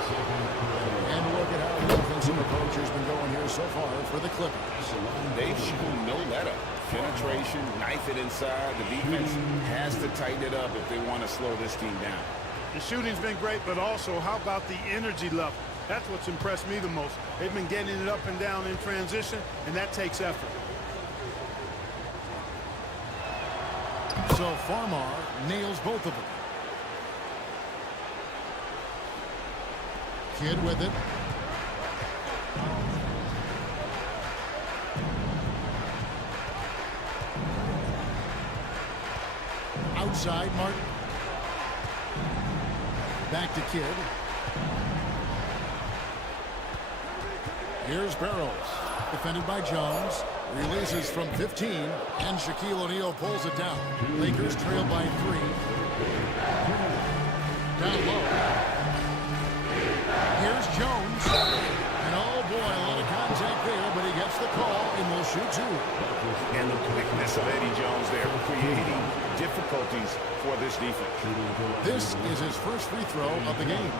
And look at how the offensive approach has been going here so far for the Clippers. They've shown no let-up. Penetration, knife it inside. The defense has to tighten it up if they want to slow this team down. The shooting's been great, but also how about the energy level? That's what's impressed me the most. They've been getting it up and down in transition, and that takes effort. So Farmar nails both of them. Kid with it. Outside, Martin. Back to Kid. Here's Barros. Defended by Jones. Releases from 15. And Shaquille O'Neal pulls it down. Lakers trail by 3. Down low. Here's Jones. And oh boy, a lot of contact there, but he gets the call and will shoot 2. And the quickness of Eddie Jones there, creating difficulties for this defense. This is his first free throw of the game.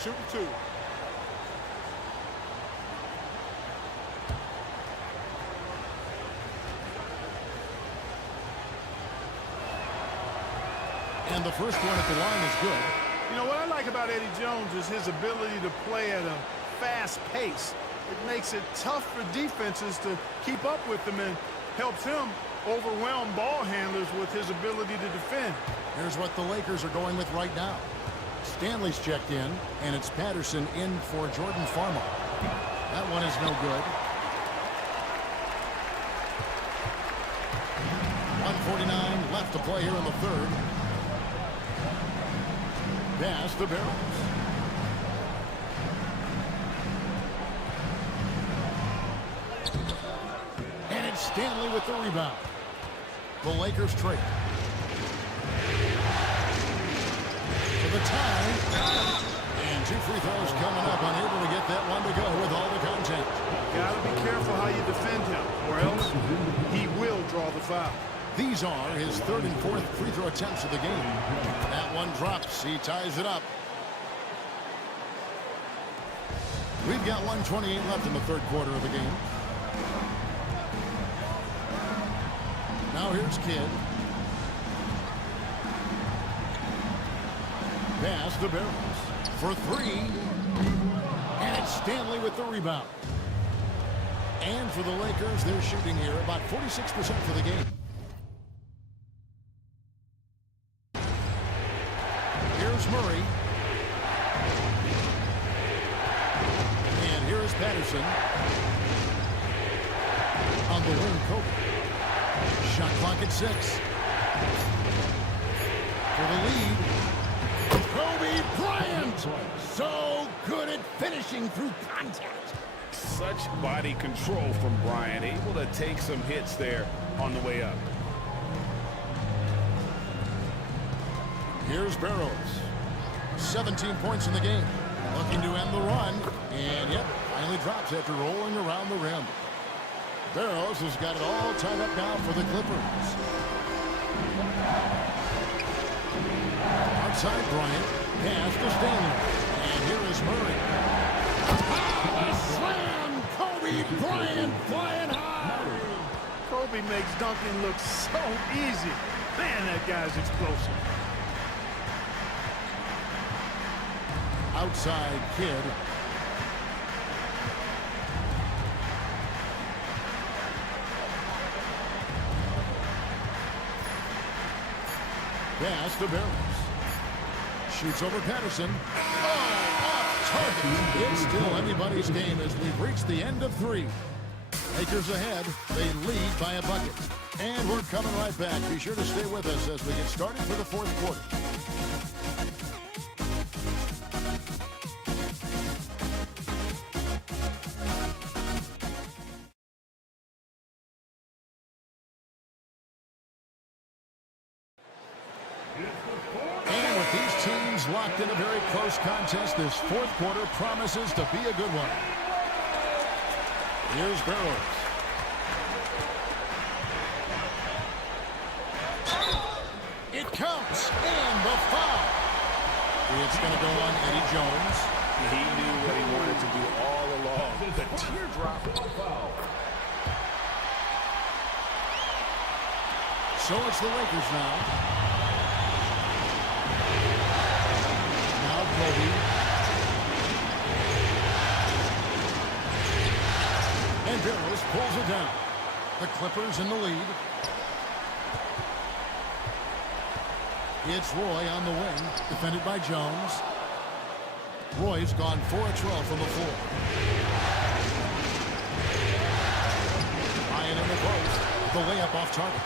Shooting 2. And the first one at the line is good. You know, what I like about Eddie Jones is his ability to play at a fast pace. It makes it tough for defenses to keep up with him and helps him overwhelm ball handlers with his ability to defend. Here's what the Lakers are going with right now. Stanley's checked in, and it's Patterson in for Jordan Farmar. That one is no good. 1:49 left to play here in the third. Pass to Barros. And it's Stanley with the rebound. The Lakers trail. For the tie. And 2 free throws coming up. Unable to get that one to go with all the contact. Gotta be careful how you defend him, or else he will draw the foul. These are his 3rd and 4th free throw attempts of the game. That one drops. He ties it up. We've got 1:28 left in the 3rd quarter of the game. Now here's Kidd. Pass to Barros for 3. And it's Stanley with the rebound. And for the Lakers, they're shooting here about 46% for the game. Here's Murray. And here is Patterson. On the wing, Kobe. Shot clock at 6. For the lead, Kobe Bryant. So good at finishing through contact. Such body control from Bryant, able to take some hits there on the way up. Here's Barros. 17 points in the game. Looking to end the run. And yep, finally drops after rolling around the rim. Barros has got it all tied up now for the Clippers. Outside Bryant. Pass to Stanley. And here is Murray. Ah, slam! Kobe Bryant flying high. Kobe makes dunking look so easy. Man, that guy's explosive. Outside Kidd. Pass to Barros. Shoots over Patterson. Oh, off target. It's still anybody's game as we've reached the end of 3. Lakers ahead. They lead by a bucket. And we're coming right back. Be sure to stay with us as we get started for the 4th quarter. And with these teams locked in a very close contest, this 4th quarter promises to be a good one. Here's Barros. It counts, and the foul. It's going to go on Eddie Jones. He knew what he wanted to do all along. The teardrop. So it's the Lakers now. Now Kobe. And Barros pulls it down. The Clippers in the lead. It's Roy on the wing, defended by Jones. Roy's gone 4 of 12 from the floor. Ryan in the post. The layup off target.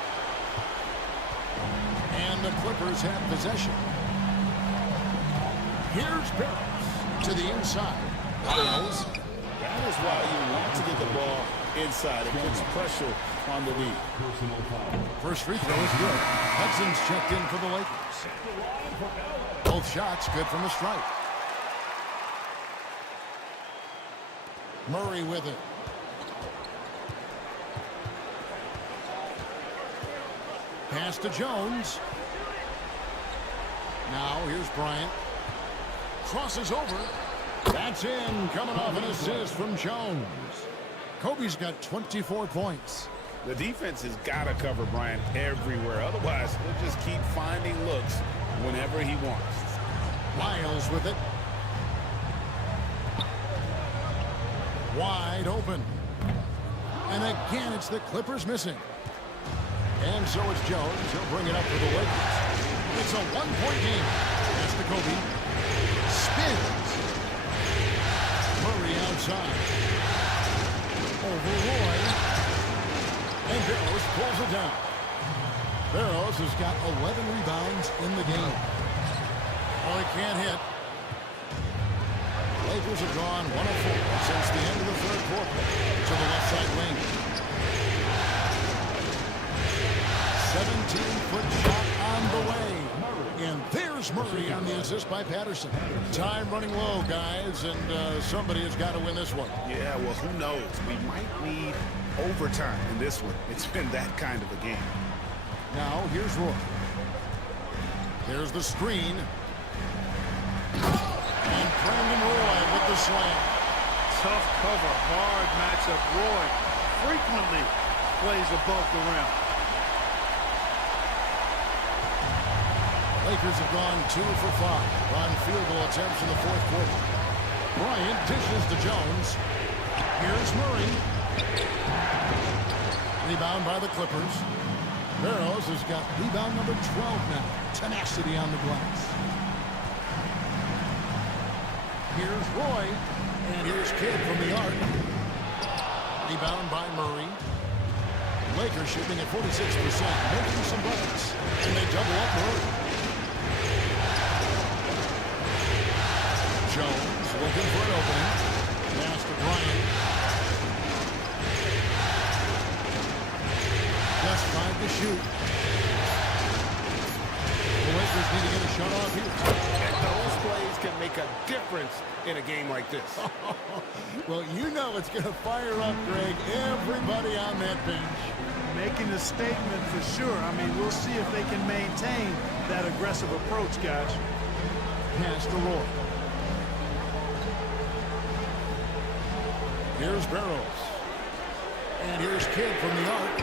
And the Clippers have possession. Here's Barros to the inside. Barros. That is why you want to get the ball inside. It puts pressure on the lead. First free throw is good. Hudson's checked in for the Lakers. Both shots good from the stripe. Murray with it. Pass to Jones. Now here's Bryant. Crosses over. That's in. Coming off an assist from Jones. Kobe's got 24 points. The defense has got to cover Bryant everywhere. Otherwise, he'll just keep finding looks whenever he wants. Miles with it. Wide open. And again, it's the Clippers missing. And so it's Jones. He'll bring it up for the Lakers. It's a one-point game. Pass to Kobe. Spins. Murray outside. Over Roy. And Barros pulls it down. Barros has got 11 rebounds in the game. Oh, he can't hit. Lakers have gone 1 of 4 since the end of the 3rd quarter. To the left side wing. 17-foot shot on the way. And there's Murray on the assist by Patterson. Time running low, guys, and somebody has got to win this one. Yeah, well, who knows? We might need overtime in this one. It's been that kind of a game. Now, here's Roy. There's the screen. And Brandon Roy with the slam. Tough cover, hard matchup. Roy frequently plays above the rim. Lakers have gone 2 for 5 on field goal attempts in the 4th quarter. Bryant dishes to Jones. Here's Murray. Rebound by the Clippers. Barros has got rebound number 12 now. Tenacity on the glass. Here's Roy. And here's Kidd from the arc. Rebound by Murray. Lakers shooting at 46%, making some buckets. And they double up Murray. Jones looking for an opening. Pass to Bryant. Just 5 to shoot. The Lakers need to get a shot off here. And those plays can make a difference in a game like this. Well, you know it's going to fire up, Greg. Everybody on that bench. Making a statement for sure. I mean, we'll see if they can maintain that aggressive approach, guys. Pass to Roy. Here's Barros. And here's Kidd from the arc.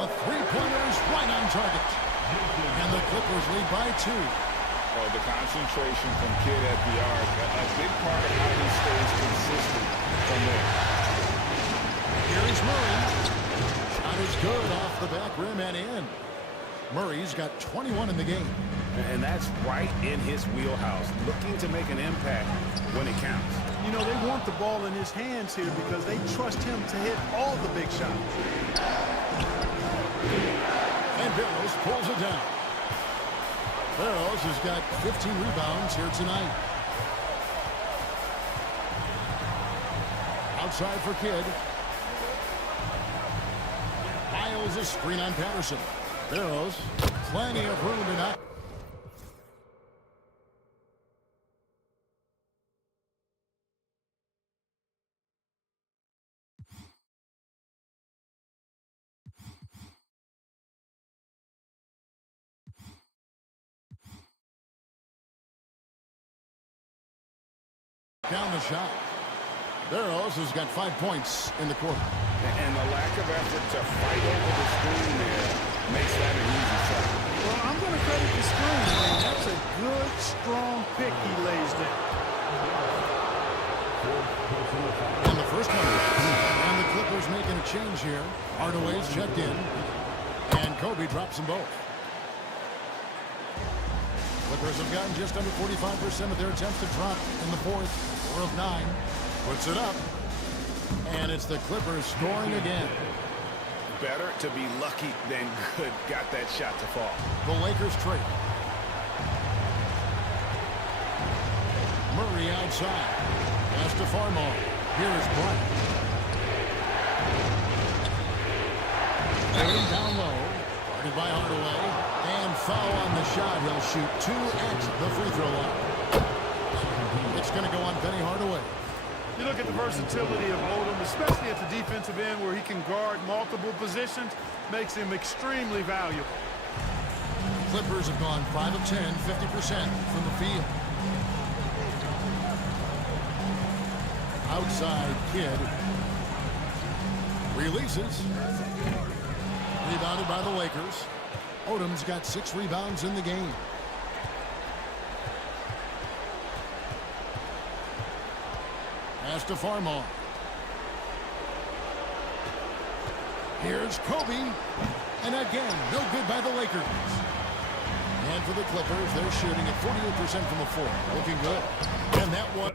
A three-pointer is right on target. And the Clippers lead by 2. Oh, the concentration from Kidd at the arc, a big part of how he stays consistent from there. Here's Murray. Shot is good off the back rim and in. Murray's got 21 in the game. And that's right in his wheelhouse, looking to make an impact when it counts. You know, they want the ball in his hands here because they trust him to hit all the big shots. And Barros pulls it down. Barros has got 15 rebounds here tonight. Outside for Kidd. Piles a screen on Patterson. Barros, plenty of room to knock. Down the shot. Barros has got 5 points in the quarter. And the lack of effort to fight over the screen there makes that an easy shot. Well, I'm going to credit the screen. I mean, that's a good, strong pick he lays there. And the first one. And the Clippers making a change here. Hardaway's checked in. And Kobe drops them both. Clippers have gotten just under 45% of their attempts to drop in the fourth. 4 of 9. Puts it up. And it's the Clippers scoring again. Better to be lucky than good. Got that shot to fall. The Lakers trade. Murray outside. Pass to Farmar. Here's Bryant. Waiting down low. Guarded by Hardaway. And foul on the shot. He'll shoot 2 at the free throw line. It's going to go on Penny Hardaway. You look at the versatility of Odom, especially at the defensive end where he can guard multiple positions, makes him extremely valuable. Clippers have gone 5 of 10, 50% from the field. Outside Kidd. Releases. Rebounded by the Lakers. Odom's got 6 rebounds in the game. Pass to Farmar. Here's Kobe. And again, no good by the Lakers. And for the Clippers, they're shooting at 48% from the floor. Looking good. And that one.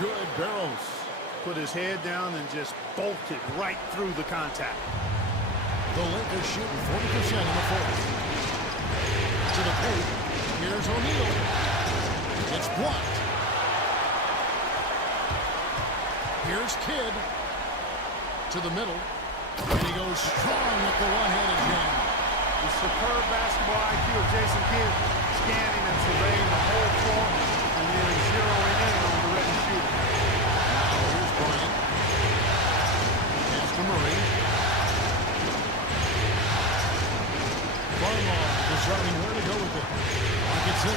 Good. Barros Put his head down and just bolted right through the contact. The Lakers shooting 40% in the fourth. To the paint. Here's O'Neal. It's blocked. Here's Kidd. To the middle. And he goes strong with the one-handed jam. The superb basketball IQ of Jason Kidd, scanning and surveying the whole floor and then zeroing in on the ready shooter. Now here's Bryant. Pass to Murray. Farmar deciding where to go with it. Lock at 6.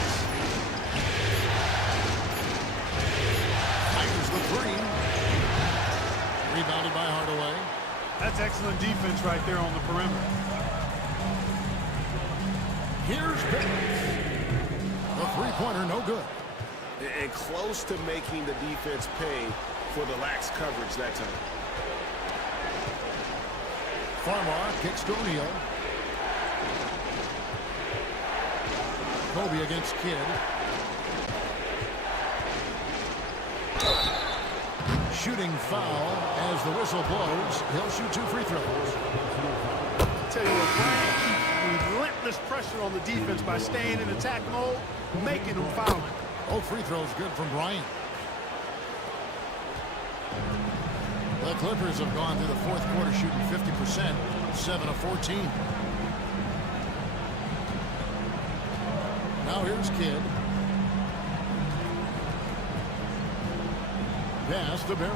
Fires the 3. Rebounded by Hardaway. That's excellent defense right there on the perimeter. Here's Barros. The three-pointer, no good. And close to making the defense pay for the lax coverage that time. Farmar kicks to O'Neal. Kobe against Kidd. Shooting foul as the whistle blows. He'll shoot 2 free throws. Tell you what, Bryant keeps relentless pressure on the defense by staying in attack mode, making them foul. Both free throws good from Bryant. The Clippers have gone through the fourth quarter shooting 50%. 7 of 14. Now here's Kidd. Pass to Barros.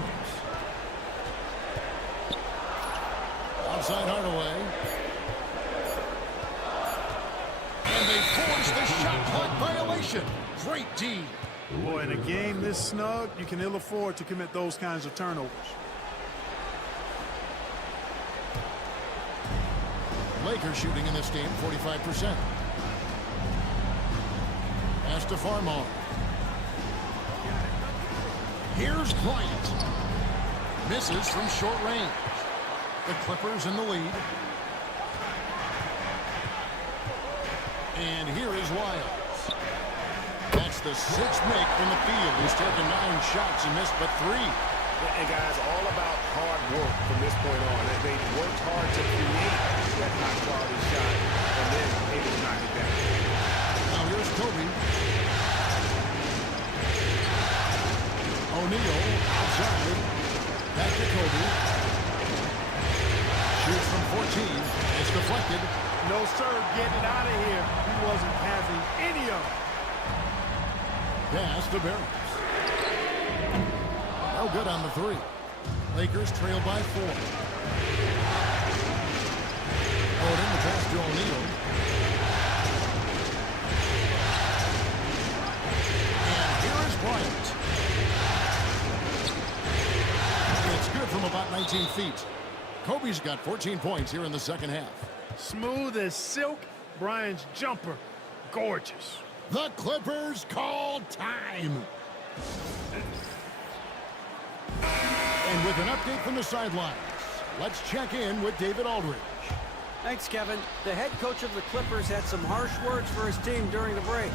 Outside Hardaway. And they force the shot clock violation. Great D. Boy, in a game this snug, you can ill afford to commit those kinds of turnovers. Lakers shooting in this game 45%. Pass to Farmar. Here's Bryant. Misses from short range. The Clippers in the lead. And here is Wiles. That's the sixth make from the field. He's taken 9 shots and missed but 3. And guys, all about hard work from this point on. They've worked hard to create that high-quality shot and then able to knock it down. Now here's Kobe. O'Neal outside. Back to Kobe. Shoots from 14. It's deflected. No, sir, get it out of here. He wasn't having any of it. Pass to Barros. No good on the 3. Lakers trail by 4. Odom, the pass to O'Neal. And here is Bryant. It's good from about 19 feet. Kobe's got 14 points here in the second half. Smooth as silk. Bryant's jumper, gorgeous. The Clippers call time. And with an update from the sidelines, let's check in with David Aldridge. Thanks, Kevin. The head coach of the Clippers had some harsh words for his team during the break.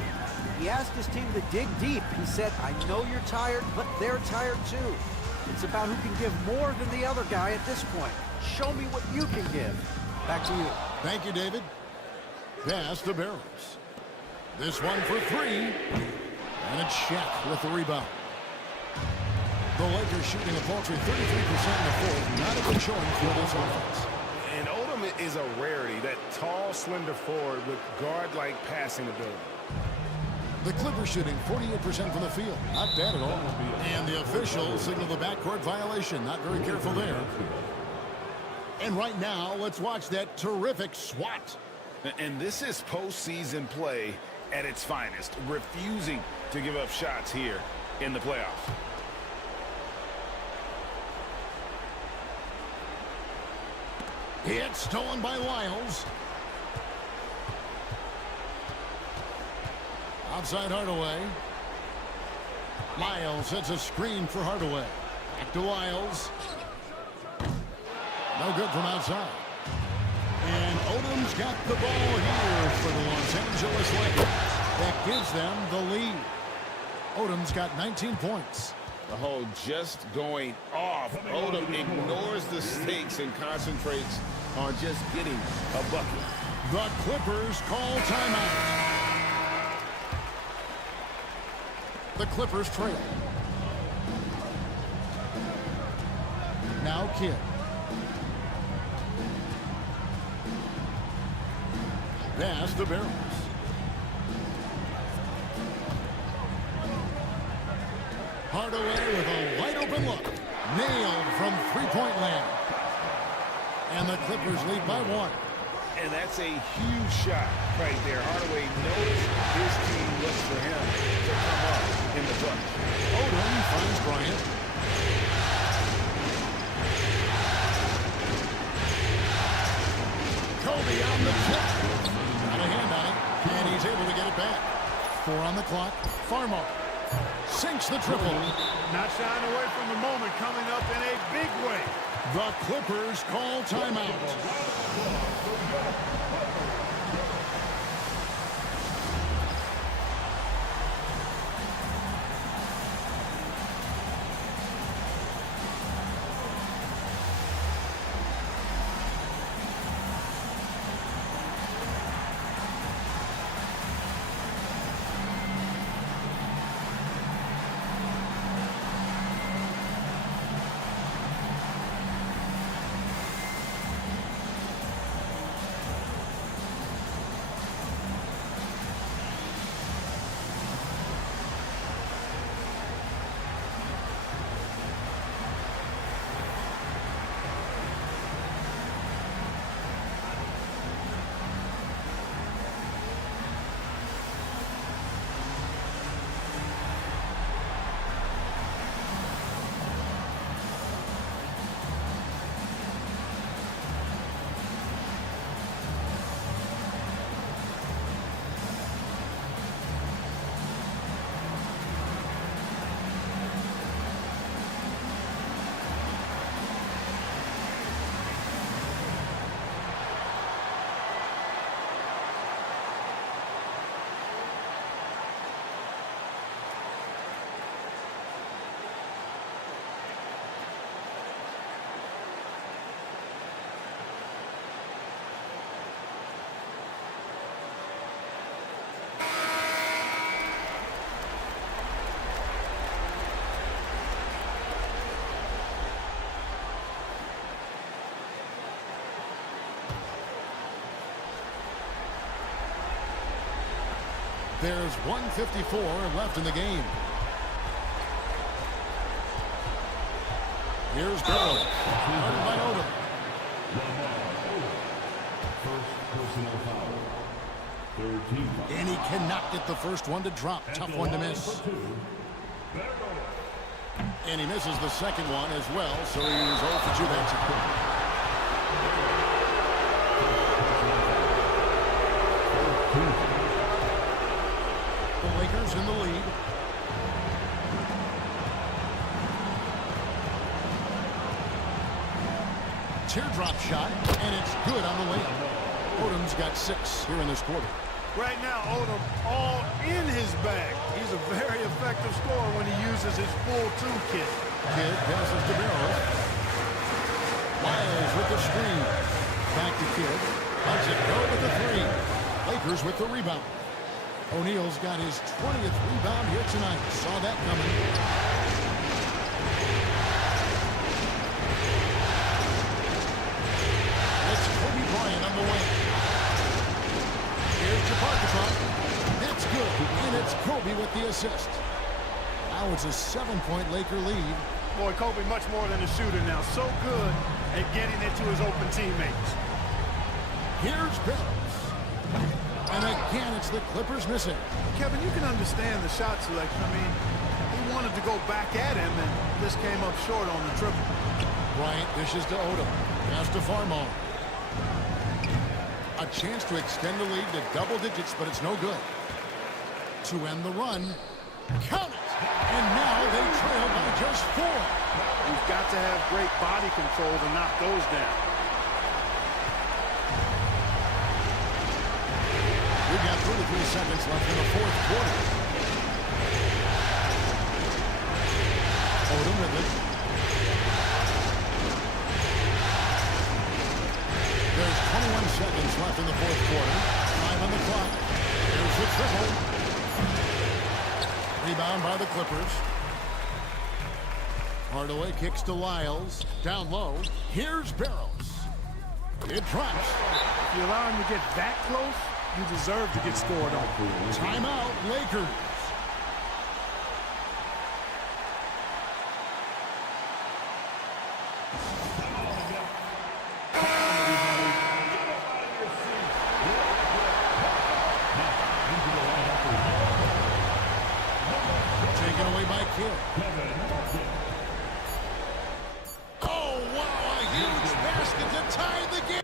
He asked his team to dig deep. He said, I know you're tired, but they're tired too. It's about who can give more than the other guy at this point. Show me what you can give. Back to you. Thank you, David. Pass to Barros. This one for 3. And it's Shaq with the rebound. The Lakers shooting a paltry 33% in the fourth. Not a good showing for this offense. And Odom is a rarity, that tall, slender forward with guard-like passing ability. The Clippers shooting 48% from the field. Not bad at all. And the officials signal the backcourt violation. Not very careful there. And right now, let's watch that terrific swat. And this is postseason play at its finest, refusing to give up shots here in the playoffs. It's stolen by Wiles. Outside Hardaway. Miles sets a screen for Hardaway. Back to Wiles. No good from outside. And Odom's got the ball here for the Los Angeles Lakers. That gives them the lead. Odom's got 19 points. The hole just going off. Odom ignores the stakes and concentrates on just getting a bucket. The Clippers call timeout. The Clippers trail. Now Kidd. Pass to Barros. Hardaway with a wide open look. Nailed from three-point land. And the Clippers lead by 1. And that's a huge shot right there. Hardaway knows his team looks for him to come up in the clutch. Odom finds Bryant. Kobe on the tip. Got a hand on it, and he's able to get it back. 4 on the clock. Farmar sinks the triple. Not shying away from the moment, coming up in a big way. The Clippers call timeout. There's 1:54 left in the game. Here's Barros. Guarded by Odom. First personal foul. Third team foul. And he cannot get the first one to drop. Tough one to miss. And he misses the second one as well, so he's 0 for 2 that time. The Lakers in the lead. Teardrop shot, and it's good on the layup. Odom's got 6 here in this quarter. Right now, Odom all in his bag. He's a very effective scorer when he uses his full toolkit. Kidd passes to Barros. Wiles with the screen. Back to Kidd. Lets it go with the 3. Lakers with the rebound. O'Neal's got his 20th rebound here tonight. Saw that coming. It's Kobe Bryant on the wing. Here's Japarkatron. That's good, and it's Kobe with the assist. Now it's a 7-point Laker lead. Boy, Kobe much more than a shooter now. So good at getting it to his open teammates. Here's Barros. And again, it's the Clippers missing. Kevin, you can understand the shot selection. I mean, he wanted to go back at him and just came up short on the triple. Bryant dishes to Odom. Pass to Farmar. A chance to extend the lead to double digits, but it's no good. To end the run, count it! And now they trail by just 4. You've got to have great body control to knock those down. We've got 33 seconds left in the fourth quarter. Odom with it. There's 21 seconds left in the fourth quarter. 5 on the clock. Here's the triple. Rebound by the Clippers. Hardaway kicks to Lyles. Down low. Here's Barros. It drops. If you allow him to get that close, you deserve to get scored on. Timeout, Lakers. Taken away by Kidd. Oh, wow, a huge basket to tie the game.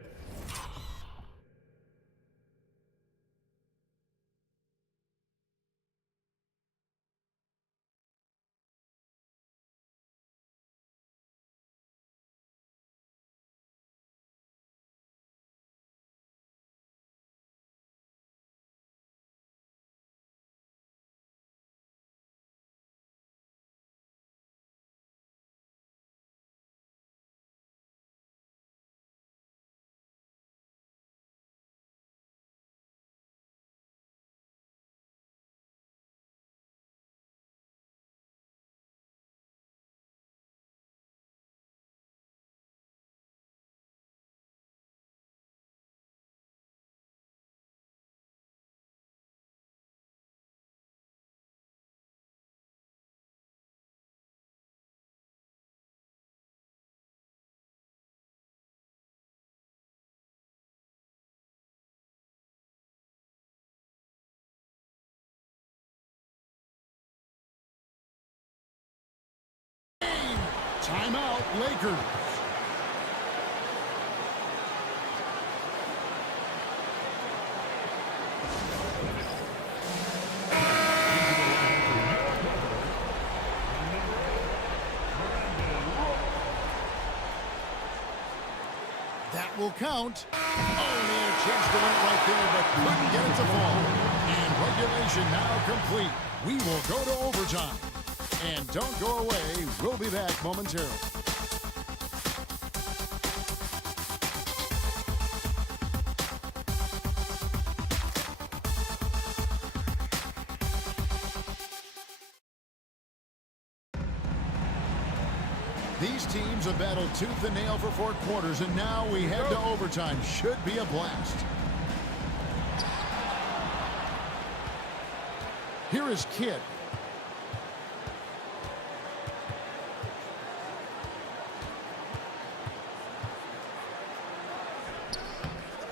Timeout, Lakers. That will count. Oh, they had a chance to win it right there, but couldn't get it to fall. And regulation now complete. We will go to overtime. And don't go away. We'll be back momentarily. These teams have battled tooth and nail for 4 quarters, and now we head to overtime. Should be a blast. Here is Kidd.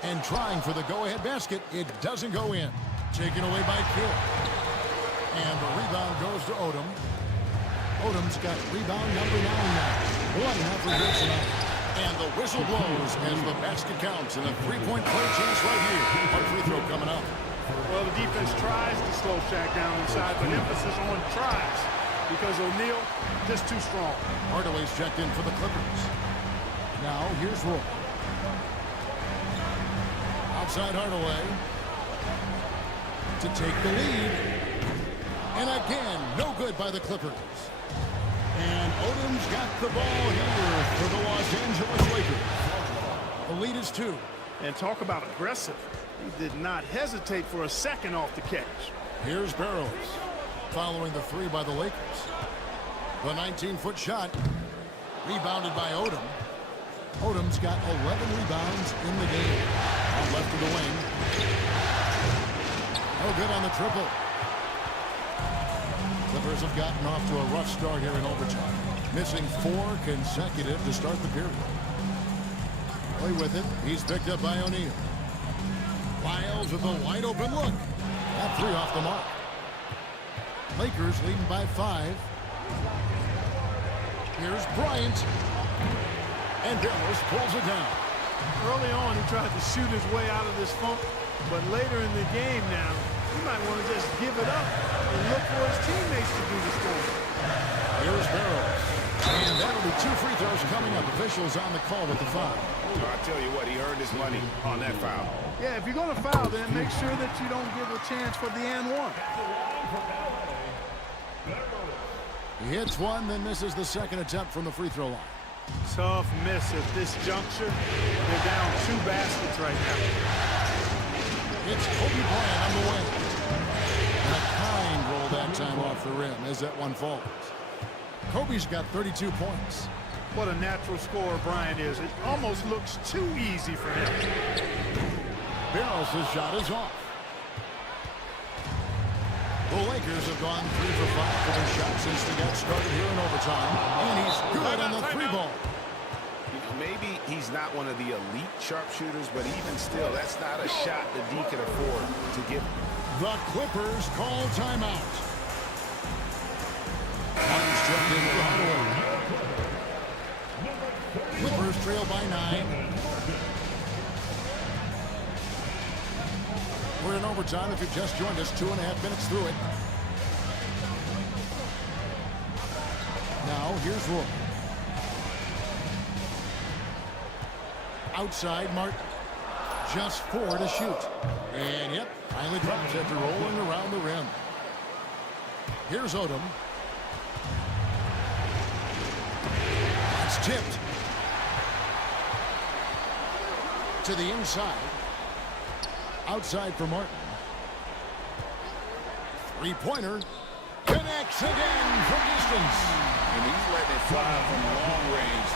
And trying for the go-ahead basket. It doesn't go in. Taken away by Kidd. And the rebound goes to Odom. Odom's got rebound number 9 now. 1.5 for good tonight. And the whistle blows as the basket counts. And a three-point play chance right here. One free throw coming up. Well, the defense tries to slow Shaq down inside, but emphasis on tries because O'Neal just too strong. Hardaway's checked in for the Clippers. Now here's Roy. Outside Hardaway to take the lead. And again, no good by the Clippers. And Odom's got the ball here for the Los Angeles Lakers. The lead is 2. And talk about aggressive. He did not hesitate for a second off the catch. Here's Barros following the 3 by the Lakers. The 19-foot shot rebounded by Odom. Odom's got 11 rebounds in the game. On left of the wing. No good on the triple. Clippers have gotten off to a rough start here in overtime. Missing 4 consecutive to start the period. Play with it. He's picked up by O'Neal. Lyles with a wide open look. That 3 off the mark. Lakers leading by 5. Here's Bryant. And Barros pulls it down. Early on, he tried to shoot his way out of this funk, but later in the game now, he might want to just give it up and look for his teammates to do the scoring. Here's Barros. And that'll be 2 free throws coming up. Officials on the call with the foul. I'll tell you what, he earned his money on that foul. Yeah, if you're going to foul, then make sure that you don't give a chance for the and one. He hits one, then misses the second attempt from the free throw line. Tough miss at this juncture. They're down 2 baskets right now. It's Kobe Bryant on the wing. And a kind roll that time off the rim as that one falls. Kobe's got 32 points. What a natural scorer Bryant is. It almost looks too easy for him. Barros' shot is off. The Lakers have gone 3 for 5 for their shot since they got started here in overtime. And he's good on the 3 ball. Maybe he's not one of the elite sharpshooters, but even still, that's not a shot that D can afford to give. The Clippers call timeout. Martin's checked in for Hardaway. Clippers trail by 9. We're in overtime. If you've just joined us, 2.5 minutes through it. Now, here's Roy. Outside, Martin. Just 4 to shoot. And, yep, finally drops after rolling around the rim. Here's Odom. It's tipped. To the inside. Outside for Martin. 3-pointer. Connects again from distance. And he's letting it fly from long range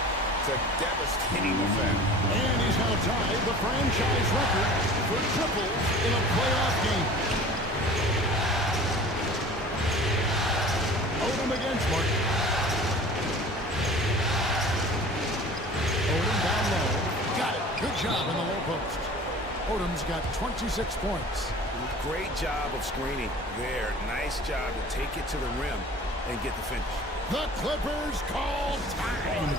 to devastating effect. And he's now tied the franchise record for triples in a playoff game. Odom against Martin. Odom down low. Got it. Good job in the low post. Odom's got 26 points. Great job of screening there. Nice job to take it to the rim and get the finish. The Clippers call time.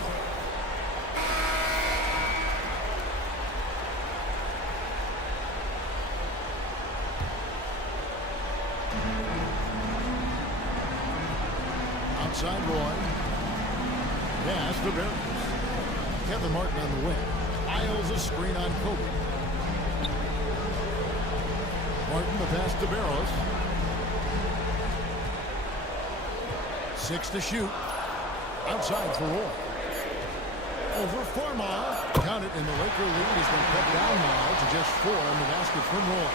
Outside Roy. Pass to Barros. Kevin Martin on the wing. Lyles a screen on Kobe. Martin the pass to Barros. 6 to shoot. Outside for Roy. Over 4 Mile. Count it, and the Laker lead has been cut down now to just 4 in the basket from Roy.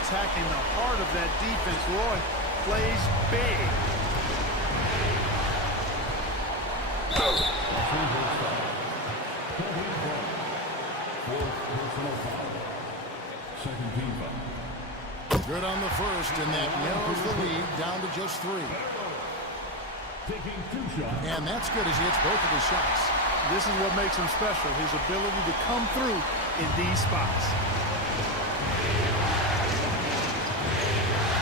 Attacking the heart of that defense. Roy plays big. Fourth personal foul. Second team foul. Good on the first, and that narrows the lead down to just 3. Taking 2 shots. And that's good as he hits both of his shots. This is what makes him special, his ability to come through in these spots.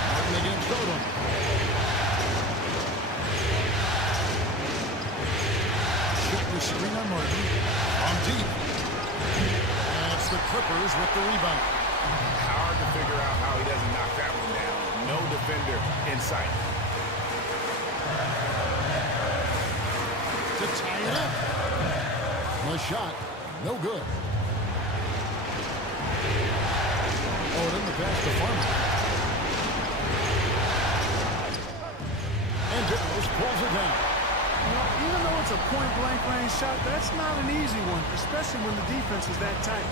Martin against Redone. Shoot the screen on Martin. On deep. And it's the Clippers with the rebound. Hard to figure out how he doesn't knock that one down. No defender in sight. To tie it up. The shot, no good. Odom, the pass to Farmer. And Barros pulls it down. You know, even though it's a point-blank range shot, that's not an easy one, especially when the defense is that tight.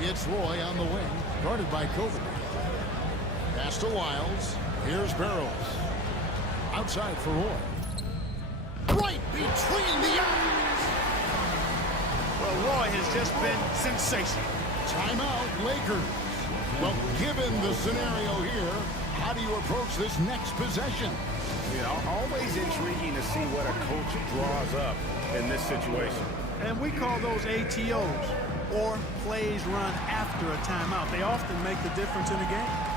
It's Roy on the wing, guarded by Kobe. Pass to Wiles. Here's Barros. Outside for Roy. Right between the eyes. Well, Roy has just been sensational. Timeout, Lakers. Well, given the scenario here, how do you approach this next possession? Always intriguing to see what a coach draws up in this situation. And we call those ATOs, or plays run after a timeout. They often make the difference in a game.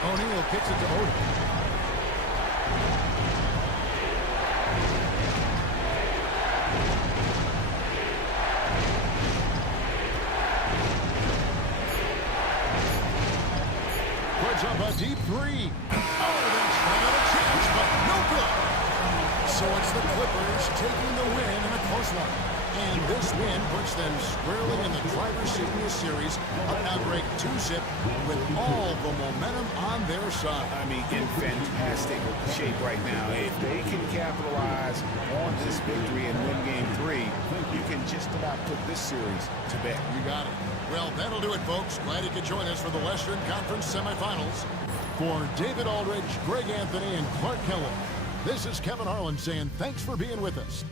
O'Neal kicks it to Odom. Puts up a deep 3. Oh, that's another chance, but no good. So it's the Clippers taking the win in a close one. And this win puts them squarely in the driver's seat in this series. Up now break 2-zip with all the momentum on their side. I mean, in fantastic shape right now. If they can capitalize on this victory and win game 3, you can just about put this series to bed. You got it. Well, that'll do it, folks. Glad you could join us for the Western Conference semifinals. For David Aldridge, Greg Anthony, and Clark Kellogg, this is Kevin Harlan saying thanks for being with us.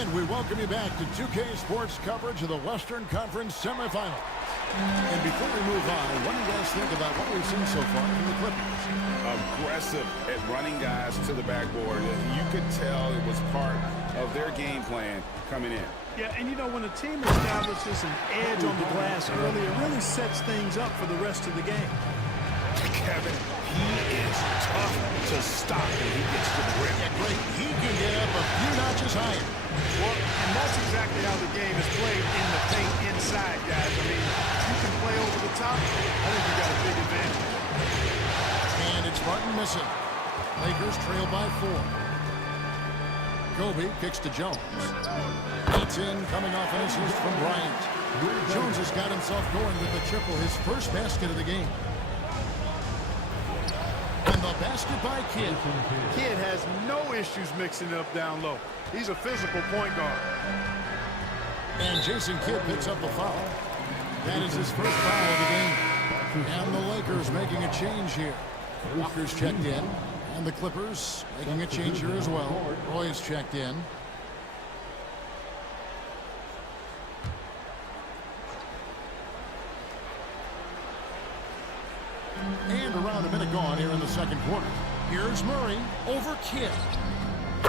And we welcome you back to 2K Sports coverage of the Western Conference semifinal. And before we move on, what do you guys think about what we've seen so far from the Clippers? Aggressive at running guys to the backboard. You could tell it was part of their game plan coming in. Yeah, and you know, when a team establishes an edge on the glass early, it really sets things up for the rest of the game. Kevin, he is tough to stop when he gets to the rim. Yeah, great. He can get up a few notches higher. Well, and that's exactly how the game is played in the paint inside, guys. I mean, you can play over the top. I think you got a big advantage. And it's Martin missing. Lakers trail by 4. Kobe kicks to Jones. Beats in, coming off an assist from Bryant. Jones has got himself going with the triple, his first basket of the game. And the basket by Kidd. Kidd has no issues mixing it up down low. He's a physical point guard. And Jason Kidd picks up the foul. That is his first foul of the game. And the Lakers making a change here. Walker's checked in. And the Clippers making a change here as well. Roy's checked in. And around a minute gone here in the second quarter. Here's Murray over Kidd.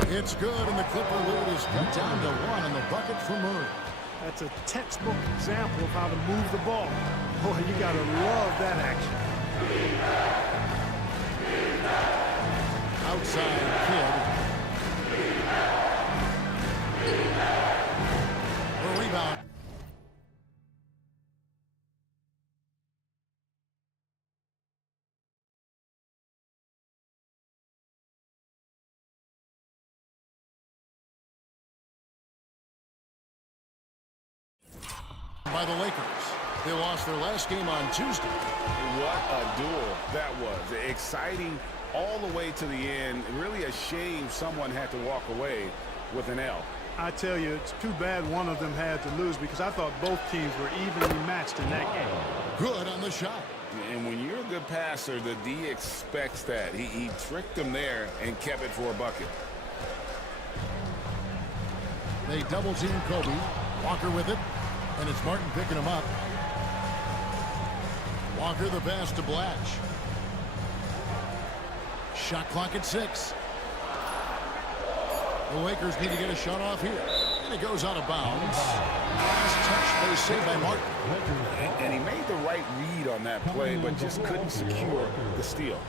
It's good, and the Clipper lead is cut down to 1 in the bucket for Murray. That's a textbook example of how to move the ball. Boy, you got to love that action. Outside Kidd. The rebound. By the Lakers. They lost their last game on Tuesday. What a duel that was. Exciting all the way to the end. Really a shame someone had to walk away with an L. I tell you, it's too bad one of them had to lose because I thought both teams were evenly matched in that game. Good on the shot. And when you're a good passer, the D expects that. He tricked them there and kept it for a bucket. They double team Kobe. Walker with it. And it's Martin picking him up. Walker the pass to Blatch. Shot clock at 6. The Lakers need to get a shot off here. And it goes out of bounds. Last touch play saved by Martin. And he made the right read on that play, but just couldn't secure the steal.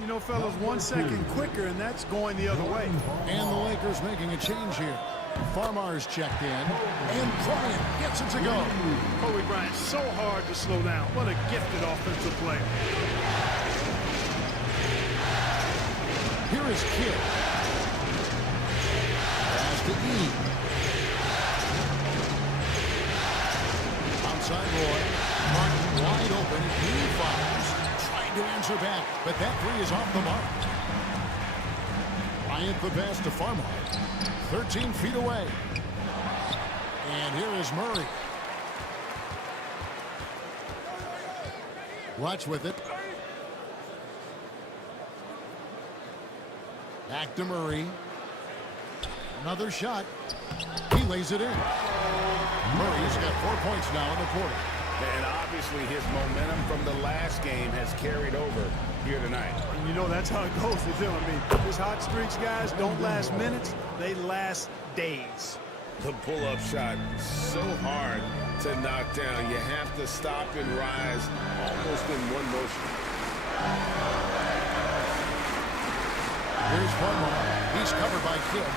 You know, fellas, 1 second quicker, and that's going the other way. And the Lakers making a change here. Farmar's checked in, and Bryant gets it to go. Kobe Bryant, so hard to slow down. What a gifted offensive player. Here is Kidd. Pass to E. Outside Roy. Martin wide open. He fires. Trying to answer back, but that three is off the mark. Bryant the pass to Farmar. 13 feet away. And here is Murray. Watch with it. Back to Murray. Another shot. He lays it in. Murray's got 4 points now in the quarter. And obviously his momentum from the last game has carried over here tonight. And you know that's how it goes with him. I mean, his hot streaks, guys, don't last minutes. They last days. The pull-up shot, so hard to knock down. You have to stop and rise almost in one motion. Here's Farmar. He's covered by Kidd.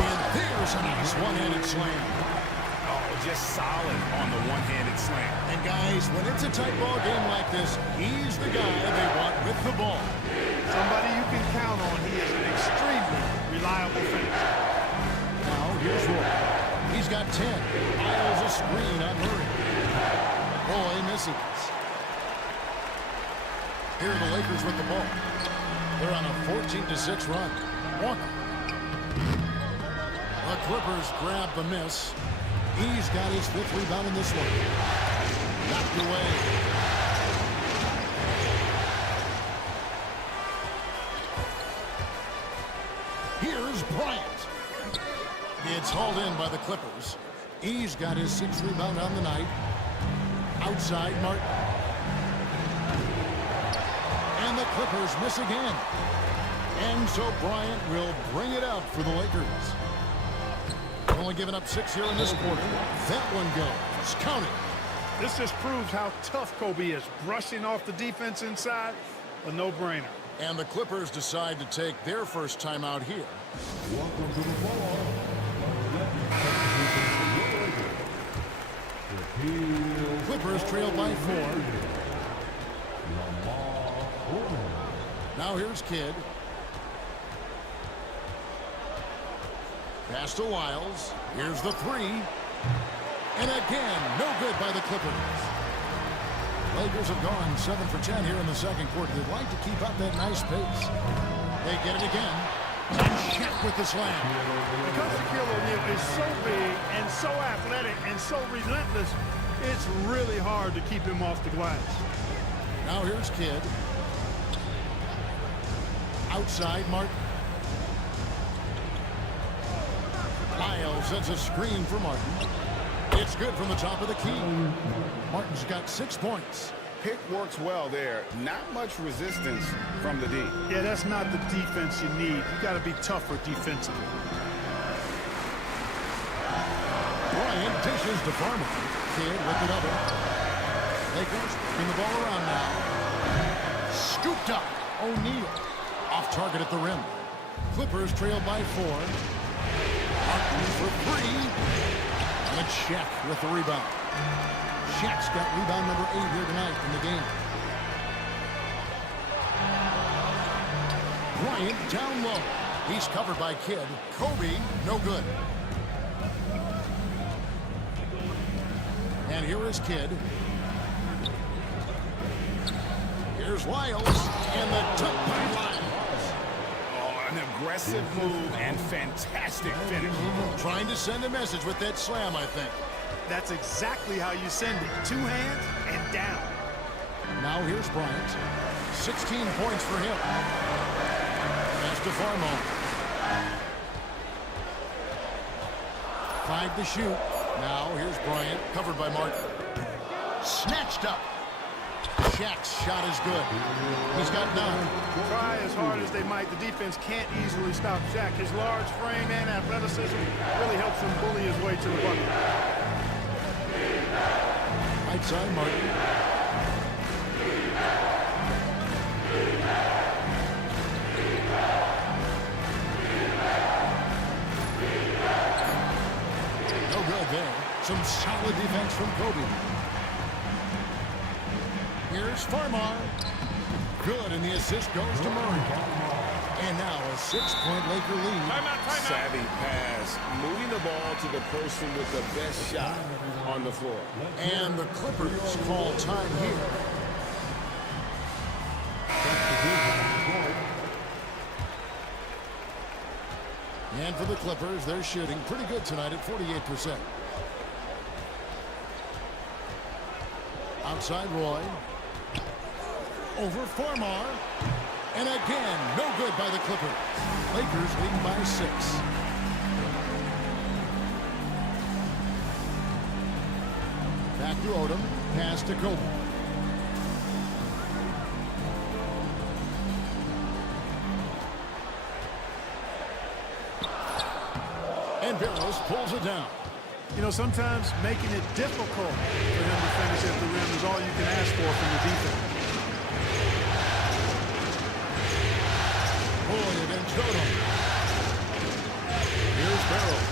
And there's a nice one-handed slam. Oh, just solid on the one-handed slam. And guys, when it's a tight ball game like this, he's the guy they want with the ball. Somebody you can count on. He is an extremely reliable finisher. Now, here's Roy. He's got 10. Piles a screen on Murray. Roy misses. Here are the Lakers with the ball. They're on a 14-6 run. Walker. The Clippers grab the miss. He's got his 5th rebound in this one. Knocked away. Here's Bryant. It's hauled in by the Clippers. He's got his 6th rebound on the night. Outside, Martin. And the Clippers miss again. And so Bryant will bring it out for the Lakers. Only giving up 6 here in this quarter. That one goes. Count it. This just proves how tough Kobe is. Brushing off the defense inside, a no-brainer. And the Clippers decide to take their first time out here. Welcome to the ball. Clippers trail by 4. Now here's Kidd. Pass to Wiles. Here's the 3. And again, no good by the Clippers. Lakers have gone 7 for 10 here in the second quarter. They'd like to keep up that nice pace. They get it again. And Shaq with the slam. Because Shaquille O'Neal is so big and so athletic and so relentless, it's really hard to keep him off the glass. Now here's Kidd. Outside, Martin. Wiles sends a screen for Martin. It's good from the top of the key. Martin's got 6 points. Pick works well there. Not much resistance from the D. Yeah, that's not the defense you need. You got to be tougher defensively. Bryant dishes to Farmer. Kidd with the double. Lakers bring the ball around now. Scooped up. O'Neal. Off target at the rim. Clippers trail by 4. Martin for 3. And Shaq with the rebound. Shaq's got rebound number 8 here tonight in the game. Bryant down low. He's covered by Kidd. Kobe, no good. And here is Kidd. Here's Wiles. And the dunk by Wiles. An aggressive move and fantastic finish. Trying to send a message with that slam, I think. That's exactly how you send it. 2 hands and down. Now here's Bryant. 16 points for him. Pass to Farmo. 5 to shoot. Now here's Bryant, covered by Martin. Snatched up. Shaq's shot is good. He's got 9. Try as hard as they might, the defense can't easily stop Shaq. His large frame and athleticism really helps him bully his way to the bucket. Right side, Martin. No good there. Some solid defense from Kobe. Here's Farmar. Good, and the assist goes to Murray. And now a 6-point Laker lead. Savvy pass, moving the ball to the person with the best shot on the floor. And the Clippers call time here. And for the Clippers, they're shooting pretty good tonight at 48%. Outside Roy. Over Farmar. And again, no good by the Clippers. Lakers leading by 6. Back to Odom. Pass to Kobe. And Barros pulls it down. You know, sometimes making it difficult for him to finish at the rim is all you can ask for from the defense. Boy against Redone. Here's Barros.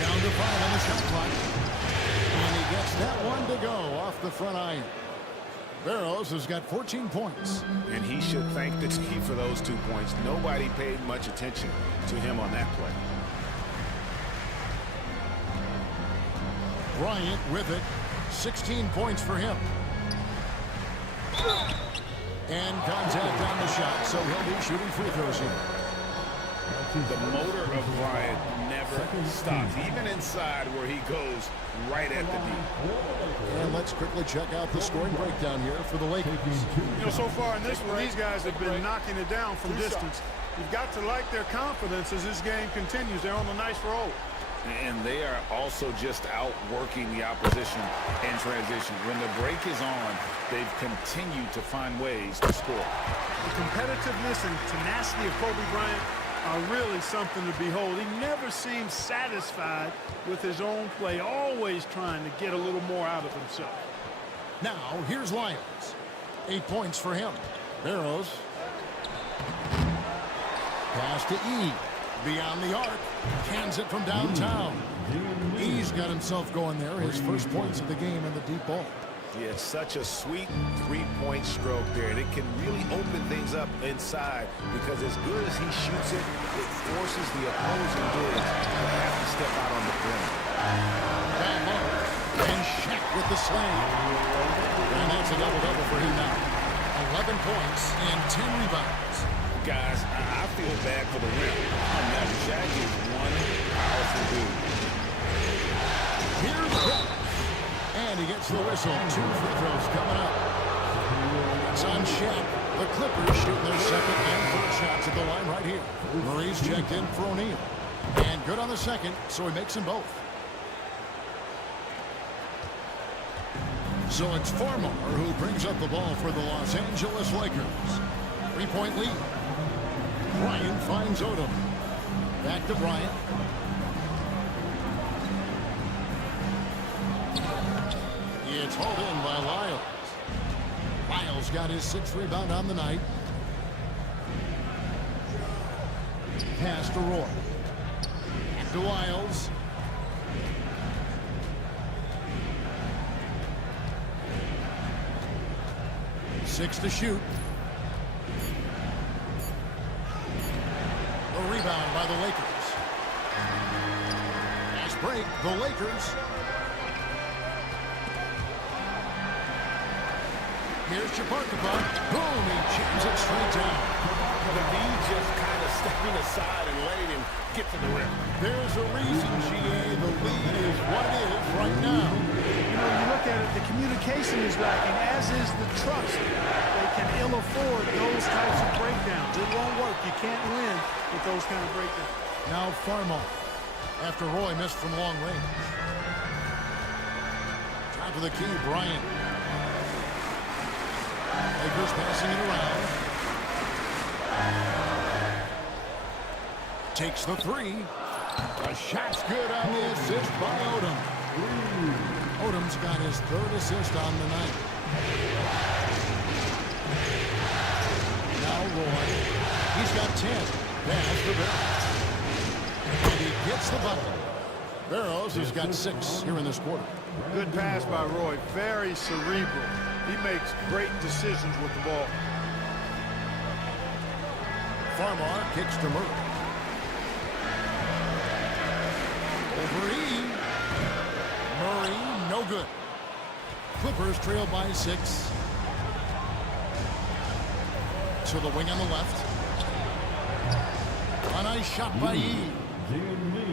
Down to 5 on the shot clock. And he gets that one to go off the front iron. Barros has got 14 points. And he should thank the team for those 2 points. Nobody paid much attention to him on that play. Bryant with it. 16 points for him. And contact on the shot, so he'll be shooting free throws here. The motor of Bryant never stops, even inside where he goes right at the D. And let's quickly check out the scoring breakdown here for the Lakers. You know, so far in this one, these guys have been knocking it down from distance. You've got to like their confidence as this game continues. They're on a nice roll. And they are also just outworking the opposition in transition. When the break is on, they've continued to find ways to score. The competitiveness and tenacity of Kobe Bryant are really something to behold. He never seems satisfied with his own play, always trying to get a little more out of himself. Now, here's Lyons. 8 points for him. Barros. Pass to E. Beyond the arc. Cans it from downtown. He's got himself going there. His first points of the game in the deep ball. Yeah, it's such a sweet three-point stroke there, and it can really open things up inside because as good as he shoots it, it forces the opposing bigs to have to step out on the perimeter. Down low. And Shaq with the slam. And that's a double-double for him now. 11 points and 10 rebounds. Guys, I feel bad for the rim. Now, Shaq is one powerful dude. Here's Barros. And he gets the whistle. 2 free throws coming up. It's on Shaq. The Clippers shooting their second and third shots at the line right here. Murray's checked in for O'Neal. And good on the second, so he makes them both. So it's Farmar who brings up the ball for the Los Angeles Lakers. 3-point lead. Bryant finds Odom. Back to Bryant. It's hauled in by Lyles. Lyles got his 6th rebound on the night. Pass to Roy. Back to Lyles. Six to shoot. The rebound by the Lakers. Fast break, the Lakers. Here's Chaparkapon. Boom, he jams it straight down. The D just kind of stepping aside and letting him get to the rim. There's a reason, GA. The lead is what it is right now. You know, you look at it, the communication is lacking, as is the trust. They can ill afford those types of breakdowns. It won't work. You can't win with those kind of breakdowns. Now Farmar, after Roy missed from long range. Top of the key, Bryant. Lakers passing it around. Takes the three. The shot's good on the assist by Odom. Odom's got his 3rd assist on the night. Now Roy. He's got 10. Pass to Barros. And he gets the bucket. Barros has got 6 here in this quarter. Good pass by Roy. Very cerebral. He makes great decisions with the ball. Farmar kicks to Murray. Over E. Murray, no good. Clippers trail by 6. To the wing on the left. A nice shot by E.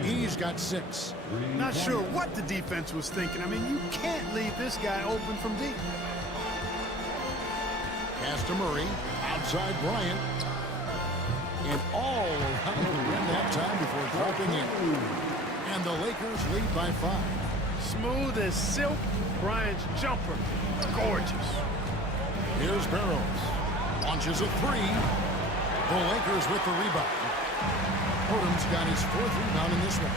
He's got 6. Not sure what the defense was thinking. I mean, you can't leave this guy open from deep. Pass to Murray. Outside Bryant. And all around the rim that time before dropping in. And the Lakers lead by 5. Smooth as silk. Bryant's jumper. Gorgeous. Here's Barros. Launches a 3. The Lakers with the rebound. Odom's got his 4th rebound in this one.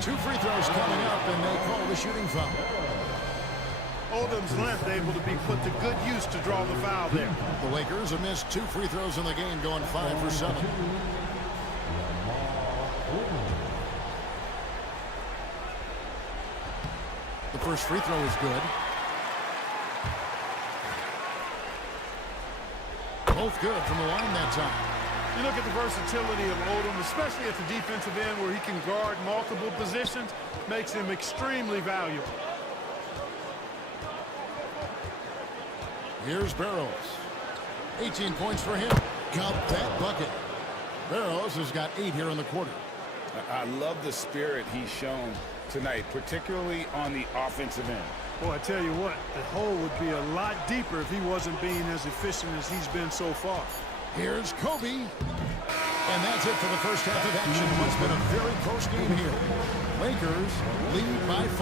2 free throws coming up, and they call the shooting foul. Odom's length able to be put to good use to draw the foul there. The Lakers have missed 2 free throws in the game, going 5 for 7. The first free throw is good. Both good from the line that time. You look at the versatility of Odom, especially at the defensive end where he can guard multiple positions, makes him extremely valuable. Here's Barros. 18 points for him. Count that bucket. Barros has got 8 here in the quarter. I love the spirit he's shown tonight, particularly on the offensive end. Boy, I tell you what, the hole would be a lot deeper if he wasn't being as efficient as he's been so far. Here's Kobe. And that's it for the first half of action. What's been a very close game here. Lakers lead by 5.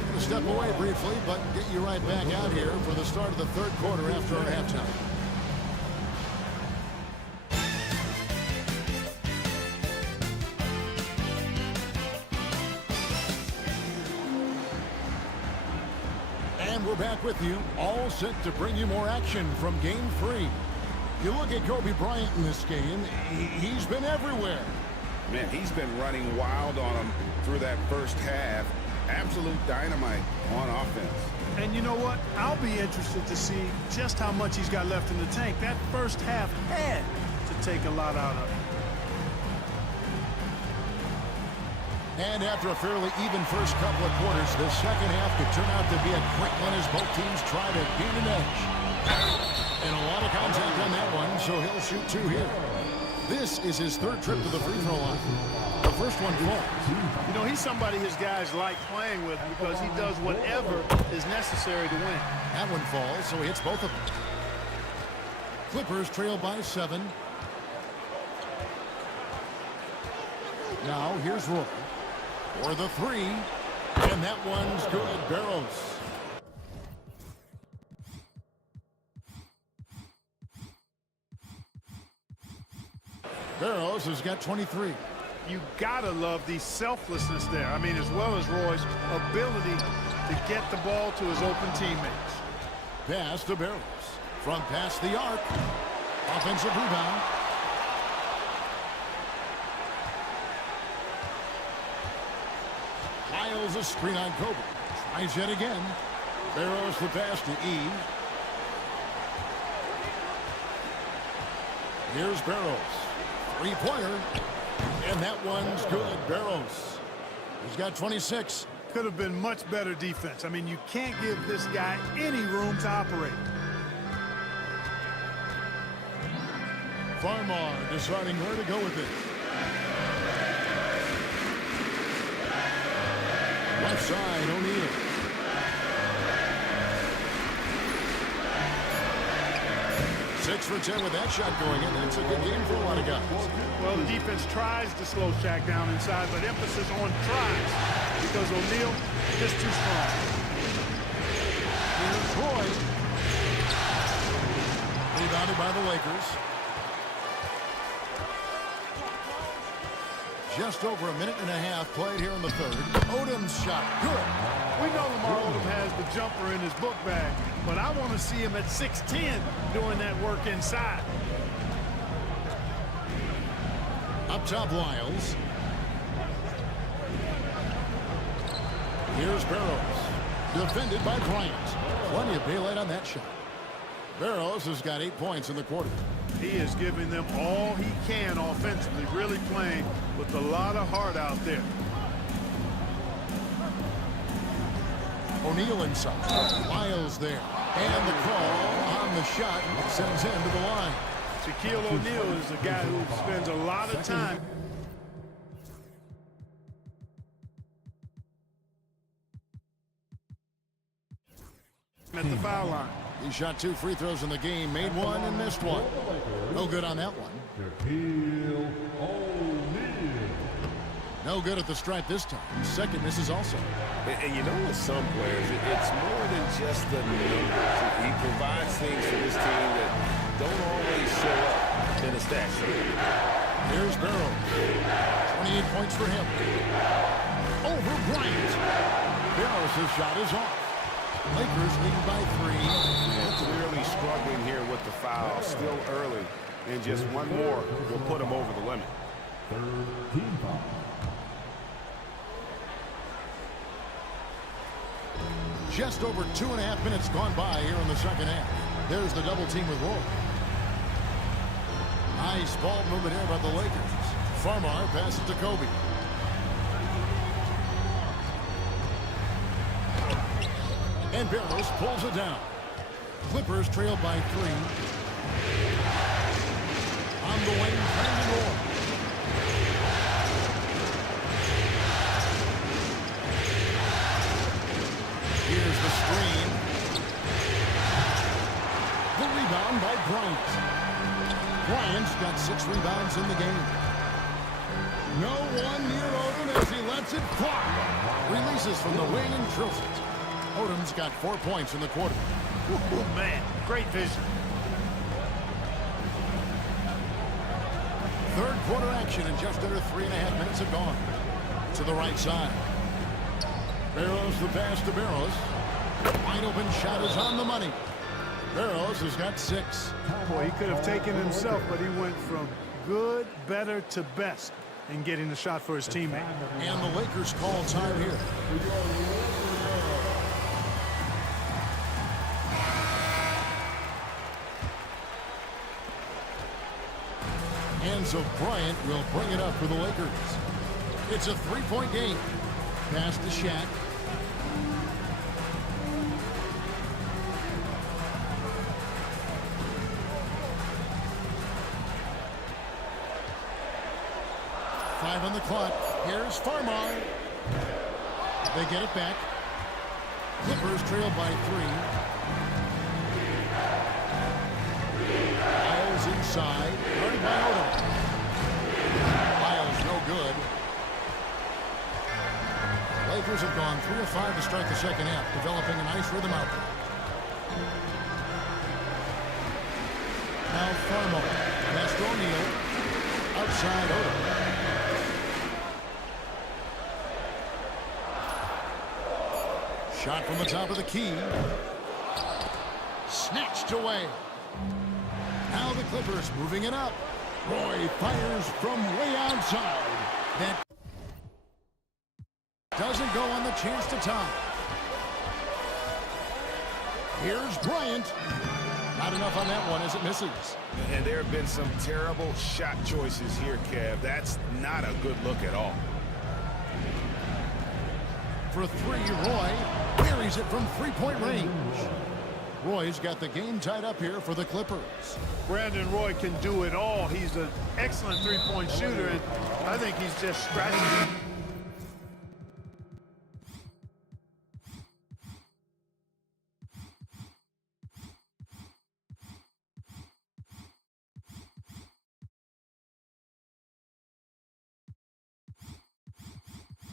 Going to step away briefly, but get you right back out here for the start of the third quarter after our halftime. And we're back with you, all set to bring you more action from Game 3. You look at Kobe Bryant in this game, he's been everywhere. Man, he's been running wild on him through that first half. Absolute dynamite on offense. And you know what? I'll be interested to see just how much he's got left in the tank. That first half had to take a lot out of him. And after a fairly even first couple of quarters, the second half could turn out to be a quick one as both teams try to gain an edge. And a lot of contact on that one, so he'll shoot 2 here. This is his third trip to the free throw line. The first one falls. You know, he's somebody his guys like playing with because he does whatever is necessary to win. That one falls, so he hits both of them. Clippers trail by 7. Now here's Roy for the 3. And that one's good. Barros. Barros has got 23. You gotta love the selflessness there. I mean, as well as Roy's ability to get the ball to his open teammates. Pass to Barros. From past the arc. Offensive rebound. Miles a screen on Kobe. Tries yet again. Barros the pass to E. Here's Barros. 3-pointer. And that one's good. Barros. He's got 26. Could have been much better defense. I mean, you can't give this guy any room to operate. Farmar deciding where to go with it. Left side, O'Neal. 6 for 10 with that shot going in. That's a good game for a lot of guys. Well, the defense tries to slow Shaq down inside, but emphasis on tries because O'Neal is too strong. Here's Roy. Rebounded by the Lakers. Just over a minute and a half played here in the third. Odom's shot, good. We know Lamar Odom has the jumper in his book bag, but I want to see him at 6'10", doing that work inside. Up top, Lyles. Here's Barros. Defended by Bryant. Plenty of daylight on that shot. Barros has got 8 points in the quarter. He is giving them all he can offensively, really playing with a lot of heart out there. O'Neal inside. Lyles there. And the call on the shot sends him to the line. Shaquille O'Neal is a guy who spends a lot of time at the foul line. He shot 2 free throws in the game, made 1 and missed 1. No good on that one. No good at the stripe this time. Second misses also. And you know, with some players, it's more than just the numbers. He provides things for this team that don't always show up in the stat sheet. Here's Barros. 28 points for him. Over Bryant. Barros' shot is off. Lakers lead by 3. And clearly struggling here with the foul. Still early. And just one more will put him over the limit. Third team foul. Just over 2.5 minutes gone by here in the second half. There's the double team with Roy. Nice ball movement here by the Lakers. Farmar passes to Kobe. And Barros pulls it down. Clippers trail by 3. On the wing, Brandon Moore. Here's the screen. The rebound by Bryant. Bryant's got 6 rebounds in the game. No one near Odom as he lets it fly. Releases from the wing and drills it. Odom's got 4 points in the quarter. Oh, man, great vision. Third quarter action and just under 3.5 minutes have gone. To the right side. Barros the pass to Barros. Wide open shot is on the money. Barros has got 6. Boy, he could have taken himself, but he went from good, better to best in getting the shot for his teammate. And the Lakers call time here. And so Bryant will bring it up for the Lakers. It's a 3-point game. Pass to Shaq. Five on the clock. Here's Farmar. They get it back. Clippers trail by 3. Miles inside. Guarded by Odom. Miles no good. Lakers have gone 3 of 5 to start the second half, developing a nice rhythm out there. Now Farmar. Pass to O'Neal. Outside Odom. Shot from the top of the key. Snatched away. Now the Clippers moving it up. Roy fires from way outside. That doesn't go on the chance to tie. Here's Bryant. Not enough on that one as it misses. And there have been some terrible shot choices here, Kev. That's not a good look at all. For 3, Roy buries it from 3-point range. Roy's got the game tied up here for the Clippers. Brandon Roy can do it all. He's an excellent three-point shooter, and I think he's just scratching.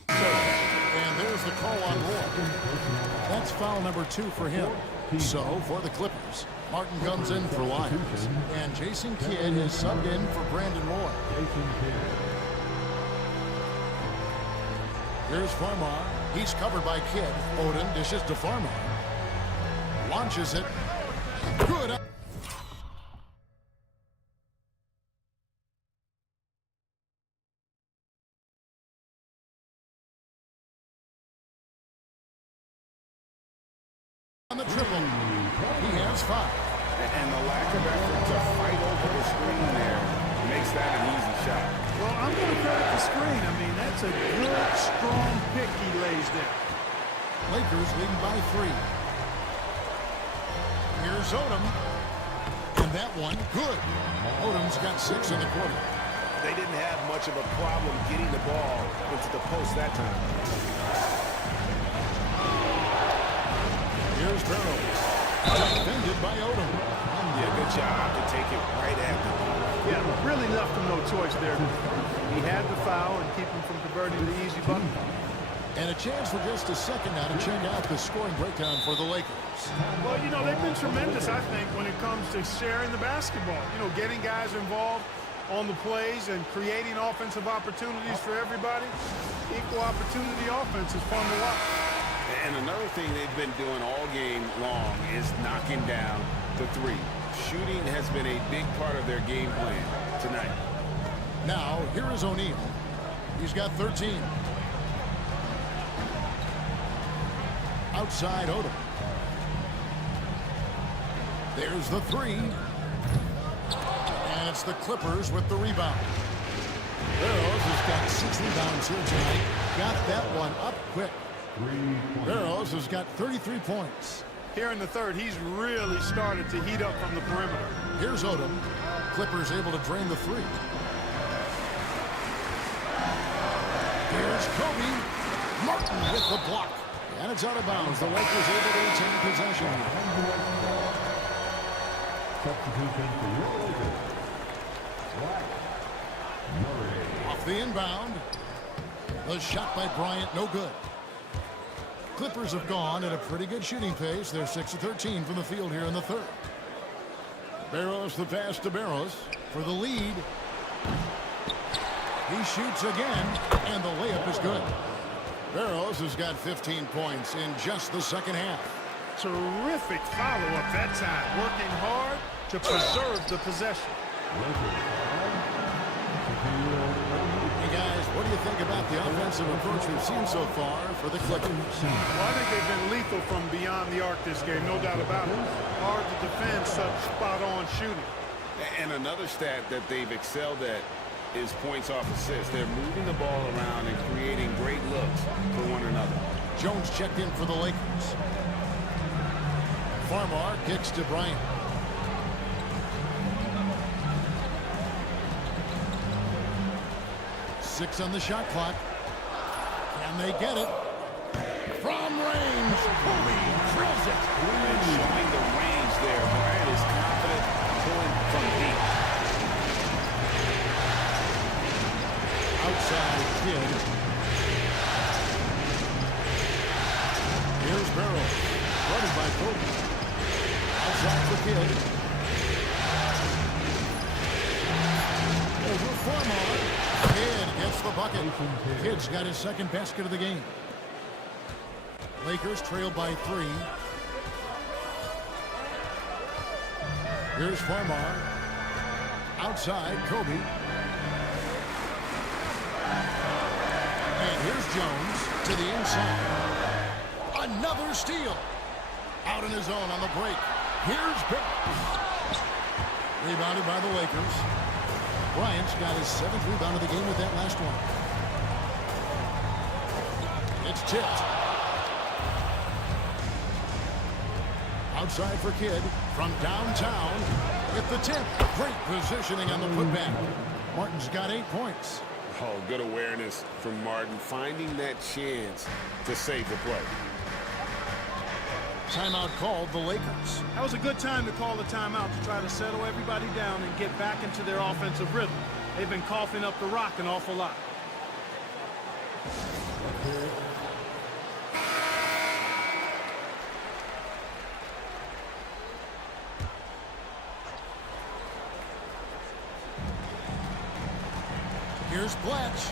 And there's the call on Roy. That's foul number 2 for him. So, for the Clippers, Martin comes in for Lyles. And Jason Kidd is subbed in for Brandon Roy. Here's Farmar. He's covered by Kidd. Odom dishes to Farmar. Launches it. Good. On the triple. He has 5. And the lack of effort to fight over the screen there makes that an easy shot. Well, I'm going to credit the screen. I mean, that's a good, strong pick he lays there. Lakers leading by 3. Here's Odom. And that one, good. Odom's got 6 in the quarter. They didn't have much of a problem getting the ball into the post that time. Here's Barros. Defended by Odom. Yeah, good job to take it right at the ball. Yeah, really left him no choice there. He had the foul and keep him from converting the easy bucket. And a chance for just a second now to check out the scoring breakdown for the Lakers. Well, you know, they've been tremendous, I think, when it comes to sharing the basketball. You know, getting guys involved on the plays and creating offensive opportunities for everybody. Equal opportunity offense is fun to watch. And another thing they've been doing all game long is knocking down the 3. Shooting has been a big part of their game plan tonight. Now, here is O'Neal. He's got 13. Outside Odom. There's the 3. And it's the Clippers with the rebound. Barros has got 6 rebounds here tonight. Got that one up quick. Barros has got 33 points. Here in the third, he's really started to heat up from the perimeter. Here's Odom. Clippers able to drain the 3. Here's Kobe. Martin with the block. And it's out of bounds. The Lakers able to retain possession. Off the inbound. The shot by Bryant, no good. Clippers have gone at a pretty good shooting pace. They're 6 of 13 from the field here in the third. Barros the pass to Barros for the lead. He shoots again, and the layup is good. Barros has got 15 points in just the second half. Terrific follow-up that time, working hard to preserve the possession. Hey guys, what do you think about the offensive approach we've seen so far for the Clippers? Well, I think they've been lethal from beyond the arc this game, no doubt about it. Hard to defend such spot-on shooting. And another stat that they've excelled at is points off assists. They're moving the ball around and creating great looks for one another. Jones checked in for the Lakers. Farmar kicks to Bryant. Six on the shot clock. Can they get it? From range, Kobe drills it. And showing the range there. Bryant is confident pulling from deep. Outside Kidd. Here's Barros. Running by Kobe. Outside for Kidd. Over Farmar. Kidd gets the bucket. Kidd's got his second basket of the game. Lakers trail by 3. Here's Farmar. Outside, Kobe. And here's Jones to the inside. Another steal. Out in his own on the break. Here's Barros. Rebounded by the Lakers. Bryant's got his 7th rebound of the game with that last one. It's tipped. Outside for Kidd from downtown. Get the tip. Great positioning on the putback. Martin's got 8 points. Oh, good awareness from Martin, finding that chance to save the play. Timeout called the Lakers. That was a good time to call the timeout to try to settle everybody down and get back into their offensive rhythm. They've been coughing up the rock an awful lot. Here's Bletch.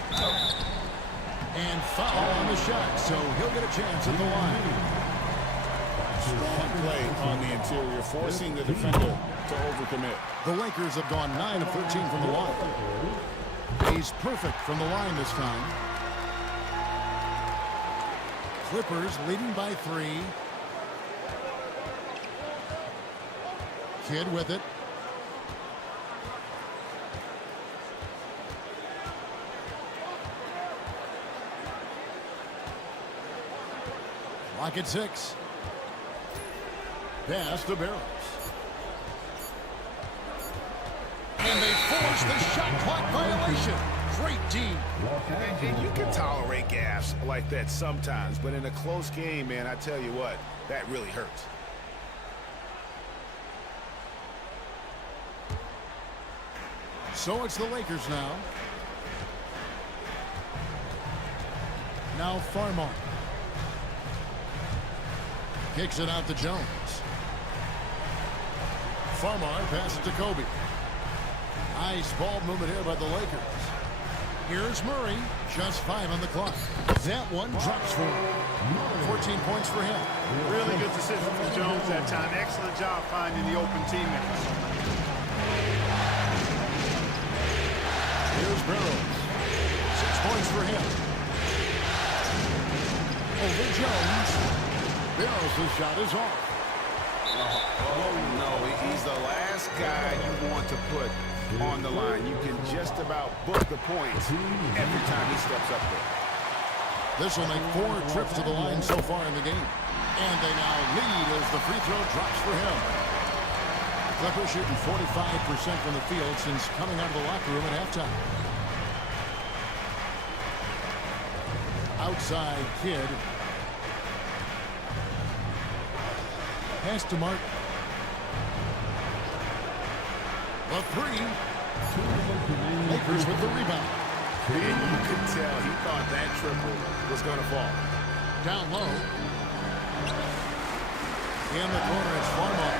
And foul on the shot, so he'll get a chance at the line. Strong play on the interior, forcing the defender to overcommit. The Lakers have gone 9 of 13 from the line. He's perfect from the line this time. Clippers leading by 3. Kidd with it. Lock at 6. Pass to Barros. And they force the shot clock violation. Great D. And you can tolerate gaffes like that sometimes, but in a close game, man, I tell you what, that really hurts. So it's the Lakers now. Now Farmar. Kicks it out to Jones. Farmar passes to Kobe. Nice ball movement here by the Lakers. Here's Murray. Just 5 on the clock. That one drops for him. 14 points for him. Really good decision from Jones that time. Excellent job finding the open teammates. Here's Barros. 6 points for him. Over Jones. Barros' shot is off. Oh, no, he's the last guy you want to put on the line. You can just about book the points every time he steps up there. This will make 4 trips to the line so far in the game. And they now lead as the free throw drops for him. Clippers shooting 45% from the field since coming out of the locker room at halftime. Outside Kidd. Pass to Martin. The 3. Lakers with the rebound. And you could tell he thought that triple was going to fall. Down low. In the corner, it's Farmer.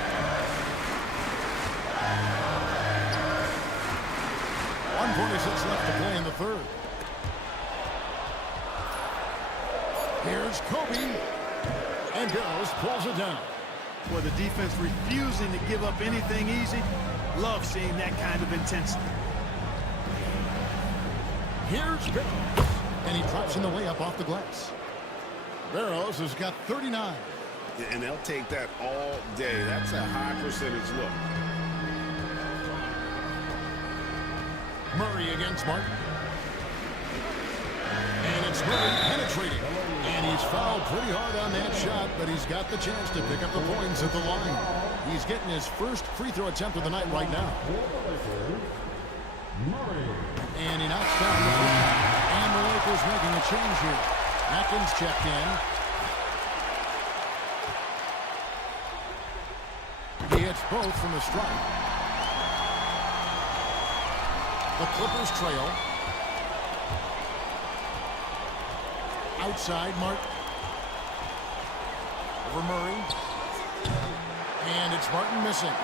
1:46 left to play in the third. Here's Kobe. And Barros pulls it down. Well, the defense refusing to give up anything easy. Love seeing that kind of intensity. Here's Barros. And he drops in the layup off the glass. Barros has got 39. And they'll take that all day. That's a high percentage look. Murray against Martin. And it's Murray penetrating. And he's fouled pretty hard on that shot, but he's got the chance to pick up the points at the line. He's getting his first free throw attempt of the night right now. And he knocks down the three. And the Lakers making a change here. Atkins checked in. He hits both from the stripe. The Clippers trail. Outside, Martin. Over Murray. And it's Martin missing.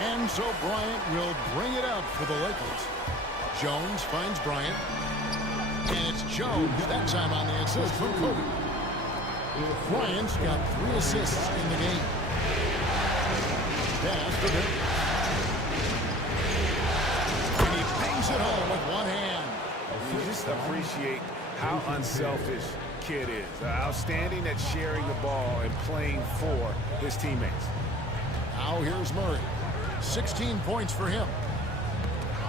And so Bryant will bring it out for the Lakers. Jones finds Bryant. And it's Jones that time on the assist from Kobe. Bryant's got 3 assists in the game. Pass to him. And he bangs it home with one hand. You just appreciate how unselfish Kid is. Outstanding at sharing the ball and playing for his teammates. Now here's Murray. 16 points for him.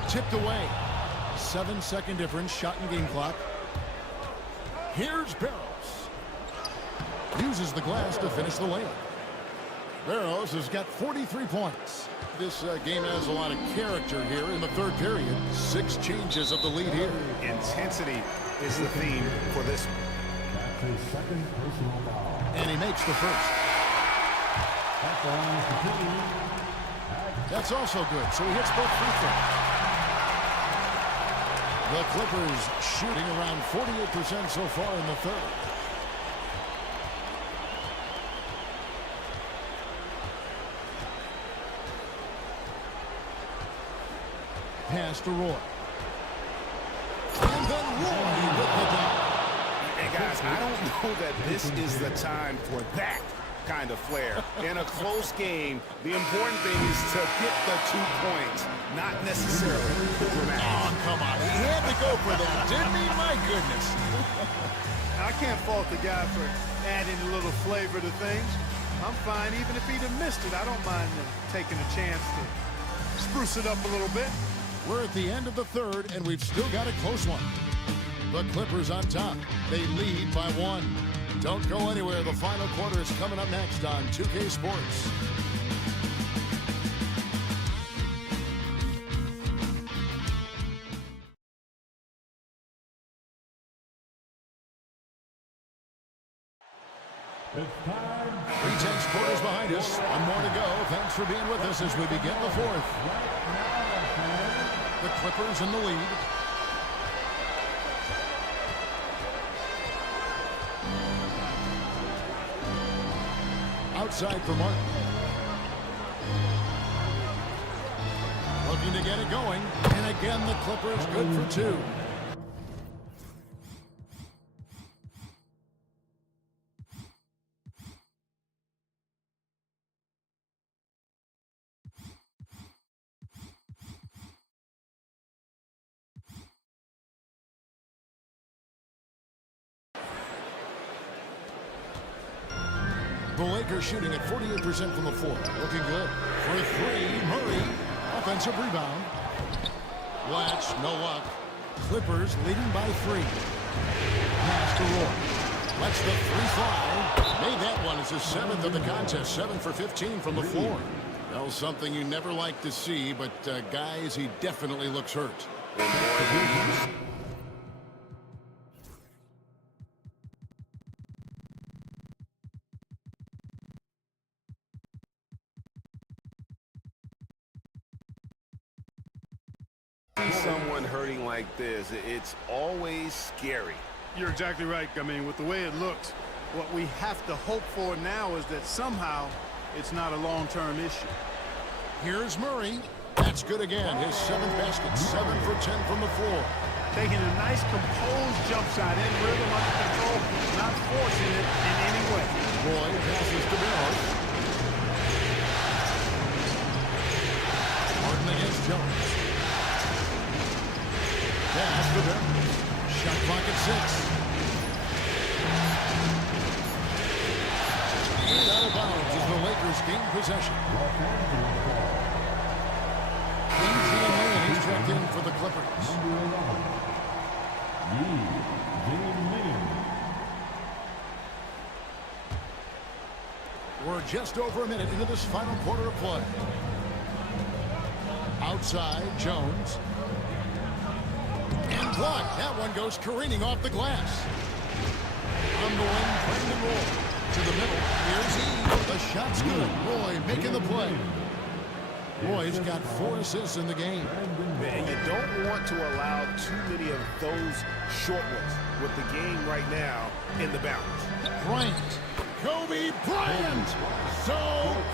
Tipped away. 7-second difference, shot and game clock. Here's Barros. Uses the glass to finish the layup. Barros has got 43 points. This game has a lot of character here in the third period. 6 changes of the lead here. Intensity is the theme for this one. And he makes the first. That's also good, so he hits both free throws. The Clippers shooting around 48% so far in the third. Pass to Roy. And then Roy with the dunk. And guys, I don't know that this is the time for that kind of flair. In a close game, the important thing is to get the 2 points, not necessarily the dramatic. Oh, come on. He had to go for that, didn't he? My goodness. I can't fault the guy for adding a little flavor to things. I'm fine even if he'd have missed it. I don't mind taking a chance to spruce it up a little bit. We're at the end of the third, and we've still got a close one. The Clippers on top. They lead by 1. Don't go anywhere. The final quarter is coming up next on 2K Sports. It's time. 3/10 quarters behind us. One more to go. Thanks for being with us as we begin the fourth. The Clippers in the lead. Outside for Martin. Looking to get it going. And again, the Clippers good for 2. The Lakers shooting at 48% from the floor. Looking good. For 3, Murray. Offensive rebound. Latch, no luck. Clippers leading by 3. Pass to Roy. Lets the 3 fly. Made that one as his 7th of the contest. 7 for 15 from the floor. Well, something you never like to see, but guys, he definitely looks hurt. See someone hurting like this, it's always scary. You're exactly right. I mean, with the way it looks, what we have to hope for now is that somehow it's not a long-term issue. Here's Murray. That's good again. His 7th basket, 7 for 10 from the floor. Taking a nice composed jump shot in rhythm under control, not forcing it in any way. Roy passes to Barros. Martin against Jones. Pass to Barros. Shot clock at 6. And out of bounds as the Lakers gain possession. He's checked in for the Clippers. We're just over a minute into this final quarter of play. Outside, Jones. And blocked. That one goes careening off the glass. On the wing, Brandon Roy. To the middle. Here's E. The shot's good. Roy making the play. Roy's got 4 assists in the game. And you don't want to allow too many of those short ones with the game right now in the balance. Bryant. Kobe Bryant. So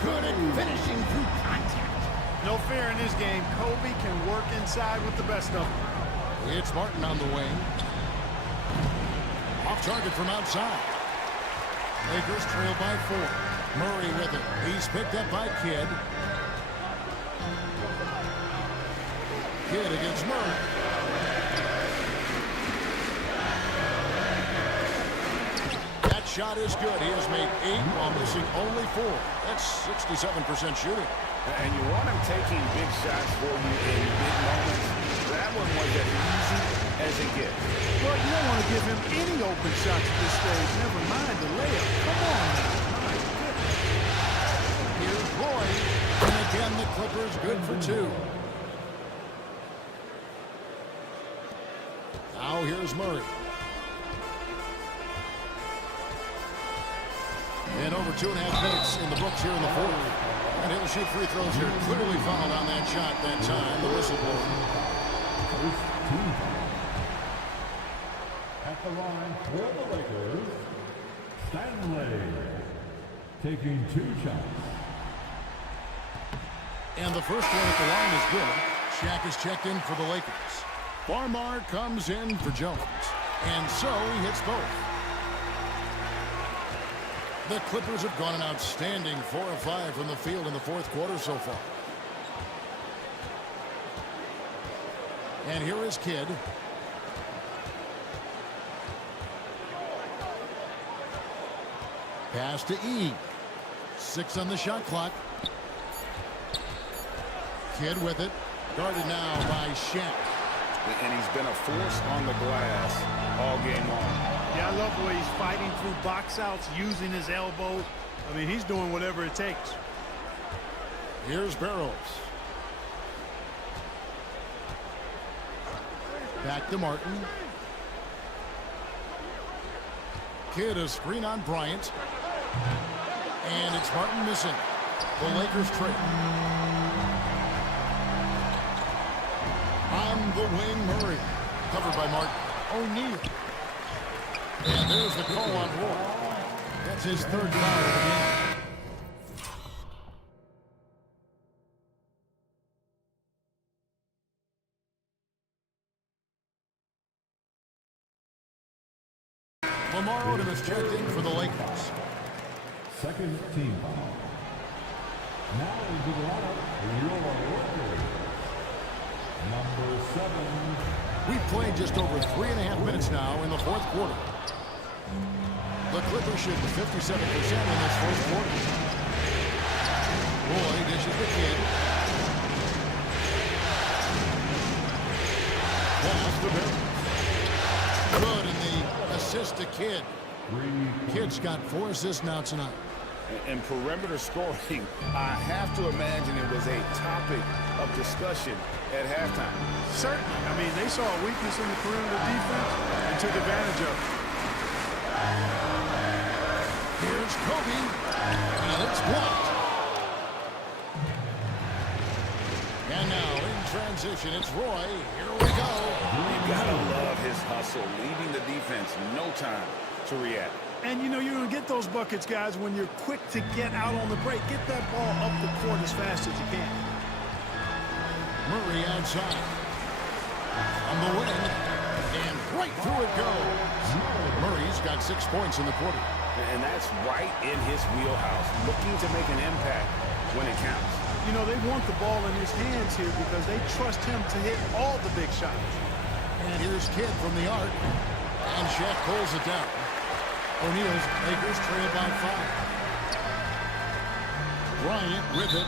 good at finishing through contact. No fear in this game. Kobe can work inside with the best of them. It's Martin on the wing. Off target from outside. Lakers trail by 4. Murray with it. He's picked up by Kidd. Kidd against Murray. That shot is good. He has made 8 while missing only 4. That's 67% shooting. And you want him taking big shots for you in big moments. That one was as easy as it gets. Well, you don't want to give him any open shots at this stage. Never mind the layup. Come on now. My goodness. Here's Roy. And again, the Clippers good for 2. Now here's Murray. And over 2.5 minutes in the books here in the 4th. And he'll shoot free throws here. Clearly fouled on that shot that time. The whistle blows. At the line for the Lakers, Stanley taking 2 shots. And the first one at the line is good. Shaq is checked in for the Lakers. Farmar comes in for Jones. And so he hits both. The Clippers have gone an outstanding 4 of 5 from the field in the 4th quarter so far. And here is Kidd. Pass to E. 6 on the shot clock. Kidd with it. Guarded now by Shaq. And he's been a force on the glass all game long. Yeah, I love the way he's fighting through box outs, using his elbows. I mean, he's doing whatever it takes. Here's Barros. Back to Martin. Kidd a screen on Bryant. And it's Martin missing. The Lakers trade. On the wing, Murray. Covered by Martin. O'Neal. And there's the call on Roy. That's his 3rd foul of the game. Lamar Odom is checked in for the Lakers. 2nd team foul. Now into the lineup, your Lakers. Number 7. We've played just over 3.5 minutes now in the 4th quarter. The Clippers shoot 57% in this 4th quarter. Roy dishes the Kidd. Pass to Barros. Good in the assist to Kidd. Kidd's got 4 assists now tonight. And perimeter scoring, I have to imagine it was a topic of discussion at halftime. Certainly. I mean, they saw a weakness in the perimeter defense and took advantage of it. Here's Kobe, and it's blocked. And now in transition. transition. It's Roy. Here we go. You gotta love his hustle, leaving the defense no time to react. And you know you're going to get those buckets, guys, when you're quick to get out on the break. Get that ball up the court as fast as you can. Murray outside. On the wing. And right through it goes. Murray's got 6 points in the quarter. And that's right in his wheelhouse, looking to make an impact when it counts. You know, they want the ball in his hands here because they trust him to hit all the big shots. And here's Kidd from the arc. And Shaq pulls it down. O'Neal's Lakers trail by 5. Bryant with it.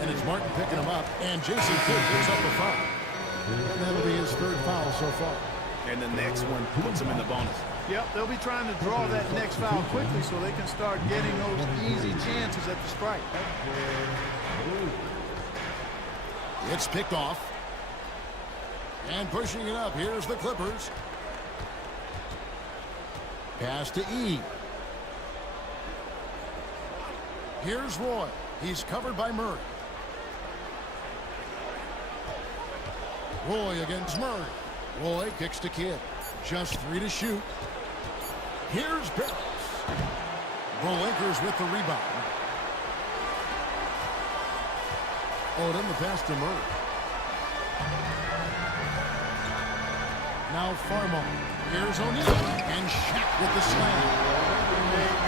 And it's Martin picking him up. And Jason Kidd picks up the foul. And that'll be his 3rd foul so far. And the next one puts him in the bonus. Yep, they'll be trying to draw that next foul quickly so they can start getting those easy chances at the strike. It's picked off. And pushing it up. Here's the Clippers. Pass to E. Here's Roy. He's covered by Murray. Roy against Murray. Roy kicks to Kidd. Just 3 to shoot. Here's Barros. The Lakers with the rebound. Odom the pass to Murray. Now Farmo. Here's O'Neal. And Shaq with the slam.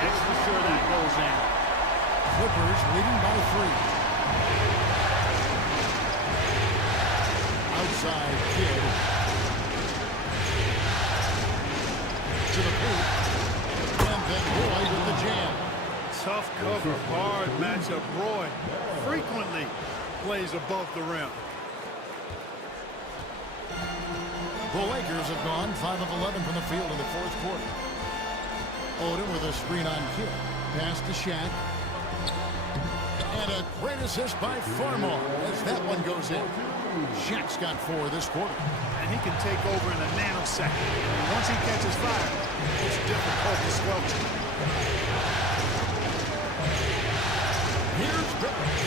Extra sure that goes in. Clippers leading by 3. Outside Kidd. To the paint. And then Roy with the jam. Tough cover, hard matchup. Roy frequently plays above the rim. The Lakers have gone 5 of 11 from the field in the 4th quarter. Odom with a screen on Kidd. Pass to Shaq. And a great assist by Farmo as that one goes in. Shaq's got 4 this quarter. And he can take over in a nanosecond. Once he catches fire, it's difficult to squelch him. Here's Barros.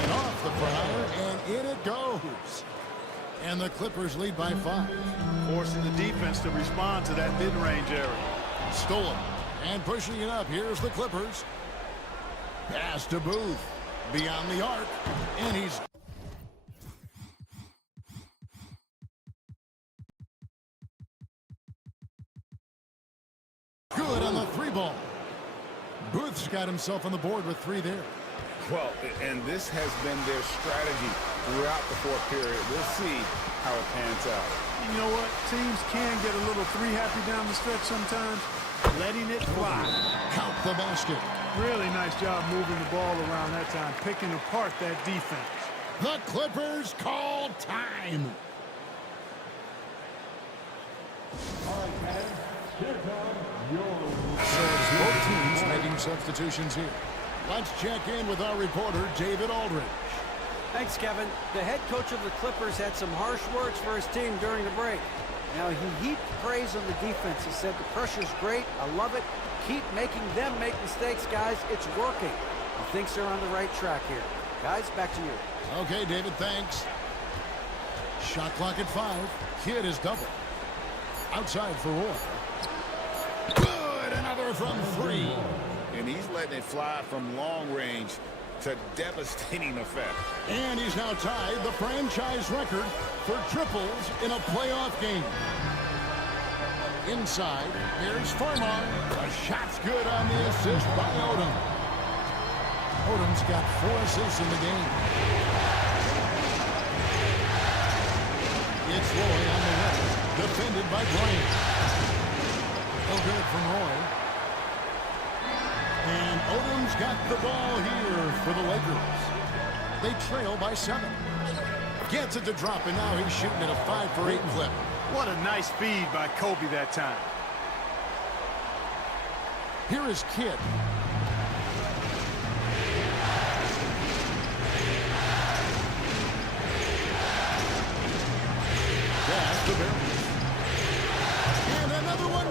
And off the front, and in it goes. And the Clippers lead by 5. Forcing the defense to respond to that mid-range area. Stolen. And pushing it up. Here's the Clippers. Pass to Booth. Beyond the arc. And he's... good on the 3-ball. Booth's got himself on the board with 3 there. Well, and this has been their strategy throughout the 4th period. We'll see how it pans out. You know what? Teams can get a little 3-happy down the stretch sometimes. Letting it fly. Count the basket. Really nice job moving the ball around that time, picking apart that defense. The Clippers call time. So it's both teams making substitutions here. Let's check in with our reporter, David Aldridge. Thanks, Kevin. The head coach of the Clippers had some harsh words for his team during the break. Now, he heaped praise on the defense. He said, the pressure's great. I love it. Keep making them make mistakes, guys. It's working. He thinks they're on the right track here. Guys, back to you. Okay, David, thanks. Shot clock at 5. Kidd is double. Outside for Roy. Good, another from 3. And he's letting it fly from long range to devastating effect. And he's now tied the franchise record for triples in a playoff game. Inside, here's Farmar. A shot's good on the assist by Odom. Odom's got 4 assists in the game. It's Roy on the left, defended by Bryant. No good from Roy. And Odom's got the ball here for the Lakers. They trail by 7. Gets it to drop, and now he's shooting at a 5 for 8 clip. What a nice feed by Kobe that time. Here is Kidd. Pass to Barros. And another one.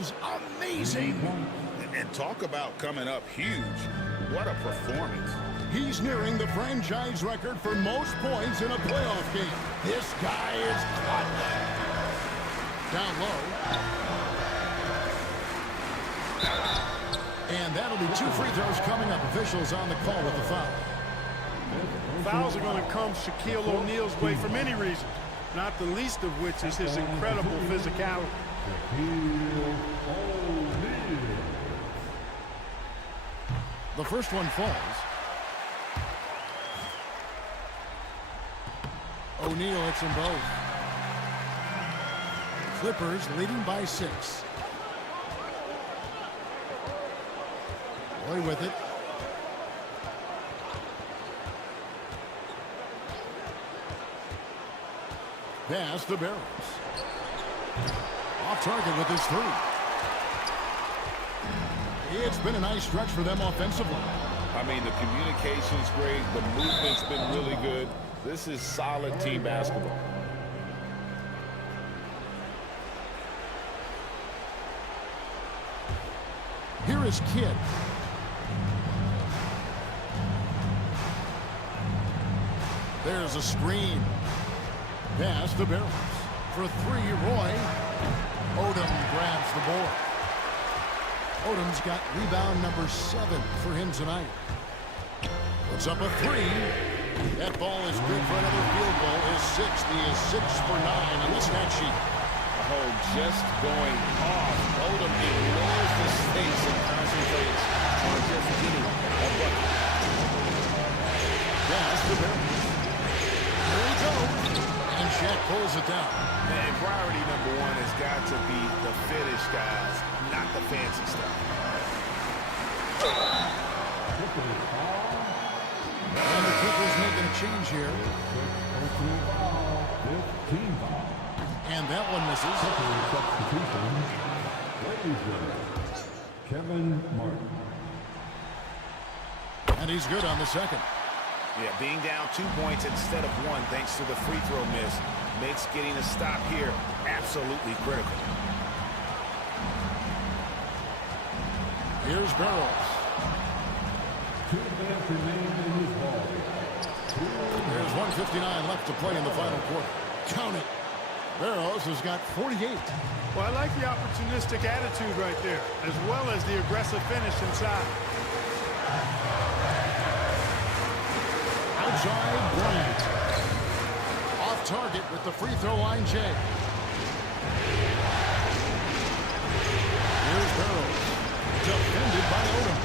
is amazing. And talk about coming up huge. What a performance. He's nearing the franchise record for most points in a playoff game. This guy is godlike. Down low. And that'll be 2 free throws coming up. Officials on the call with the foul. Fouls are going to come Shaquille O'Neal's way for many reasons, not the least of which is his incredible physicality. The first one falls. O'Neal hits them both. Clippers leading by 6. Roy with it. Pass to Barros. Off target with his 3. It's been a nice stretch for them offensively. I mean, the communication's great. The movement's been really good. This is solid team basketball. Here is Kidd. There's a screen. Pass to Barros. For 3, Roy. Odom grabs the board. Odom's got rebound number 7 for him tonight. Puts up a 3. That ball is good for another field goal. His 6th. He is 6 for 9 on the stat sheet. Oh, just going off. Odom ignores the stakes and concentrates on just getting a bucket. Pass to Barros. Here we go. And Shaq pulls it down. And priority number 1 has got to be the finish, guys, not the fancy stuff. And the Clippers making a change here. And that one misses. Kevin Martin. And he's good on the second. Yeah, being down 2 points instead of 1 thanks to the free throw miss makes getting a stop here absolutely critical. Here's Barros. 2 minutes remain in his ball. There's 1:59 left to play in the final quarter. Count it. Barros has got 48. Well, I like the opportunistic attitude right there, as well as the aggressive finish inside. Outside Bryant. Off target with the free throw line, Jay. Here's Barros. Defended by Odom.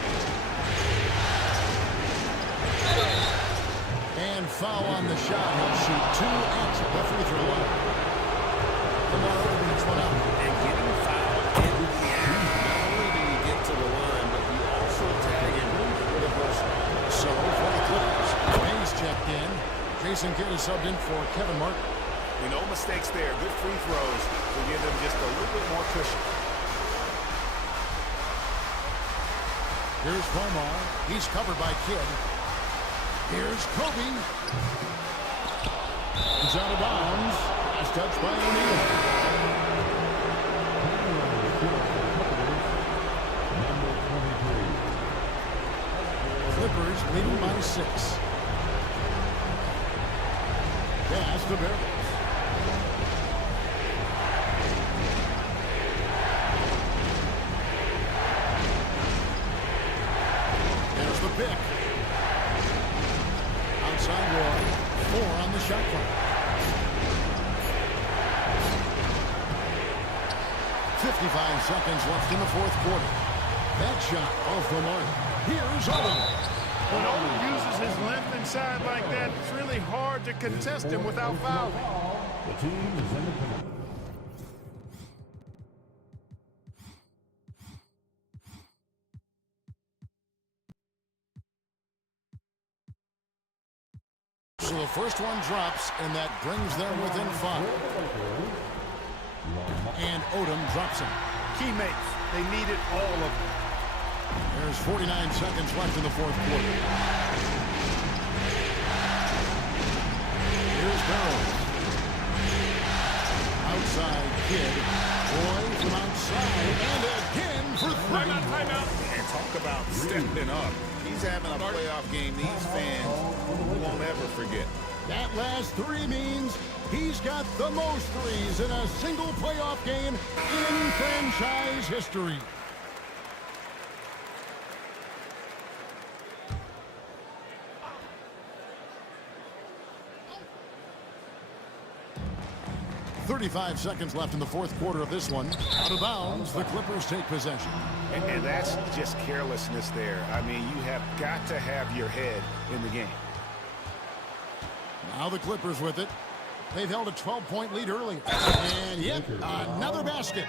And foul on the shot. He'll shoot 2 at the free throw line. Lamar Odom gets one out. And getting fouled in the act, not only do you get to the line, but you also tag him with a person. So for the Clippers, Hayes checked in. Jason Kidd is subbed in for Kevin Martin. No mistakes there. Good free throws to give them just a little bit more cushion. Here's Farmar. He's covered by Kidd. Here's Kobe. He's out of bounds. Last touch by O'Neal. Clippers leading by 6. Pass to Barros. There's the pick. Outside Roy. 4 on the shot clock. 55 seconds left in the 4th quarter. That shot off the mark. Here's Odom. When Odom uses his length inside like that, it's really hard to contest him without fouling. The team is in the penalty. So the first one drops, and that brings them within 5. And Odom drops him. Teammates, they needed all of them. There's 49 seconds left in the 4th quarter. Here's Barros. Outside Kidd. Roy from outside. And stepping up. He's having a playoff game these fans won't ever forget. That last three means he's got the most threes in a single playoff game in franchise history. .35 seconds left in the fourth quarter of this one. Out of bounds, the Clippers take possession. And that's just carelessness there. I mean, you have got to have your head in the game. Now the Clippers with it. They've held a 12-point lead early. And yep, another basket.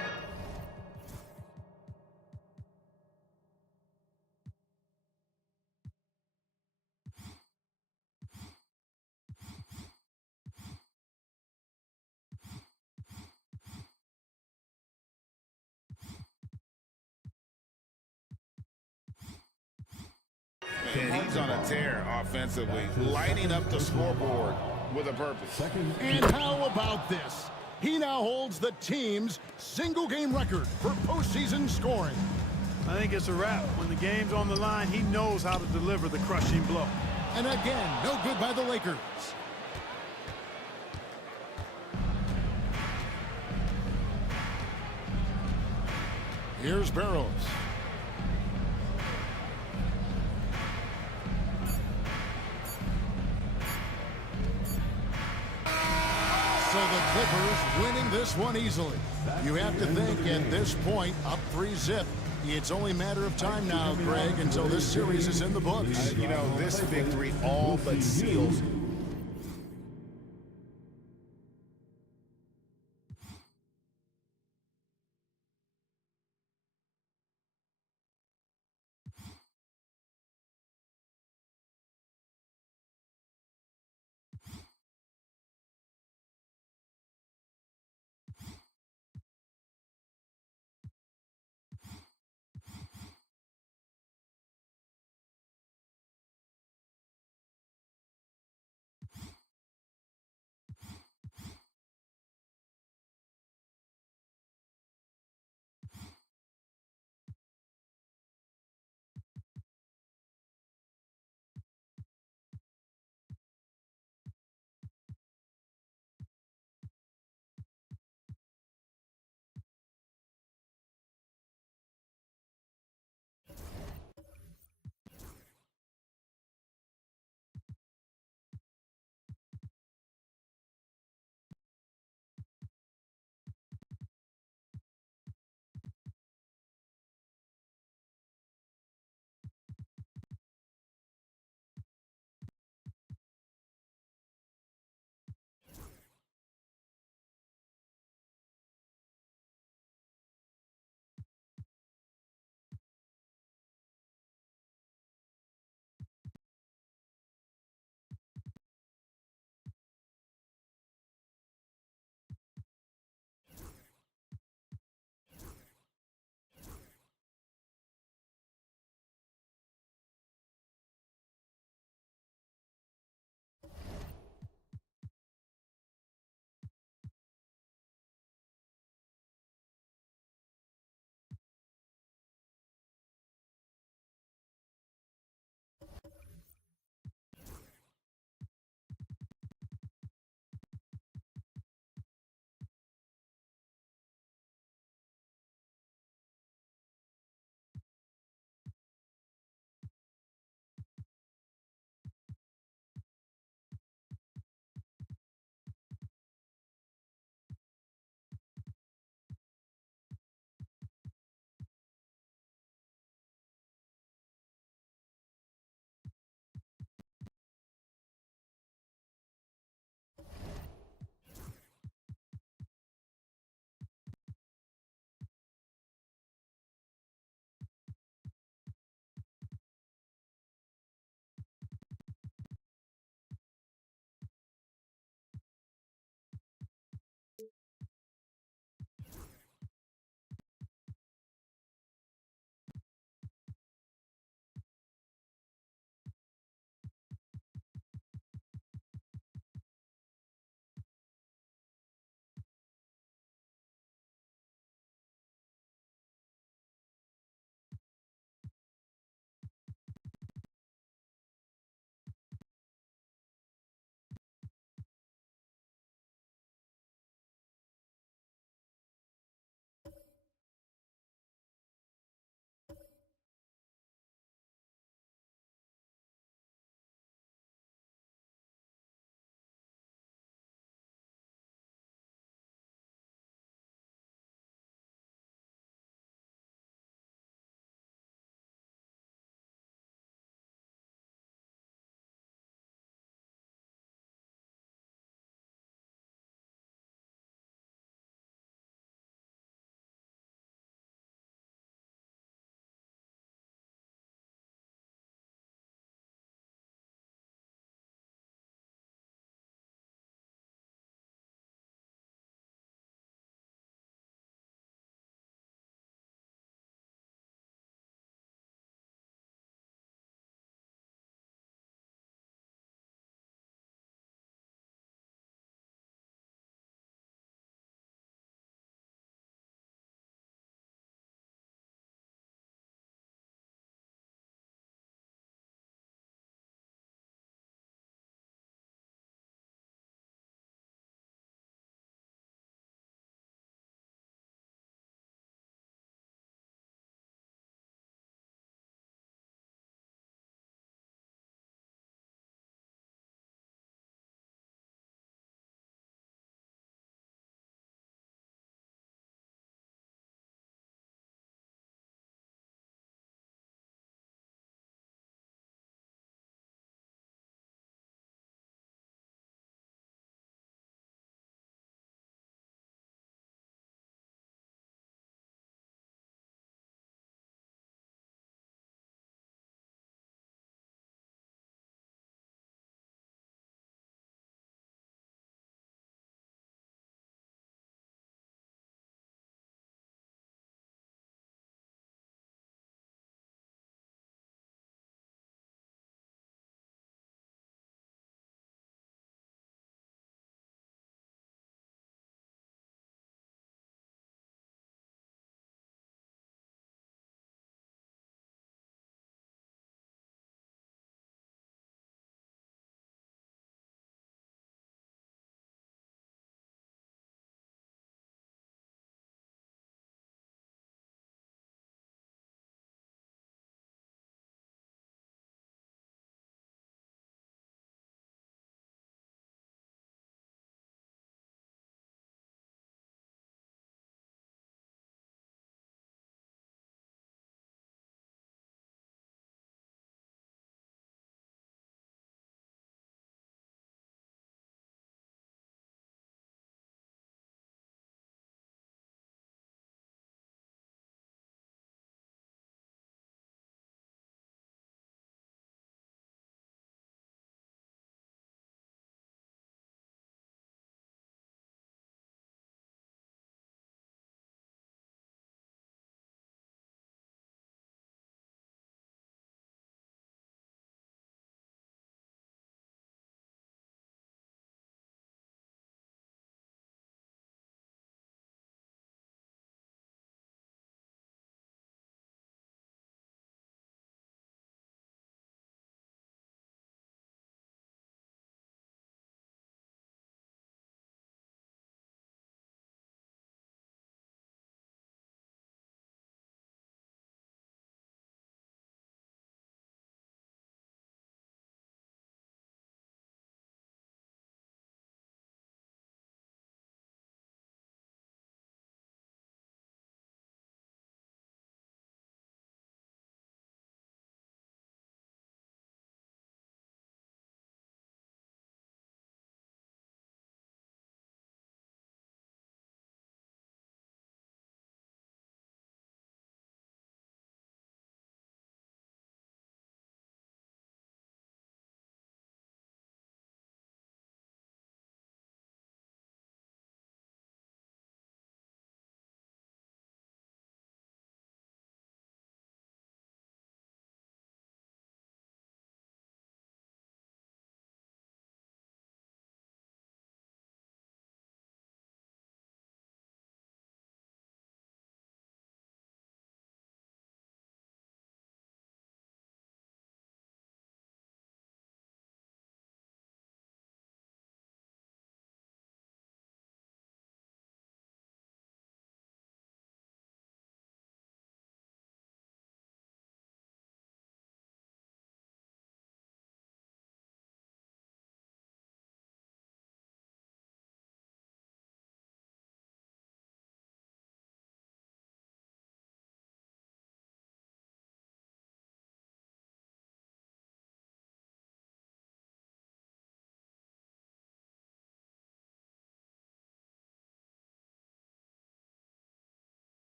And he's on a tear offensively, lighting up the scoreboard with a purpose. And how about this? He now holds the team's single-game record for postseason scoring. I think it's a wrap. When the game's on the line, he knows how to deliver the crushing blow. And again, no good by the Lakers. Here's Barros. So the Clippers winning this one easily. You have to think at this point, up 3-0. It's only a matter of time now, Greg, until this series is in the books. You know, this victory all but seals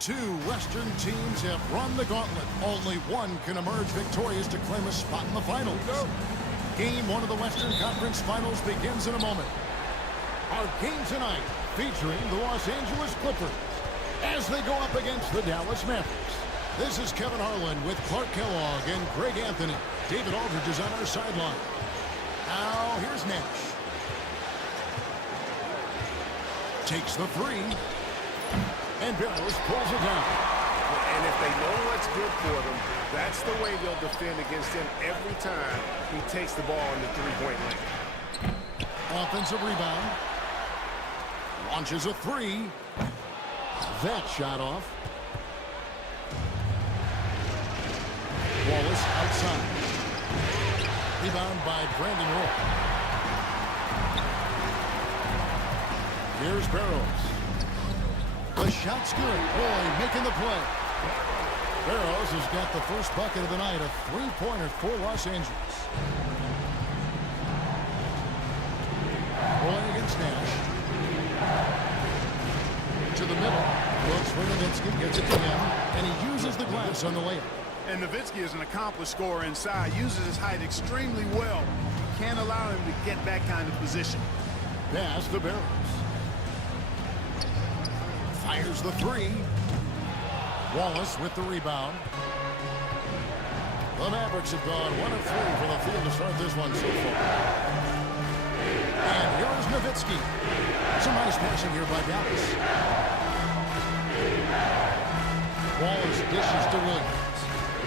Two Western teams have run the gauntlet. Only one can emerge victorious to claim a spot in the finals. Game 1 of the Western Conference Finals begins in a moment. Our game tonight featuring the Los Angeles Clippers as they go up against the Dallas Mavericks. This is Kevin Harlan with Clark Kellogg and Greg Anthony. David Aldridge is on our sideline. Now here's Nash. Takes the three. And Barros pulls it down. And if they know what's good for them, that's the way they'll defend against him every time he takes the ball in the three-point lane. Offensive rebound. Launches a three. That shot off. Wallace outside. Rebound by Brandon Roy. Here's Barros. The shot's good. Roy making the play. Barros has got the first bucket of the night, a three-pointer for Los Angeles. Roy against Nash. To the middle. Looks for Nowitzki, gets it to him, and he uses the glass on the layup. And Nowitzki is an accomplished scorer inside, uses his height extremely well. Can't allow him to get that kind of position. Pass to Barros. Fires the three. Wallace with the rebound. The Mavericks have gone 1 of 3 for the field to start this one so far. And here is Nowitzki. Some nice passing here by Dallas. Wallace dishes to Williams.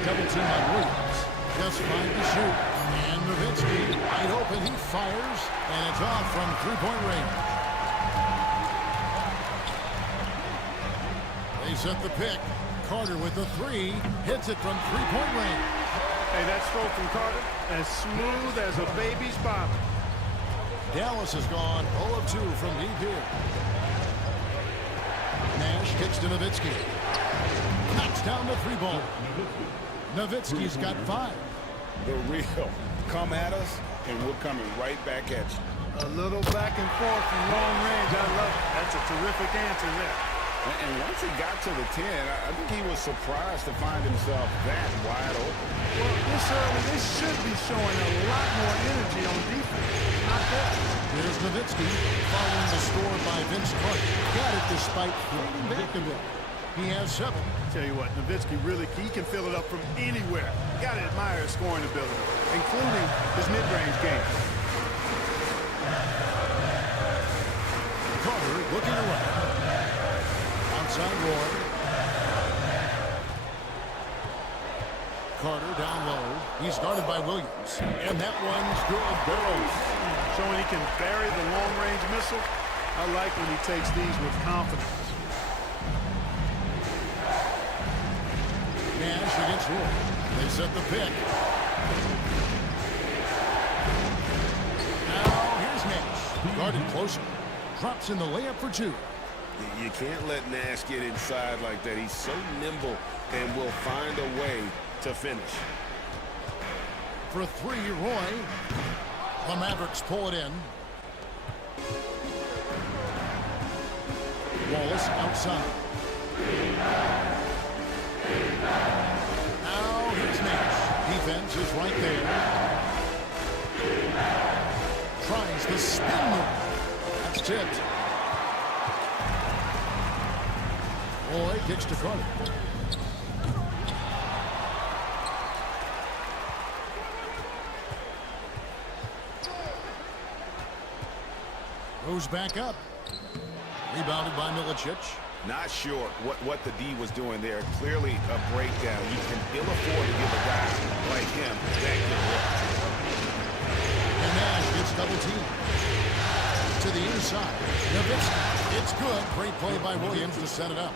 Double team on Williams. Just 5 to shoot. And Nowitzki wide open. He fires. And it's off from three-point range. They set the pick. Carter with the three. Hits it from three-point range. Hey, that stroke from Carter, as smooth as a baby's bottom. Dallas has gone 0 of 2 from deep here. Nash kicks to Nowitzki. Knocks down the three ball. Nowitzki's got 5. The real. Come at us, and we're coming right back at you. A little back and forth from long range. I love it. That's a terrific answer there. And once he got to the 10, I think he was surprised to find himself that wide open. Well, this early, they should be showing a lot more energy on defense. Not that. Here's Nowitzki following the score by Vince Carter. Got it despite fading back a bit. He has 7. Tell you what, Nowitzki really, he can fill it up from anywhere. Got to admire his scoring ability, including his mid-range game. Carter looking around. Outside Roy. Carter down low. He's guarded by Williams. And that one's good. Barros. Showing he can bury the long-range missile. I like when he takes these with confidence. Nash against Roy. They set the pick. Now here's Nash. Guarded closer. Drops in the layup for 2. You can't let Nash get inside like that. He's so nimble and will find a way to finish. For 3, Roy. The Mavericks pull it in. Wallace outside. Now here's Nash. Defense is right there. Tries the spin move. That's tipped. Roy kicks to Carter. Goes back up. Rebounded by Milicic. Not sure what the D was doing there. Clearly a breakdown. You can ill afford to give a guy like him that good look. And Nash gets double teamed. To the inside. Nowitzki. It's good. Great play by Williams to set it up.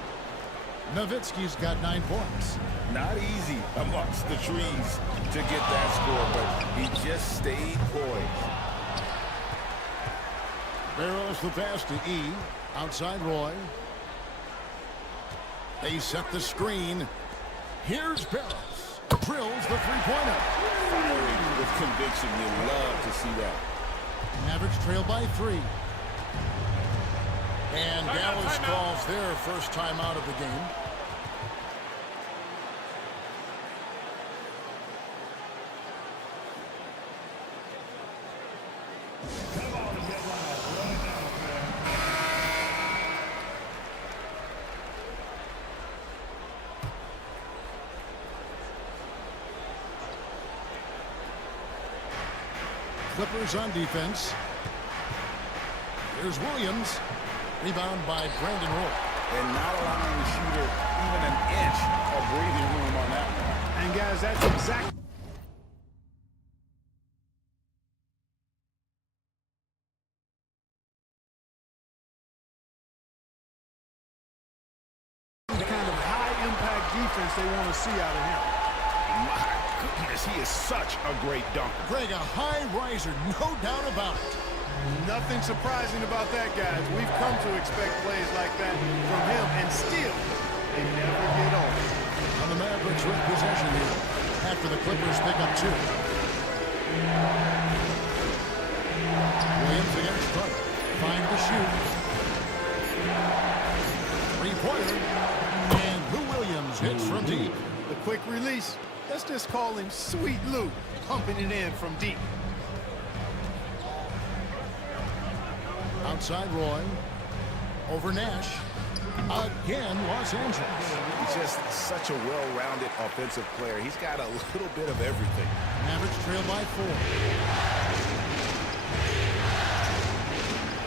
Nowitzki's got 9 points. Not easy amongst the trees to get that score, but he just stayed poised. Barros the pass to E. Outside Roy. They set the screen. Here's Barros. Drills the three-pointer. Firing with conviction. You love to see that. Mavericks trail by 3. And Dallas calls their first time out of the game. Come on and get live right now, fans. Clippers on defense. Here's Williams. Rebound by Brandon Roy. And not allowing the shooter even an inch of breathing room on that one. And guys, that's exactly the kind of high-impact defense they want to see out of him. My goodness, he is such a great dunker. Greg, a high riser, no doubt about it. Nothing surprising about that, guys. We've come to expect plays like that from him, and still, they never get old. On the Mavericks with possession here after the Clippers pick up 2. Williams against Carter. Find the shoot. Three-pointer. And Lou Williams hits from deep. The quick release. Let's just call him Sweet Lou, pumping it in from deep. Outside Roy. Over Nash. Again, Los Angeles. He's just such a well-rounded offensive player. He's got a little bit of everything. Mavericks trail by 4.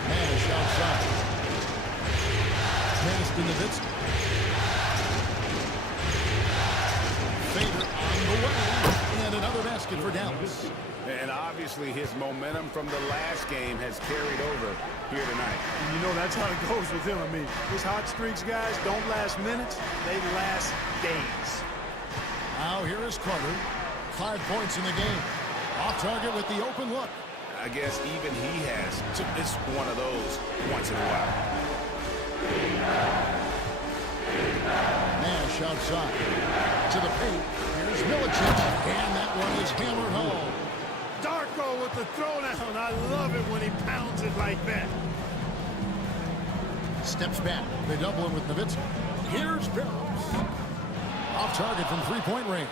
Nash outside. Pass to Nowitzki. Fader on the way. And another basket for Dallas. And obviously his momentum from the last game has carried over here tonight. And you know that's how it goes with him. I mean, his hot streaks, guys, don't last minutes. They last days. Now here is Carter. 5 points in the game. Off target with the open look. I guess even he has. It's one of those once in a while. Nash outside. To the paint. Here's Milicic. And that one is hammered home. Darko with the throwdown. I love it when he pounds it like that. Steps back. They double him with Nowitzki. Here's Barros. Off target from 3-point range.